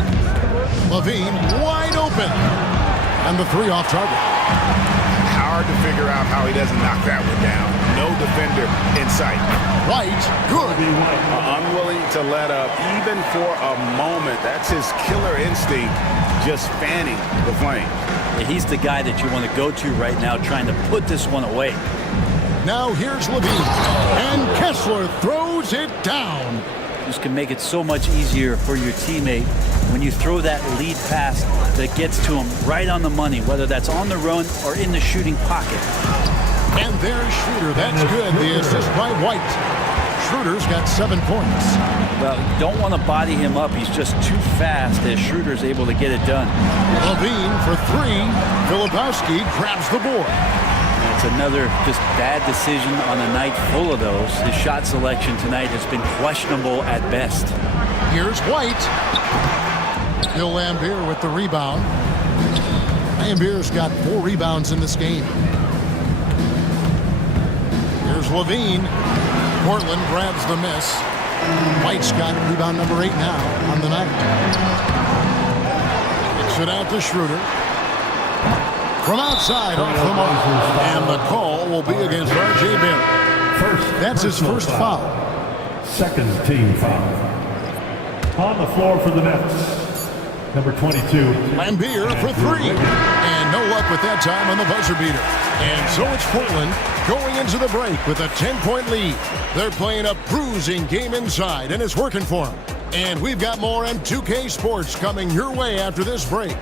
Levine wide open. And the 3 off target. Hard to figure out how he doesn't knock that one down. No defender in sight. White, good. Unwilling to let up even for a moment. That's his killer instinct, just fanning the flame. Yeah, he's the guy that you want to go to right now, trying to put this one away. Now here's Levine. And Kessler throws it down. This can make it so much easier for your teammate when you throw that lead pass that gets to him right on the money, whether that's on the run or in the shooting pocket. And there's Schroeder. That's good. The assist by White. Schroeder's got 7 points. Well, you don't want to body him up. He's just too fast as Schroeder's able to get it done. Levine for 3. Filipowski grabs the board. And it's another just bad decision on a night full of those. His shot selection tonight has been questionable at best. Here's White. Bill Laimbeer with the rebound. Laimbeer's got 4 rebounds in this game. Here's Levine. Portland grabs the miss. White's got rebound number 8 now on the night. Kicks it out to Schroeder. From outside off the mark. And the call will be against R.J. Barrett. That's his first foul. Second team foul. On the floor for the Nets, number 22. Laimbeer for 3. And no luck with that time on the buzzer beater. And so it's Portland going into the break with a 10-point lead. They're playing a bruising game inside, and it's working for them. And we've got more M2K Sports coming your way after this break.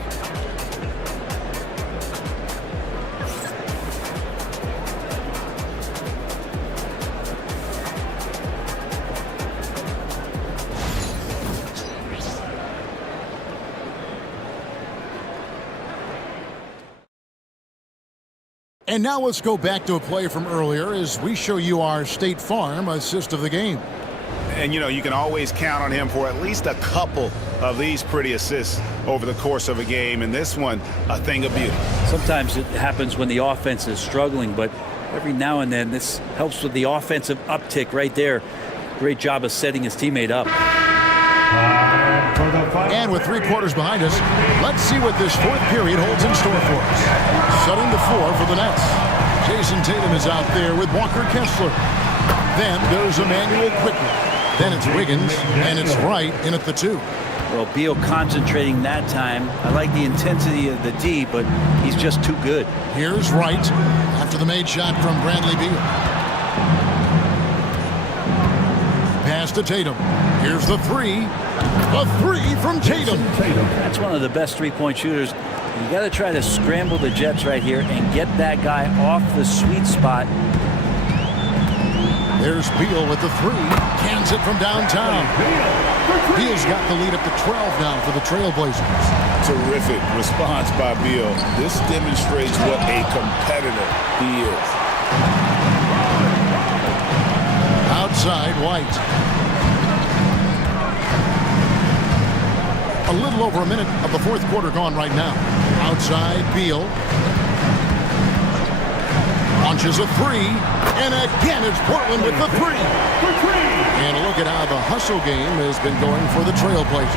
And now let's go back to a play from earlier as we show you our State Farm assist of the game. And, you know, you can always count on him for at least a couple of these pretty assists over the course of a game. And this one, a thing of beauty. Sometimes it happens when the offense is struggling, but every now and then this helps with the offensive uptick right there. Great job of setting his teammate up. And with 3 quarters behind us, let's see what this fourth period holds in store for us. Setting the floor for the Nets. Jason Tatum is out there with Walker Kessler. Then there's Emmanuel Quickly. Then it's Wiggins, and it's Wright in at the 2. Well, Beal concentrating that time. I like the intensity of the D, but he's just too good. Here's Wright after the made shot from Bradley Beal. Pass to Tatum. Here's the 3. A 3 from Tatum. That's one of the best three-point shooters. You got to try to scramble the Jets right here and get that guy off the sweet spot. There's Beal with the 3. Cans it from downtown. Beal's got the lead up to 12 now for the Trailblazers. Terrific response by Beal. This demonstrates what a competitor he is. Outside, White. A little over a minute of the fourth quarter gone right now. Outside, Beal. Launches a 3. And again, it's Portland with the 3. And look at how the hustle game has been going for the Trailblazers.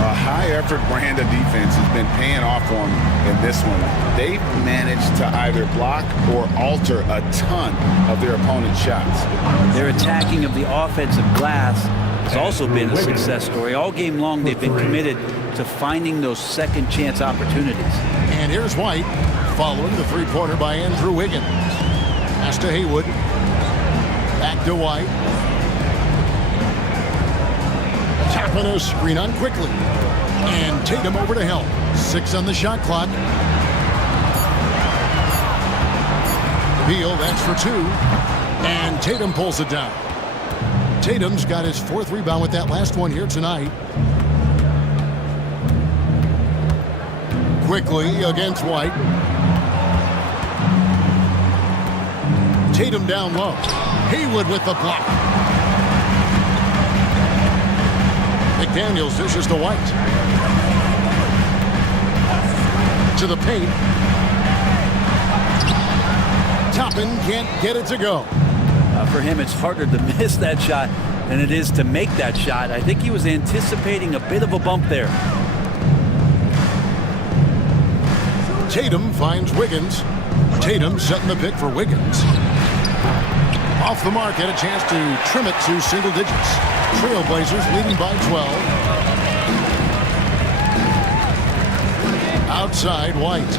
A high-effort brand of defense has been paying off for them in this one. They've managed to either block or alter a ton of their opponent's shots. Their attacking of the offensive glass has also been a success story. All game long, they've been committed to finding those second chance opportunities. And here's White following the three-pointer by Andrew Wiggins. Pass to Haywood. Back to White. Tapping a screen on quickly. And Tatum over to help. 6 on the shot clock. Beal, that's for 2. And Tatum pulls it down. Tatum's got his 4th rebound with that last one here tonight. Quickly against White. Tatum down low. Haywood with the block. McDaniels dishes to White. To the paint. Toppin can't get it to go. For him, it's harder to miss that shot than it is to make that shot. I think he was anticipating a bit of a bump there. Tatum finds Wiggins. Tatum setting the pick for Wiggins. Off the mark, had a chance to trim it to single digits. Trailblazers leading by 12. Outside, White.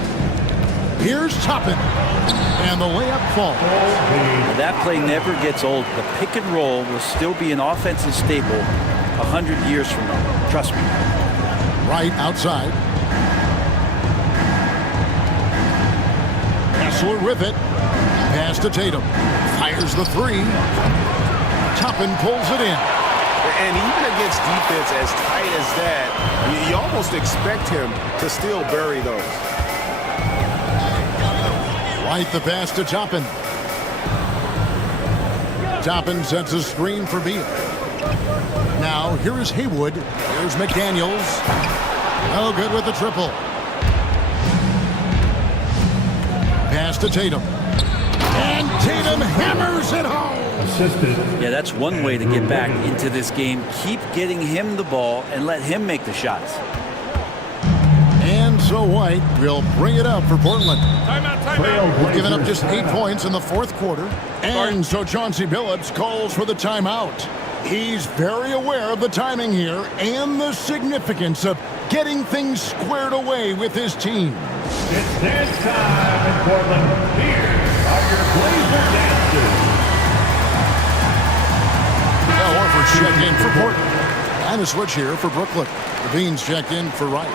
Here's Toppin. And the layup falls. That play never gets old. The pick and roll will still be an offensive staple 100 years from now. Trust me. Right outside. Kessler with it. Pass to Tatum. Fires the 3. Toppin pulls it in. And even against defense as tight as that, you almost expect him to still bury those. White the pass to Toppin. Toppin sets a screen for Beal. Now here is Haywood. Here's McDaniels. No good with the triple. Pass to Tatum. And Tatum hammers it home. Yeah, that's one way to get back into this game. Keep getting him the ball and let him make the shots. And so White will bring it up for Portland. Timeout. We've given up just 8 points in the fourth quarter. And so Chauncey Billups calls for the timeout. He's very aware of the timing here and the significance of getting things squared away with his team. It's dance time in Portland. Here are your Blazer dancers. Al Horford checked in for Portland. And a switch here for Brooklyn. Levine's checked in for Wright.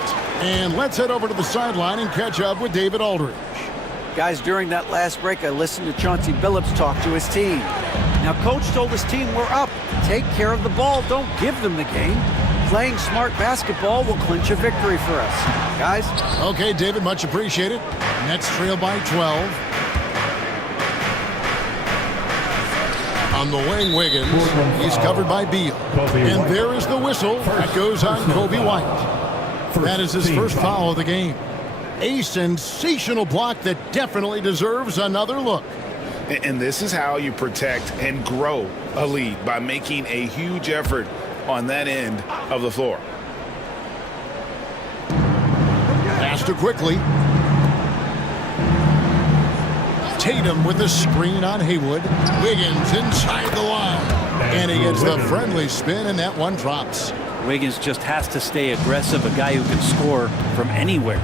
And let's head over to the sideline and catch up with David Aldridge. Guys, during that last break, I listened to Chauncey Billups talk to his team. Now, Coach told his team, we're up. Take care of the ball. Don't give them the game. Playing smart basketball will clinch a victory for us. Guys? Okay, David, much appreciated. Nets trail by 12. On the wing, Wiggins. He's covered by Beal. And there is the whistle. That goes on Kobe White. That is his first foul of the game. A sensational block that definitely deserves another look. And this is how you protect and grow a lead, by making a huge effort on that end of the floor. Pass to quickly. Tatum with the screen on Haywood. Wiggins inside the line. And he gets the friendly spin, and that one drops. Wiggins just has to stay aggressive, a guy who can score from anywhere.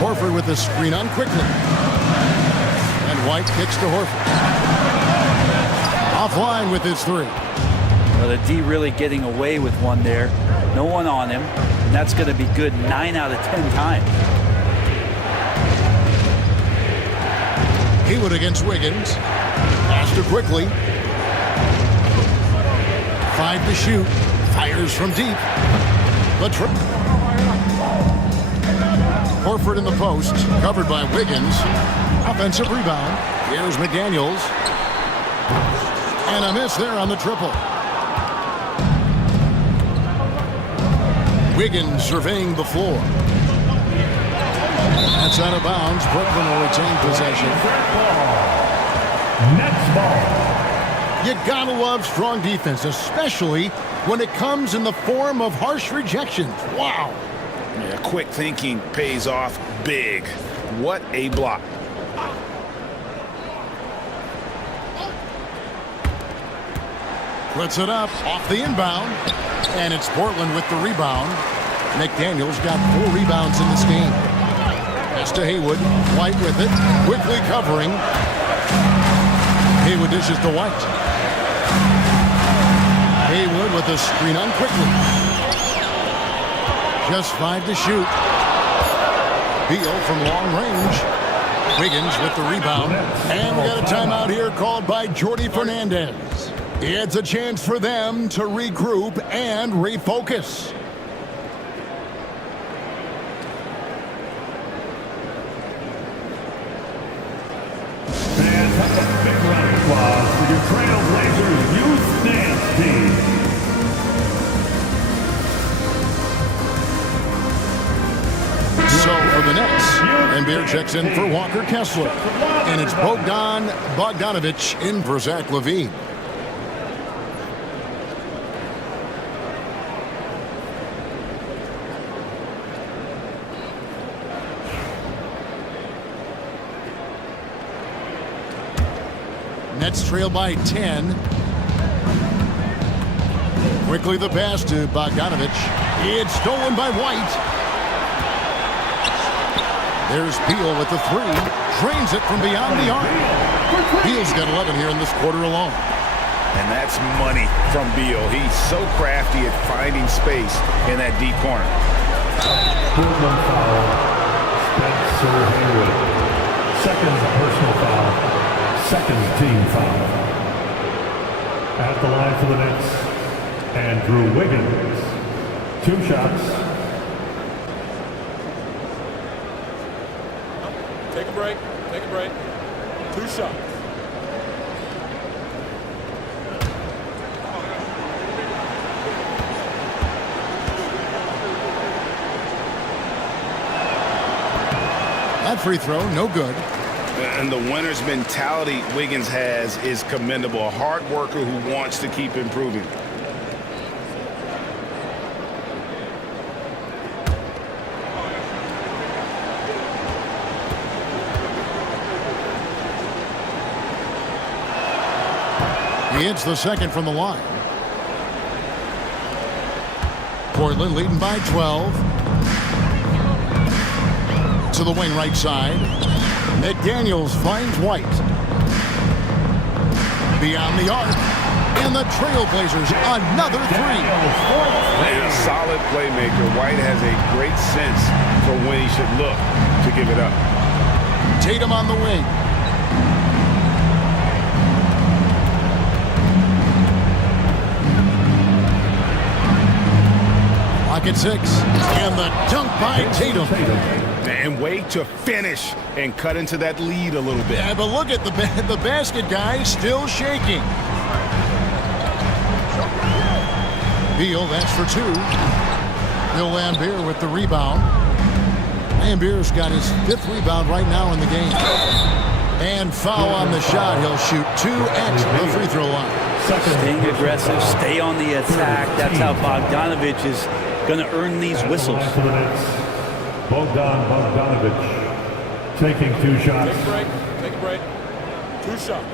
Horford with the screen on quickly. And White kicks to Horford. Offline with his three. Well, the D really getting away with one there. No one on him. And that's going to be good 9 out of 10 times. Haywood against Wiggins. Pass to quickly. 5 to shoot. Fires from deep. Horford in the post. Covered by Wiggins. Offensive rebound. Here's McDaniels. And a miss there on the triple. Wiggins surveying the floor. That's out of bounds. Brooklyn will retain possession. Next ball. You gotta love strong defense, especially when it comes in the form of harsh rejections. Wow. Yeah, quick thinking pays off big. What a block. Puts it up off the inbound. And it's Portland with the rebound. McDaniels got 4 rebounds in this game. Pass to Haywood. White with it. Quickly covering. Haywood dishes to White. Haywood with a screen on quickly. Just 5 to shoot. Beal from long range. Wiggins with the rebound. And we got a timeout here called by Jordi Fernandez. It's a chance for them to regroup and refocus. Fans, have a big round of applause for your Trailblazers Youth Dance Team. So for the Nets, Embiid checks in for Walker Kessler. And it's Bogdan Bogdanovic in for Zach LaVine. Nets trail by 10. Quickly the pass to Bogdanovic. It's stolen by White. There's Beal with the 3. Drains it from beyond the arc. Beal's got 11 here in this quarter alone. And that's money from Beal. He's so crafty at finding space in that deep corner. Portland foul. Spencer Haywood. Second personal foul. Second team foul. At the line for the Knicks, Andrew Wiggins. 2 shots. Take a break. Take a break. 2 shots. That free throw, no good. And the winner's mentality Wiggins has is commendable. A hard worker who wants to keep improving. He hits the second from the line. Portland leading by 12. To the wing right side. McDaniels finds White. Beyond the arc. And the Trailblazers another 3. And a solid playmaker. White has a great sense for when he should look to give it up. Tatum on the wing. Clock at 6. And the dunk by Tatum. And way to finish and cut into that lead a little bit. Yeah, but look at the basket guy still shaking. Beal, that's for two. Bill Laimbeer with the rebound. Laimbeer's got his 5th rebound right now in the game. And foul on the shot. He'll shoot 2 at the free throw line. Staying aggressive, stay on the attack. That's how Bogdanovich is going to earn these whistles. Bogdanovich taking 2 shots. Take a break. Take a break. 2 shots.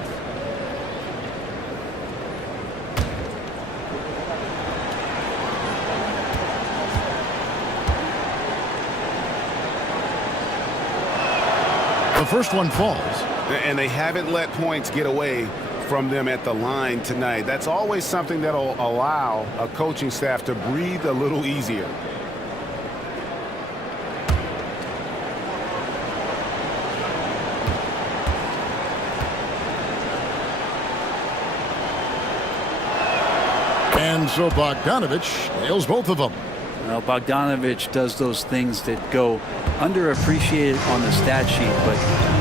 The first one falls. And they haven't let points get away from them at the line tonight. That's always something that'll allow a coaching staff to breathe a little easier. And so Bogdanovich nails both of them. Well, Bogdanovich does those things that go underappreciated on the stat sheet, but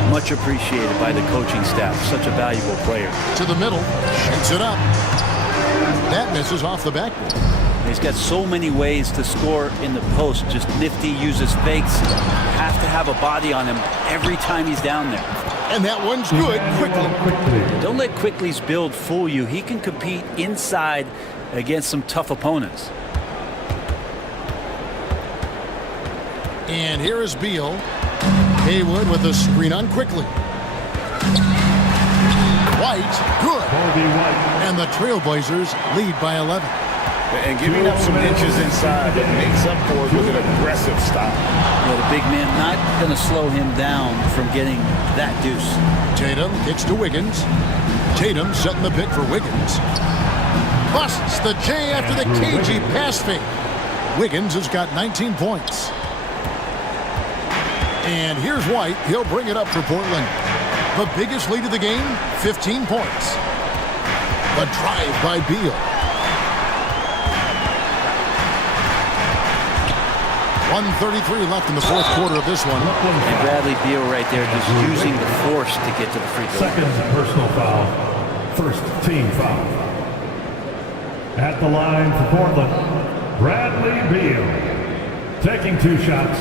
much appreciated by the coaching staff. Such a valuable player. To the middle, shoots it up. That misses off the backboard. He's got so many ways to score in the post. Just nifty, uses fakes. Have to have a body on him every time he's down there. And that one's good. Quickly. Don't let Quickly's build fool you. He can compete inside against some tough opponents. And here is Beal. Haywood with a screen on Quickly. White, good. And the Trailblazers lead by 11. And giving up some inches inside that makes up for it with an aggressive stop. Yeah, the big man not going to slow him down from getting that deuce. Tatum kicks to Wiggins. Tatum setting the pick for Wiggins. Busts the J after the cagey pass fake. Wiggins has got 19 points. And here's White. He'll bring it up for Portland. The biggest lead of the game, 15 points. A drive by Beal. 1:33 left in the 4th quarter of this one. And Bradley Beal right there just using the force to get to the free throw. Second personal foul. First team foul. At the line for Portland, Bradley Beal taking 2 shots.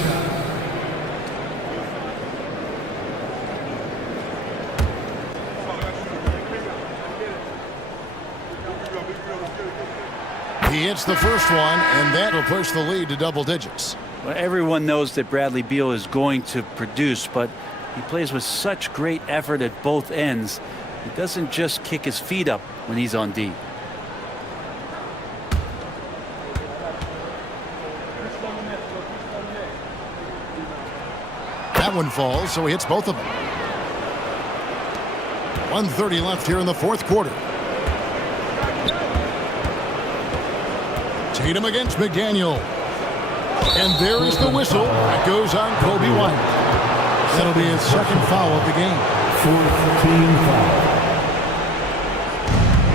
He hits the first one, and that will push the lead to double digits. Well, everyone knows that Bradley Beal is going to produce, but he plays with such great effort at both ends. He doesn't just kick his feet up when he's on D. That one falls, so he hits both of them. 1:30 left here in the 4th quarter. Tatum against McDaniel. And there is the whistle. That goes on Kobe White. That'll be his 2nd foul of the game. 4th team foul.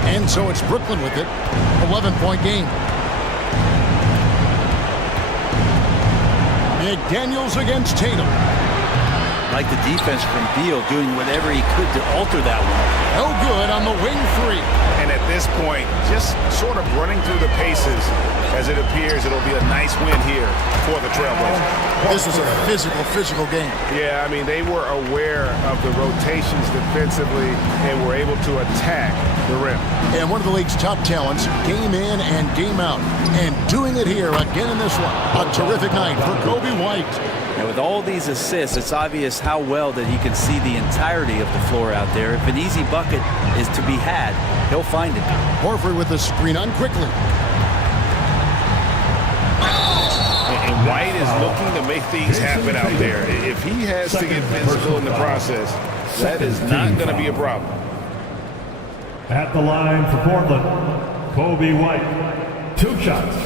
And so it's Brooklyn with it. 11-point game. McDaniels against Tatum. Like the defense from Beal, doing whatever he could to alter that one. No good on the wing 3. And at this point, just sort of running through the paces as it appears it'll be a nice win here for the Trailblazers. This is a physical game. Yeah, I mean, they were aware of the rotations defensively and were able to attack the rim. And one of the league's top talents, game in and game out. And doing it here again in this one. A terrific night for Kobe White. And with all these assists, it's obvious how well that he can see the entirety of the floor out there. If an easy bucket is to be had, he'll find it. Horford with the screen on Quickly. And White is looking to make things happen out there. If he has to get physical in the process, that is not going to be a problem. At the line for Portland, Kobe White. 2 shots.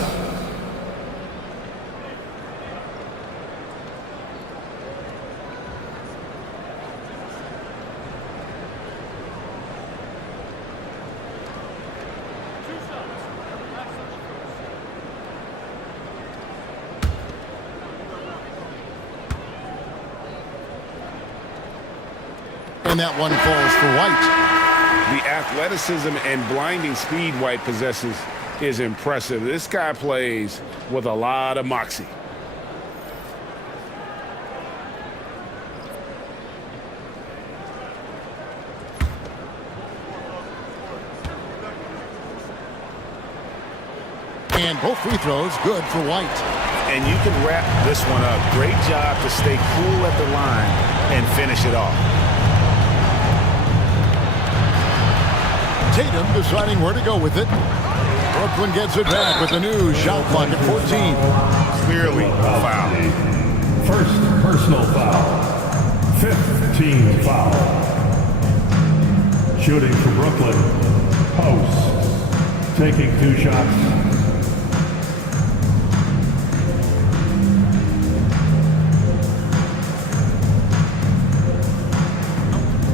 And that one falls for White. The athleticism and blinding speed White possesses is impressive. This guy plays with a lot of moxie. And both free throws good for White. And you can wrap this one up. Great job to stay cool at the line and finish it off. Tatum deciding where to go with it. Brooklyn gets it back with a new shot clock at 14. Clearly a foul. First personal foul. 5th team foul. Shooting for Brooklyn. Post. Taking 2 shots.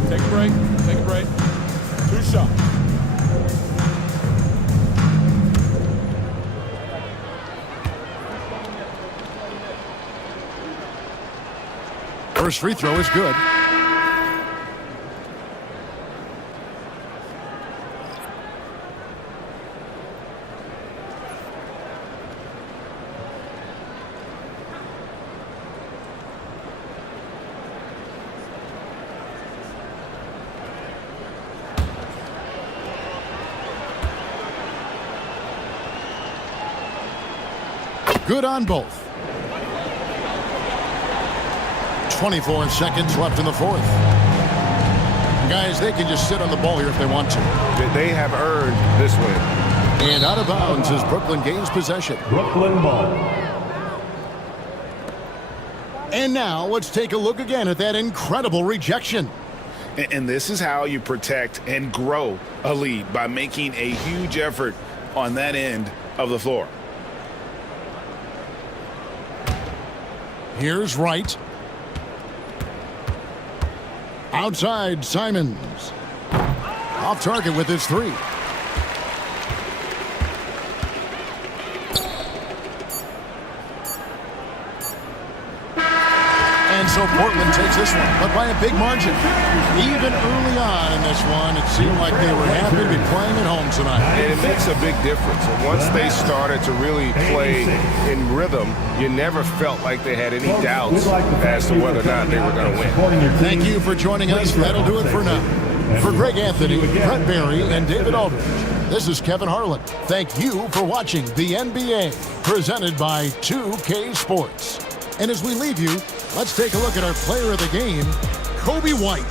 Take a break. Take a break. 2 shots. First free throw is good. Good on both. 24 seconds left in the fourth. Guys, they can just sit on the ball here if they want to. They have earned this win. And out of bounds as Brooklyn gains possession. Brooklyn ball. And now let's take a look again at that incredible rejection. And this is how you protect and grow a lead, by making a huge effort on that end of the floor. Here's Wright. Outside, Simons. Off target with his 3. And so Portland takes this one, but by a big margin. Even early on in this one, it seemed like they were happy to be playing at home tonight. And it makes a big difference. And once they started to really play in rhythm, you never felt like they had any doubts as to whether or not they were going to win. Thank you for joining us. That'll do it for now. For Greg Anthony, Brett Barry, and David Aldridge, this is Kevin Harlan. Thank you for watching the NBA, presented by 2K Sports. And as we leave you, let's take a look at our player of the game, Coby White.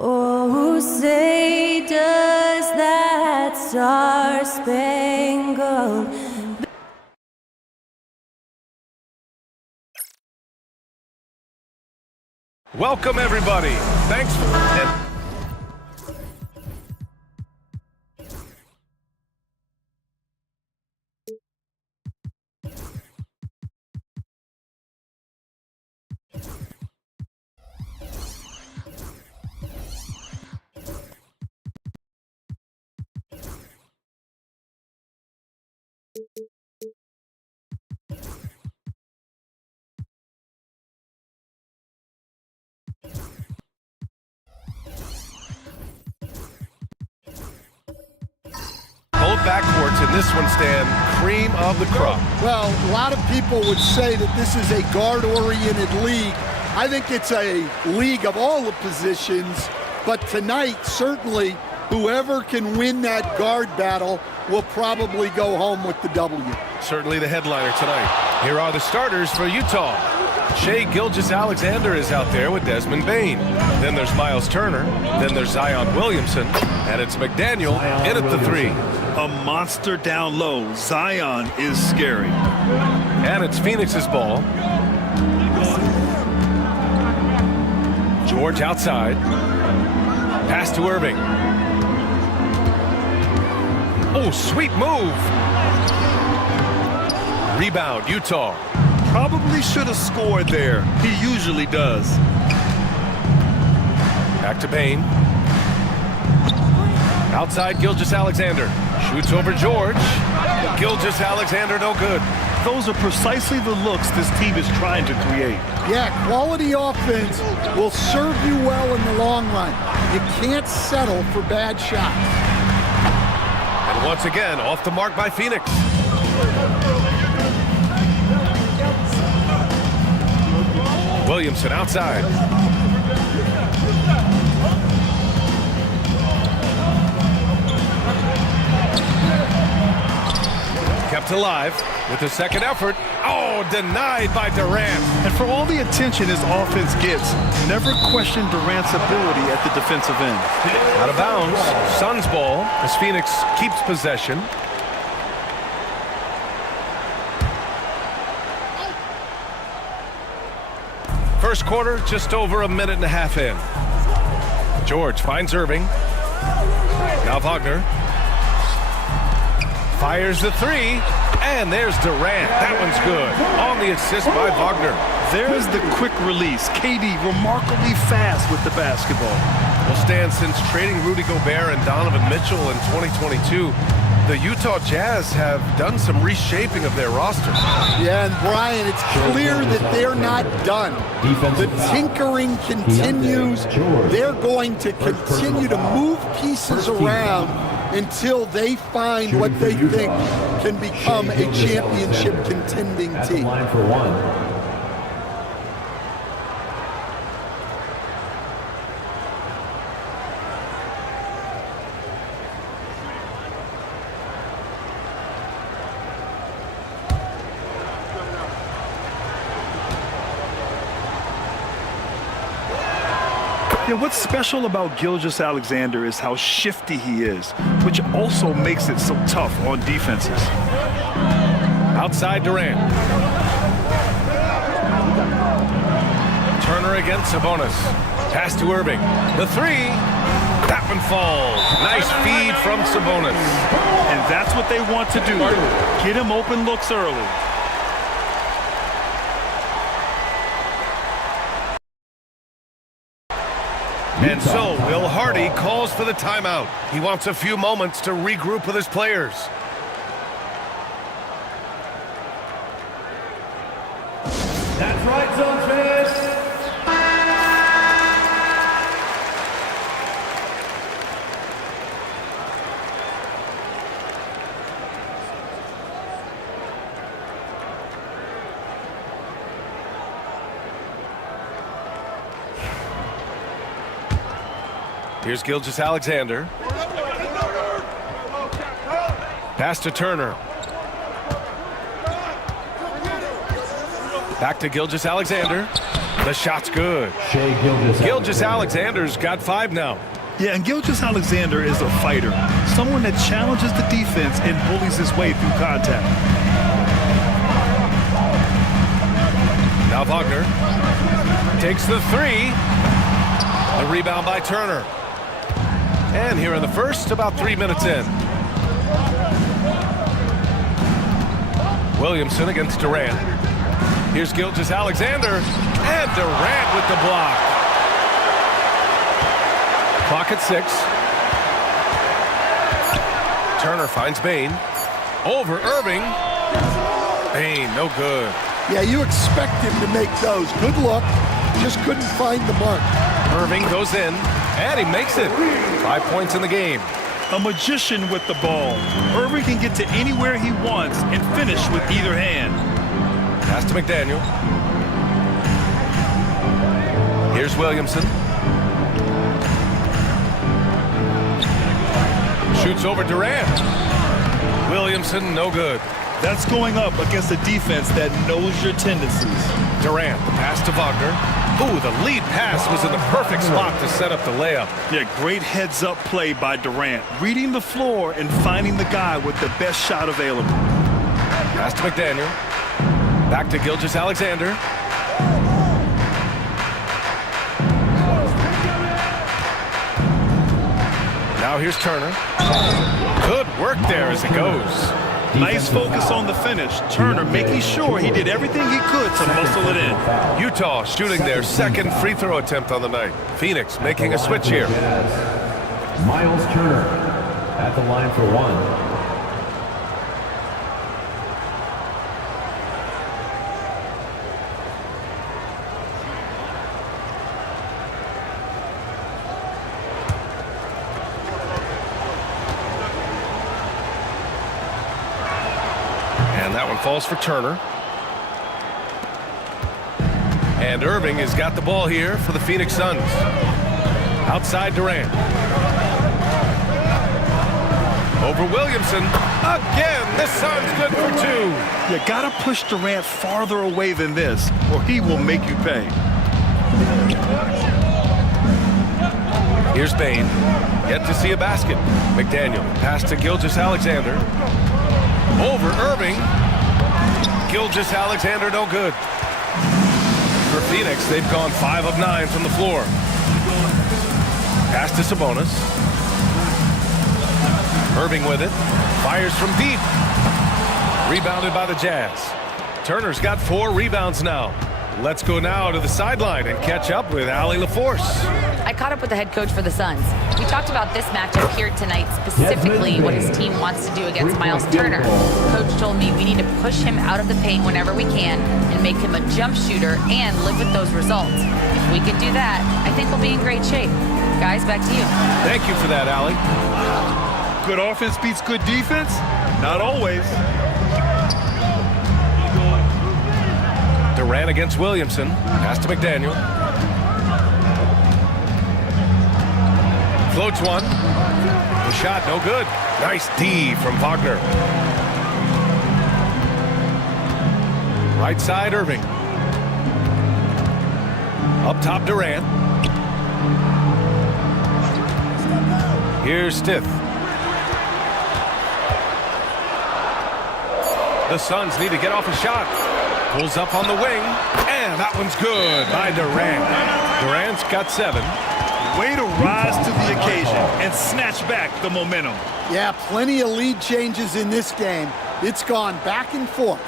Oh, say does that star-spangled Welcome, everybody. Thanks for... Hold backwards in this one, Stan. Cream of the crop. Well, a lot of people would say that this is a guard-oriented league. I think it's a league of all the positions, but tonight, certainly, whoever can win that guard battle will probably go home with the W. Certainly the headliner tonight. Here are the starters for Utah. Shai Gilgeous-Alexander is out there with Desmond Bane. Then there's Myles Turner. Then there's Zion Williamson. And it's McDaniel in at the 3. A monster down low. Zion is scary. And it's Phoenix's ball. George outside. Pass to Irving. Oh, sweet move. Rebound, Utah. Probably should have scored there. He usually does. Back to Bane. Outside Gilgeous-Alexander. Shoots over George. Gilgeous-Alexander no good. Those are precisely the looks this team is trying to create. Yeah, quality offense will serve you well in the long run. You can't settle for bad shots. And once again, off the mark by Phoenix. Williamson outside. Kept alive with the second effort. Oh, denied by Durant. And for all the attention his offense gets, never question Durant's ability at the defensive end. Out of bounds. Suns ball as Phoenix keeps possession. First quarter, just over a minute and a half in. George finds Irving. Now Wagner. Fires the 3. And there's Durant. That one's good. On the assist by Wagner. There's the quick release. KD remarkably fast with the basketball. Well, Stan, since trading Rudy Gobert and Donovan Mitchell in 2022, the Utah Jazz have done some reshaping of their roster. Yeah, and Brian, it's clear that they're not done. The tinkering continues. They're going to continue to move pieces around until they find what they think can become a championship contending team. Yeah, what's special about Gilgeous-Alexander is how shifty he is, which also makes it so tough on defenses. Outside Durant. Turner against Sabonis. Pass to Irving. The 3. That one falls. Nice feed from Sabonis. And that's what they want to do. Get him open looks early. And so, Will Hardy calls for the timeout. He wants a few moments to regroup with his players. That's right, Suns fans. Here's Gilgeous-Alexander. Pass to Turner. Back to Gilgeous-Alexander. The shot's good. Shea Gilgeous-Alexander's got 5 now. Yeah, and Gilgeous-Alexander is a fighter, someone that challenges the defense and bullies his way through contact. Now Wagner takes the 3. The rebound by Turner. And here in the first, about 3 minutes in. Williamson against Durant. Here's Gilgeous-Alexander, and Durant with the block. Clock at 6. Turner finds Bane. Over Irving. Bane, no good. Yeah, you expect him to make those. Good look. Just couldn't find the mark. Irving goes in, and he makes it. 5 points in the game. A magician with the ball. Irving can get to anywhere he wants and finish with either hand. Pass to McDaniel. Here's Williamson. Shoots over Durant. Williamson, no good. That's going up against a defense that knows your tendencies. Durant, the pass to Wagner. Ooh, the lead pass was in the perfect spot to set up the layup. Yeah, great heads-up play by Durant. Reading the floor and finding the guy with the best shot available. Pass to McDaniel. Back to Gilgeous-Alexander. Now here's Turner. Good work there as it goes. Nice focus on the finish. Turner making sure he did everything he could to muscle it in. Utah shooting their second free throw attempt on the night. Phoenix making a switch here. Miles Turner at the line for 1. Falls for Turner. And Irving has got the ball here for the Phoenix Suns. Outside Durant. Over Williamson. Again, the Suns good for 2. You gotta push Durant farther away than this, or he will make you pay. Here's Bane. Yet to see a basket. McDaniel. Pass to Gilgeous-Alexander. Over Irving. Gilgeous-Alexander, no good. For Phoenix, they've gone 5 of 9 from the floor. Pass to Sabonis. Irving with it. Fires from deep. Rebounded by the Jazz. Turner's got 4 rebounds now. Let's go now to the sideline and catch up with Allie LaForce. I caught up with the head coach for the Suns. We talked about this matchup here tonight, specifically what his team wants to do against Miles Turner. Coach told me we need to push him out of the paint whenever we can and make him a jump shooter and live with those results. If we could do that, I think we'll be in great shape. Guys, back to you. Thank you for that, Allie. Good offense beats good defense? Not always. Durant against Williamson. Pass to McDaniel. Floats one. The shot no good. Nice D from Wagner. Right side Irving. Up top Durant. Here's Stith. The Suns need to get off a shot. Pulls up on the wing, and that one's good by Durant. Durant's got 7. Way to rise to the occasion and snatch back the momentum. Yeah, plenty of lead changes in this game. It's gone back and forth.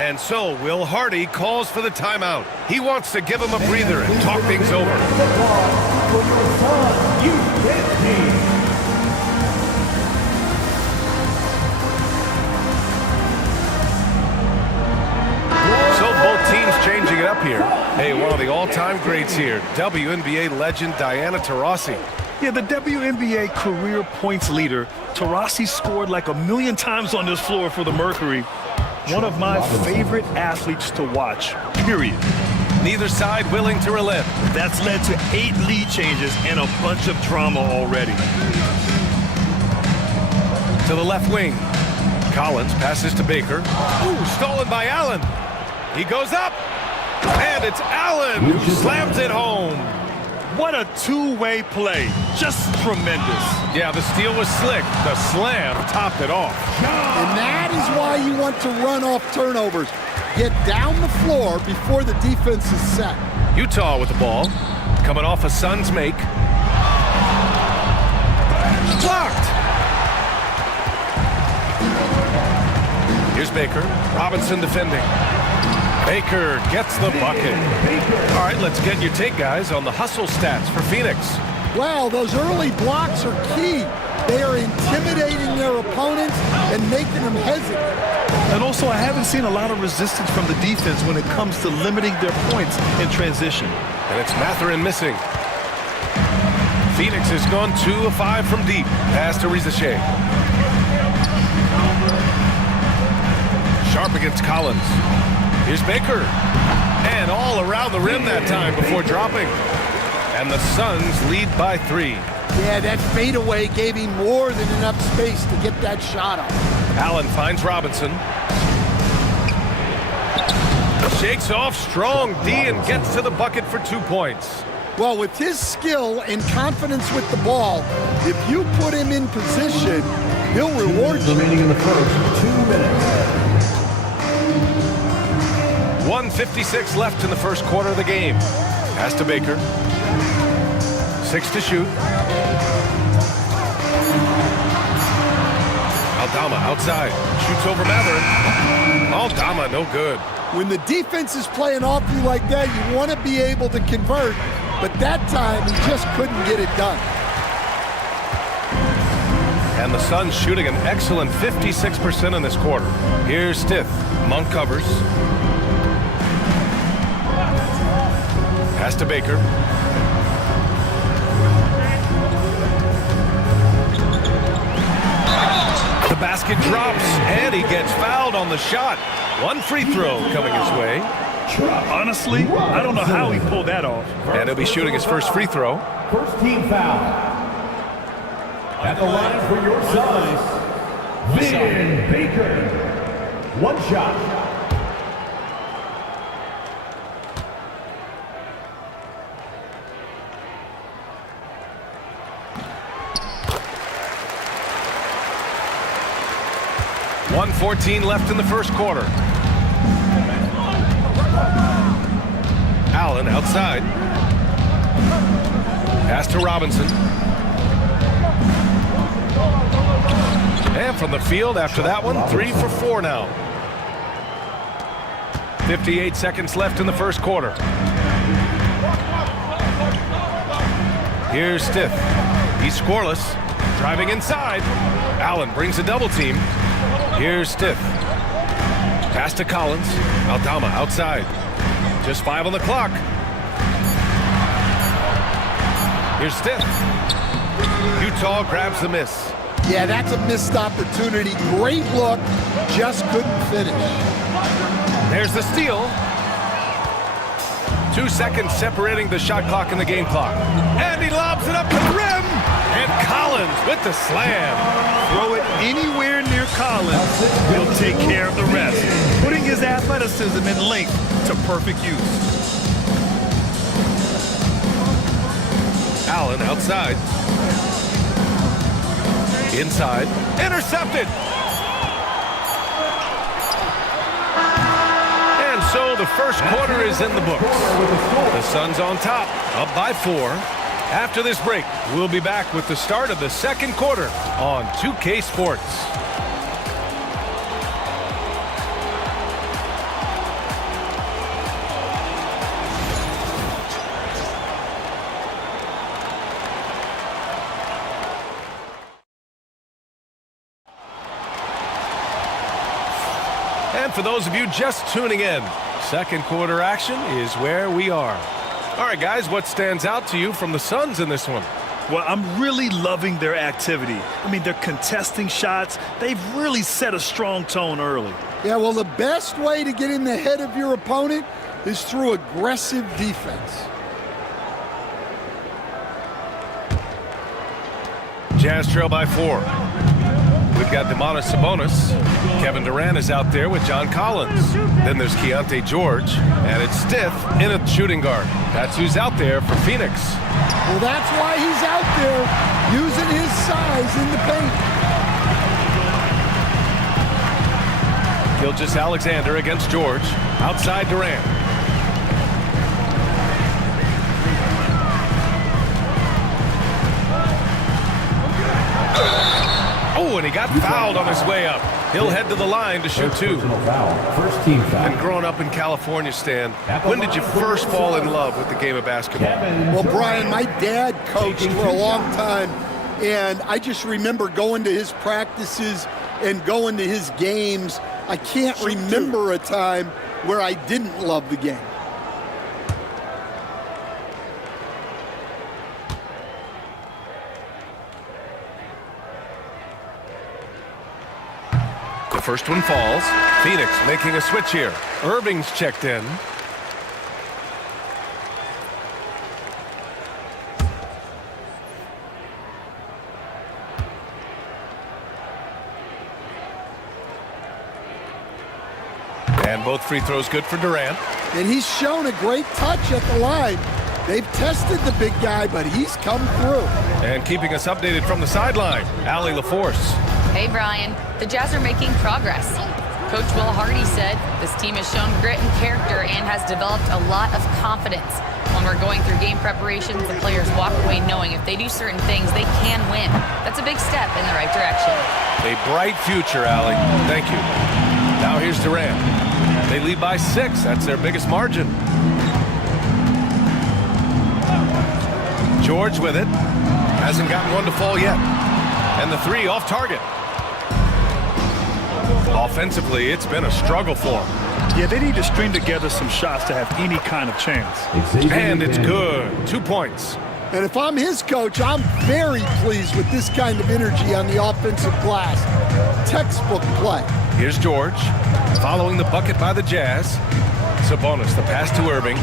And so Will Hardy calls for the timeout. He wants to give him a breather and talk things over. Both teams changing it up here. Hey, one of the all-time greats here, WNBA legend Diana Taurasi. Yeah, the WNBA career points leader. Taurasi scored like 1,000,000 times on this floor for the Mercury. One of my favorite athletes to watch, period. Neither side willing to relent. That's led to 8 lead changes and a bunch of drama already. To the left wing. Collins passes to Baker. Ooh, stolen by Allen. He goes up. And And it's Allen who slams it home. What a two-way play. Just tremendous. Yeah, the steal was slick. The slam topped it off. And that is why you want to run off turnovers. Get down the floor before the defense is set. Utah with the ball. Coming off a Suns make. Blocked. Here's Baker. Robinson defending. Baker gets the bucket. All right, let's get your take, guys, on the hustle stats for Phoenix. Well, those early blocks are key. They are intimidating their opponents and making them hesitate. And also, I haven't seen a lot of resistance from the defense when it comes to limiting their points in transition. And it's Mathurin missing. Phoenix has gone 2 of 5 from deep. Pass to Rizachet. Sharp against Collins. Here's Baker. And all around the rim that time before dropping. And the Suns lead by 3. Yeah, that fadeaway gave him more than enough space to get that shot off. Allen finds Robinson. Shakes off strong D and gets to the bucket for 2 points. Well, with his skill and confidence with the ball, if you put him in position, he'll reward you. Remaining in the first 2 minutes. 1:56 left in the first quarter of the game. Pass to Baker. 6 to shoot. Aldama outside. Shoots over Mather. Aldama no good. When the defense is playing off you like that, you want to be able to convert. But that time, he just couldn't get it done. And the Suns shooting an excellent 56% in this quarter. Here's Stith. Monk covers. Pass to Baker. The basket drops, and he gets fouled on the shot. 1 free throw coming his way. Honestly, I don't know how he pulled that off. And he'll be shooting his first free throw. First team foul. At the line for your Suns, Vin Baker. 1 shot. .114 left in the first quarter. Allen outside. Pass to Robinson. And from the field after that one, 3 for 4 now. 58 seconds left in the first quarter. Here's Stith. He's scoreless. Driving inside. Allen brings a double team. Here's Stith. Pass to Collins. Aldama outside. Just 5 on the clock. Here's Stith. Utah grabs the miss. Yeah, that's a missed opportunity. Great look. Just couldn't finish. There's the steal. 2 seconds separating the shot clock and the game clock. And he lobs it up to the rim. And Collins with the slam. Throw it anywhere near Collins. He'll take care of the rest. Putting his athleticism and length to perfect use. Allen outside. Inside. Intercepted. And so the first quarter is in the books. The Suns on top, up by 4. After this break, we'll be back with the start of the second quarter on 2K Sports. And for those of you just tuning in, second quarter action is where we are. All right, guys, what stands out to you from the Suns in this one? Well, I'm really loving their activity. I mean, they're contesting shots. They've really set a strong tone early. Yeah, well, the best way to get in the head of your opponent is through aggressive defense. Jazz trail by 4. We've got Domantas Sabonis. Kevin Durant is out there with John Collins. Then there's Keontae George, and it's Stiff in a shooting guard. That's who's out there for Phoenix. Well, that's why he's out there using his size in the paint. Gilgeous-Alexander against George. Outside Durant. Oh, and he got fouled on his way up. He'll head to the line to shoot two. First team foul. And growing up in California, Stan, when did you first fall in love with the game of basketball? Well, Brian, my dad coached for a long time, and I just remember going to his practices and going to his games. I can't remember a time where I didn't love the game. The first one falls. Phoenix making a switch here. Irving's checked in. And both free throws good for Durant. And he's shown a great touch at the line. They've tested the big guy, but he's come through. And keeping us updated from the sideline, Allie LaForce. Hey, Brian. The Jazz are making progress. Coach Will Hardy said this team has shown grit and character and has developed a lot of confidence. When we're going through game preparations, the players walk away knowing if they do certain things, they can win. That's a big step in the right direction. A bright future, Allie. Thank you. Now here's Durant. They lead by 6. That's their biggest margin. George with it. Hasn't gotten one to fall yet. And the 3 off target. Offensively, it's been a struggle for them. Yeah, they need to string together some shots to have any kind of chance. And it's good. 2 points. And if I'm his coach, I'm very pleased with this kind of energy on the offensive glass. Textbook play. Here's George. Following the bucket by the Jazz. Sabonis, the pass to Irving.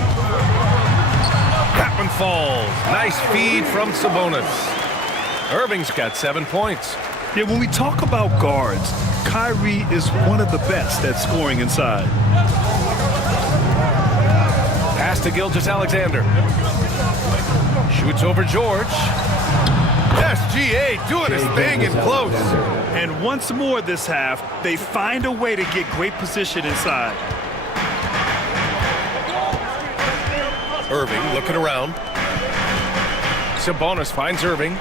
That one falls. Nice feed from Sabonis. Irving's got 7 points. Yeah, when we talk about guards, Kyrie is one of the best at scoring inside. Pass to Gilgeous-Alexander. Shoots over George. SGA doing his thing in close. And once more this half, they find a way to get great position inside. Irving looking around. Sabonis finds Irving.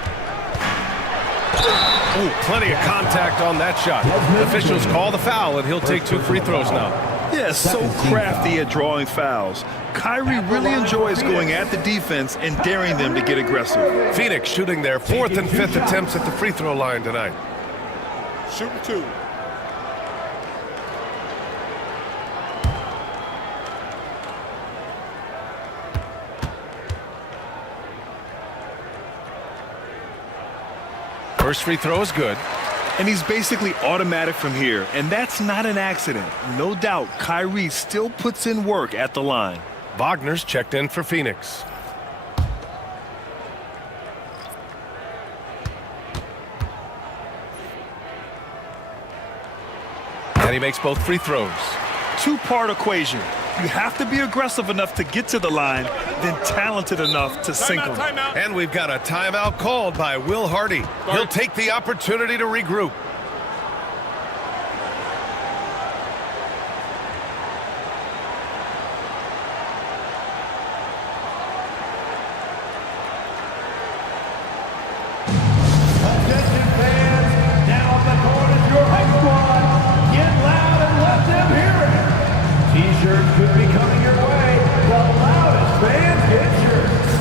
Ooh, plenty of contact on that shot. Officials call the foul, and he'll take 2 free throws now. Yeah, so crafty at drawing fouls. Kyrie really enjoys going at the defense and daring them to get aggressive. Phoenix shooting their 4th and 5th attempts at the free throw line tonight. Shooting 2. First free throw is good. And he's basically automatic from here, and that's not an accident. No doubt, Kyrie still puts in work at the line. Wagner's checked in for Phoenix. And he makes both free throws. 2-part equation. You have to be aggressive enough to get to the line, then talented enough to sink them. And we've got a timeout called by Will Hardy. He'll take the opportunity to regroup. T-shirts could be coming your way. The loudest fans get shirts.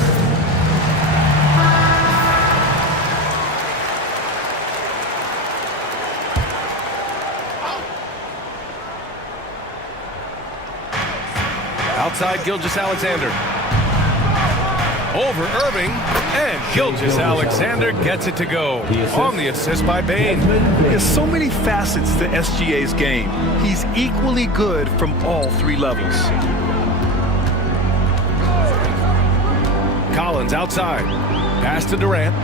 Outside Gilgeous-Alexander. Over Irving, and Gilgeous-Alexander gets it to go. On the assist by Bane. There's so many facets to SGA's game. He's equally good from all 3 levels. Collins outside. Pass to Durant.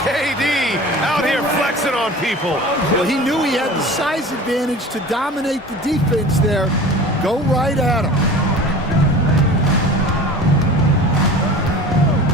KD out here flexing on people. Well, he knew he had the size advantage to dominate the defense there. Go right at him.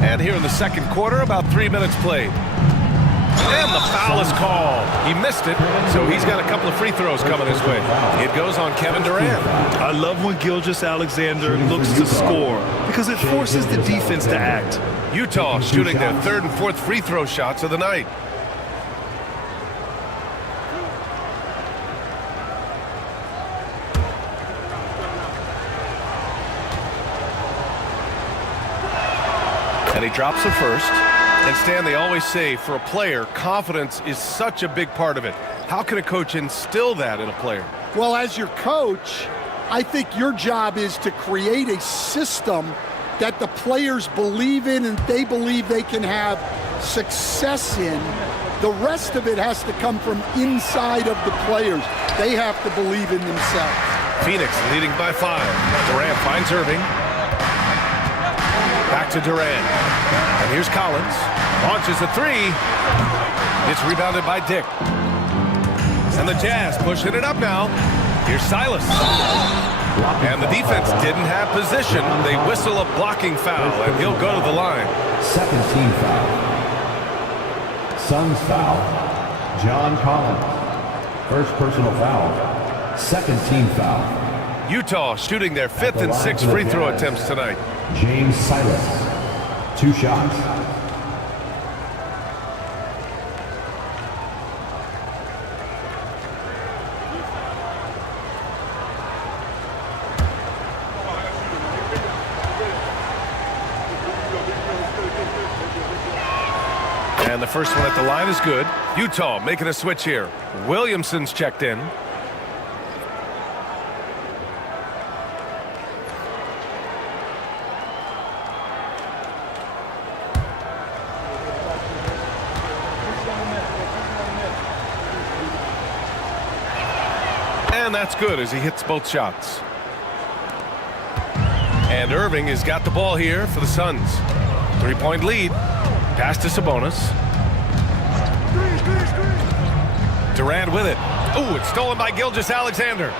And here in the second quarter, about 3 minutes played. And the foul is called. He missed it, so he's got a couple of free throws coming his way. It goes on Kevin Durant. I love when Gilgeous-Alexander looks to score because it forces the defense to act. Utah shooting their third and fourth free throw shots of the night. And he drops the first. And Stan, they always say for a player, confidence is such a big part of it. How can a coach instill that in a player? Well, as your coach, I think your job is to create a system that the players believe in and they believe they can have success in. The rest of it has to come from inside of the players. They have to believe in themselves. Phoenix leading by 5. Durant finds Irving. Back to Durant. And here's Collins. Launches a three. It's rebounded by Dick. And the Jazz pushing it up now. Here's Silas. And the defense didn't have position. They whistle a blocking foul, and he'll go to the line. Second team foul. Suns foul. John Collins. First personal foul. Second team foul. Utah shooting their 5th and 6th free throw attempts tonight. James Silas. 2 shots. And the first one at the line is good. Utah making a switch here. Williamson's checked in. And that's good as he hits both shots. And Irving has got the ball here for the Suns. 3-point lead. Pass to Sabonis. Durant with it. Ooh, it's stolen by Gilgeous-Alexander.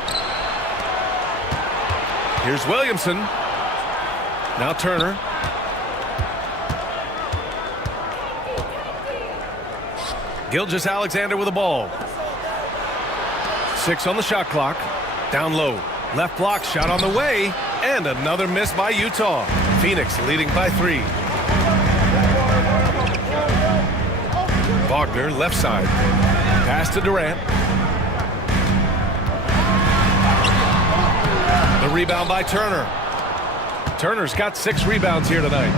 Here's Williamson. Now Turner. Gilgeous-Alexander with the ball. 6 on the shot clock. Down low. Left block shot on the way. And another miss by Utah. Phoenix leading by 3. Wagner left side. Pass to Durant. The rebound by Turner. Turner's got 6 rebounds here tonight.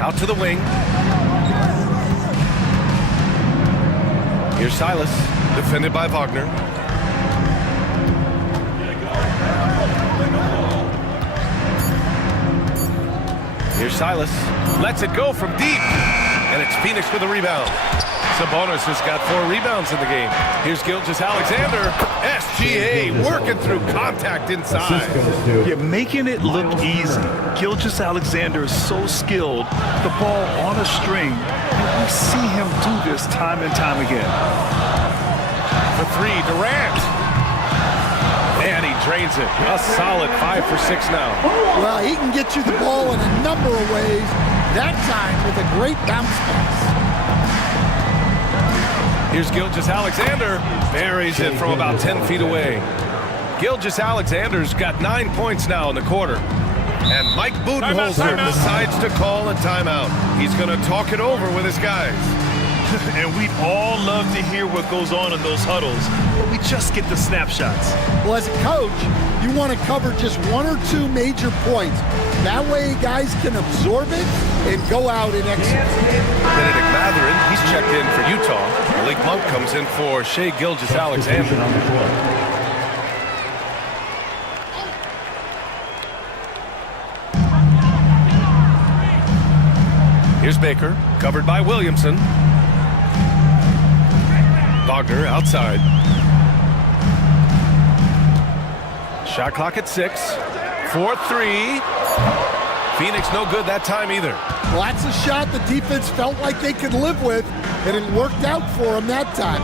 Out to the wing. Here's Silas, defended by Wagner. Here's Silas, lets it go from deep, and it's Phoenix with the rebound. Sabonis has got 4 rebounds in the game. Here's Gilgeous-Alexander. SGA working through contact inside. You're making it look easy. Gilgeous-Alexander is so skilled. The ball on a string. And we see him do this time and time again. For 3, Durant. And he drains it. A solid 5 for 6 now. Well, he can get you the ball in a number of ways. That time with a great bounce pass. Here's Gilgeous-Alexander. Buries it from about 10 feet away. Gilgeous-Alexander's got 9 points now in the quarter. And Mike Budenholzer decides to call a timeout. He's going to talk it over with his guys. And we'd all love to hear what goes on in those huddles, but we just get the snapshots. Well, as a coach, you want to cover just 1 or 2 major points. That way guys can absorb it and go out and execute. Benedict Mathurin, he's checked in for Utah. Malik Monk comes in for Shai Gilgeous-Alexander. Here's Baker, covered by Williamson. Wagner outside. Shot clock at 6. 4-3. Phoenix no good that time either. Well, that's a shot the defense felt like they could live with, and it worked out for them that time.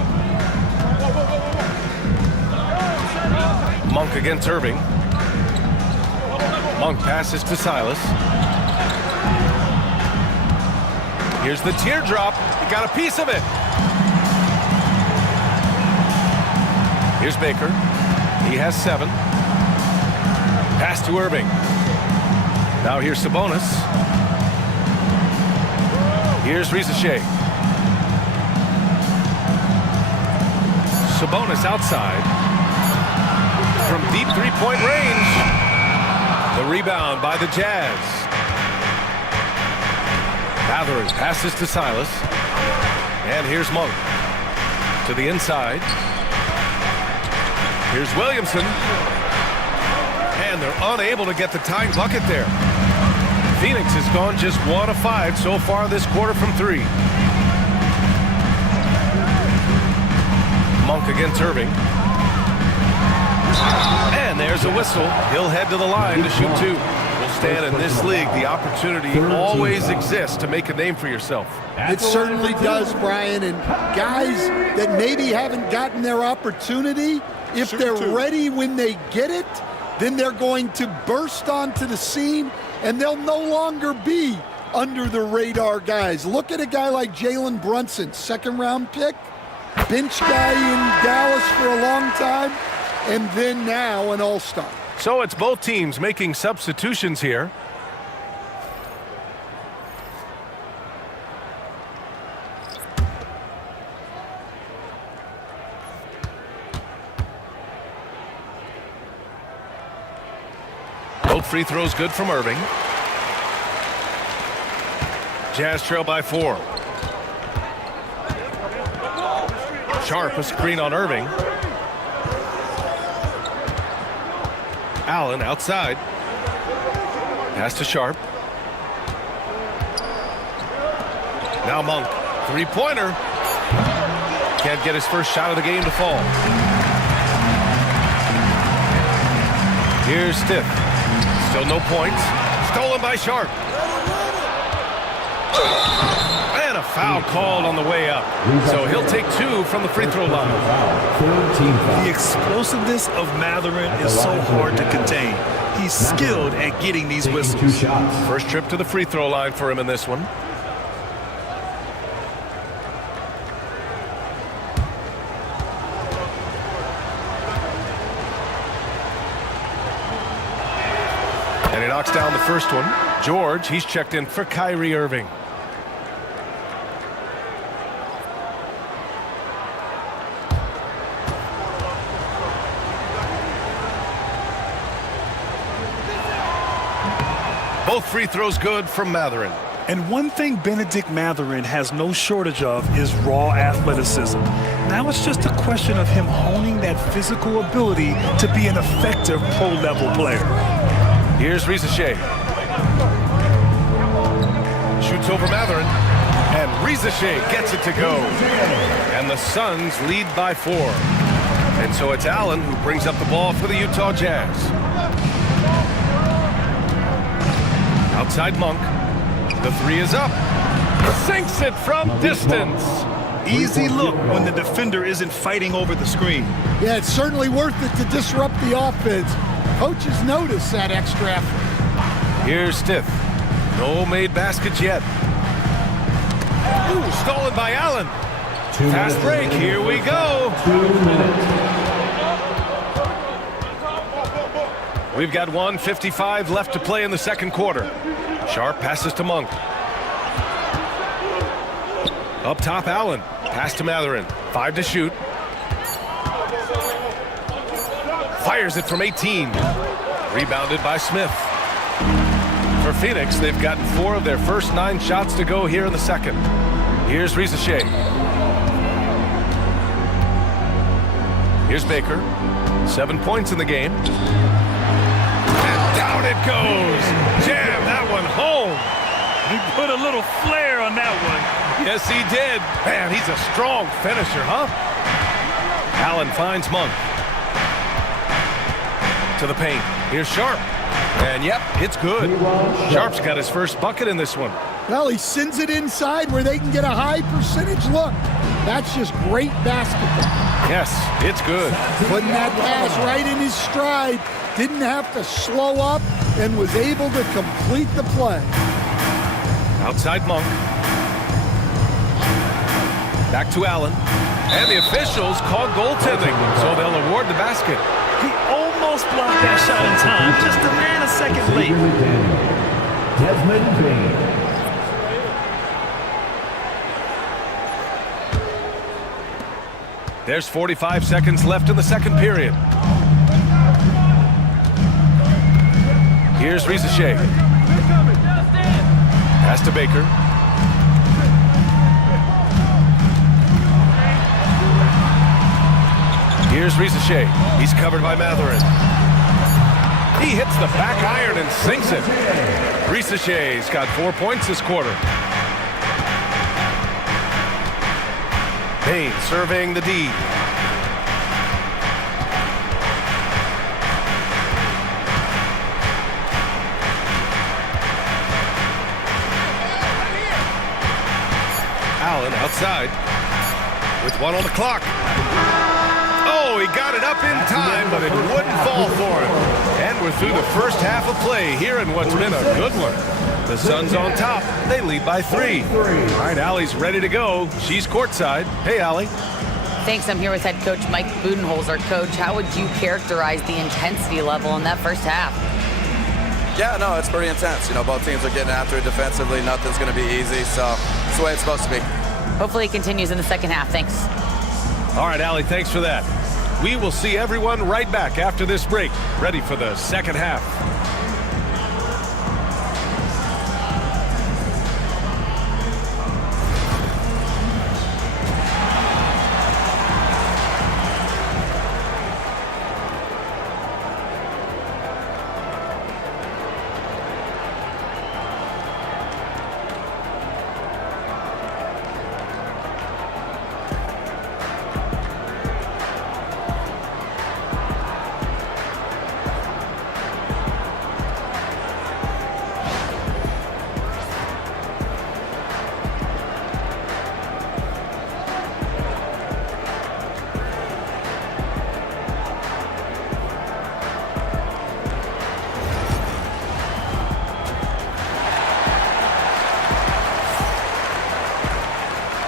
Monk against Irving. Monk passes to Silas. Here's the teardrop. He got a piece of it. Here's Baker. He has 7. Pass to Irving. Now here's Sabonis. Here's Risache. Sabonis outside. From deep three-point range. The rebound by the Jazz. Mathurin passes to Silas. And here's Monk. To the inside. Here's Williamson. And they're unable to get the tying bucket there. Phoenix has gone just 1 of 5 so far this quarter from 3. Monk against Irving. And there's a whistle. He'll head to the line to shoot 2. Stan, in this league, the opportunity always exists to make a name for yourself. It certainly does, Brian. And guys that maybe haven't gotten their opportunity, if they're ready when they get it, then they're going to burst onto the scene, and they'll no longer be under the radar guys. Look at a guy like Jalen Brunson, 2nd-round pick, bench guy in Dallas for a long time, and then now an all-star. So it's both teams making substitutions here. Both free throws good from Irving. Jazz trail by 4. Sharp, a screen on Irving. Allen outside. Pass to Sharp. Now Monk. 3-pointer. Can't get his first shot of the game to fall. Here's Stiff. Still no points. Stolen by Sharp. And a foul called on the way up. So he'll take 2 from the free throw line. The explosiveness of Mathurin is so hard to contain. He's skilled at getting these whistles. First trip to the free throw line for him in this one. And he knocks down the first one. George, he's checked in for Kyrie Irving. Both free throws good from Mathurin. And one thing Benedict Mathurin has no shortage of is raw athleticism. Now it's just a question of him honing that physical ability to be an effective pro-level player. Here's Risache. Shoots over Mathurin. And Risache gets it to go. And the Suns lead by 4. And so it's Allen who brings up the ball for the Utah Jazz. Outside Monk. The 3 is up. Sinks it from distance. Easy look when the defender isn't fighting over the screen. Yeah, it's certainly worth it to disrupt the offense. Coaches notice that extra effort. Here's Stiff. No made baskets yet. Ooh, stolen by Allen. Fast break. Here we go. 2 minutes. We've got 1:55 left to play in the second quarter. Sharp passes to Monk. Up top, Allen. Pass to Mathurin. 5 to shoot. Fires it from 18. Rebounded by Smith. For Phoenix, they've gotten 4 of their first 9 shots to go here in the second. Here's Risache. Here's Baker. 7 points in the game. And down it goes. Jam that one home. He put a little flair on that one. Yes, he did. Man, he's a strong finisher, huh? Allen finds Monk. To the paint. Here's Sharp. And yep, it's good. Sharp's got his first bucket in this one. Well, he sends it inside where they can get a high percentage look. That's just great basketball. Yes, it's good. Putting that pass right in his stride. Didn't have to slow up and was able to complete the play. Outside Monk. Back to Allen. And the officials called goaltending, so they'll award the basket. He almost blocked that shot in time, just a nanosecond late. Desmond Bain. There's 45 seconds left in the second period. Here's Risacher. Pass to Baker. Here's Risacher. He's covered by Matherin. He hits the back iron and sinks it. Risacher's got 4 points this quarter. Bain serving the D. Allen outside with 1 on the clock. Oh, he got it up in time, but it wouldn't fall for him. And we're through the first half of play here in what's been a good one. The Suns on top. They lead by 3. All right, Allie's ready to go. She's courtside. Hey, Allie. Thanks. I'm here with head coach Mike Budenholzer. Coach, how would you characterize the intensity level in that first half? Yeah, no, it's pretty intense. You know, both teams are getting after it defensively. Nothing's going to be easy, so it's the way it's supposed to be. Hopefully it continues in the second half. Thanks. All right, Allie, thanks for that. We will see everyone right back after this break, ready for the second half.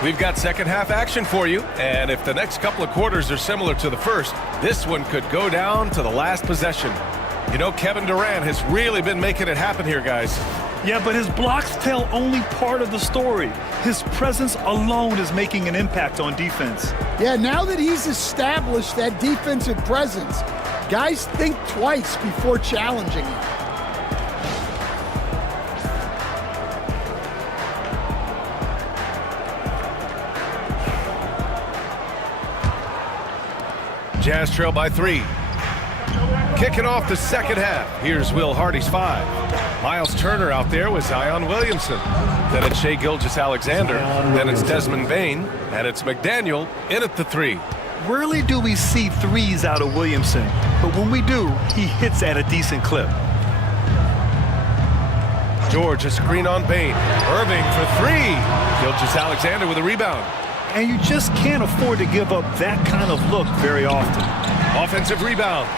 We've got second half action for you, and if the next couple of quarters are similar to the first, this one could go down to the last possession. You know, Kevin Durant has really been making it happen here, guys. Yeah, but his blocks tell only part of the story. His presence alone is making an impact on defense. Yeah, now that he's established that defensive presence, guys think twice before challenging him. Jazz trail by 3. Kicking off the second half. Here's Will Hardy's 5. Miles Turner out there with Zion Williamson. Then it's Shai Gilgeous-Alexander. Then it's Desmond Bain. And it's McDaniel in at the 3. Rarely do we see threes out of Williamson, but when we do, he hits at a decent clip. George, a screen on Bain. Irving for 3. Gilgeous-Alexander with a rebound. And you just can't afford to give up that kind of look very often. Offensive rebound.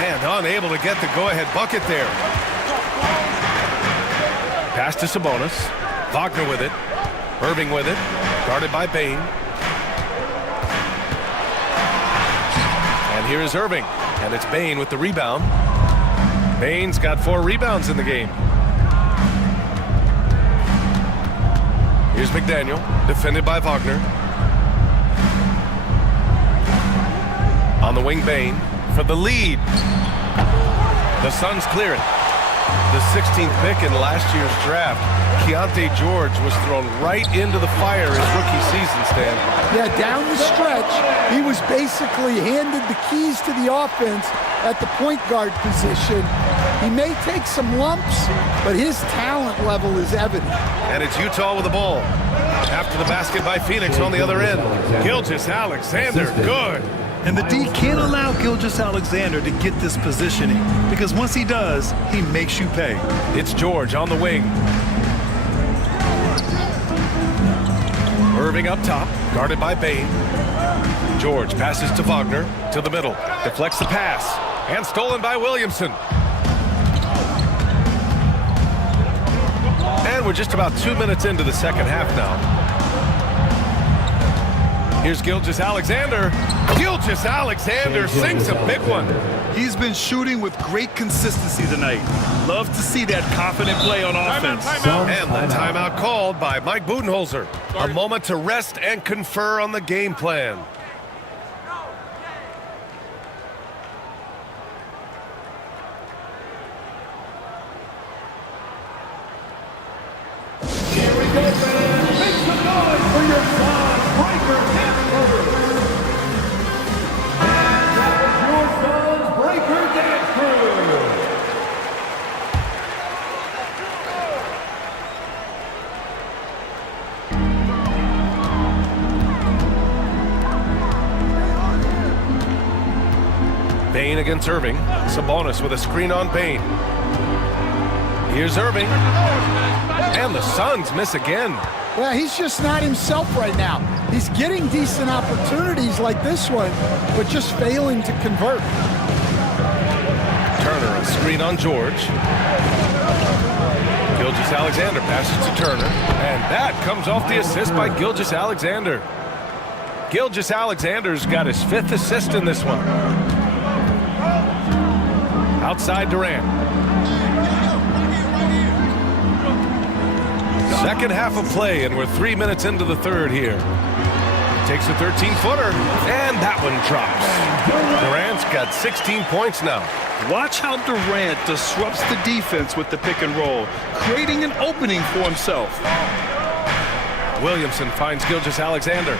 And unable to get the go-ahead bucket there. Pass to Sabonis. Wagner with it. Irving with it. Guarded by Bain. And here is Irving. And it's Bain with the rebound. Bain's got 4 rebounds in the game. Here's McDaniel, defended by Wagner. On the wing, Bain for the lead. The Suns clear it. The 16th pick in last year's draft, Keontae George was thrown right into the fire his rookie season, Stan. Yeah, down the stretch, he was basically handed the keys to the offense at the point guard position. He may take some lumps, but his talent level is evident. And it's Utah with the ball. After the basket by Phoenix on the other end. Gilgeous-Alexander, good. And the D can't allow Gilgeous-Alexander to get this positioning because once he does, he makes you pay. It's George on the wing. Irving up top, guarded by Bane. George passes to Wagner, to the middle, deflects the pass, and stolen by Williamson. And we're just about 2 minutes into the second half now. Here's Gilgeous-Alexander. Gilgeous-Alexander sinks a big one. He's been shooting with great consistency tonight. Love to see that confident play on offense. And the timeout called by Mike Budenholzer. A moment to rest and confer on the game plan. Bane against Irving. Sabonis with a screen on Bane. Here's Irving. And the Suns miss again. Well, he's just not himself right now. He's getting decent opportunities like this one, but just failing to convert. Turner, a screen on George. Gilgeous-Alexander passes to Turner. And that comes off the assist by Gilgeous-Alexander. Gilgeous-Alexander's got his 5th assist in this one. Outside Durant. Second half of play, and we're 3 minutes into the third here. Takes a 13-footer, and that one drops. Durant's got 16 points now. Watch how Durant disrupts the defense with the pick and roll, creating an opening for himself. Williamson finds Gilgeous-Alexander.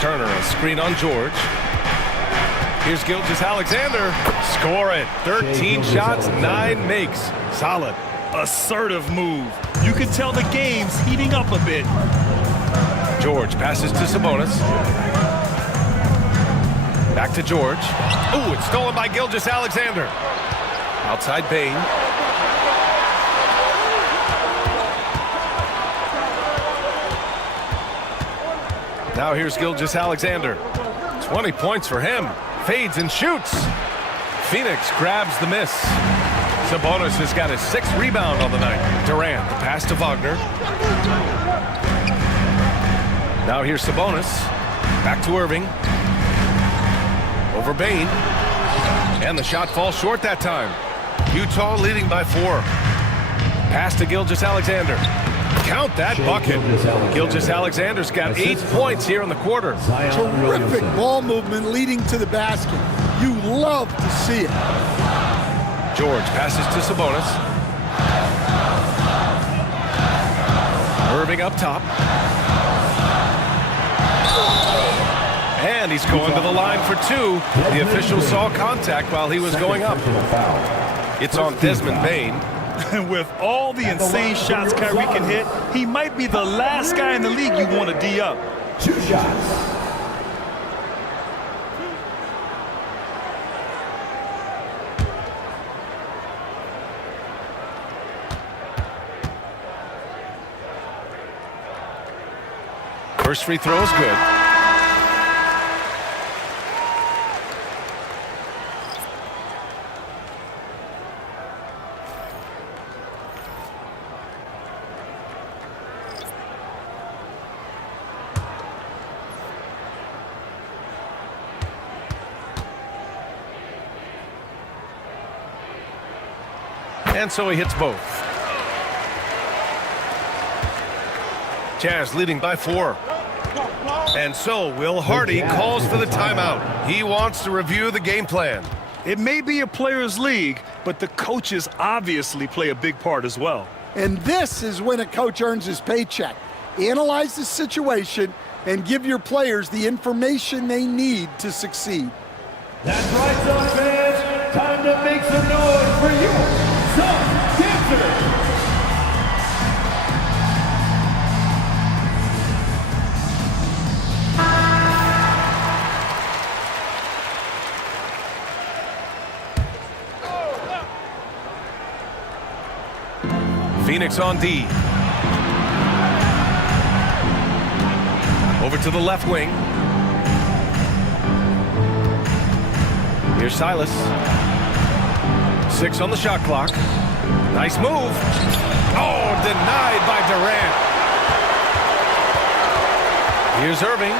Turner, a screen on George. Here's Gilgeous-Alexander. Score it. 13 shots, 9 makes. Solid. Assertive move. You can tell the game's heating up a bit. George passes to Sabonis. Back to George. Ooh, it's stolen by Gilgeous-Alexander. Outside Bane. Now here's Gilgeous-Alexander. 20 points for him. Fades and shoots. Phoenix grabs the miss. Sabonis has got his 6th rebound on the night. Durant, the pass to Wagner. Now here's Sabonis. Back to Irving. Over Bane. And the shot falls short that time. Utah leading by 4. Pass to Gilgeous-Alexander. Count that bucket. Gilgeous-Alexander's got 8 points here in the quarter. Terrific ball movement leading to the basket. You love to see it. George passes to Sabonis. Irving up top. And he's going to the line for 2. The official saw contact while he was going up. It's on Desmond Bane. And with all the insane shots Kyrie can hit, he might be the last guy in the league you want to D up. 2 shots. First free throw is good. And so he hits both. Jazz leading by 4. And so Will Hardy calls for the timeout. He wants to review the game plan. It may be a players' league, but the coaches obviously play a big part as well. And this is when a coach earns his paycheck. Analyze the situation and give your players the information they need to succeed. That's right, Suns fans. Time to make some noise for you. Suns Dancers. Phoenix on D. Over to the left wing. Here's Silas. 6 on the shot clock. Nice move. Oh, denied by Durant. Here's Irving.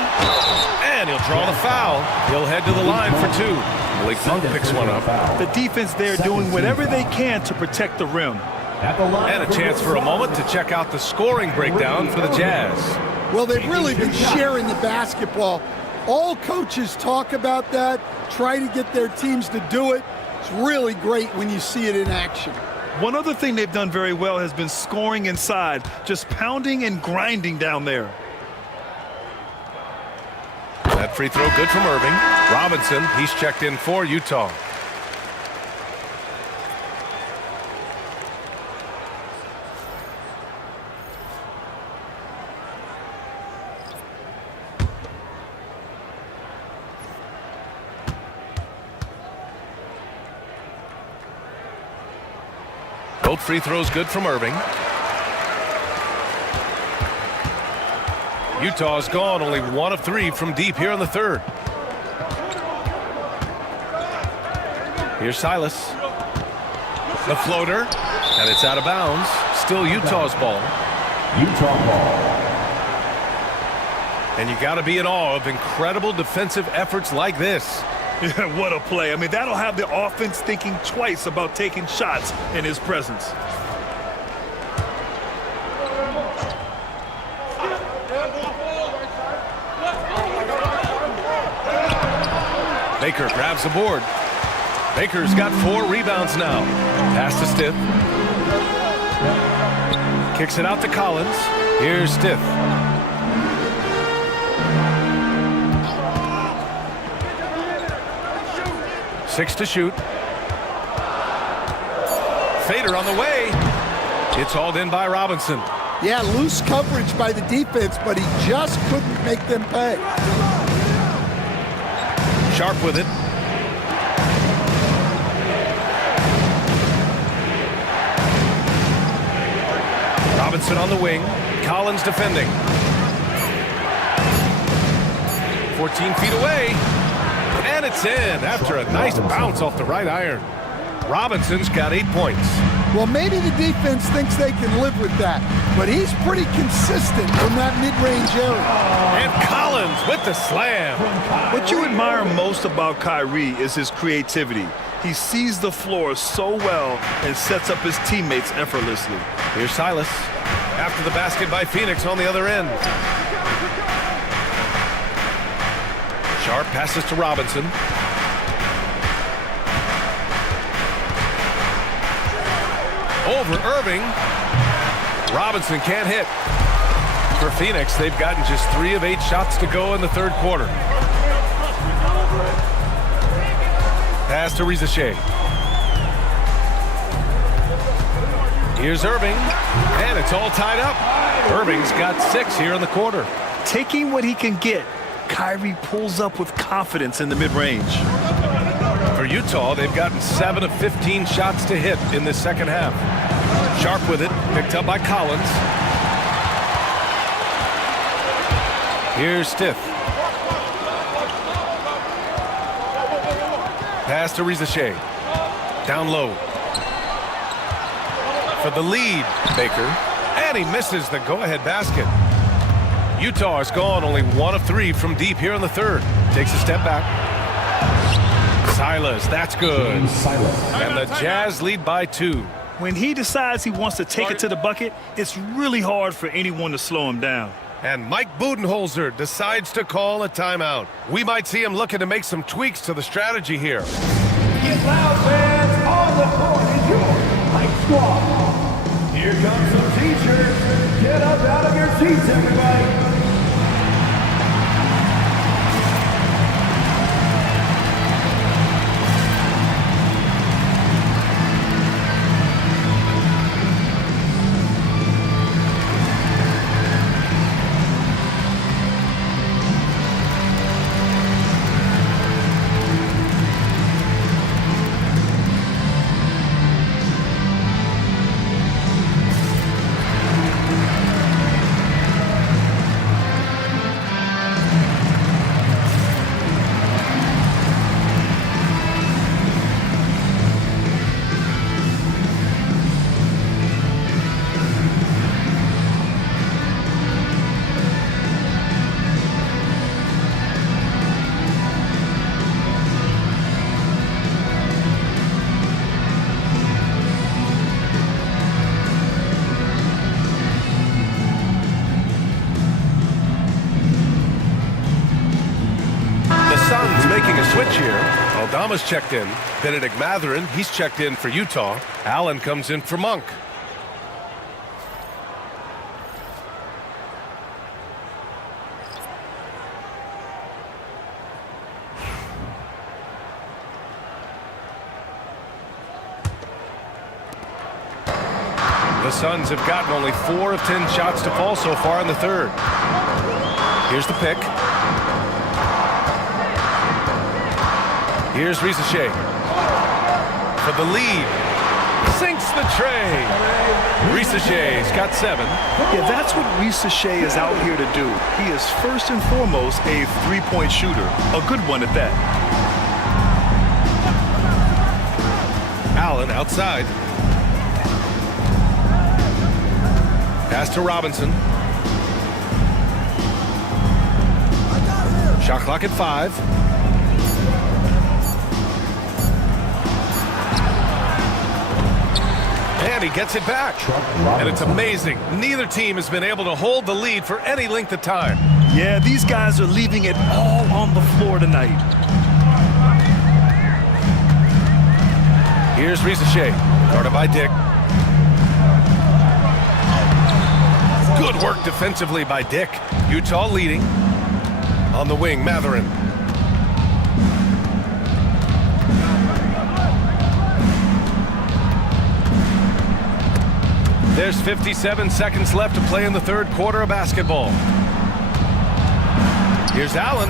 And he'll draw the foul. He'll head to the line for 2. Malik Monk picks one up. The defense there doing whatever they can to protect the rim. And a chance for a moment to check out the scoring breakdown for the Jazz. Well, they've really been sharing the basketball. All coaches talk about that, try to get their teams to do it. It's really great when you see it in action. One other thing they've done very well has been scoring inside, just pounding and grinding down there. That free throw good from Irving. Robinson, he's checked in for Utah. Both free throws good from Irving. Utah's gone only 1 of 3 from deep here in the third. Here's Silas. The floater. And it's out of bounds. Still Utah's ball. Utah ball. And you got to be in awe of incredible defensive efforts like this. Yeah, what a play. I mean, that'll have the offense thinking twice about taking shots in his presence. Baker grabs the board. Baker's got 4 rebounds now. Pass to Stith. Kicks it out to Collins. Here's Stith. Six to shoot. Fader on the way. It's hauled in by Robinson. Yeah, loose coverage by the defense, but he just couldn't make them pay. Sharp with it. Robinson on the wing. Collins defending. 14 feet away. And it's in after a nice bounce off the right iron. Robinson's got 8 points. Well, maybe the defense thinks they can live with that, but he's pretty consistent from that mid-range area. And Collins with the slam. What you admire most about Kyrie is his creativity. He sees the floor so well and sets up his teammates effortlessly. Here's Silas. After the basket by Phoenix on the other end. Sharp passes to Robinson. Over Irving. Robinson can't hit. For Phoenix, they've gotten just 3 of 8 shots to go in the third quarter. Pass to Rizachet. Here's Irving, and it's all tied up. Irving's got 6 here in the quarter. Taking what he can get, Kyrie pulls up with confidence in the mid-range. For Utah, they've gotten 7 of 15 shots to hit in this second half. Sharp with it, picked up by Collins. Here's Stith. Pass to Rizachet. Down low. For the lead, Baker. And he misses the go-ahead basket. Utah has gone only 1 of 3 from deep here in the third. Takes a step back. Silas, that's good. And the Jazz lead by 2. When he decides he wants to take it to the bucket, it's really hard for anyone to slow him down. And Mike Budenholzer decides to call a timeout. We might see him looking to make some tweaks to the strategy here. Get loud, fans. On the court is your Mike Squad. Here comes some T-shirts. Get up out of your seats, everybody. Aldama's checked in. Benedict Mathurin, he's checked in for Utah. Allen comes in for Monk. The Suns have gotten only 4 of 10 shots to fall so far in the third. Here's the pick. Here's Risacher for the lead. Sinks the tray. Risacher's got 7. Yeah, that's what Risacher is out here to do. He is first and foremost a three-point shooter. A good one at that. Allen outside. Pass to Robinson. Shot clock at 5. And he gets it back. And it's amazing. Neither team has been able to hold the lead for any length of time. Yeah, these guys are leaving it all on the floor tonight. Here's Risacher, guarded by Dick. Good work defensively by Dick. Utah leading. On the wing, Mathurin. There's 57 seconds left to play in the third quarter of basketball. Here's Allen.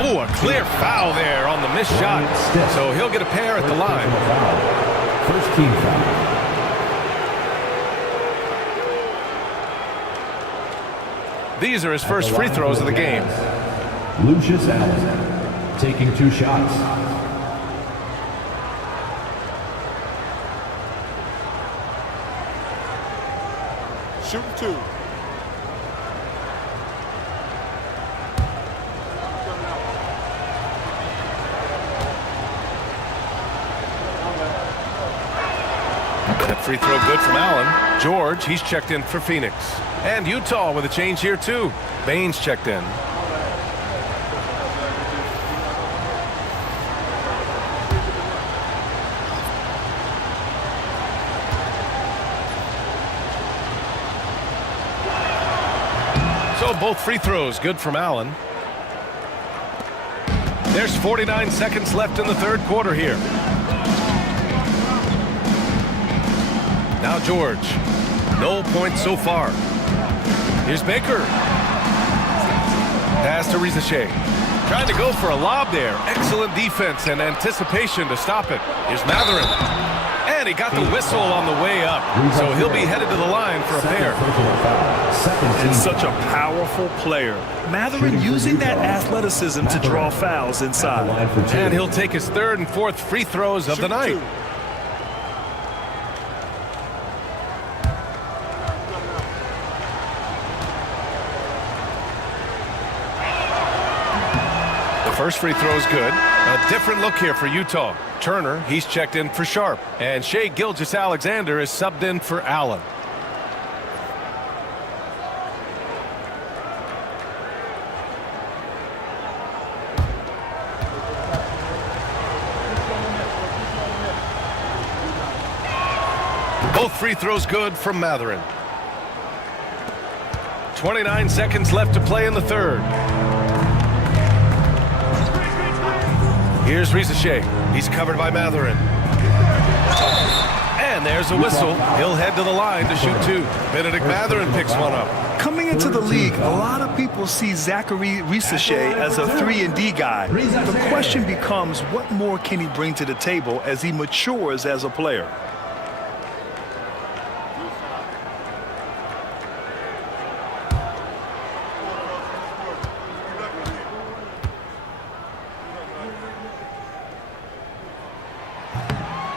Oh, a clear foul there on the missed shot. So he'll get a pair at the line. First team foul. These are his first free throws of the game. Lucius Allen taking 2 shots. Shooting 2. That free throw good from Allen. George, he's checked in for Phoenix. And Utah with a change here too. Baines checked in. So both free throws good from Allen. There's 49 seconds left in the third quarter here. Now George. No points so far. Here's Baker. Pass to Risacher. Trying to go for a lob there. Excellent defense and anticipation to stop it. Here's Mathurin. And he got the whistle on the way up. So he'll be headed to the line for a pair. And such a powerful player. Mathurin using that athleticism to draw fouls inside. And he'll take his third and fourth free throws of the night. First free throw is good. A different look here for Utah. Turner, he's checked in for Sharp. And Shai Gilgeous-Alexander is subbed in for Allen. Both free throws good from Mathurin. 29 seconds left to play in the third. Here's Risacher. He's covered by Mathurin. And there's a whistle. He'll head to the line to shoot 2. Benedict Mathurin picks one up. Coming into the league, a lot of people see Zachary Risacher as a 3-and-D guy. The question becomes, what more can he bring to the table as he matures as a player?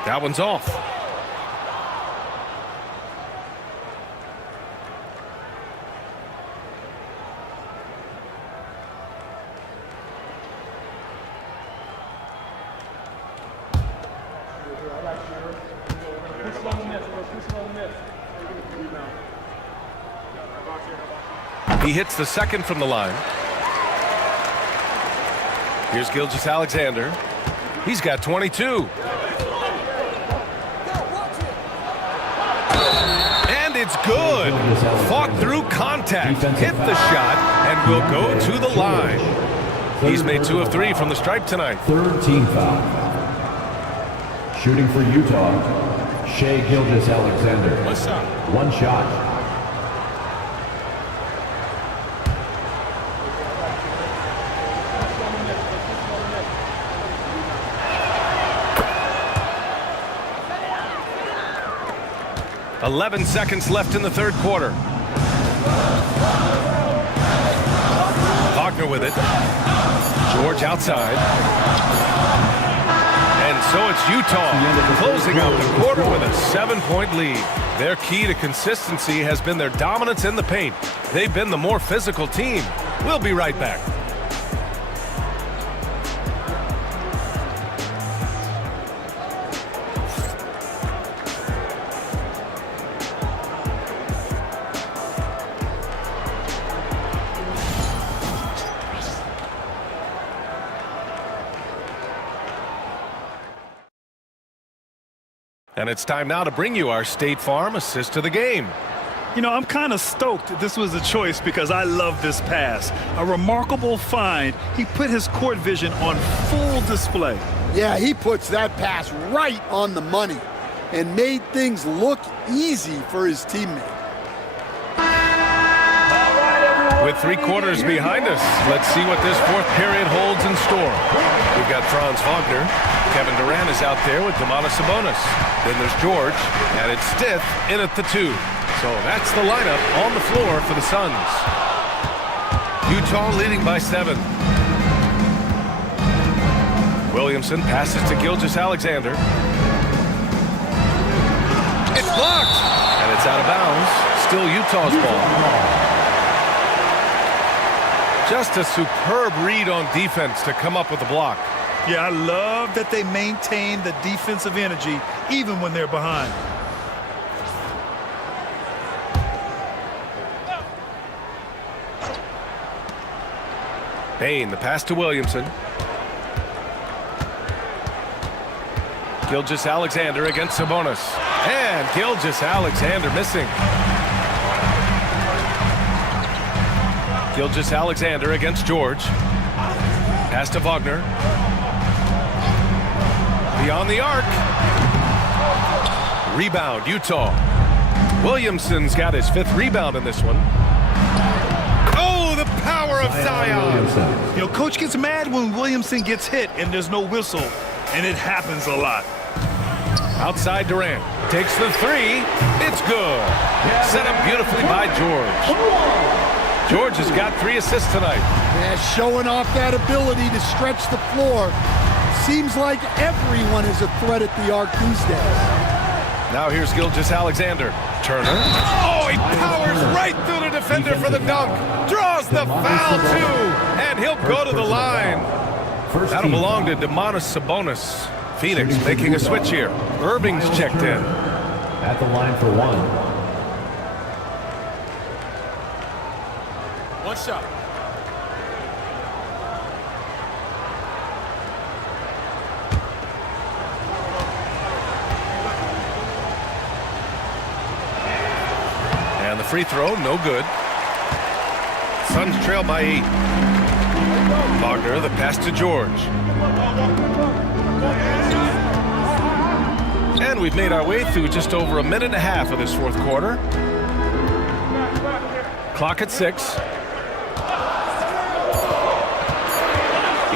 That one's off. He hits the second from the line. Here's Gilgeous-Alexander. He's got 22. And it's good. Fought through contact, hit the shot, and will go to the line. He's made 2 of 3 from the stripe tonight. Third team foul. Shooting for Utah, Shai Gilgeous-Alexander. One shot. .11 seconds left in the third quarter. Wagner with it. George outside. And so it's Utah closing out the quarter with a 7-point lead. Their key to consistency has been their dominance in the paint. They've been the more physical team. We'll be right back. And it's time now to bring you our State Farm assist to the game. You know, I'm kind of stoked this was a choice because I love this pass. A remarkable find. He put his court vision on full display. Yeah, he puts that pass right on the money and made things look easy for his teammate. With 3 quarters behind us, let's see what this fourth period holds in store. We've got Franz Wagner. Kevin Durant is out there with Domantas Sabonis. Then there's George, and it's Stith in at the 2. So that's the lineup on the floor for the Suns. Utah leading by 7. Williamson passes to Gilgeous-Alexander. It's blocked, and it's out of bounds. Still Utah's ball. Just a superb read on defense to come up with the block. Yeah, I love that they maintain the defensive energy even when they're behind. Bane, the pass to Williamson. Gilgeous-Alexander against Sabonis. And Gilgeous-Alexander missing. Gilgeous-Alexander against George. Pass to Wagner. Beyond the arc. Rebound, Utah. Williamson's got his 5th rebound in this one. Oh, the power of Zion. You know, coach gets mad when Williamson gets hit and there's no whistle, and it happens a lot. Outside Durant. Takes the 3. It's good. Set up beautifully by George. George has got 3 assists tonight. Yeah, showing off that ability to stretch the floor. Seems like everyone is a threat at the arc these days. Now here's Gilgeous-Alexander. Turner. Oh, he powers right through the defender for the dunk. Draws the foul, too. And he'll go to the line. That'll belong to Domantas Sabonis. Phoenix making a switch here. Irving's checked in. At the line for 1. One shot. And the free throw, no good. Suns trail by 8. Wagner, the pass to George. And we've made our way through just over a minute and a half of this fourth quarter. Clock at 6.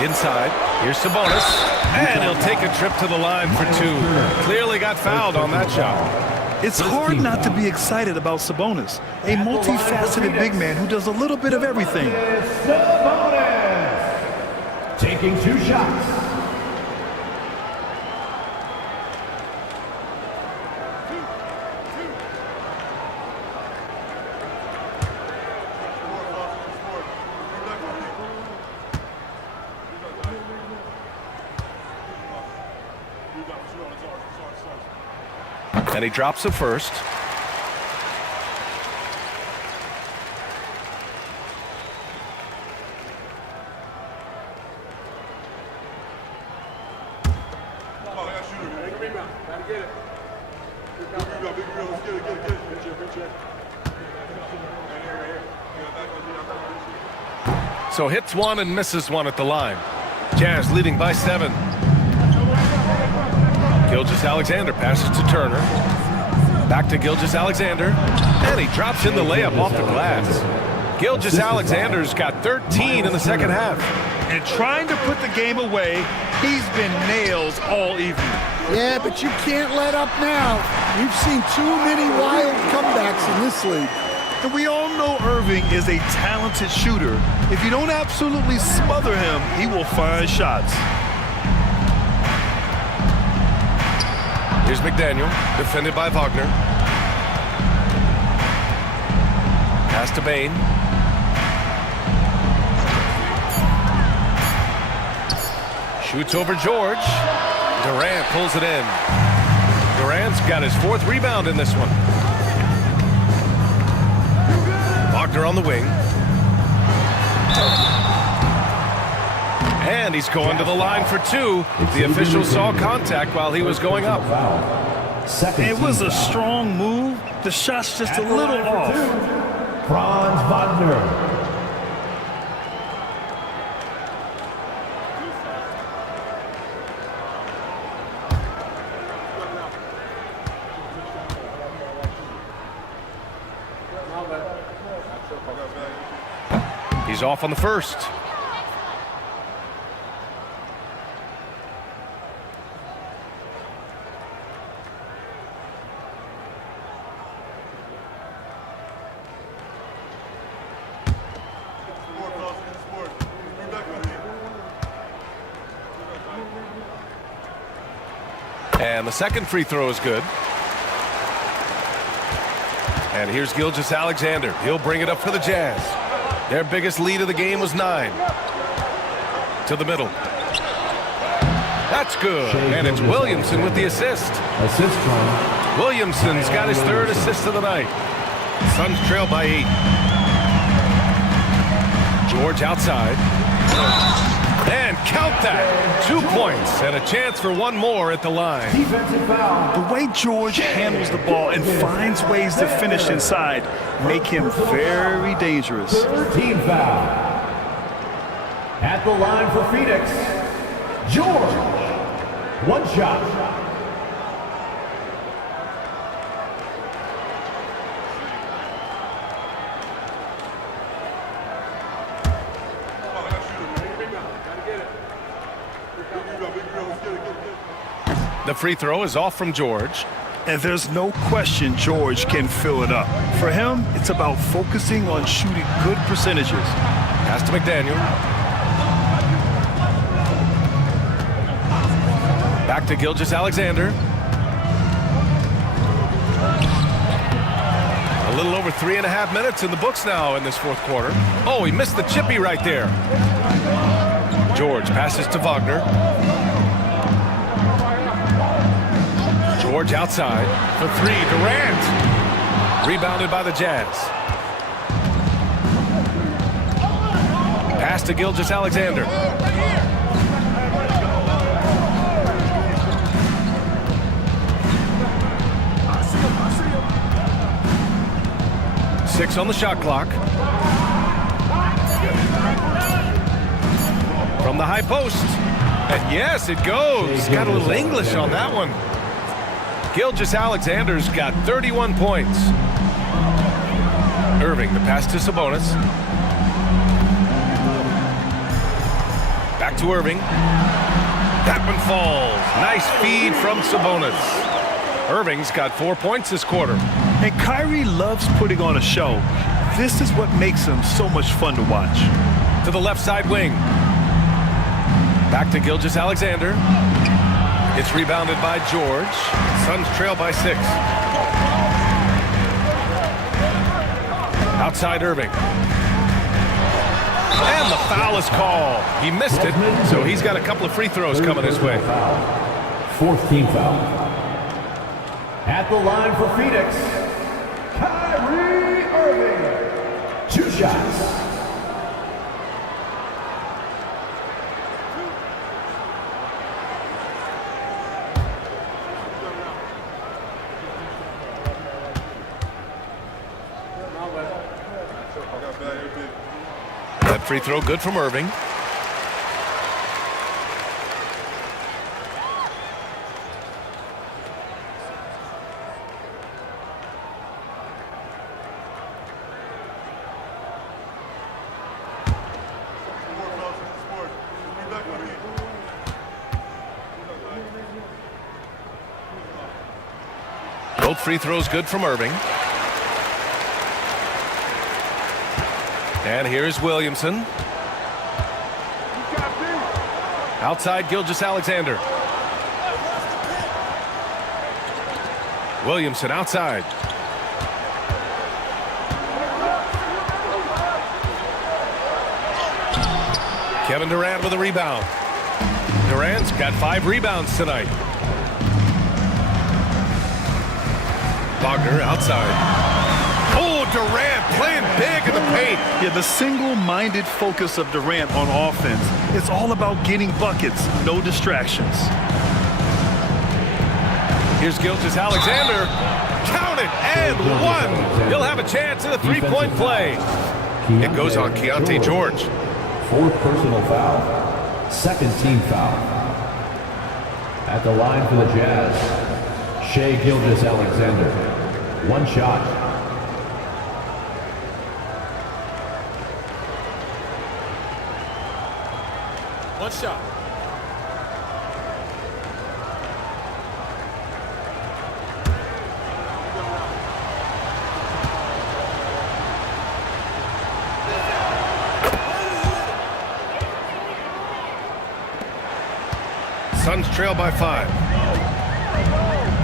Inside, here's Sabonis, and he'll take a trip to the line for 2. Clearly got fouled on that shot. It's hard not to be excited about Sabonis, a multifaceted big man who does a little bit of everything. Sabonis taking 2 shots. And he drops the first. So hits one and misses one at the line. Jazz leading by 7. Gilgeous-Alexander passes to Turner. Back to Gilgeous-Alexander. And he drops in the layup off the glass. Gilgeous-Alexander's got 13 in the second half. And trying to put the game away, he's been nails all evening. Yeah, but you can't let up now. We've seen too many wild comebacks in this league. And we all know Irving is a talented shooter. If you don't absolutely smother him, he will find shots. Here's McDaniel, defended by Wagner. Pass to Bane. Shoots over George. Durant pulls it in. Durant's got his 4th rebound in this one. Wagner on the wing. And he's going to the line for 2. The official saw contact while he was going up. It was a strong move. The shot's just a little off. Franz Wagner. He's off on the first. And the second free throw is good. And here's Gilgeous-Alexander. He'll bring it up for the Jazz. Their biggest lead of the game was 9. To the middle. That's good. And it's Williamson with the assist. Williamson's got his 3rd assist of the night. Suns trail by 8. George outside. And count that. 2 points and a chance for one more at the line. The way George handles the ball and finds ways to finish inside make him very dangerous. 13 foul. At the line for Phoenix, George. 1 shot. The free throw is off from George. And there's no question George can fill it up. For him, it's about focusing on shooting good percentages. Pass to McDaniel. Back to Gilgeous-Alexander. A little over 3.5 minutes in the books now in this 4th quarter. Oh, he missed the chippy right there. George passes to Wagner. George outside for 3. Durant. Rebounded by the Jazz. Pass to Gilgeous-Alexander. Six on the shot clock. From the high post. And yes, it goes. Got a little English on that one. Gilgeous-Alexander's got 31 points. Irving, the pass to Sabonis. Back to Irving. That one falls. Nice feed from Sabonis. Irving's got 4 points this quarter. And Kyrie loves putting on a show. This is what makes him so much fun to watch. To the left side wing. Back to Gilgeous-Alexander. It's rebounded by George. Suns trail by 6. Outside Irving. And the foul is called. He missed it, so he's got a couple of free throws coming his way. 4th team foul. At the line for Phoenix, Kyrie Irving. 2 shots. Free throw good from Irving. Both free throws good from Irving. And here's Williamson. Outside Gilgeous-Alexander. Williamson outside. Kevin Durant with a rebound. Durant's got 5 rebounds tonight. Wagner outside. Oh, Durant playing big in the paint. Yeah, the single-minded focus of Durant on offense. It's all about getting buckets, no distractions. Here's Gilgeous-Alexander. Count it, and one. He'll have a chance at a three-point play. It goes on Keontae George. 4th personal foul. 2nd team foul. At the line for the Jazz, Shai Gilgeous-Alexander. 1 shot. One shot. Suns trail by 5.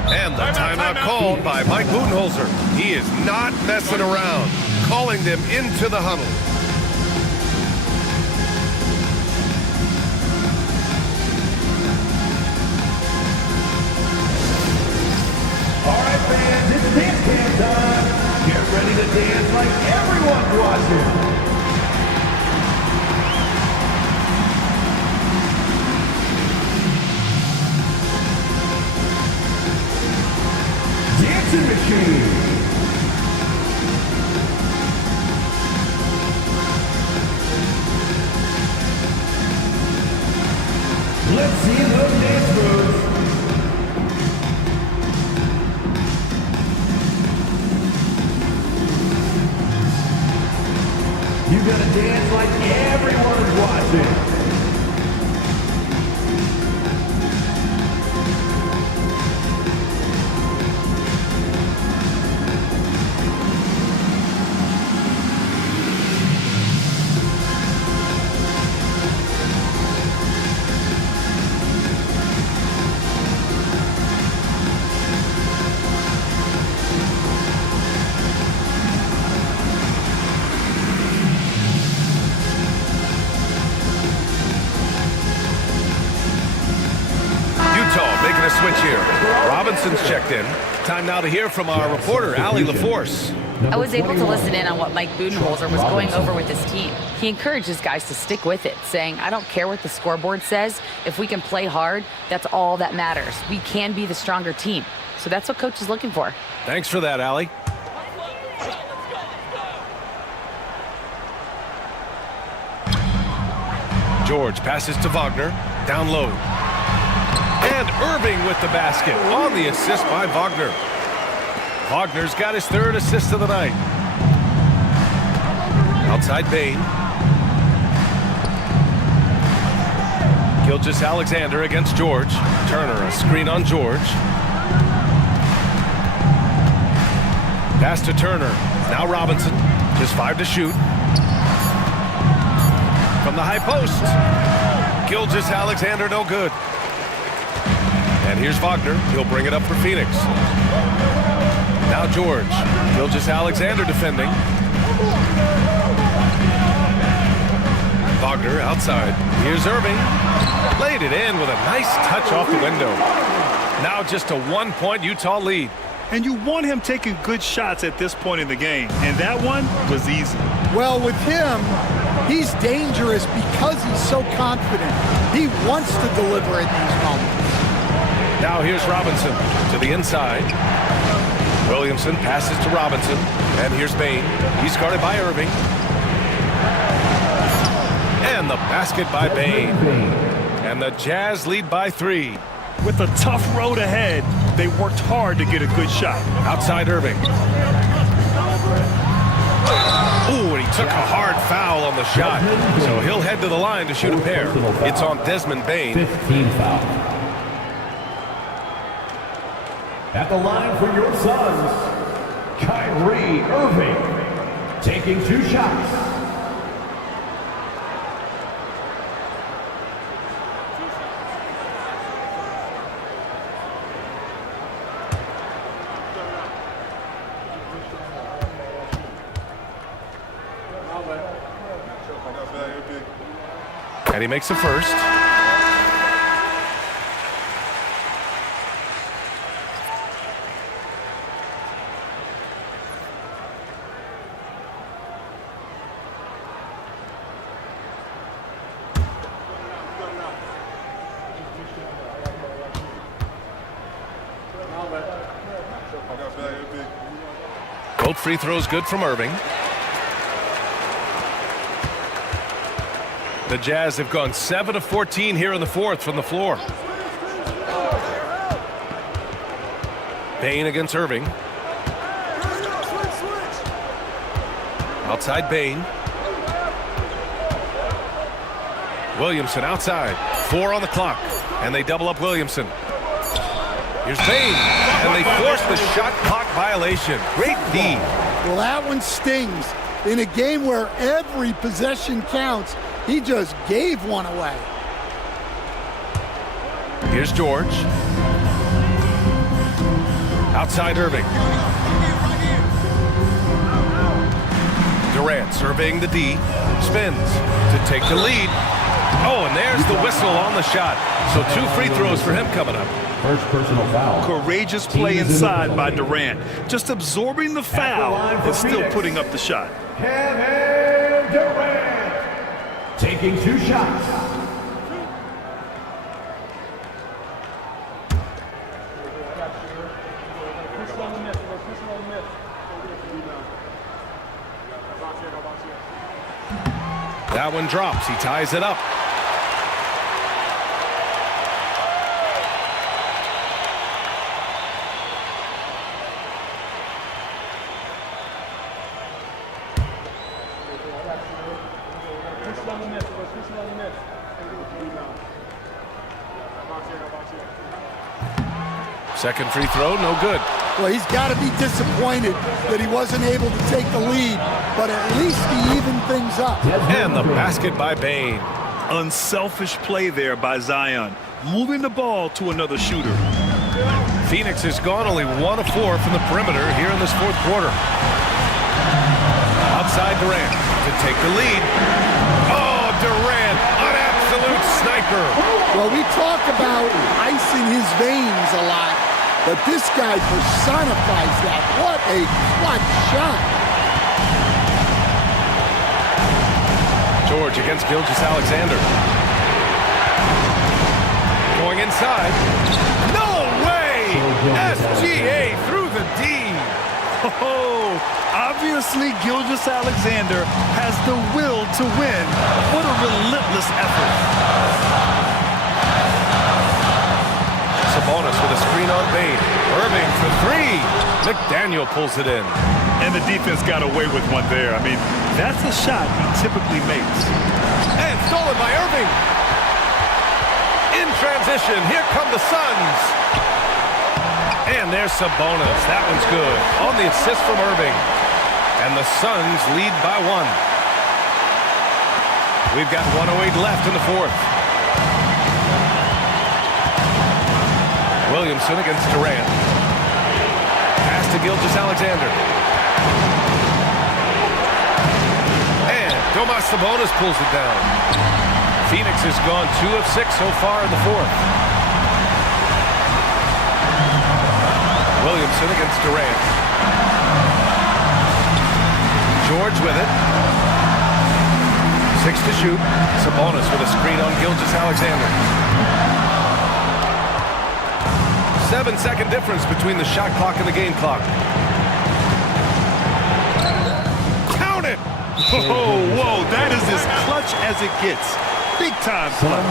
And the timeout called by Mike Budenholzer. He is not messing around, calling them into the huddle. All right, fans, it's dance cam time. Get ready to dance like everyone's watching. Dancing machine. Let's see those dance moves. You gotta dance like everyone's watching. Making a switch here. Robinson's checked in. Time now to hear from our reporter, Allie LaForce. I was able to listen in on what Mike Budenholzer was going over with his team. He encourages guys to stick with it, saying, I don't care what the scoreboard says. If we can play hard, that's all that matters. We can be the stronger team. So that's what Coach is looking for. Thanks for that, Allie. George passes to Wagner. Down low. And Irving with the basket on the assist by Wagner. Wagner's got his 3rd assist of the night. Outside Bane. Gilgeous-Alexander against George. Turner, a screen on George. Pass to Turner. Now Robinson. Just 5 to shoot. From the high post. Gilgeous-Alexander no good. And here's Wagner. He'll bring it up for Phoenix. Now George. Gilgeous-Alexander defending. Wagner outside. Here's Irving. Laid it in with a nice touch off the window. Now just a 1-point Utah lead. And you want him taking good shots at this point in the game. And that one was easy. Well, with him, he's dangerous because he's so confident. He wants to deliver in these moments. Now here's Robinson to the inside. Williamson passes to Robinson. And here's Bane. He's guarded by Irving. And the basket by Bane. And the Jazz lead by 3. With a tough road ahead, they worked hard to get a good shot. Outside Irving. Ooh, and he took a hard foul on the shot. So he'll head to the line to shoot a pair. It's on Desmond Bane. 15 foul. At the line for your Suns, Kyrie Irving, taking 2 shots. And he makes the first. Both free throws good from Irving. The Jazz have gone 7 of 14 here in the fourth from the floor. Bane against Irving. Outside Bane. Williamson outside. 4 on the clock. And they double up Williamson. Here's Bane. And they force the shot clock violation. Great D. Well, that one stings. In a game where every possession counts, he just gave one away. Here's George. Outside Irving. Durant surveying the D. Spins to take the lead. Oh, and there's the whistle on the shot. So 2 free throws for him coming up. First personal foul. Courageous play inside by Durant. Just absorbing the foul and still putting up the shot. Kevin Durant, taking 2 shots. That one drops. He ties it up. Second free throw, no good. Well, he's got to be disappointed that he wasn't able to take the lead, but at least he evened things up. And the basket by Bane. Unselfish play there by Zion, moving the ball to another shooter. Phoenix has gone only 1 of 4 from the perimeter here in this fourth quarter. Outside Durant to take the lead. Oh, Durant, an absolute sniper. Well, we talk about icing his veins a lot, but this guy personifies that. What a clutch shot. George against Gilgeous-Alexander. Going inside. No way! SGA through the D. Oh, obviously Gilgeous-Alexander has the will to win. What a relentless effort. Sabonis with a screen on Bane. Irving for 3. McDaniel pulls it in. And the defense got away with one there. I mean, that's a shot he typically makes. And stolen by Irving. In transition, here come the Suns. And there's Sabonis. That one's good. On the assist from Irving. And the Suns lead by 1. We've got 1:08 left in the fourth. Williamson against Durant. Pass to Gilgeous-Alexander. And Domas Sabonis pulls it down. Phoenix has gone 2 of 6 so far in the fourth. Williamson against Durant. George with it. 6 to shoot. Sabonis with a screen on Gilgeous-Alexander. 7-second difference between the shot clock and the game clock. Count it! whoa, that is as clutch as it gets. Big time clutch.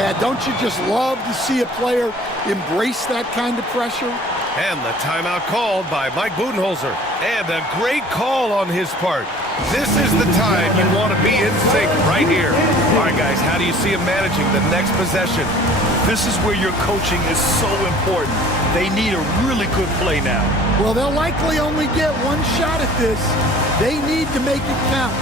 Yeah, don't you just love to see a player embrace that kind of pressure? And the timeout called by Mike Budenholzer. And a great call on his part. This is the time you want to be in sync right here. All right, guys, how do you see him managing the next possession? This is where your coaching is so important. They need a really good play now. Well, they'll likely only get one shot at this. They need to make it count.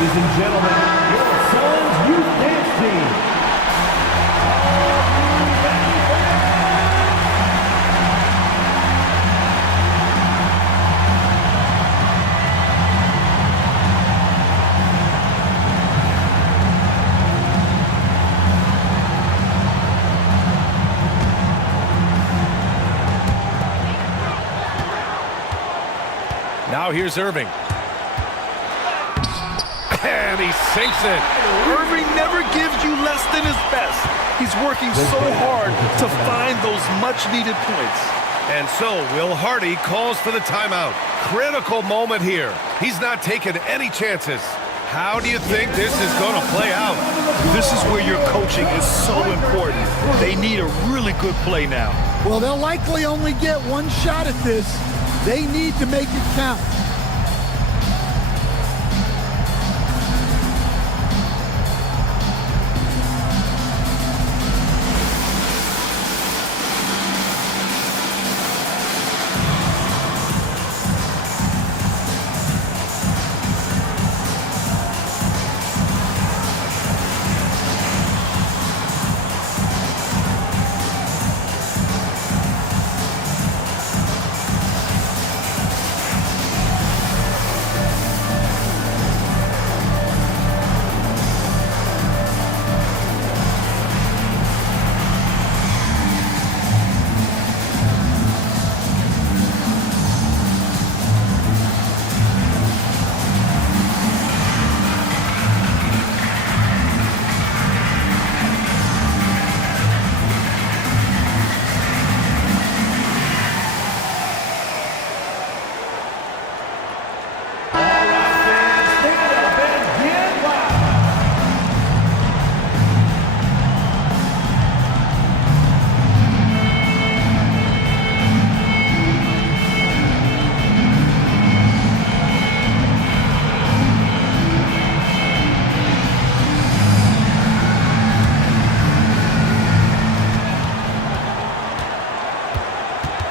Ladies and gentlemen, your Suns Youth Dance Team. Now here's Irving. And he sinks it. Irving never gives you less than his best. He's working so hard to find those much-needed points. And so Will Hardy calls for the timeout. Critical moment here. He's not taking any chances. How do you think this is going to play out? This is where your coaching is so important. They need a really good play now. Well, they'll likely only get one shot at this. They need to make it count.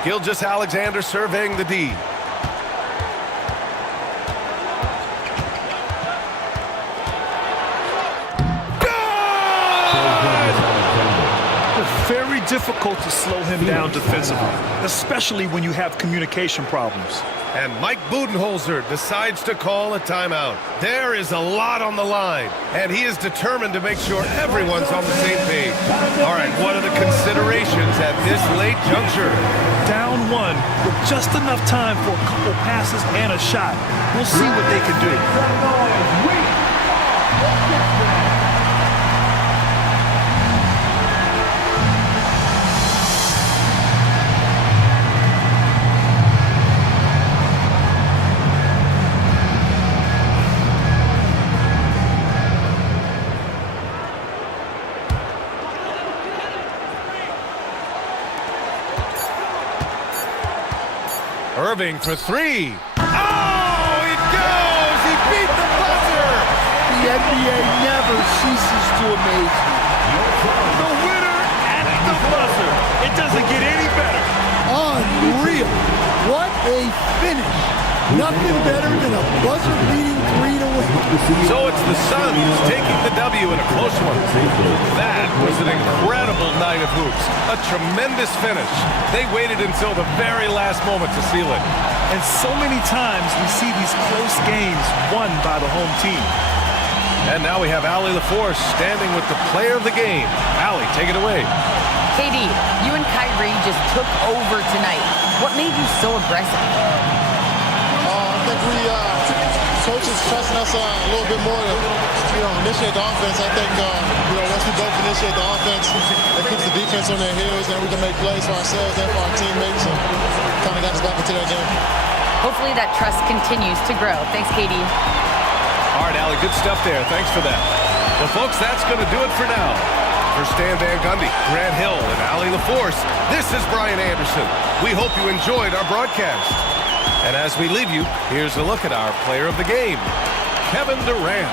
Gilgeous-Alexander surveying the D. Very difficult to slow him down defensively, especially when you have communication problems. And Mike Budenholzer decides to call a timeout. There is a lot on the line, and he is determined to make sure everyone's on the same page. All right, what are the considerations at this late juncture? Down one with just enough time for a couple passes and a shot. We'll see what they can do. Irving for three. Oh, it goes! He beat the buzzer! The NBA never ceases to amaze me. The winner at the buzzer. It doesn't get any better. Unreal. What a finish. Nothing better than a buzzer-beating 3 to win. So it's the Suns taking the W in a close one. That was an incredible night of hoops. A tremendous finish. They waited until the very last moment to seal it. And so many times we see these close games won by the home team. And now we have Allie LaForce standing with the player of the game. Allie, take it away. KD, you and Kyrie just took over tonight. What made you so aggressive? I think we coaches trusting us a little bit more to initiate the offense. I think once we both initiate the offense, it keeps the defense on their heels, and we can make plays for ourselves and for our teammates, and kind of got us back into that game. Hopefully that trust continues to grow. Thanks, KD. All right, Allie, good stuff there. Thanks for that. Well, folks, that's going to do it for now. For Stan Van Gundy, Grant Hill, and Allie LaForce, this is Brian Anderson. We hope you enjoyed our broadcast. And as we leave you, here's a look at our player of the game, Kevin Durant.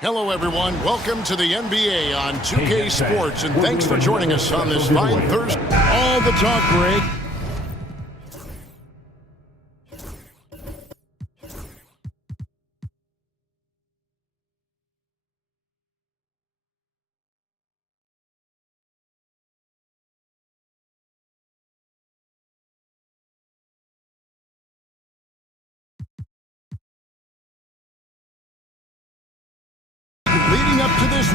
Hello, everyone. Welcome to the NBA on 2K Sports, and thanks for joining us on this fine Thursday. All the talk break. Leading up to this.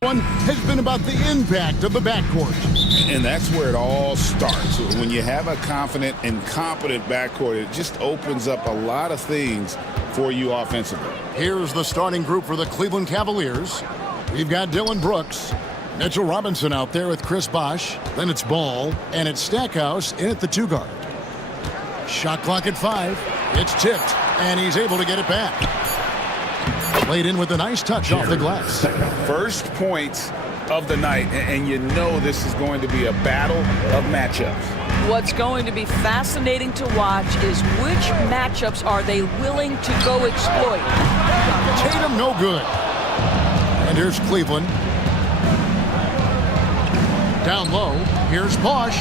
One has been about the impact of the backcourt. And that's where it all starts. When you have a confident and competent backcourt, it just opens up a lot of things for you offensively. Here's the starting group for the Cleveland Cavaliers. We've got Dylan Brooks, Mitchell Robinson out there with Chris Bosh. Then it's Ball, and it's Stackhouse in at the 2 guard. Shot clock at 5. It's tipped, and he's able to get it back. Played in with a nice touch off the glass. First points of the night, and you know this is going to be a battle of matchups. What's going to be fascinating to watch is which matchups are they willing to go exploit. Tatum no good. And here's Cleveland. Down low, here's Bosch.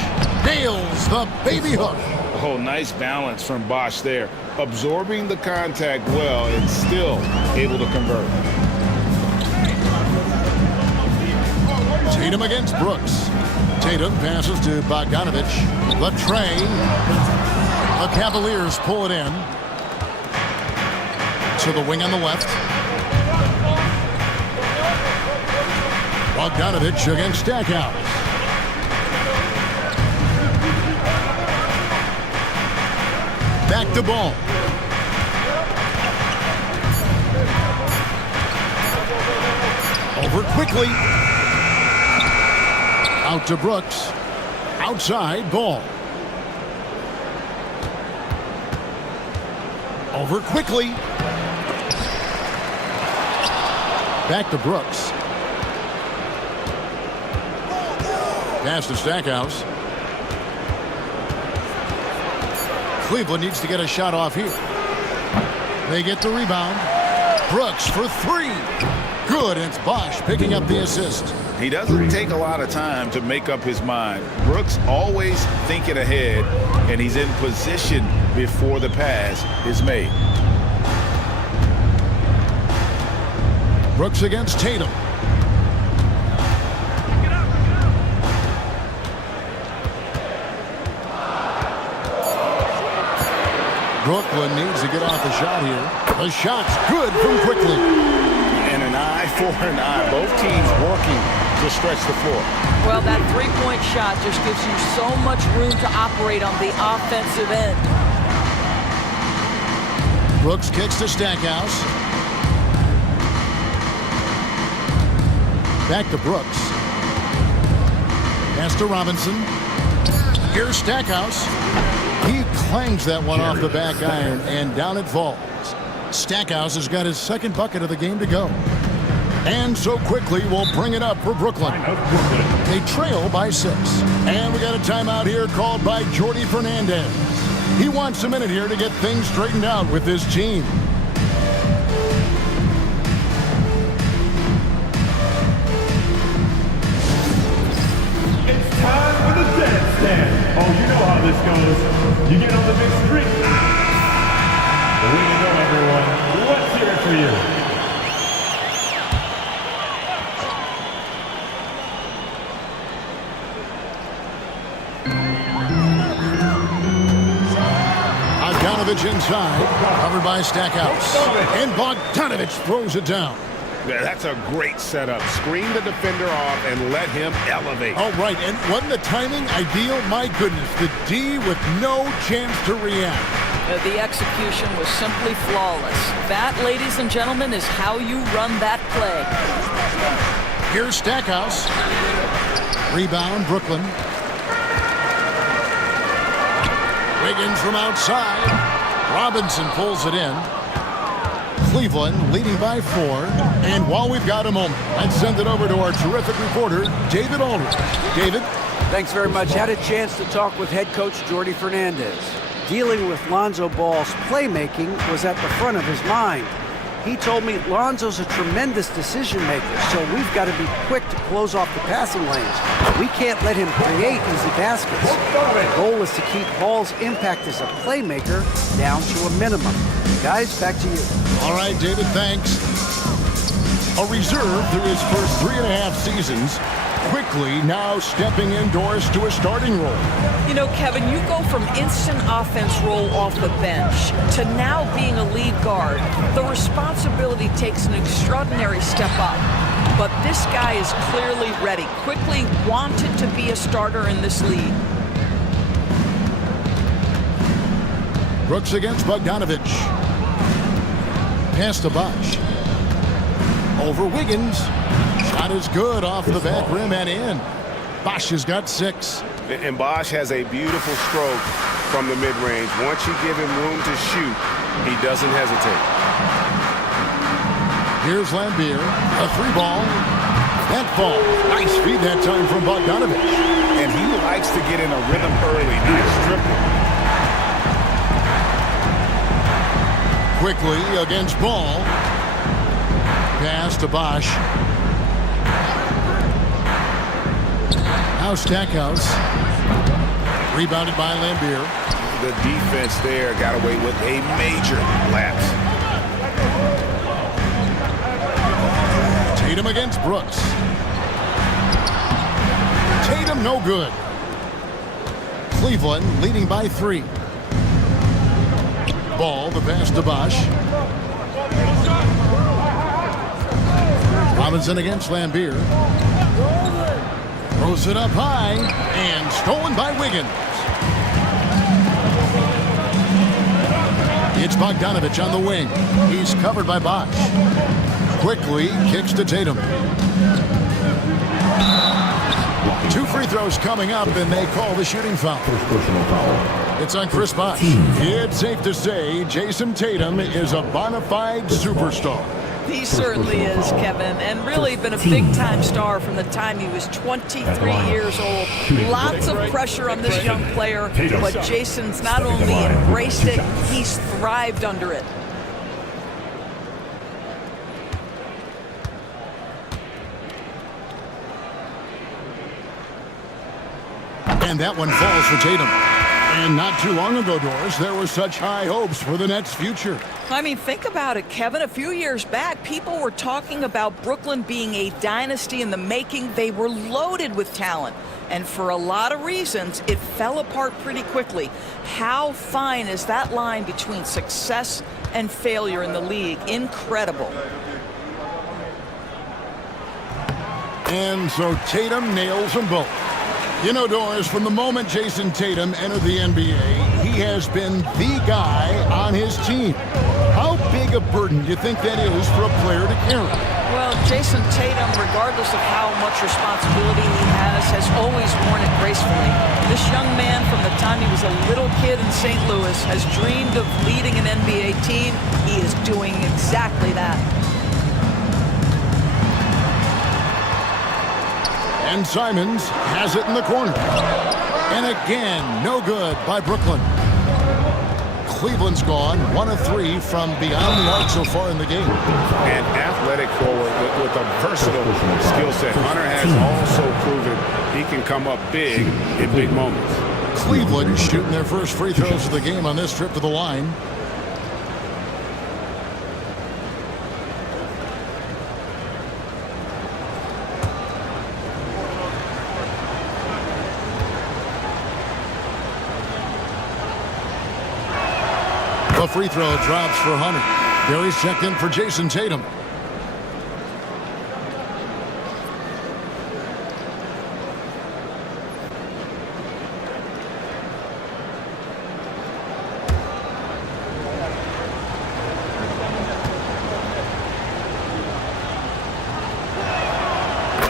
Nails the baby hook. Oh, nice balance from Bosch there. Absorbing the contact well and still able to convert. Tatum against Brooks. Tatum passes to Bogdanovich. The tray. The Cavaliers pull it in. To the wing on the left. Bogdanovich against Stackhouse. Back to ball. Over quickly. Out to Brooks. Outside ball. Over quickly. Back to Brooks. Pass to Stackhouse. Cleveland needs to get a shot off here. They get the rebound. Brooks for three. Good, and it's Bosch picking up the assist. He doesn't take a lot of time to make up his mind. Brooks always thinking ahead, and he's in position before the pass is made. Brooks against Tatum. Brooklyn needs to get off the shot here. The shot's good from quickly. And an eye for an eye. Both teams working to stretch the floor. Well, that three-point shot just gives you so much room to operate on the offensive end. Brooks kicks to Stackhouse. Back to Brooks. Pass to Robinson. Here's Stackhouse. He clangs that one off the back iron, and down it falls. Stackhouse has got his second bucket of the game to go. And so quickly will bring it up for Brooklyn. They trail by 6. And we got a timeout here called by Jordi Fernandez. He wants a minute here to get things straightened out with his team. It's time for the dance stand. Oh, you know how this goes. You get on the big street. The way to go, everyone. Let's hear it for you. Bogdanovich inside, covered by Stackhouse. And Bogdanovich throws it down. Yeah, that's a great setup. Screen the defender off and let him elevate. Oh, right. And wasn't the timing ideal? My goodness, the D with no chance to react. The execution was simply flawless. That, ladies and gentlemen, is how you run that play. Here's Stackhouse. Rebound, Brooklyn. Wiggins from outside. Robinson pulls it in. Cleveland leading by 4. And while we've got a moment, let's send it over to our terrific reporter, David Aldridge. David? Thanks very much. Had a chance to talk with head coach Jordi Fernandez. Dealing with Lonzo Ball's playmaking was at the front of his mind. He told me Lonzo's a tremendous decision maker, so we've got to be quick to close off the passing lanes. We can't let him create easy baskets. The goal is to keep Ball's impact as a playmaker down to a minimum. Guys, back to you. All right, David, thanks. A reserve through his first 3.5 seasons. Quickly now stepping indoors to a starting role. You know, Kevin, you go from instant offense role off the bench to now being a lead guard. The responsibility takes an extraordinary step up. But this guy is clearly ready, quickly wanted to be a starter in this league. Brooks against Bogdanovich. Pass to Bosch. Over Wiggins. Shot is good off the back rim and in. Bosch has got 6. And Bosch has a beautiful stroke from the mid-range. Once you give him room to shoot, he doesn't hesitate. Here's Lambier. A 3 ball. That ball. Nice feed that time from Bogdanovich. And he likes to get in a rhythm early. Nice triple. Quickly against Ball. Pass to Bosch. Now Stackhouse. Rebounded by Lambier. The defense there got away with a major lapse. Tatum against Brooks. Tatum no good. Cleveland leading by 3. Ball, the pass to Bosch. Robinson against Lambier. Throws it up high and stolen by Wiggins. It's Bogdanovich on the wing. He's covered by Bosch. Quickly kicks to Tatum. 2 free throws coming up, and they call the shooting foul. First personal foul. It's on Chris Bosh. It's safe to say Jason Tatum is a bona fide superstar. He certainly is, Kevin, and really been a big-time star from the time he was 23 years old. Lots of pressure on this young player, but Jason's not only embraced it, he's thrived under it. And that one falls for Tatum. And not too long ago, Doris, there were such high hopes for the Nets' future. I mean, think about it, Kevin. A few years back, people were talking about Brooklyn being a dynasty in the making. They were loaded with talent. And for a lot of reasons, it fell apart pretty quickly. How fine is that line between success and failure in the league? Incredible. And so Tatum nails them both. You know, Doris, from the moment Jason Tatum entered the NBA, he has been the guy on his team. How big a burden do you think that is for a player to carry? Well, Jason Tatum, regardless of how much responsibility he has always worn it gracefully. This young man, from the time he was a little kid in St. Louis, has dreamed of leading an NBA team. He is doing exactly that. And Simons has it in the corner. And again, no good by Brooklyn. Cleveland's gone 1 of 3 from beyond the arc so far in the game. An athletic forward with a versatile skill set. Hunter has also proven he can come up big in big moments. Cleveland shooting their first free throws of the game on this trip to the line. The free throw drops for Hunter. Barry's checked in for Jason Tatum.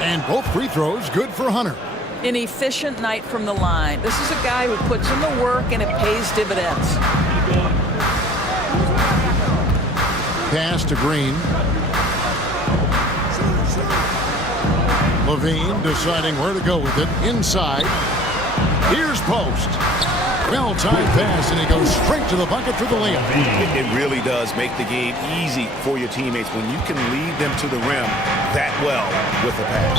And both free throws good for Hunter. An efficient night from the line. This is a guy who puts in the work and it pays dividends. Pass to Green. Levine deciding where to go with it. Inside. Here's Post. Well-timed pass, and he goes straight to the bucket for the layup. It really does make the game easy for your teammates when you can lead them to the rim that well with the pass.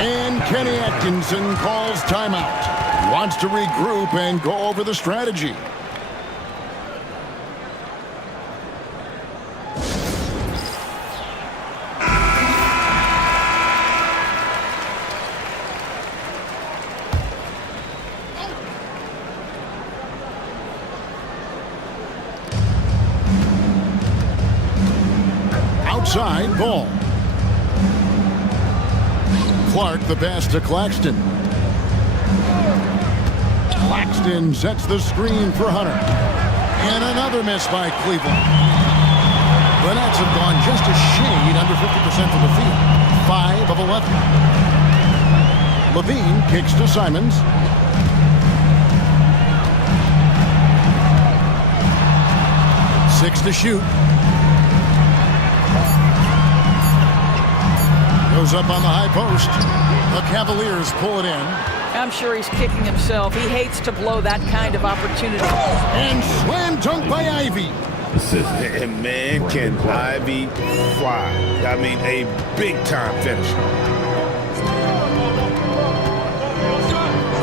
And Kenny Atkinson calls timeout. Wants to regroup and go over the strategy. Outside ball. Clark the pass to Claxton. Claxton sets the screen for Hunter. And another miss by Cleveland. The Nets have gone just a shade under 50% from the field. 5 of 11. Levine kicks to Simons. Six to shoot. Goes up on the high post. The Cavaliers pull it in. I'm sure he's kicking himself. He hates to blow that kind of opportunity. And slam dunk by Ivy. And man, can Ivy fly. I mean, a big-time finish.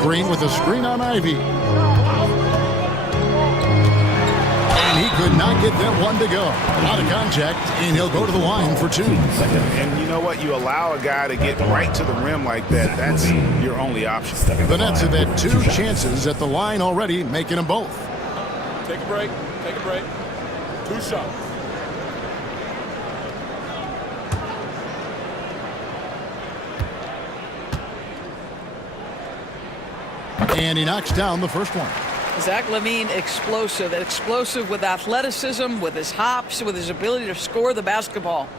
Green with a screen on Ivy. And he could not get that one to go. A lot of contact, and he'll go to the line for 2. And you know what? You allow a guy to get right to the rim like that. That's your only option. The Nets have had 2 chances at the line already, making them both. Take a break. Take a break. 2 shots. And he knocks down the first one. Zach LaVine, explosive. Explosive with athleticism, with his hops, with his ability to score the basketball.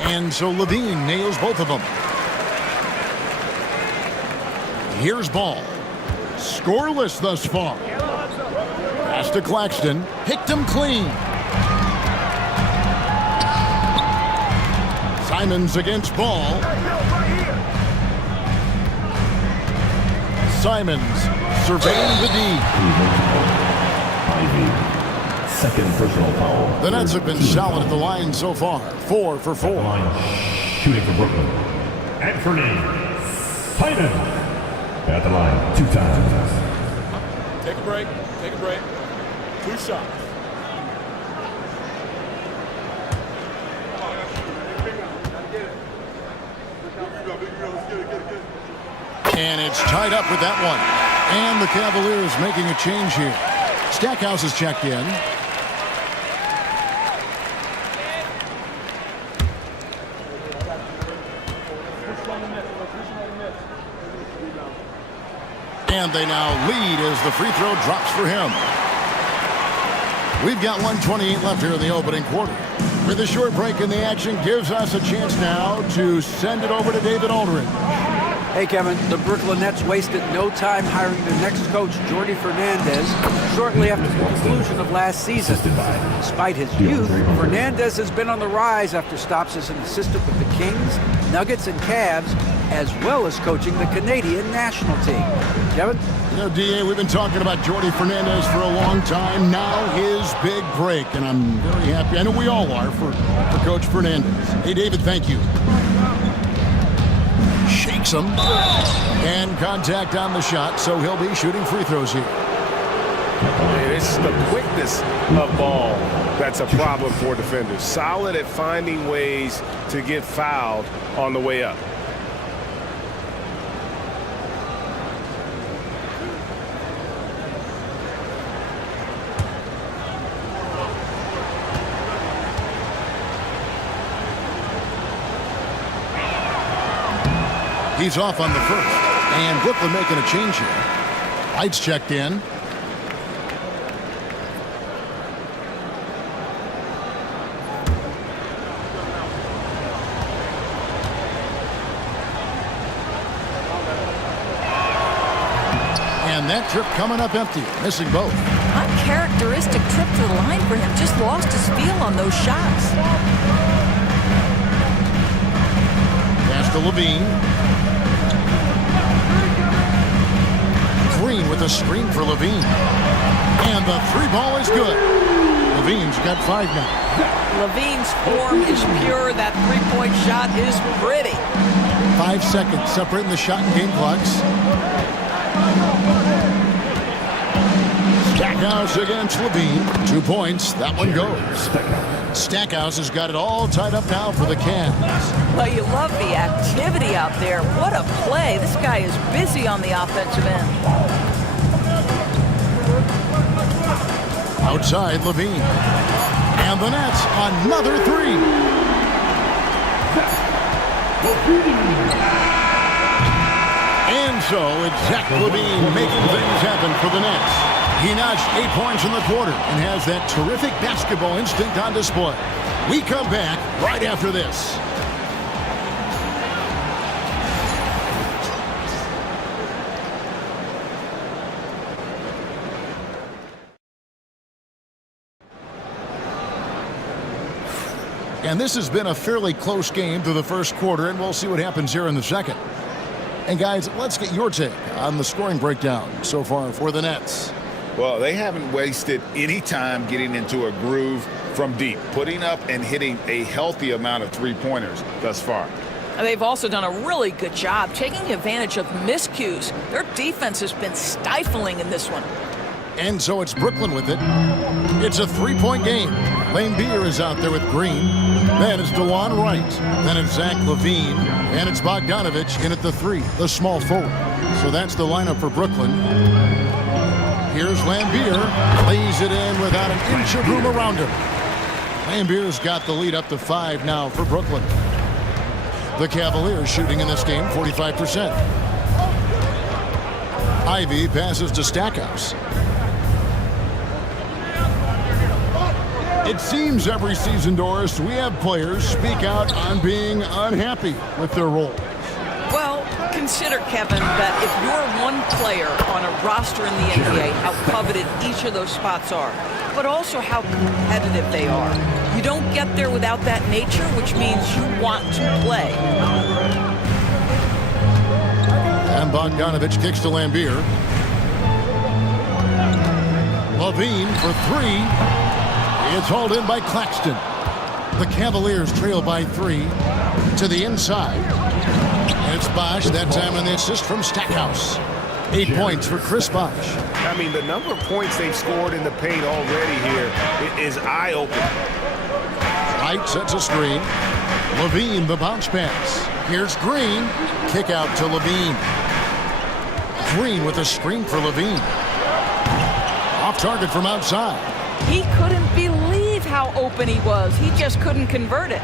And so LaVine nails both of them. Here's Ball. Scoreless thus far. Pass to Claxton. Picked him clean. Simons against Ball. Simons surveying the D. Second personal foul. The Nets have been solid at the line so far. 4 for 4. Shooting for Brooklyn. Anthony Simons at the line 2 times. Take a break. Take a break. 2 shots. And it's tied up with that one. And the Cavaliers making a change here. Stackhouse is checked in. And they now lead as the free throw drops for him. We've got 1:28 left here in the opening quarter. With a short break in the action gives us a chance now to send it over to David Aldridge. Hey, Kevin, the Brooklyn Nets wasted no time hiring their next coach, Jordi Fernandez, shortly after the conclusion of last season. Despite his youth, Fernandez has been on the rise after stops as an assistant with the Kings, Nuggets, and Cavs, as well as coaching the Canadian national team. Kevin? You know, D.A., we've been talking about Jordi Fernandez for a long time. Now his big break, and I'm very happy. I know we all are for Coach Fernandez. Hey, David, thank you. Shakes him. And contact on the shot, so he'll be shooting free throws here. It's the quickness of Ball that's a problem for defenders. Solid at finding ways to get fouled on the way up. He's off on the first. And Brooklyn making a change here. Lights checked in. And that trip coming up empty. Missing both. Uncharacteristic trip to the line for him. Just lost his feel on those shots. Pass to LaVine. Green with a screen for LaVine. And the 3-ball is good. LaVine's got 5 now. LaVine's form is pure. That 3-point shot is pretty. 5 seconds separating the shot and game clocks. Stackhouse against LaVine. 2 points. That one goes. Stackhouse has got it all tied up now for the Cavs. Well, you love the activity out there. What a play. This guy is busy on the offensive end. Outside, LaVine. And the Nets, another 3. And so it's Zach LaVine making things happen for the Nets. He notched 8 points in the quarter and has that terrific basketball instinct on display. We come back right after this. And this has been a fairly close game through the first quarter, and we'll see what happens here in the second. And guys, let's get your take on the scoring breakdown so far for the Nets. Well, they haven't wasted any time getting into a groove from deep, putting up and hitting a healthy amount of three-pointers thus far. They've also done a really good job taking advantage of miscues. Their defense has been stifling in this one. And so it's Brooklyn with it. It's a three-point game. Laimbeer is out there with Green. Then it's DeJuan Wright. Then it's Zach LaVine. And it's Bogdanovich in at the three, the small forward. So that's the lineup for Brooklyn. Here's Laimbeer. Lays it in without an inch of room around him. Laimbeer's got the lead up to 5 now for Brooklyn. The Cavaliers shooting in this game 45%. Ivy passes to Stackhouse. It seems every season, Doris, we have players speak out on being unhappy with their role. Well, consider, Kevin, that if you're one player on a roster in the NBA, how coveted each of those spots are, but also how competitive they are. You don't get there without that nature, which means you want to play. And Bogdanovich kicks to Laimbeer. LaVine for 3. It's hauled in by Claxton. The Cavaliers trail by 3 to the inside. And it's Bosh, that time on the assist from Stackhouse. 8 points for Chris Bosh. I mean, the number of points they've scored in the paint already here is eye-opening. Wright sets a screen. LaVine, the bounce pass. Here's Green. Kick out to LaVine. Green with a screen for LaVine. Off target from outside. He couldn't believe how open he was. He just couldn't convert it.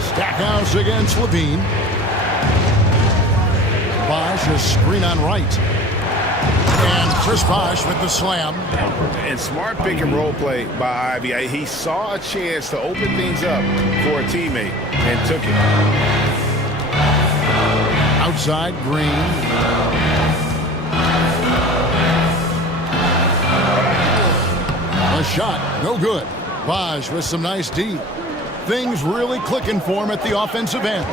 Stackhouse against LaVine. Bosh, a screen on Wright. And Chris Bosh with the slam. And smart pick and roll play by Ivy. He saw a chance to open things up for a teammate and took it. Outside, Green. A shot, no good. Bosh with some nice D. Things really clicking for him at the offensive end.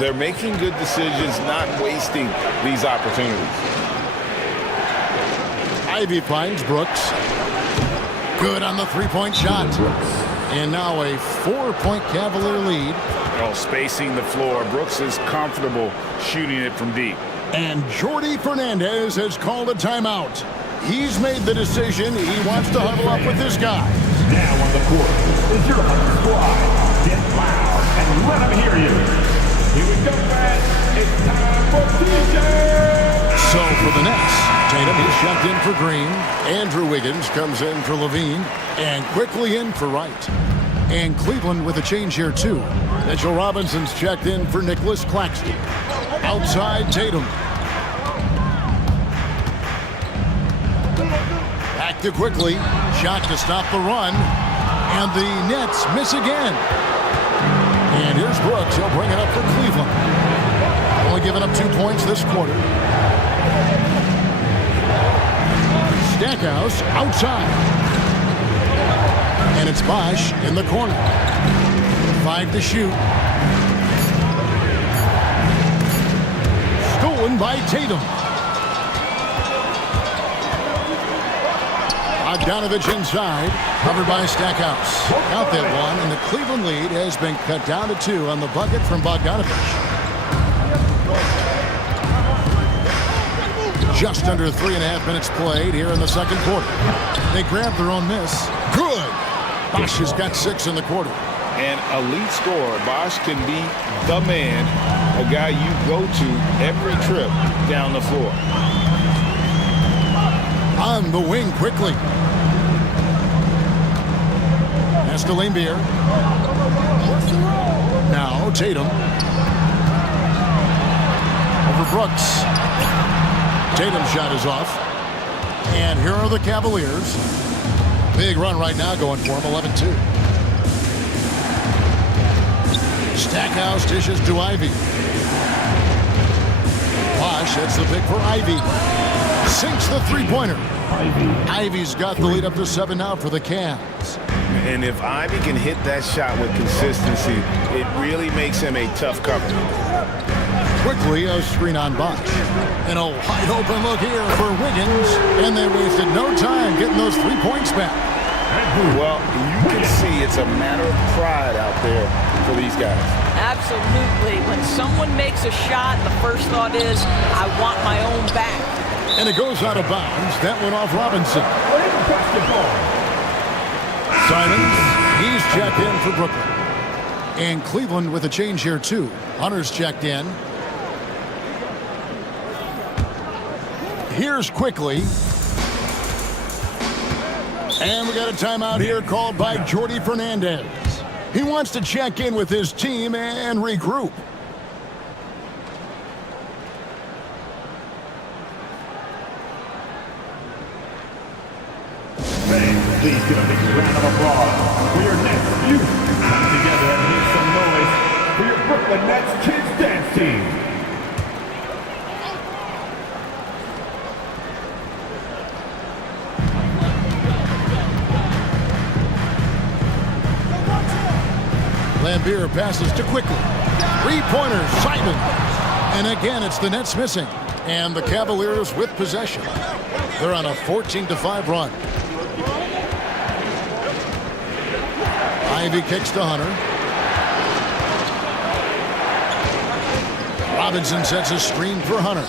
They're making good decisions, not wasting these opportunities. Ivy finds Brooks. Good on the three-point shot. And now a 4-point Cavalier lead. Spacing the floor. Brooks is comfortable shooting it from deep. And Jordi Fernandez has called a timeout. He's made the decision. He wants to huddle up with his guys. Now on the court is your squad. Get loud and let them hear you. Here we go, man. It's time for DJ. So for the Nets, Tatum, he's checked in for Green. Andrew Wiggins comes in for LaVine. And quickly in for Wright. And Cleveland with a change here, too. Mitchell Robinson's checked in for Nicholas Claxton. Outside, Tatum. Back to quickly. Shot to stop the run. And the Nets miss again. And here's Brooks. He'll bring it up for Cleveland. Only giving up 2 points this quarter. Stackhouse outside. And it's Bosh in the corner. 5 to shoot. Stolen by Tatum. Bogdanovich inside, covered by Stackhouse. Count that one, and the Cleveland lead has been cut down to 2 on the bucket from Bogdanovich. Just under 3.5 minutes played here in the second quarter. They grabbed their own miss. Good. Bosh has got 6 in the quarter. An elite scorer. Bosh can be the man, a guy you go to every trip down the floor. On the wing quickly. That's to Laimbeer. Now Tatum. Over Brooks. Tatum's shot is off. And here are the Cavaliers. Big run right now going for him, 11-2. Stackhouse dishes to Ivy. Bosh hits the pick for Ivy. sinks the three-pointer. Ivy's got the lead up to 7 now for the Cavs. And if Ivy can hit that shot with consistency, it really makes him a tough cover. Quickly, a screen on Bosch. And a wide open look here for Wiggins. And they wasted no time getting those 3 points back. Well, you can see it's a matter of pride out there for these guys. Absolutely. When someone makes a shot, the first thought is, I want my own back. And it goes out of bounds. That went off Robinson. Simons, he's checked in for Brooklyn. And Cleveland with a change here, too. Hunter's checked in. Here's Quickly. And we got a timeout here called by Jordi Fernandez. He wants to check in with his team and regroup. Please give a big round of applause for your Nets youth. Come together and make some noise for your Brooklyn Nets Kids Dance Team. Lambeer passes to Quickly. 3-pointers, Simon. And again, it's the Nets missing. And the Cavaliers with possession. They're on a 14-5 run. Ivy kicks to Hunter. Robinson sets a screen for Hunter.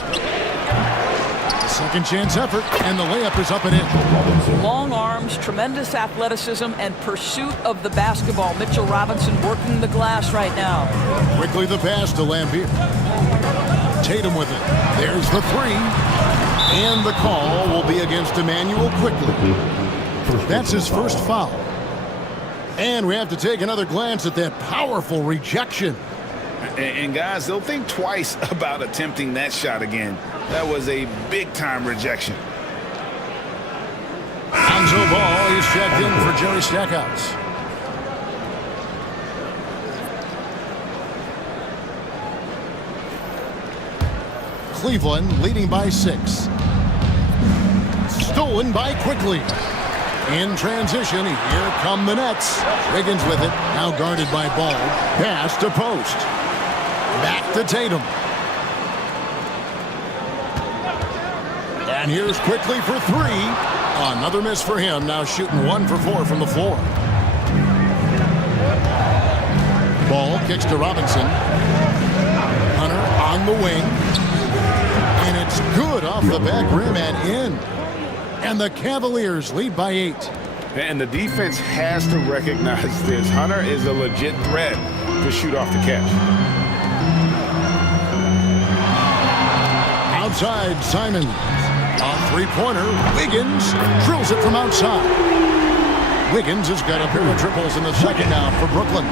Second chance effort, and the layup is up and in. Long arms, tremendous athleticism, and pursuit of the basketball. Mitchell Robinson working the glass right now. Quickly the pass to Lambeer. Tatum with it. There's the three. And the call will be against Emmanuel Quickly. That's his first foul. And we have to take another glance at that powerful rejection. And guys, they'll think twice about attempting that shot again. That was a big-time rejection. Lonzo Ball is checked in for Jerry Stackhouse. Cleveland leading by 6. Stolen by Quickly. In transition, here come the Nets. Wiggins with it, now guarded by Ball. Pass to post. Back to Tatum. And here's Quickly for 3. Another miss for him, now shooting 1 for 4 from the floor. Ball kicks to Robinson. Hunter on the wing. And it's good off the back rim and in. And the Cavaliers lead by 8. And the defense has to recognize this. Hunter is a legit threat to shoot off the catch. Outside, Simon. A three-pointer. Wiggins drills it from outside. Wiggins has got a pair of triples in the second now for Brooklyn.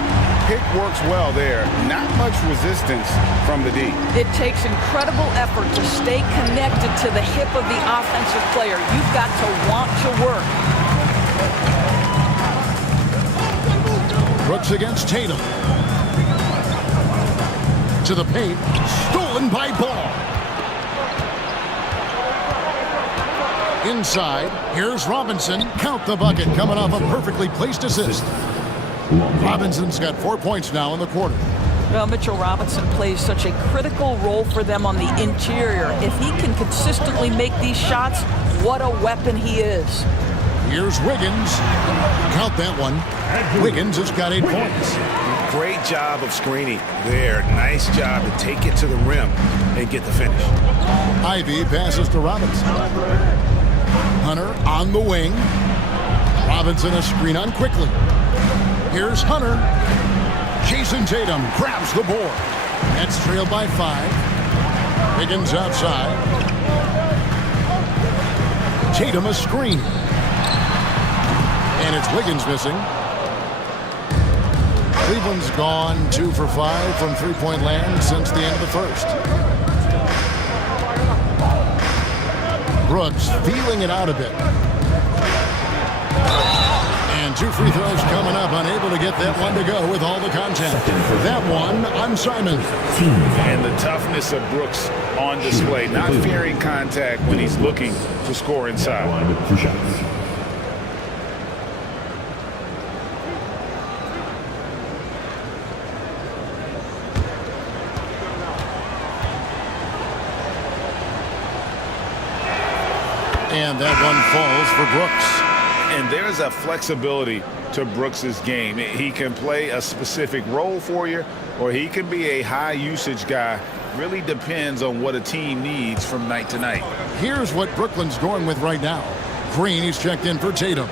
Pick works well there. Not much resistance from the D. It takes incredible effort to stay connected to the hip of the offensive player. You've got to want to work. Brooks against Tatum. To the paint. Stolen by Ball. Inside, here's Robinson. Count the bucket, coming off a perfectly placed assist. Robinson's got 4 points now in the quarter. Well, Mitchell Robinson plays such a critical role for them on the interior. If he can consistently make these shots, what a weapon he is. Here's Wiggins. Count that one. Wiggins has got 8 points. Great job of screening there. Nice job to take it to the rim and get the finish. Ivy passes to Robinson. Hunter on the wing. Robinson a screen on Quickly. Here's Hunter. Jason Tatum grabs the board. Nets trailed by 5. Wiggins outside. Tatum a screen. And it's Wiggins missing. Cleveland's gone 2 for 5 from three-point land since the end of the first. Brooks feeling it out a bit. And And 2 free throws coming up, unable to get that one to go with all the contact. That one on Simon. And the toughness of Brooks on display, not fearing contact when he's looking to score inside. And that one falls for Brooks. And there's a flexibility to Brooks's game. He can play a specific role for you, or he can be a high-usage guy. Really depends on what a team needs from night to night. Here's what Brooklyn's going with right now. Green, he's checked in for Tatum.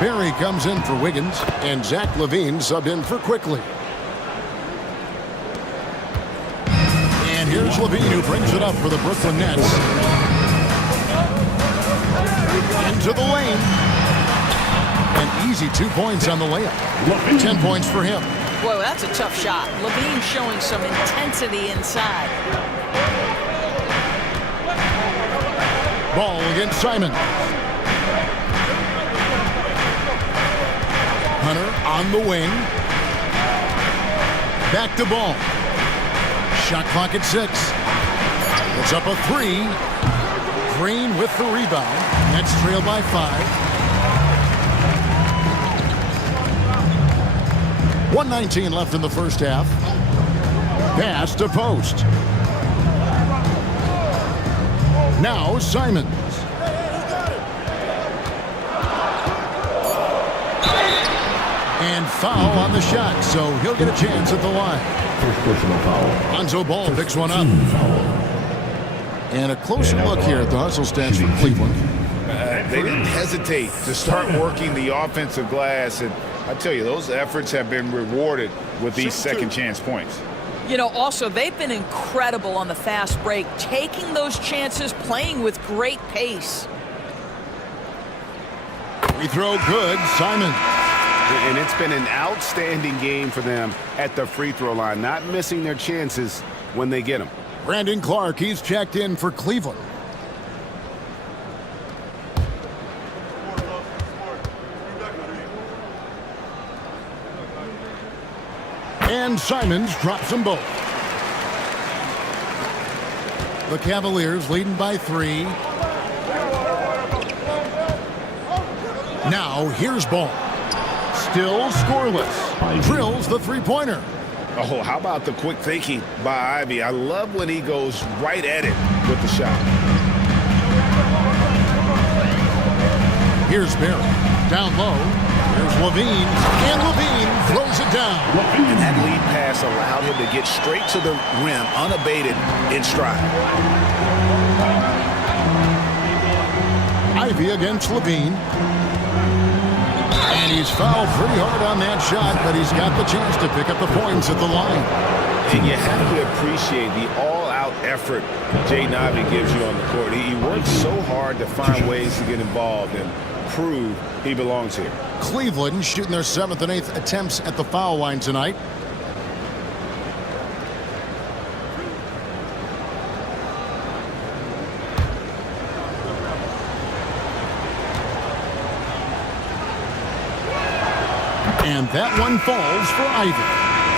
Barry comes in for Wiggins, and Zach LaVine subbed in for Quickly. And here's LaVine, who brings it up for the Brooklyn Nets. Into the lane. An easy 2 points on the layup. 10 points for him. Boy, that's a tough shot. LaVine showing some intensity inside. Ball against Simon. Hunter on the wing. Back to Ball. Shot clock at 6. It's up a 3. Green with the rebound. Nets trail by 5. 1:19 left in the first half. Pass to Post. Now Simons. And foul on the shot, so he'll get a chance at the line. First personal foul. Lonzo Ball picks one up. And a closer look here at the hustle stats for Cleveland. They didn't hesitate to start working the offensive glass, and I tell you, those efforts have been rewarded with these second chance points. You know, also, they've been incredible on the fast break, taking those chances, playing with great pace. Free throw good, Simon. And it's been an outstanding game for them at the free throw line, not missing their chances when they get them. Brandon Clark, he's checked in for Cleveland. And Simons drops them both. The Cavaliers leading by 3. Now here's Ball. Still scoreless. Drills the three-pointer. Oh, how about the quick thinking by Ivy? I love when he goes right at it with the shot. Here's Barry. Down low. Here's LaVine. And LaVine throws it down. And that lead pass allowed him to get straight to the rim, unabated in stride. Ivy against LaVine. And he's fouled pretty hard on that shot, but he's got the chance to pick up the points at the line. And you have to appreciate the all-out effort Jaden Ivey gives you on the court. He works so hard to find ways to get involved and prove he belongs here. Cleveland shooting their 7th and 8th attempts at the foul line tonight. And that one falls for Ivy.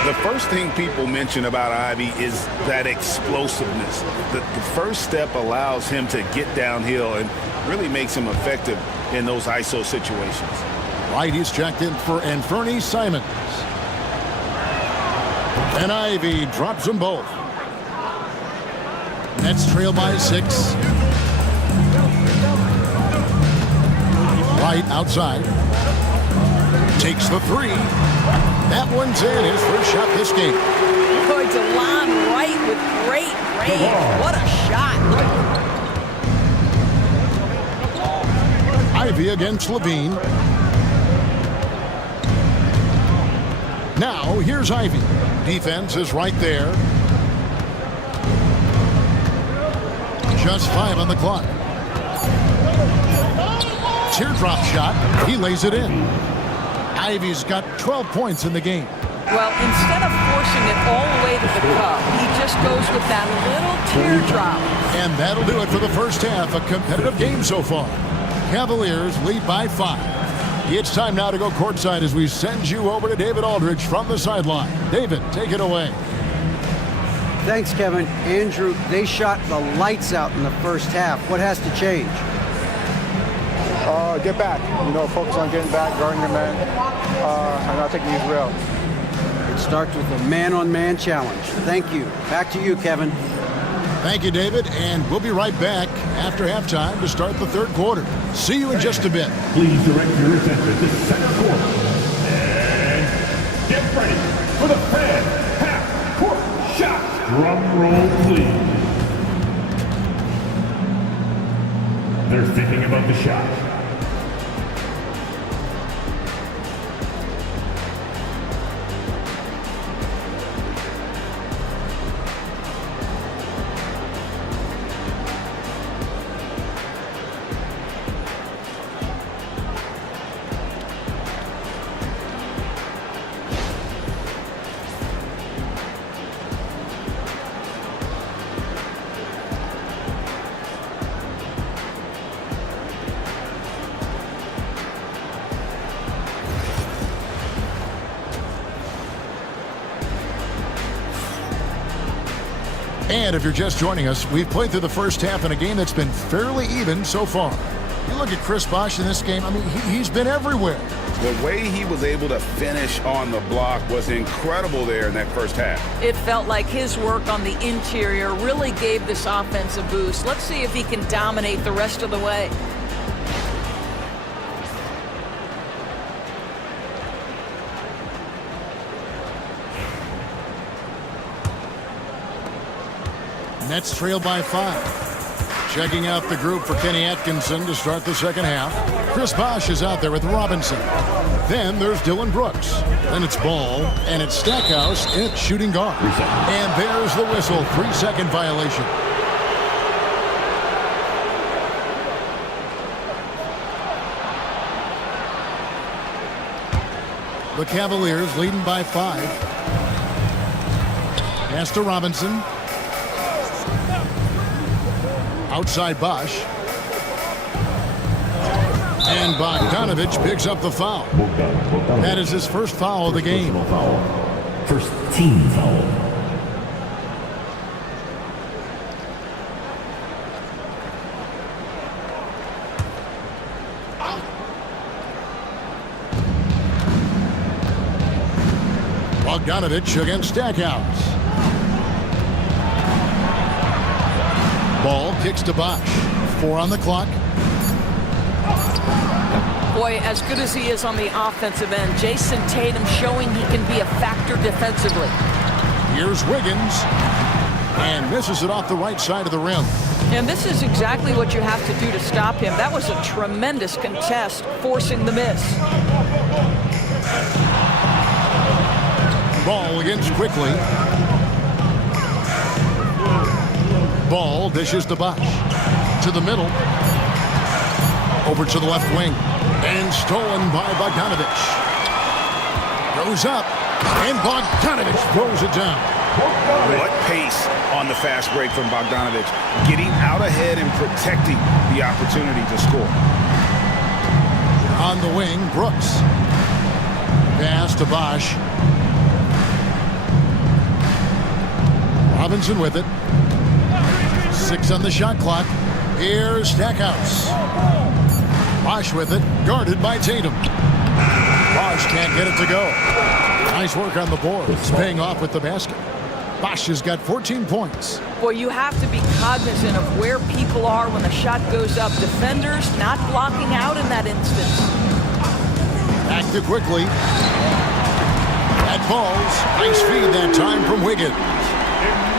The first thing people mention about Ivy is that explosiveness. The first step allows him to get downhill and really makes him effective in those ISO situations. Right, he's checked in for Anfernee Simons. And Ivy drops them both. Nets trail by 6. Right outside. Takes the 3. That one's in, his first shot this game. Boy, DeLon Wright with great range. What a shot. Ivy against LaVine. Now, here's Ivy. Defense is right there. Just 5 on the clock. Teardrop shot. He lays it in. Ivy's got 12 points in the game. Well, instead of forcing it all the way to the cup, he just goes with that little teardrop. And that'll do it for the first half. A competitive game so far. Cavaliers lead by 5. It's time now to go courtside as we send you over to David Aldridge from the sideline. David, take it away. Thanks, Kevin. Andrew, they shot the lights out in the first half. What has to change? Get back. Focus on getting back, guarding your man, and not taking these real. It starts with a man-on-man challenge. Thank you. Back to you, Kevin. Thank you, David, and we'll be right back after halftime to start the third quarter. See you in just a bit. Please direct your attention to center court. And get ready for the fan half-court shot. Drum roll, please. They're thinking about the shot. And if you're just joining us, we've played through the first half in a game that's been fairly even so far. You look at Chris Bosh in this game, I mean, he's been everywhere. The way he was able to finish on the block was incredible there in that first half. It felt like his work on the interior really gave this offense a boost. Let's see if he can dominate the rest of the way. Nets trail by 5. Checking out the group for Kenny Atkinson to start the second half. Chris Bosh is out there with Robinson. Then there's Dylan Brooks. Then it's Ball, and it's Stackhouse at shooting guard. And there's the whistle, 3-second violation. The Cavaliers leading by 5. Pass to Robinson. Outside Bosh. And Bogdanovich picks up the foul. That is his first foul of the game. First team foul. Bogdanovich against Stackhouse. Ball kicks to Bosh. 4 on the clock. Boy, as good as he is on the offensive end, Jason Tatum showing he can be a factor defensively. Here's Wiggins. And misses it off the right side of the rim. And this is exactly what you have to do to stop him. That was a tremendous contest, forcing the miss. Ball against quickly. Ball dishes to Bosh. To the middle. Over to the left wing. And stolen by Bogdanovich. Goes up. And Bogdanovich throws it down. What pace on the fast break from Bogdanovich. Getting out ahead and protecting the opportunity to score. On the wing, Brooks. Pass to Bosh. Robinson with it. 6 on the shot clock. Here's Stackhouse. Bosh with it, guarded by Tatum. Bosh can't get it to go. Nice work on the board. It's paying off with the basket. Bosh has got 14 points. Boy, you have to be cognizant of where people are when the shot goes up. Defenders not blocking out in that instance. Back to quickly. That falls. Nice feed that time from Wiggins.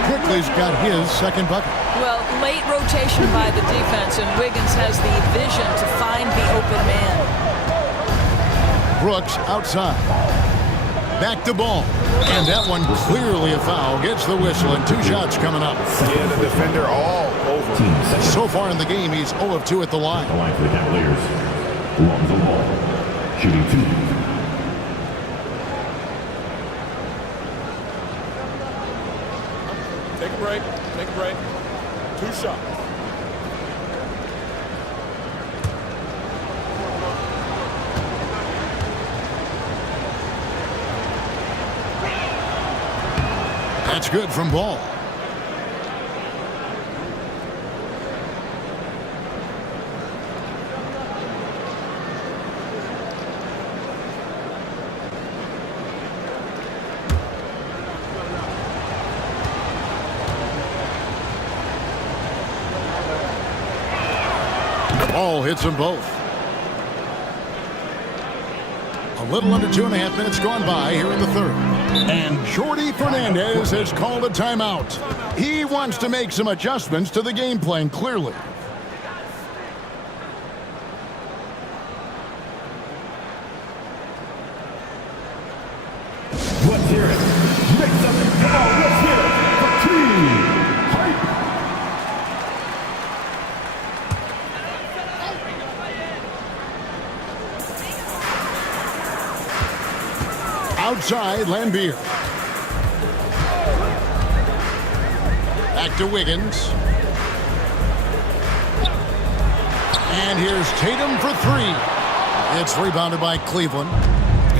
Quickly's got his second bucket. Well, late rotation by the defense, and Wiggins has the vision to find the open man. Brooks outside. Back to Ball. And that one clearly a foul. Gets the whistle, and 2 shots coming up. Yeah, the defender all over. So far in the game, he's 0 of 2 at the line. The line for the Cavaliers. Lonzo Ball, shooting 2. Take a break. Take a break. 2 shots. That's good from Ball. Ball hits them both. A little under 2.5 minutes gone by here in the third. And Jordy Fernandez has called a timeout. He wants to make some adjustments to the game plan, clearly. Let's hear it. Make something. Come on, let's hear it. For Team Hype. Outside, Lambier. Back to Wiggins. And here's Tatum for three. It's rebounded by Cleveland.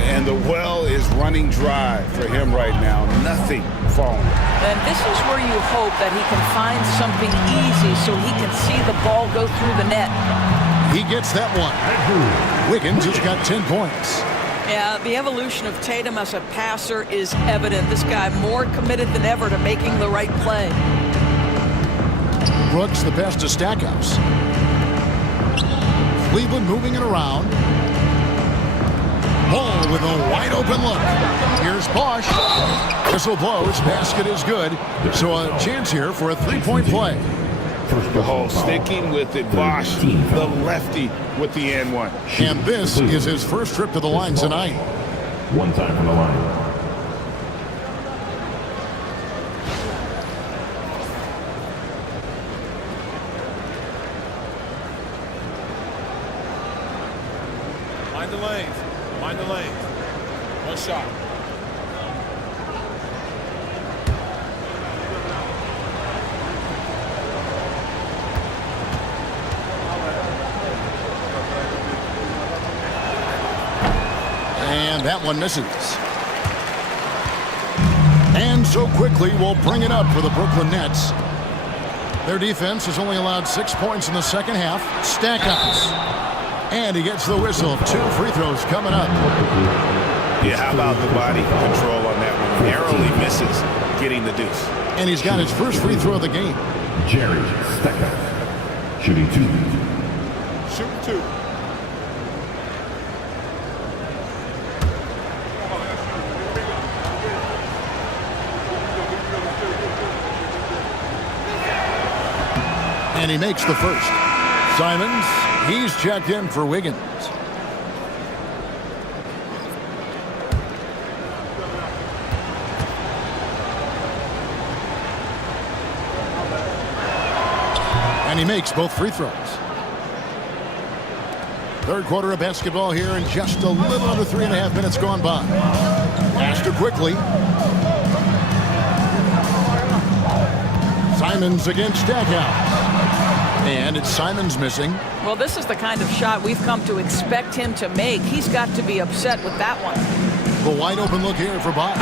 And the well is running dry for him right now. Nothing falling. And this is where you hope that he can find something easy so he can see the ball go through the net. He gets that one. Wiggins has got 10 points. Yeah, the evolution of Tatum as a passer is evident. This guy more committed than ever to making the right play. Brooks the pass to Stackhouse. Cleveland moving it around. Ball with a wide open look. Here's Bosch. Whistle blows. Basket is good. So a chance here for a three-point play. Sticking with it, Bosch, the lefty with the and one. And this is his first trip to the line tonight. One time from the line. Mind the lanes. Mind the lanes. One shot. And that one misses. And so quickly we'll bring it up for the Brooklyn Nets. Their defense has only allowed 6 points in the second half. Stackhouse. And he gets the whistle. 2 free throws coming up. Yeah, how about the body control on that one? Narrowly misses getting the deuce. And he's got his first free throw of the game. Jerry Stackhouse. Shooting 2. Shooting 2. And he makes the first. Simons, he's checked in for Wiggins. And he makes both free throws. Third quarter of basketball here, and just a little under 3.5 minutes gone by. Pass to quickly. Simons against Stackhouse. And it's Simons missing. Well, this is the kind of shot we've come to expect him to make. He's got to be upset with that one. The wide open look here for Bosch.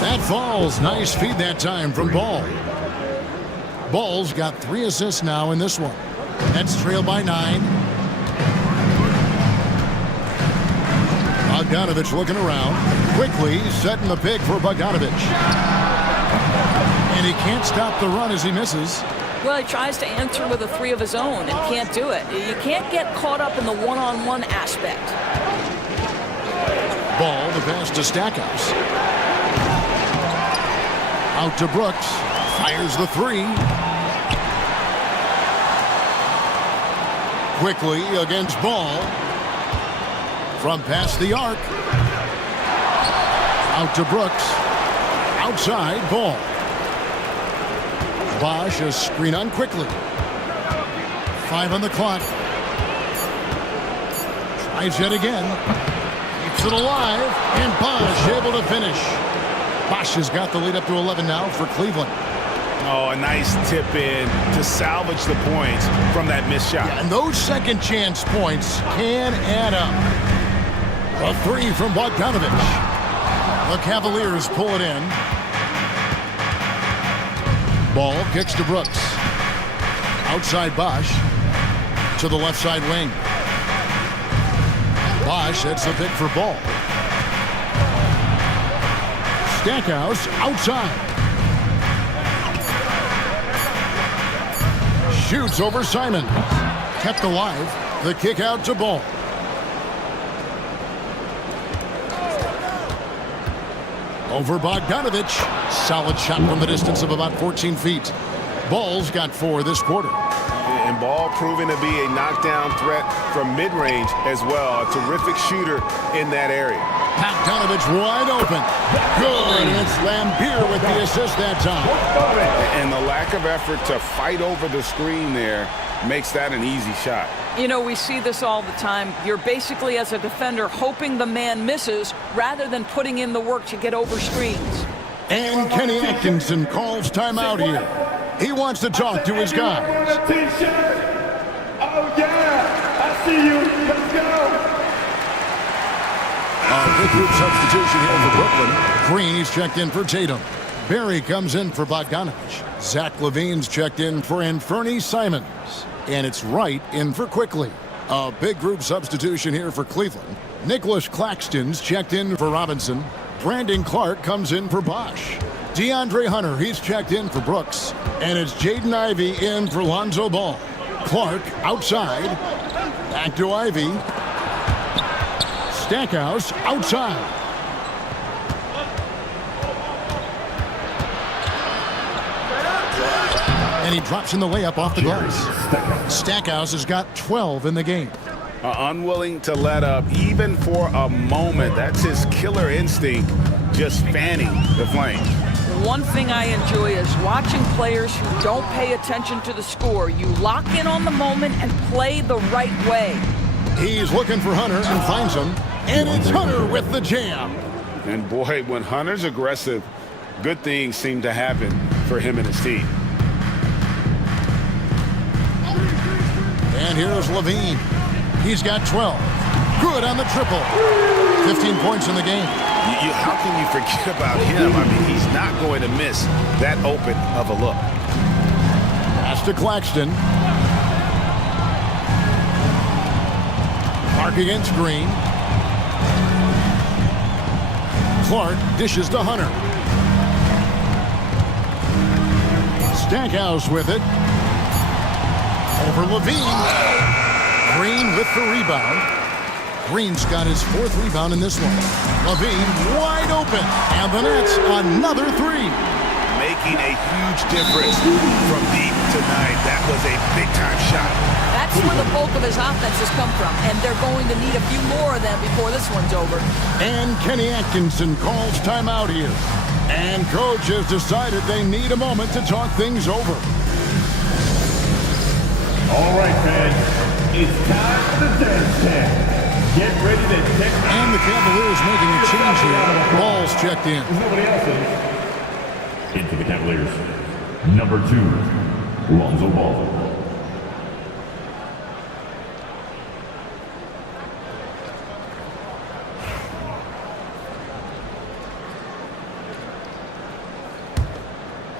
That falls. Nice feed that time from Ball. Ball's got 3 assists now in this one. Nets trail by 9. Bogdanovich looking around. Quickly setting the pick for Bogdanovich. And he can't stop the run as he misses. Well, he tries to answer with a 3 of his own and can't do it. You can't get caught up in the one-on-one aspect. Ball, the pass to Stackhouse. Out to Brooks. Fires the 3. Quickly against Ball. From past the arc. Out to Brooks. Outside, Ball. Bosch a screen on quickly. 5 on the clock. Tries yet again. Keeps it alive. And Bosch able to finish. Bosch has got the lead up to 11 now for Cleveland. Oh, a nice tip in to salvage the points from that missed shot. Yeah, and those second chance points can add up. A 3 from Bogdanovich. The Cavaliers pull it in. Ball kicks to Brooks. Outside Bosch to the left side wing. Bosch hits the pick for Ball. Stackhouse outside. Shoots over Simon. Kept alive. The kick out to Ball. Over Bogdanovich. Solid shot from the distance of about 14 feet. Ball's got 4 this quarter. And Ball proving to be a knockdown threat from mid-range as well. A terrific shooter in that area. Bogdanovich wide open. Good. And it's Lambier with the assist that time. And the lack of effort to fight over the screen there makes that an easy shot. You know, we see this all the time. You're basically, as a defender, hoping the man misses rather than putting in the work to get over screens. And Kenny Atkinson calls timeout here. He wants to talk to his guys. T-shirt. Oh, yeah. I see you. Let's go. A big group substitution here for Brooklyn. Green, he's checked in for Tatum. Barry comes in for Bogdanovich. Zach LaVine's checked in for Anfernee Simons. And it's Wright in for Quickly. A big group substitution here for Cleveland. Nicholas Claxton's checked in for Robinson. Brandon Clark comes in for Bosch. DeAndre Hunter, he's checked in for Brooks. And it's Jaden Ivey in for Lonzo Ball. Clark outside. Back to Ivey. Stackhouse outside. And he drops in the layup off the glass. Stackhouse has got 12 in the game. Unwilling to let up even for a moment. That's his killer instinct, just fanning the flames. One thing I enjoy is watching players who don't pay attention to the score. You lock in on the moment and play the right way. He's looking for Hunter and finds him. And it's Hunter with the jam. And boy, when Hunter's aggressive, good things seem to happen for him and his team. And here's LaVine. He's got 12. Good on the triple. 15 points in the game. How can you forget about him? I mean, he's not going to miss that open of a look. Pass to Claxton. Clark against Green. Clark dishes to Hunter. Stackhouse with it. Over LaVine. Green with the rebound. Green's got his 4th rebound in this one. LaVine wide open. And the Nets another 3. Making a huge difference from deep tonight. That was a big-time shot. That's where the bulk of his offense has come from, and they're going to need a few more of them before this one's over. And Kenny Atkinson calls timeout here. And coach has decided they need a moment to talk things over. All right, fans. It's time for the dance tag. Get ready to check. And the Cavaliers making a change here. Ball's checked in. Nobody else is. Into the Cavaliers. Number 2, Lonzo Ball.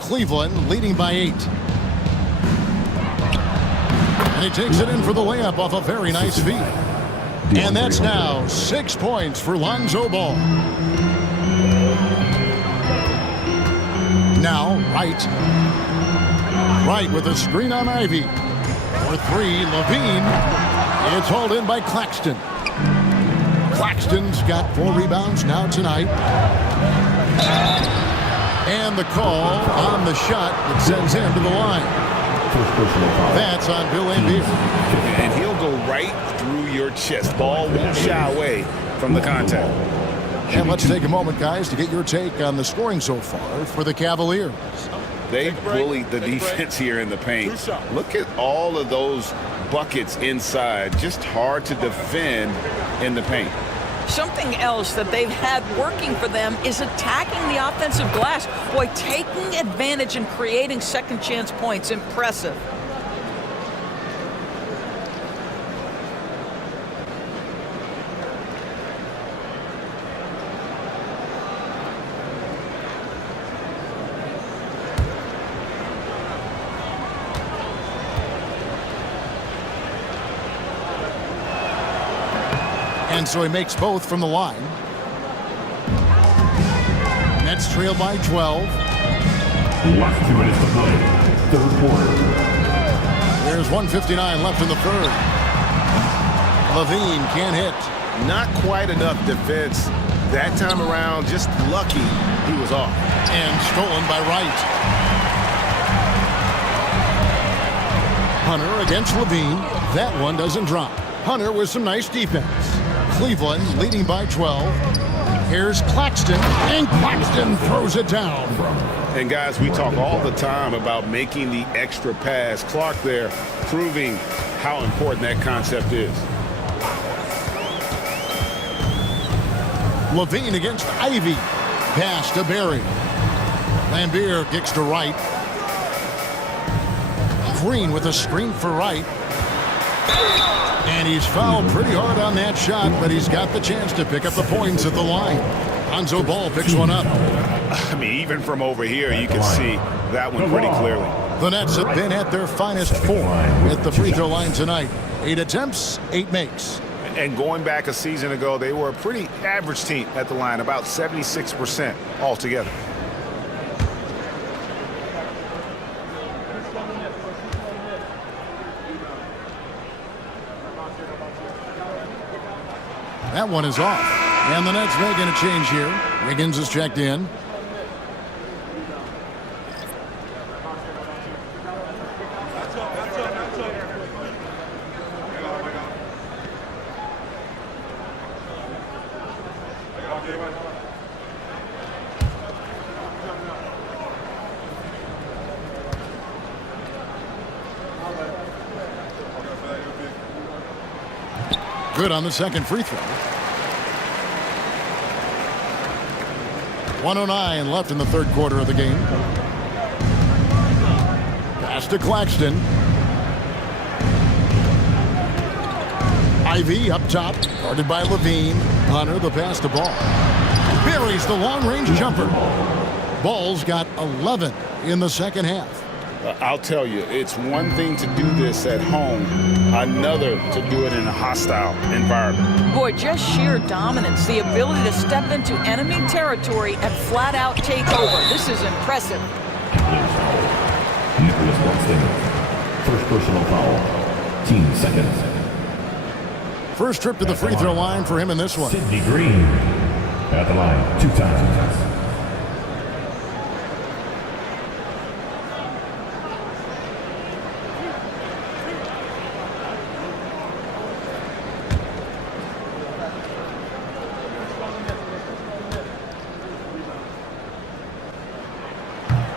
Cleveland leading by 8. And he takes it in for the layup off a very nice feed. And that's now 6 points for Lonzo Ball. Now Wright. Wright with a screen on Ivy. For 3, LaVine. It's hauled in by Claxton. Claxton's got 4 rebounds now tonight. And the call on the shot that sends him to the line. That's on Bill Lambier. And he'll go right through your chest. Ball won't shy away from the contact. And let's take a moment, guys, to get your take on the scoring so far for the Cavaliers. They bullied the defense here in the paint. Look at all of those buckets inside. Just hard to defend in the paint. Something else that they've had working for them is attacking the offensive glass. Boy, taking advantage and creating second chance points. Impressive. And so he makes both from the line. Nets trail by 12. Last 2 minutes to play. Third quarter. There's 1:59 left in the third. Levine can't hit. Not quite enough defense that time around. Just lucky he was off. And stolen by Wright. Hunter against Levine. That one doesn't drop. Hunter with some nice defense. Cleveland leading by 12. Here's Claxton, and Claxton throws it down. And guys, we talk all the time about making the extra pass. Clark there proving how important that concept is. Levine against Ivy. Pass to Barry. Lambier kicks to Wright. Green with a screen for Wright. And he's fouled pretty hard on that shot, but he's got the chance to pick up the points at the line. Lonzo Ball picks one up. I mean, even from over here, you can see that one pretty clearly. The Nets have been at their finest 4 at the free throw line tonight. 8 attempts, 8 makes. And going back a season ago, they were a pretty average team at the line, about 76% altogether. That one is off. And the Nets making a change here. Wiggins is checked in. Good on the second free throw. 1:09 left in the third quarter of the game. Pass to Claxton. Ivy up top, guarded by Levine. Hunter the pass to Ball. Buries the long-range jumper. Ball's got 11 in the second half. I'll tell you, it's one thing to do this at home, another to do it in a hostile environment. Boy, just sheer dominance, the ability to step into enemy territory and flat out take over. This is impressive. Nicholas Buxton. First personal foul. Team seconds. First trip to the free throw line for him in this one. Sidney Green. At the line 2 times.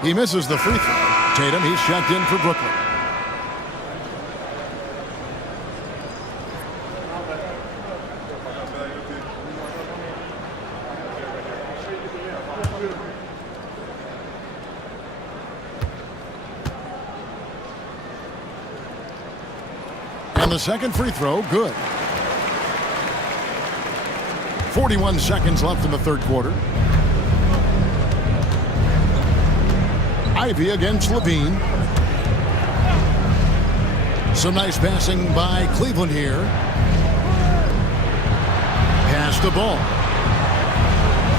He misses the free throw. Tatum, he's checked in for Brooklyn. And the second free throw, good. 41 seconds left in the third quarter. Ivy against Levine. Some nice passing by Cleveland here. Pass the Ball.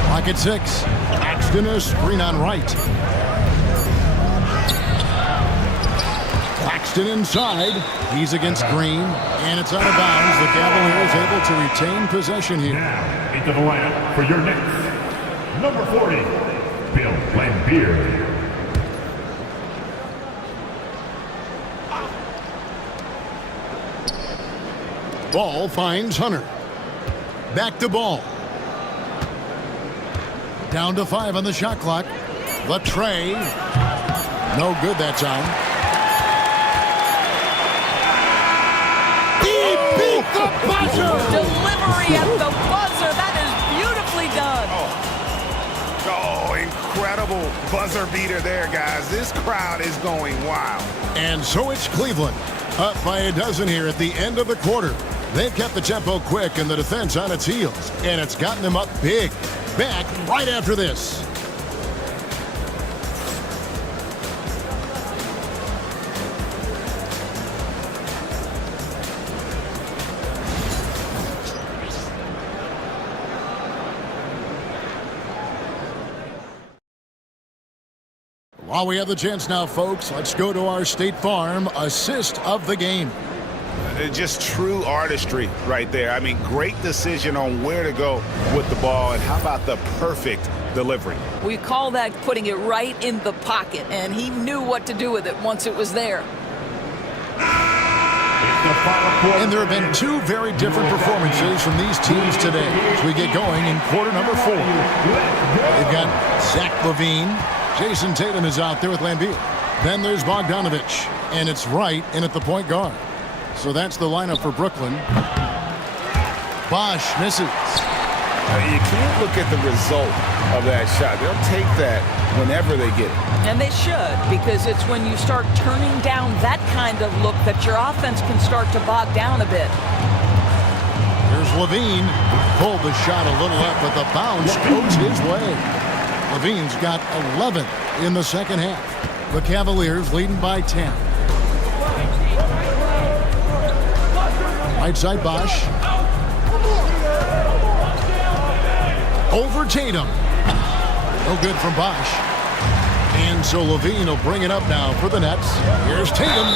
Clock at 6. Claxton a screen on Wright. Claxton inside. He's against Green. And it's out of bounds. The Cavaliers able to retain possession here. Now into the lineup for your Knicks. Number 40, Bill Lambier. Ball finds Hunter. Back to Ball. Down to 5 on the shot clock. The tray. No good that time. He beat the buzzer. Delivery at the buzzer. That is beautifully done. Oh, incredible buzzer beater there, guys. This crowd is going wild. And so it's Cleveland. Up by a dozen here at the end of the quarter. They've kept the tempo quick and the defense on its heels, and it's gotten them up big. Back right after this. While we have the chance now, folks, let's go to our State Farm assist of the game. Just true artistry right there. I mean, great decision on where to go with the ball, and how about the perfect delivery? We call that putting it right in the pocket, and he knew what to do with it once it was there. And there have been two very different performances from these teams today as we get going in quarter number 4. They've got Zach LaVine. Jason Tatum is out there with Lambeer. Then there's Bogdanovich, and it's Wright in at the point guard. So that's the lineup for Brooklyn. Bosh misses. You can't look at the result of that shot. They'll take that whenever they get it. And they should, because it's when you start turning down that kind of look that your offense can start to bog down a bit. Here's LaVine. Pulled the shot a little up, but the bounce goes his way. LaVine's got 11 in the second half. The Cavaliers leading by 10. Right side Bosh. Over Tatum. No good from Bosh. And so LaVine will bring it up now for the Nets. Here's Tatum.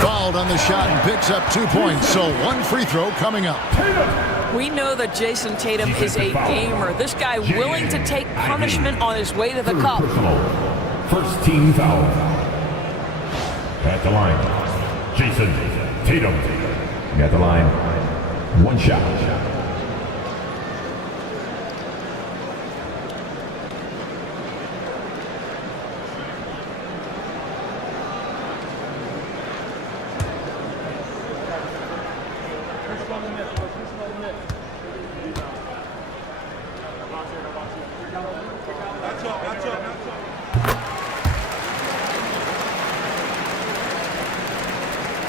Fouled on the shot and picks up 2 points. So one free throw coming up. We know that Jason Tatum is a gamer. This guy willing to take punishment on his way to the cup. First team foul. At the line, Jason Tatum. At the line, 1 shot.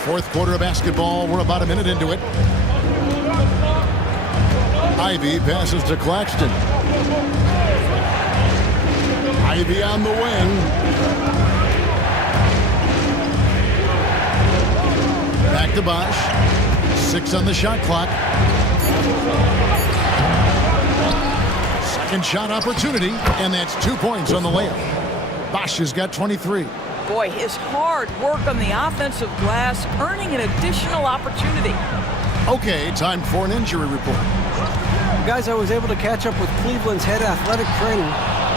Fourth quarter of basketball. We're about a minute into it. Ivy passes to Claxton. Ivy on the wing. Back to Bosh. 6 on the shot clock. Second shot opportunity, and that's 2 points on the layup. Bosh has got 23. Boy, his hard work on the offensive glass, earning an additional opportunity. Okay, time for an injury report. Guys, I was able to catch up with Cleveland's head athletic trainer,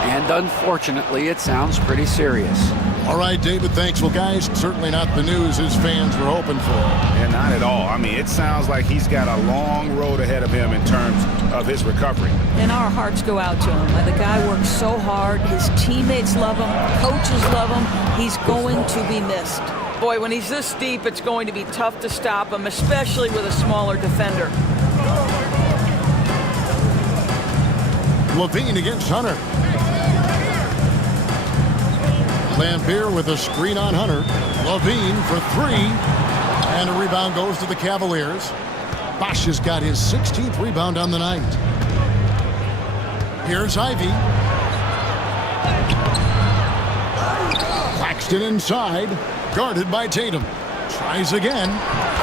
and unfortunately, it sounds pretty serious. All right, David, thanks. Well, guys, certainly not the news his fans were hoping for. Yeah, not at all. I mean, it sounds like he's got a long road ahead of him in terms of his recovery. And our hearts go out to him. The guy works so hard. His teammates love him. Coaches love him. He's going to be missed. Boy, when he's this deep, it's going to be tough to stop him, especially with a smaller defender. LaVine against Hunter. Lambeer with a screen on Hunter. LaVine for 3. And a rebound goes to the Cavaliers. Bosh has got his 16th rebound on the night. Here's Ivy. Claxton inside. Guarded by Tatum. Tries again.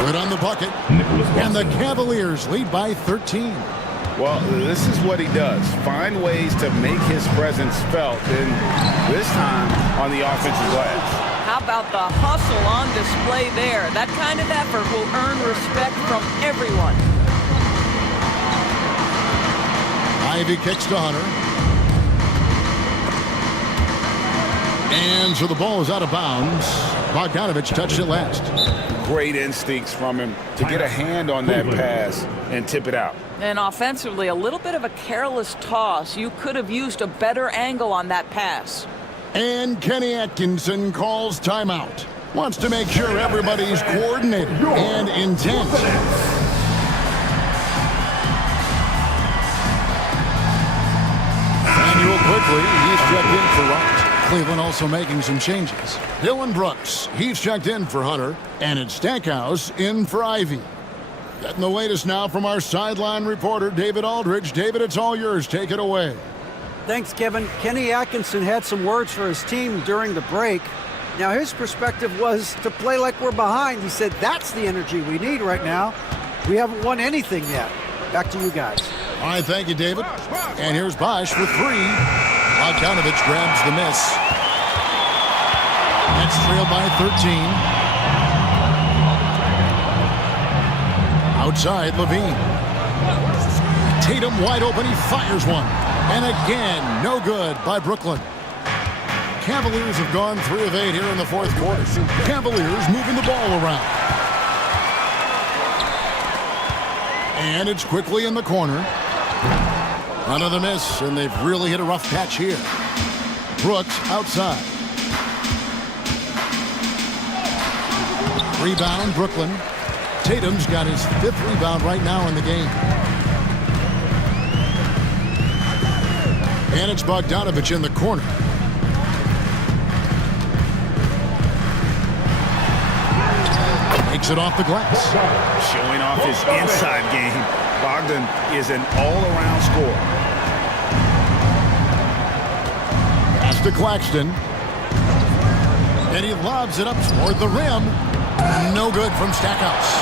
Good on the bucket. And the Cavaliers lead by 13. Well, this is what he does. Find ways to make his presence felt, and this time on the offensive glass. How about the hustle on display there? That kind of effort will earn respect from everyone. Ivy kicks to Hunter. And so the ball is out of bounds. Bogdanovich touched it last. Great instincts from him to get a hand on that pass and tip it out. And offensively, a little bit of a careless toss. You could have used a better angle on that pass. And Kenny Atkinson calls timeout. Wants to make sure everybody's coordinated and intent. Manuel quickly, he's checked in for Wright. Cleveland also making some changes. Dylan Brooks, he's checked in for Hunter. And it's Stackhouse in for Ivy. Getting the latest now from our sideline reporter, David Aldridge. David, it's all yours. Take it away. Thanks, Kevin. Kenny Atkinson had some words for his team during the break. Now, his perspective was to play like we're behind. He said, that's the energy we need right now. We haven't won anything yet. Back to you guys. All right, thank you, David. And here's Bosh for 3. Bogdanovich grabs the miss. Nuggets trail by 13. Outside, Levine. Tatum wide open. He fires one. And again, no good by Brooklyn. Cavaliers have gone 3 of 8 here in the fourth quarter. Cavaliers moving the ball around. And it's quickly in the corner. Another miss, and they've really hit a rough patch here. Brooks outside. Rebound, Brooklyn. Tatum's got his 5th rebound right now in the game. And it's Bogdanovich in the corner. Takes it off the glass. Showing off his inside game. Bogdan is an all-around scorer. Pass to Claxton. And he lobs it up toward the rim. No good from Stackhouse.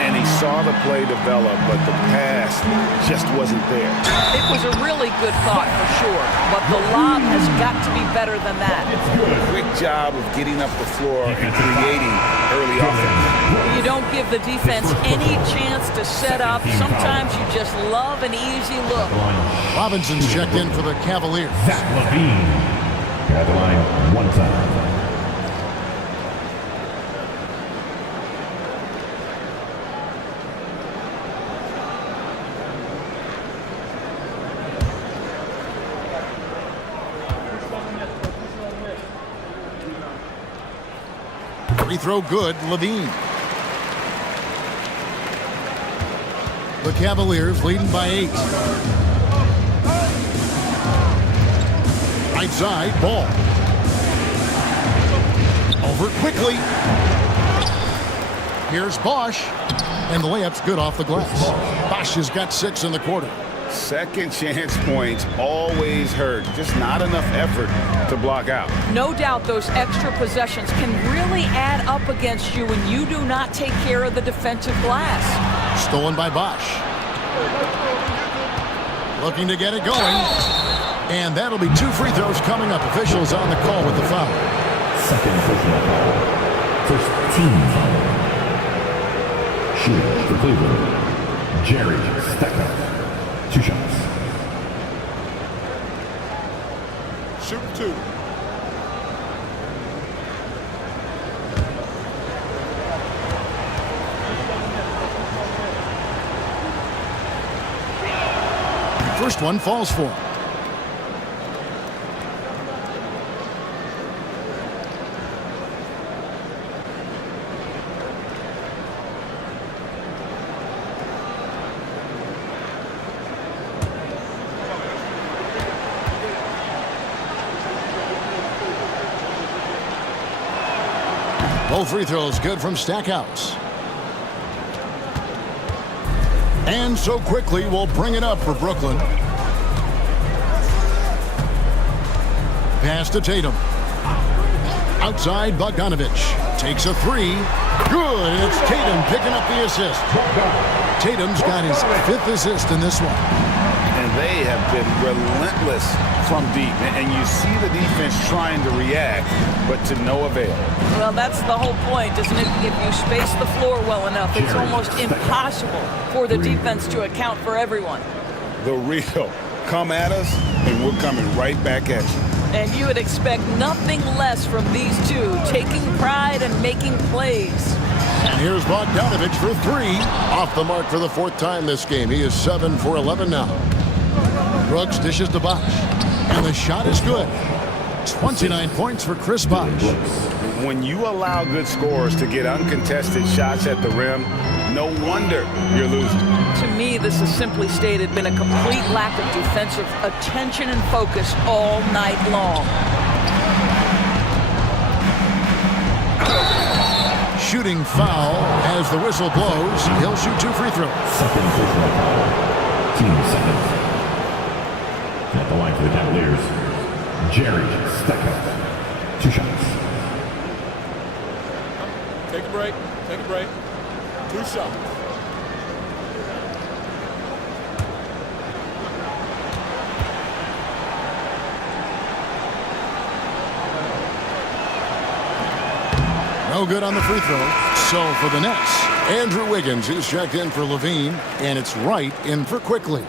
And he saw the play develop, but the pass just wasn't there. It was a really good thought for sure, but the lob has got to be better than that. Quick job of getting up the floor and creating early offense. You don't give the defense any chance to set up. Sometimes you just love an easy look. Robinson's checked in for the Cavaliers. Zach LaVine. At the line, 1 time. Free throw good, Levine. The Cavaliers leading by 8. Right side, Ball. Over quickly. Here's Bosch. And the layup's good off the glass. Bosch has got 6 in the quarter. Second chance points always hurt. Just not enough effort to block out. No doubt those extra possessions can really add up against you when you do not take care of the defensive glass. Stolen by Bosch. Looking to get it going. And that'll be 2 free throws coming up. Officials on the call with the foul. Second personal foul. First team foul. Shooter for Cleveland, Jerry Stackhouse. 2 shots. Shoot 2. First one falls for him. Both free throws good from Stackhouse. And so quickly we'll bring it up for Brooklyn. Pass to Tatum. Outside, Bogdanovich takes a 3. Good, and it's Tatum picking up the assist. Tatum's got his 5th assist in this one. And they have been relentless from deep. And you see the defense trying to react, but to no avail. Well, that's the whole point, isn't it? If you space the floor well enough, it's almost impossible for the defense to account for everyone. The real. Come at us, and we're coming right back at you. And you would expect nothing less from these two, taking pride and making plays. And here's Bogdanovich for 3. Off the mark for the 4th time this game. He is 7 for 11 now. Brooks dishes to Bosch. And the shot is good. 29 points for Chris Bosch. When you allow good scorers to get uncontested shots at the rim, no wonder you're losing. To me, this has simply stated been a complete lack of defensive attention and focus all night long. Shooting foul as the whistle blows. He'll shoot 2 free throws. Second personal foul. Team second. At the line for the Cavaliers, Jerry Stackhouse. 2 shots. Take a break. Take a break. 2 shots. No good on the free throw. So for the Nets, Andrew Wiggins is checked in for Levine, and it's Wright in for Quickly.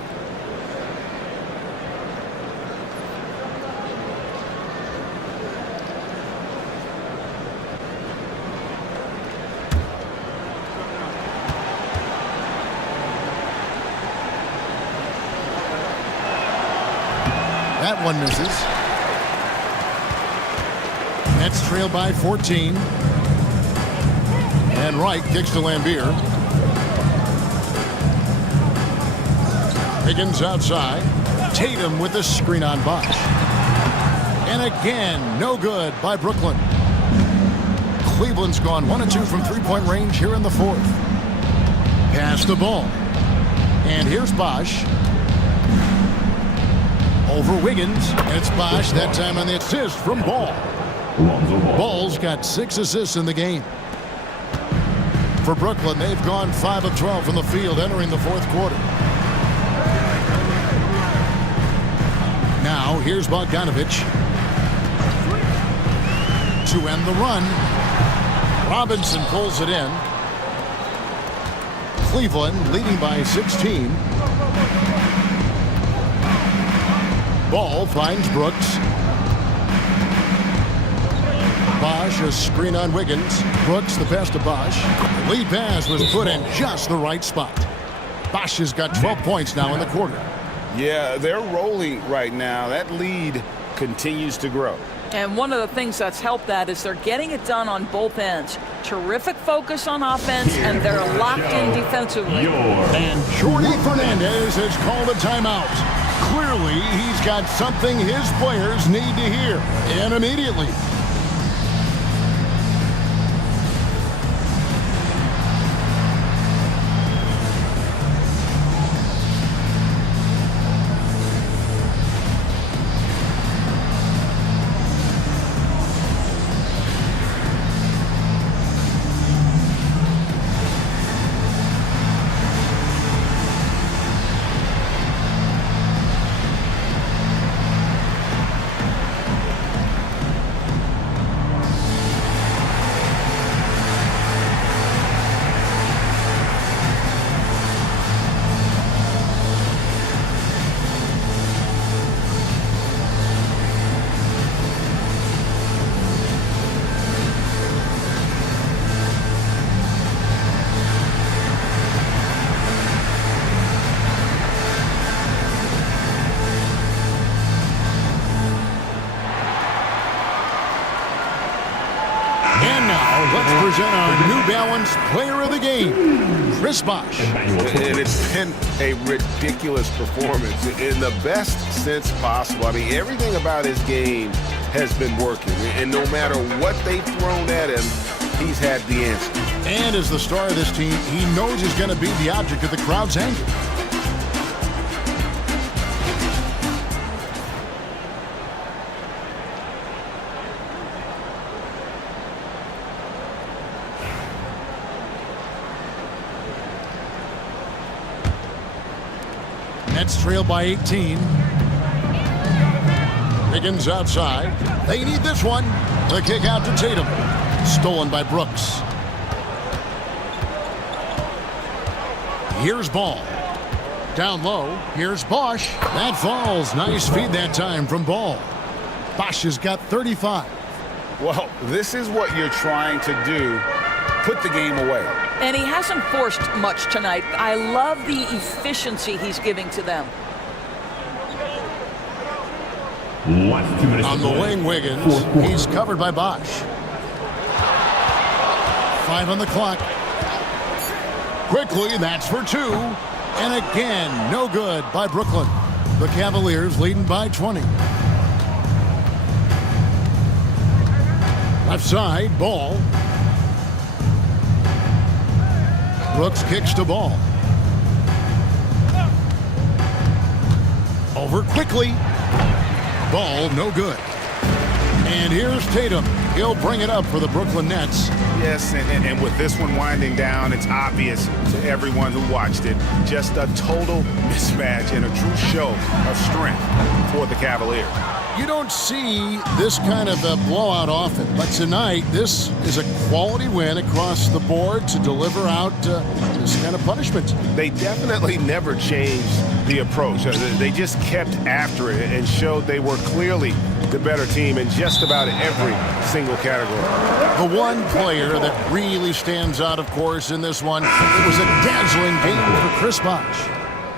That one misses. Nets trail by 14. And Wright kicks to Lambier. Higgins outside. Tatum with the screen on Bosch. And again, no good by Brooklyn. Cleveland's gone 1 of 2 from three-point range here in the fourth. Pass the ball. And here's Bosch. Over Wiggins, and it's Bosch, that time on the assist from Ball. Ball's got 6 assists in the game. For Brooklyn, they've gone 5 of 12 from the field entering the fourth quarter. Now, here's Bogdanovic. To end the run, Robinson pulls it in. Cleveland leading by 16. Ball finds Brooks. Bosch, a screen on Wiggins. Brooks, the pass to Bosch. The lead pass was put in just the right spot. Bosch has got 12 points now in the quarter. Yeah, they're rolling right now. That lead continues to grow. And one of the things that's helped that is they're getting it done on both ends. Terrific focus on offense, and they're locked in defensively. And Jordi Fernandez has called a timeout. Clearly, he's got something his players need to hear, and immediately. Let's present our New Balance Player of the Game, Chris Bosh. And it's been a ridiculous performance in the best sense possible. I mean, everything about his game has been working. And no matter what they've thrown at him, he's had the answer. And as the star of this team, he knows he's going to be the object of the crowd's anger. Nets trail by 18. Higgins outside. They need this one. The kick out to Tatum. Stolen by Brooks. Here's Ball. Down low. Here's Bosh. That falls. Nice feed that time from Ball. Bosh has got 35. Well, this is what you're trying to do. Put the game away. And he hasn't forced much tonight. I love the efficiency he's giving to them. On the wing, Wiggins. He's covered by Bosh. 5 on the clock. Quickly, that's for 2. And again, no good by Brooklyn. The Cavaliers leading by 20. Left side, Ball. Brooks kicks to Ball. Over quickly. Ball, no good. And here's Tatum. He'll bring it up for the Brooklyn Nets. Yes, and with this one winding down, it's obvious to everyone who watched it. Just a total mismatch and a true show of strength for the Cavaliers. You don't see this kind of a blowout often, but tonight this is a quality win across the board to deliver out this kind of punishment. They definitely never changed the approach. They just kept after it and showed they were clearly the better team in just about every single category. The one player that really stands out, of course, in this one, it was a dazzling game for Chris Bosh.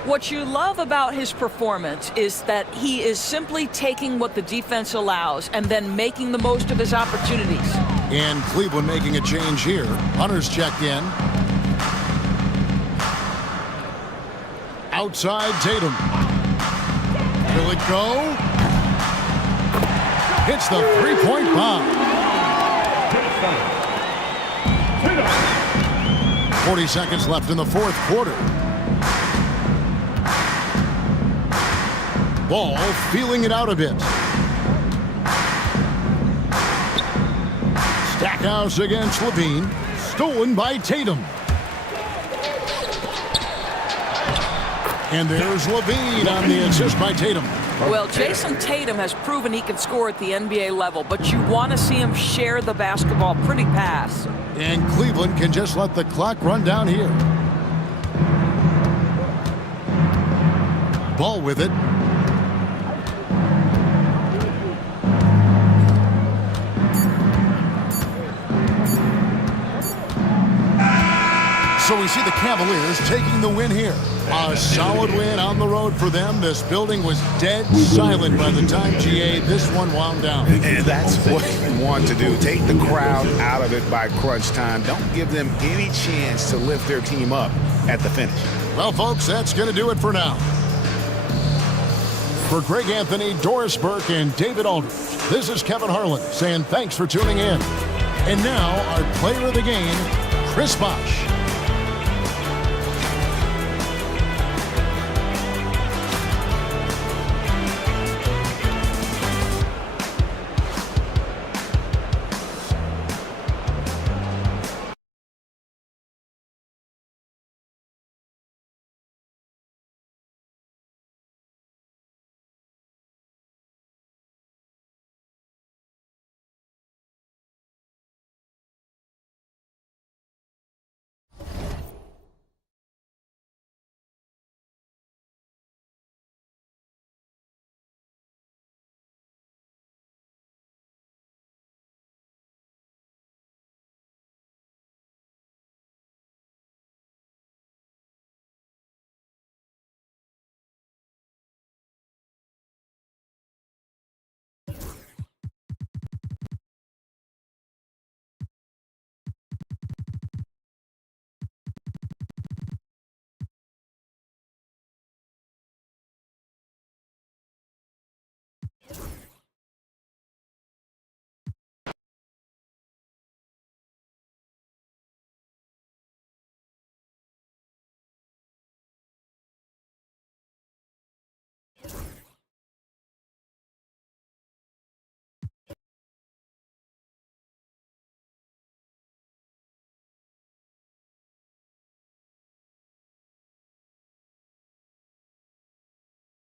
What you love about his performance is that he is simply taking what the defense allows and then making the most of his opportunities. And Cleveland making a change here. Hunter's checked in. Outside Tatum. Will it go? Hits the three-point bomb. 40 seconds left in the fourth quarter. Ball feeling it out a bit. Stackhouse against Levine. Stolen by Tatum. And there's Levine on the assist by Tatum. Well, Jason Tatum has proven he can score at the NBA level, but you want to see him share the basketball pretty fast. And Cleveland can just let the clock run down here. Ball with it. So we see the Cavaliers taking the win here. A solid win on the road for them. This building was dead silent by the time, GA, this one wound down. And that's what you want to do. Take the crowd out of it by crunch time. Don't give them any chance to lift their team up at the finish. Well, folks, that's going to do it for now. For Greg Anthony, Doris Burke, and David Aldridge, this is Kevin Harlan saying thanks for tuning in. And now, our player of the game, Chris Bosh.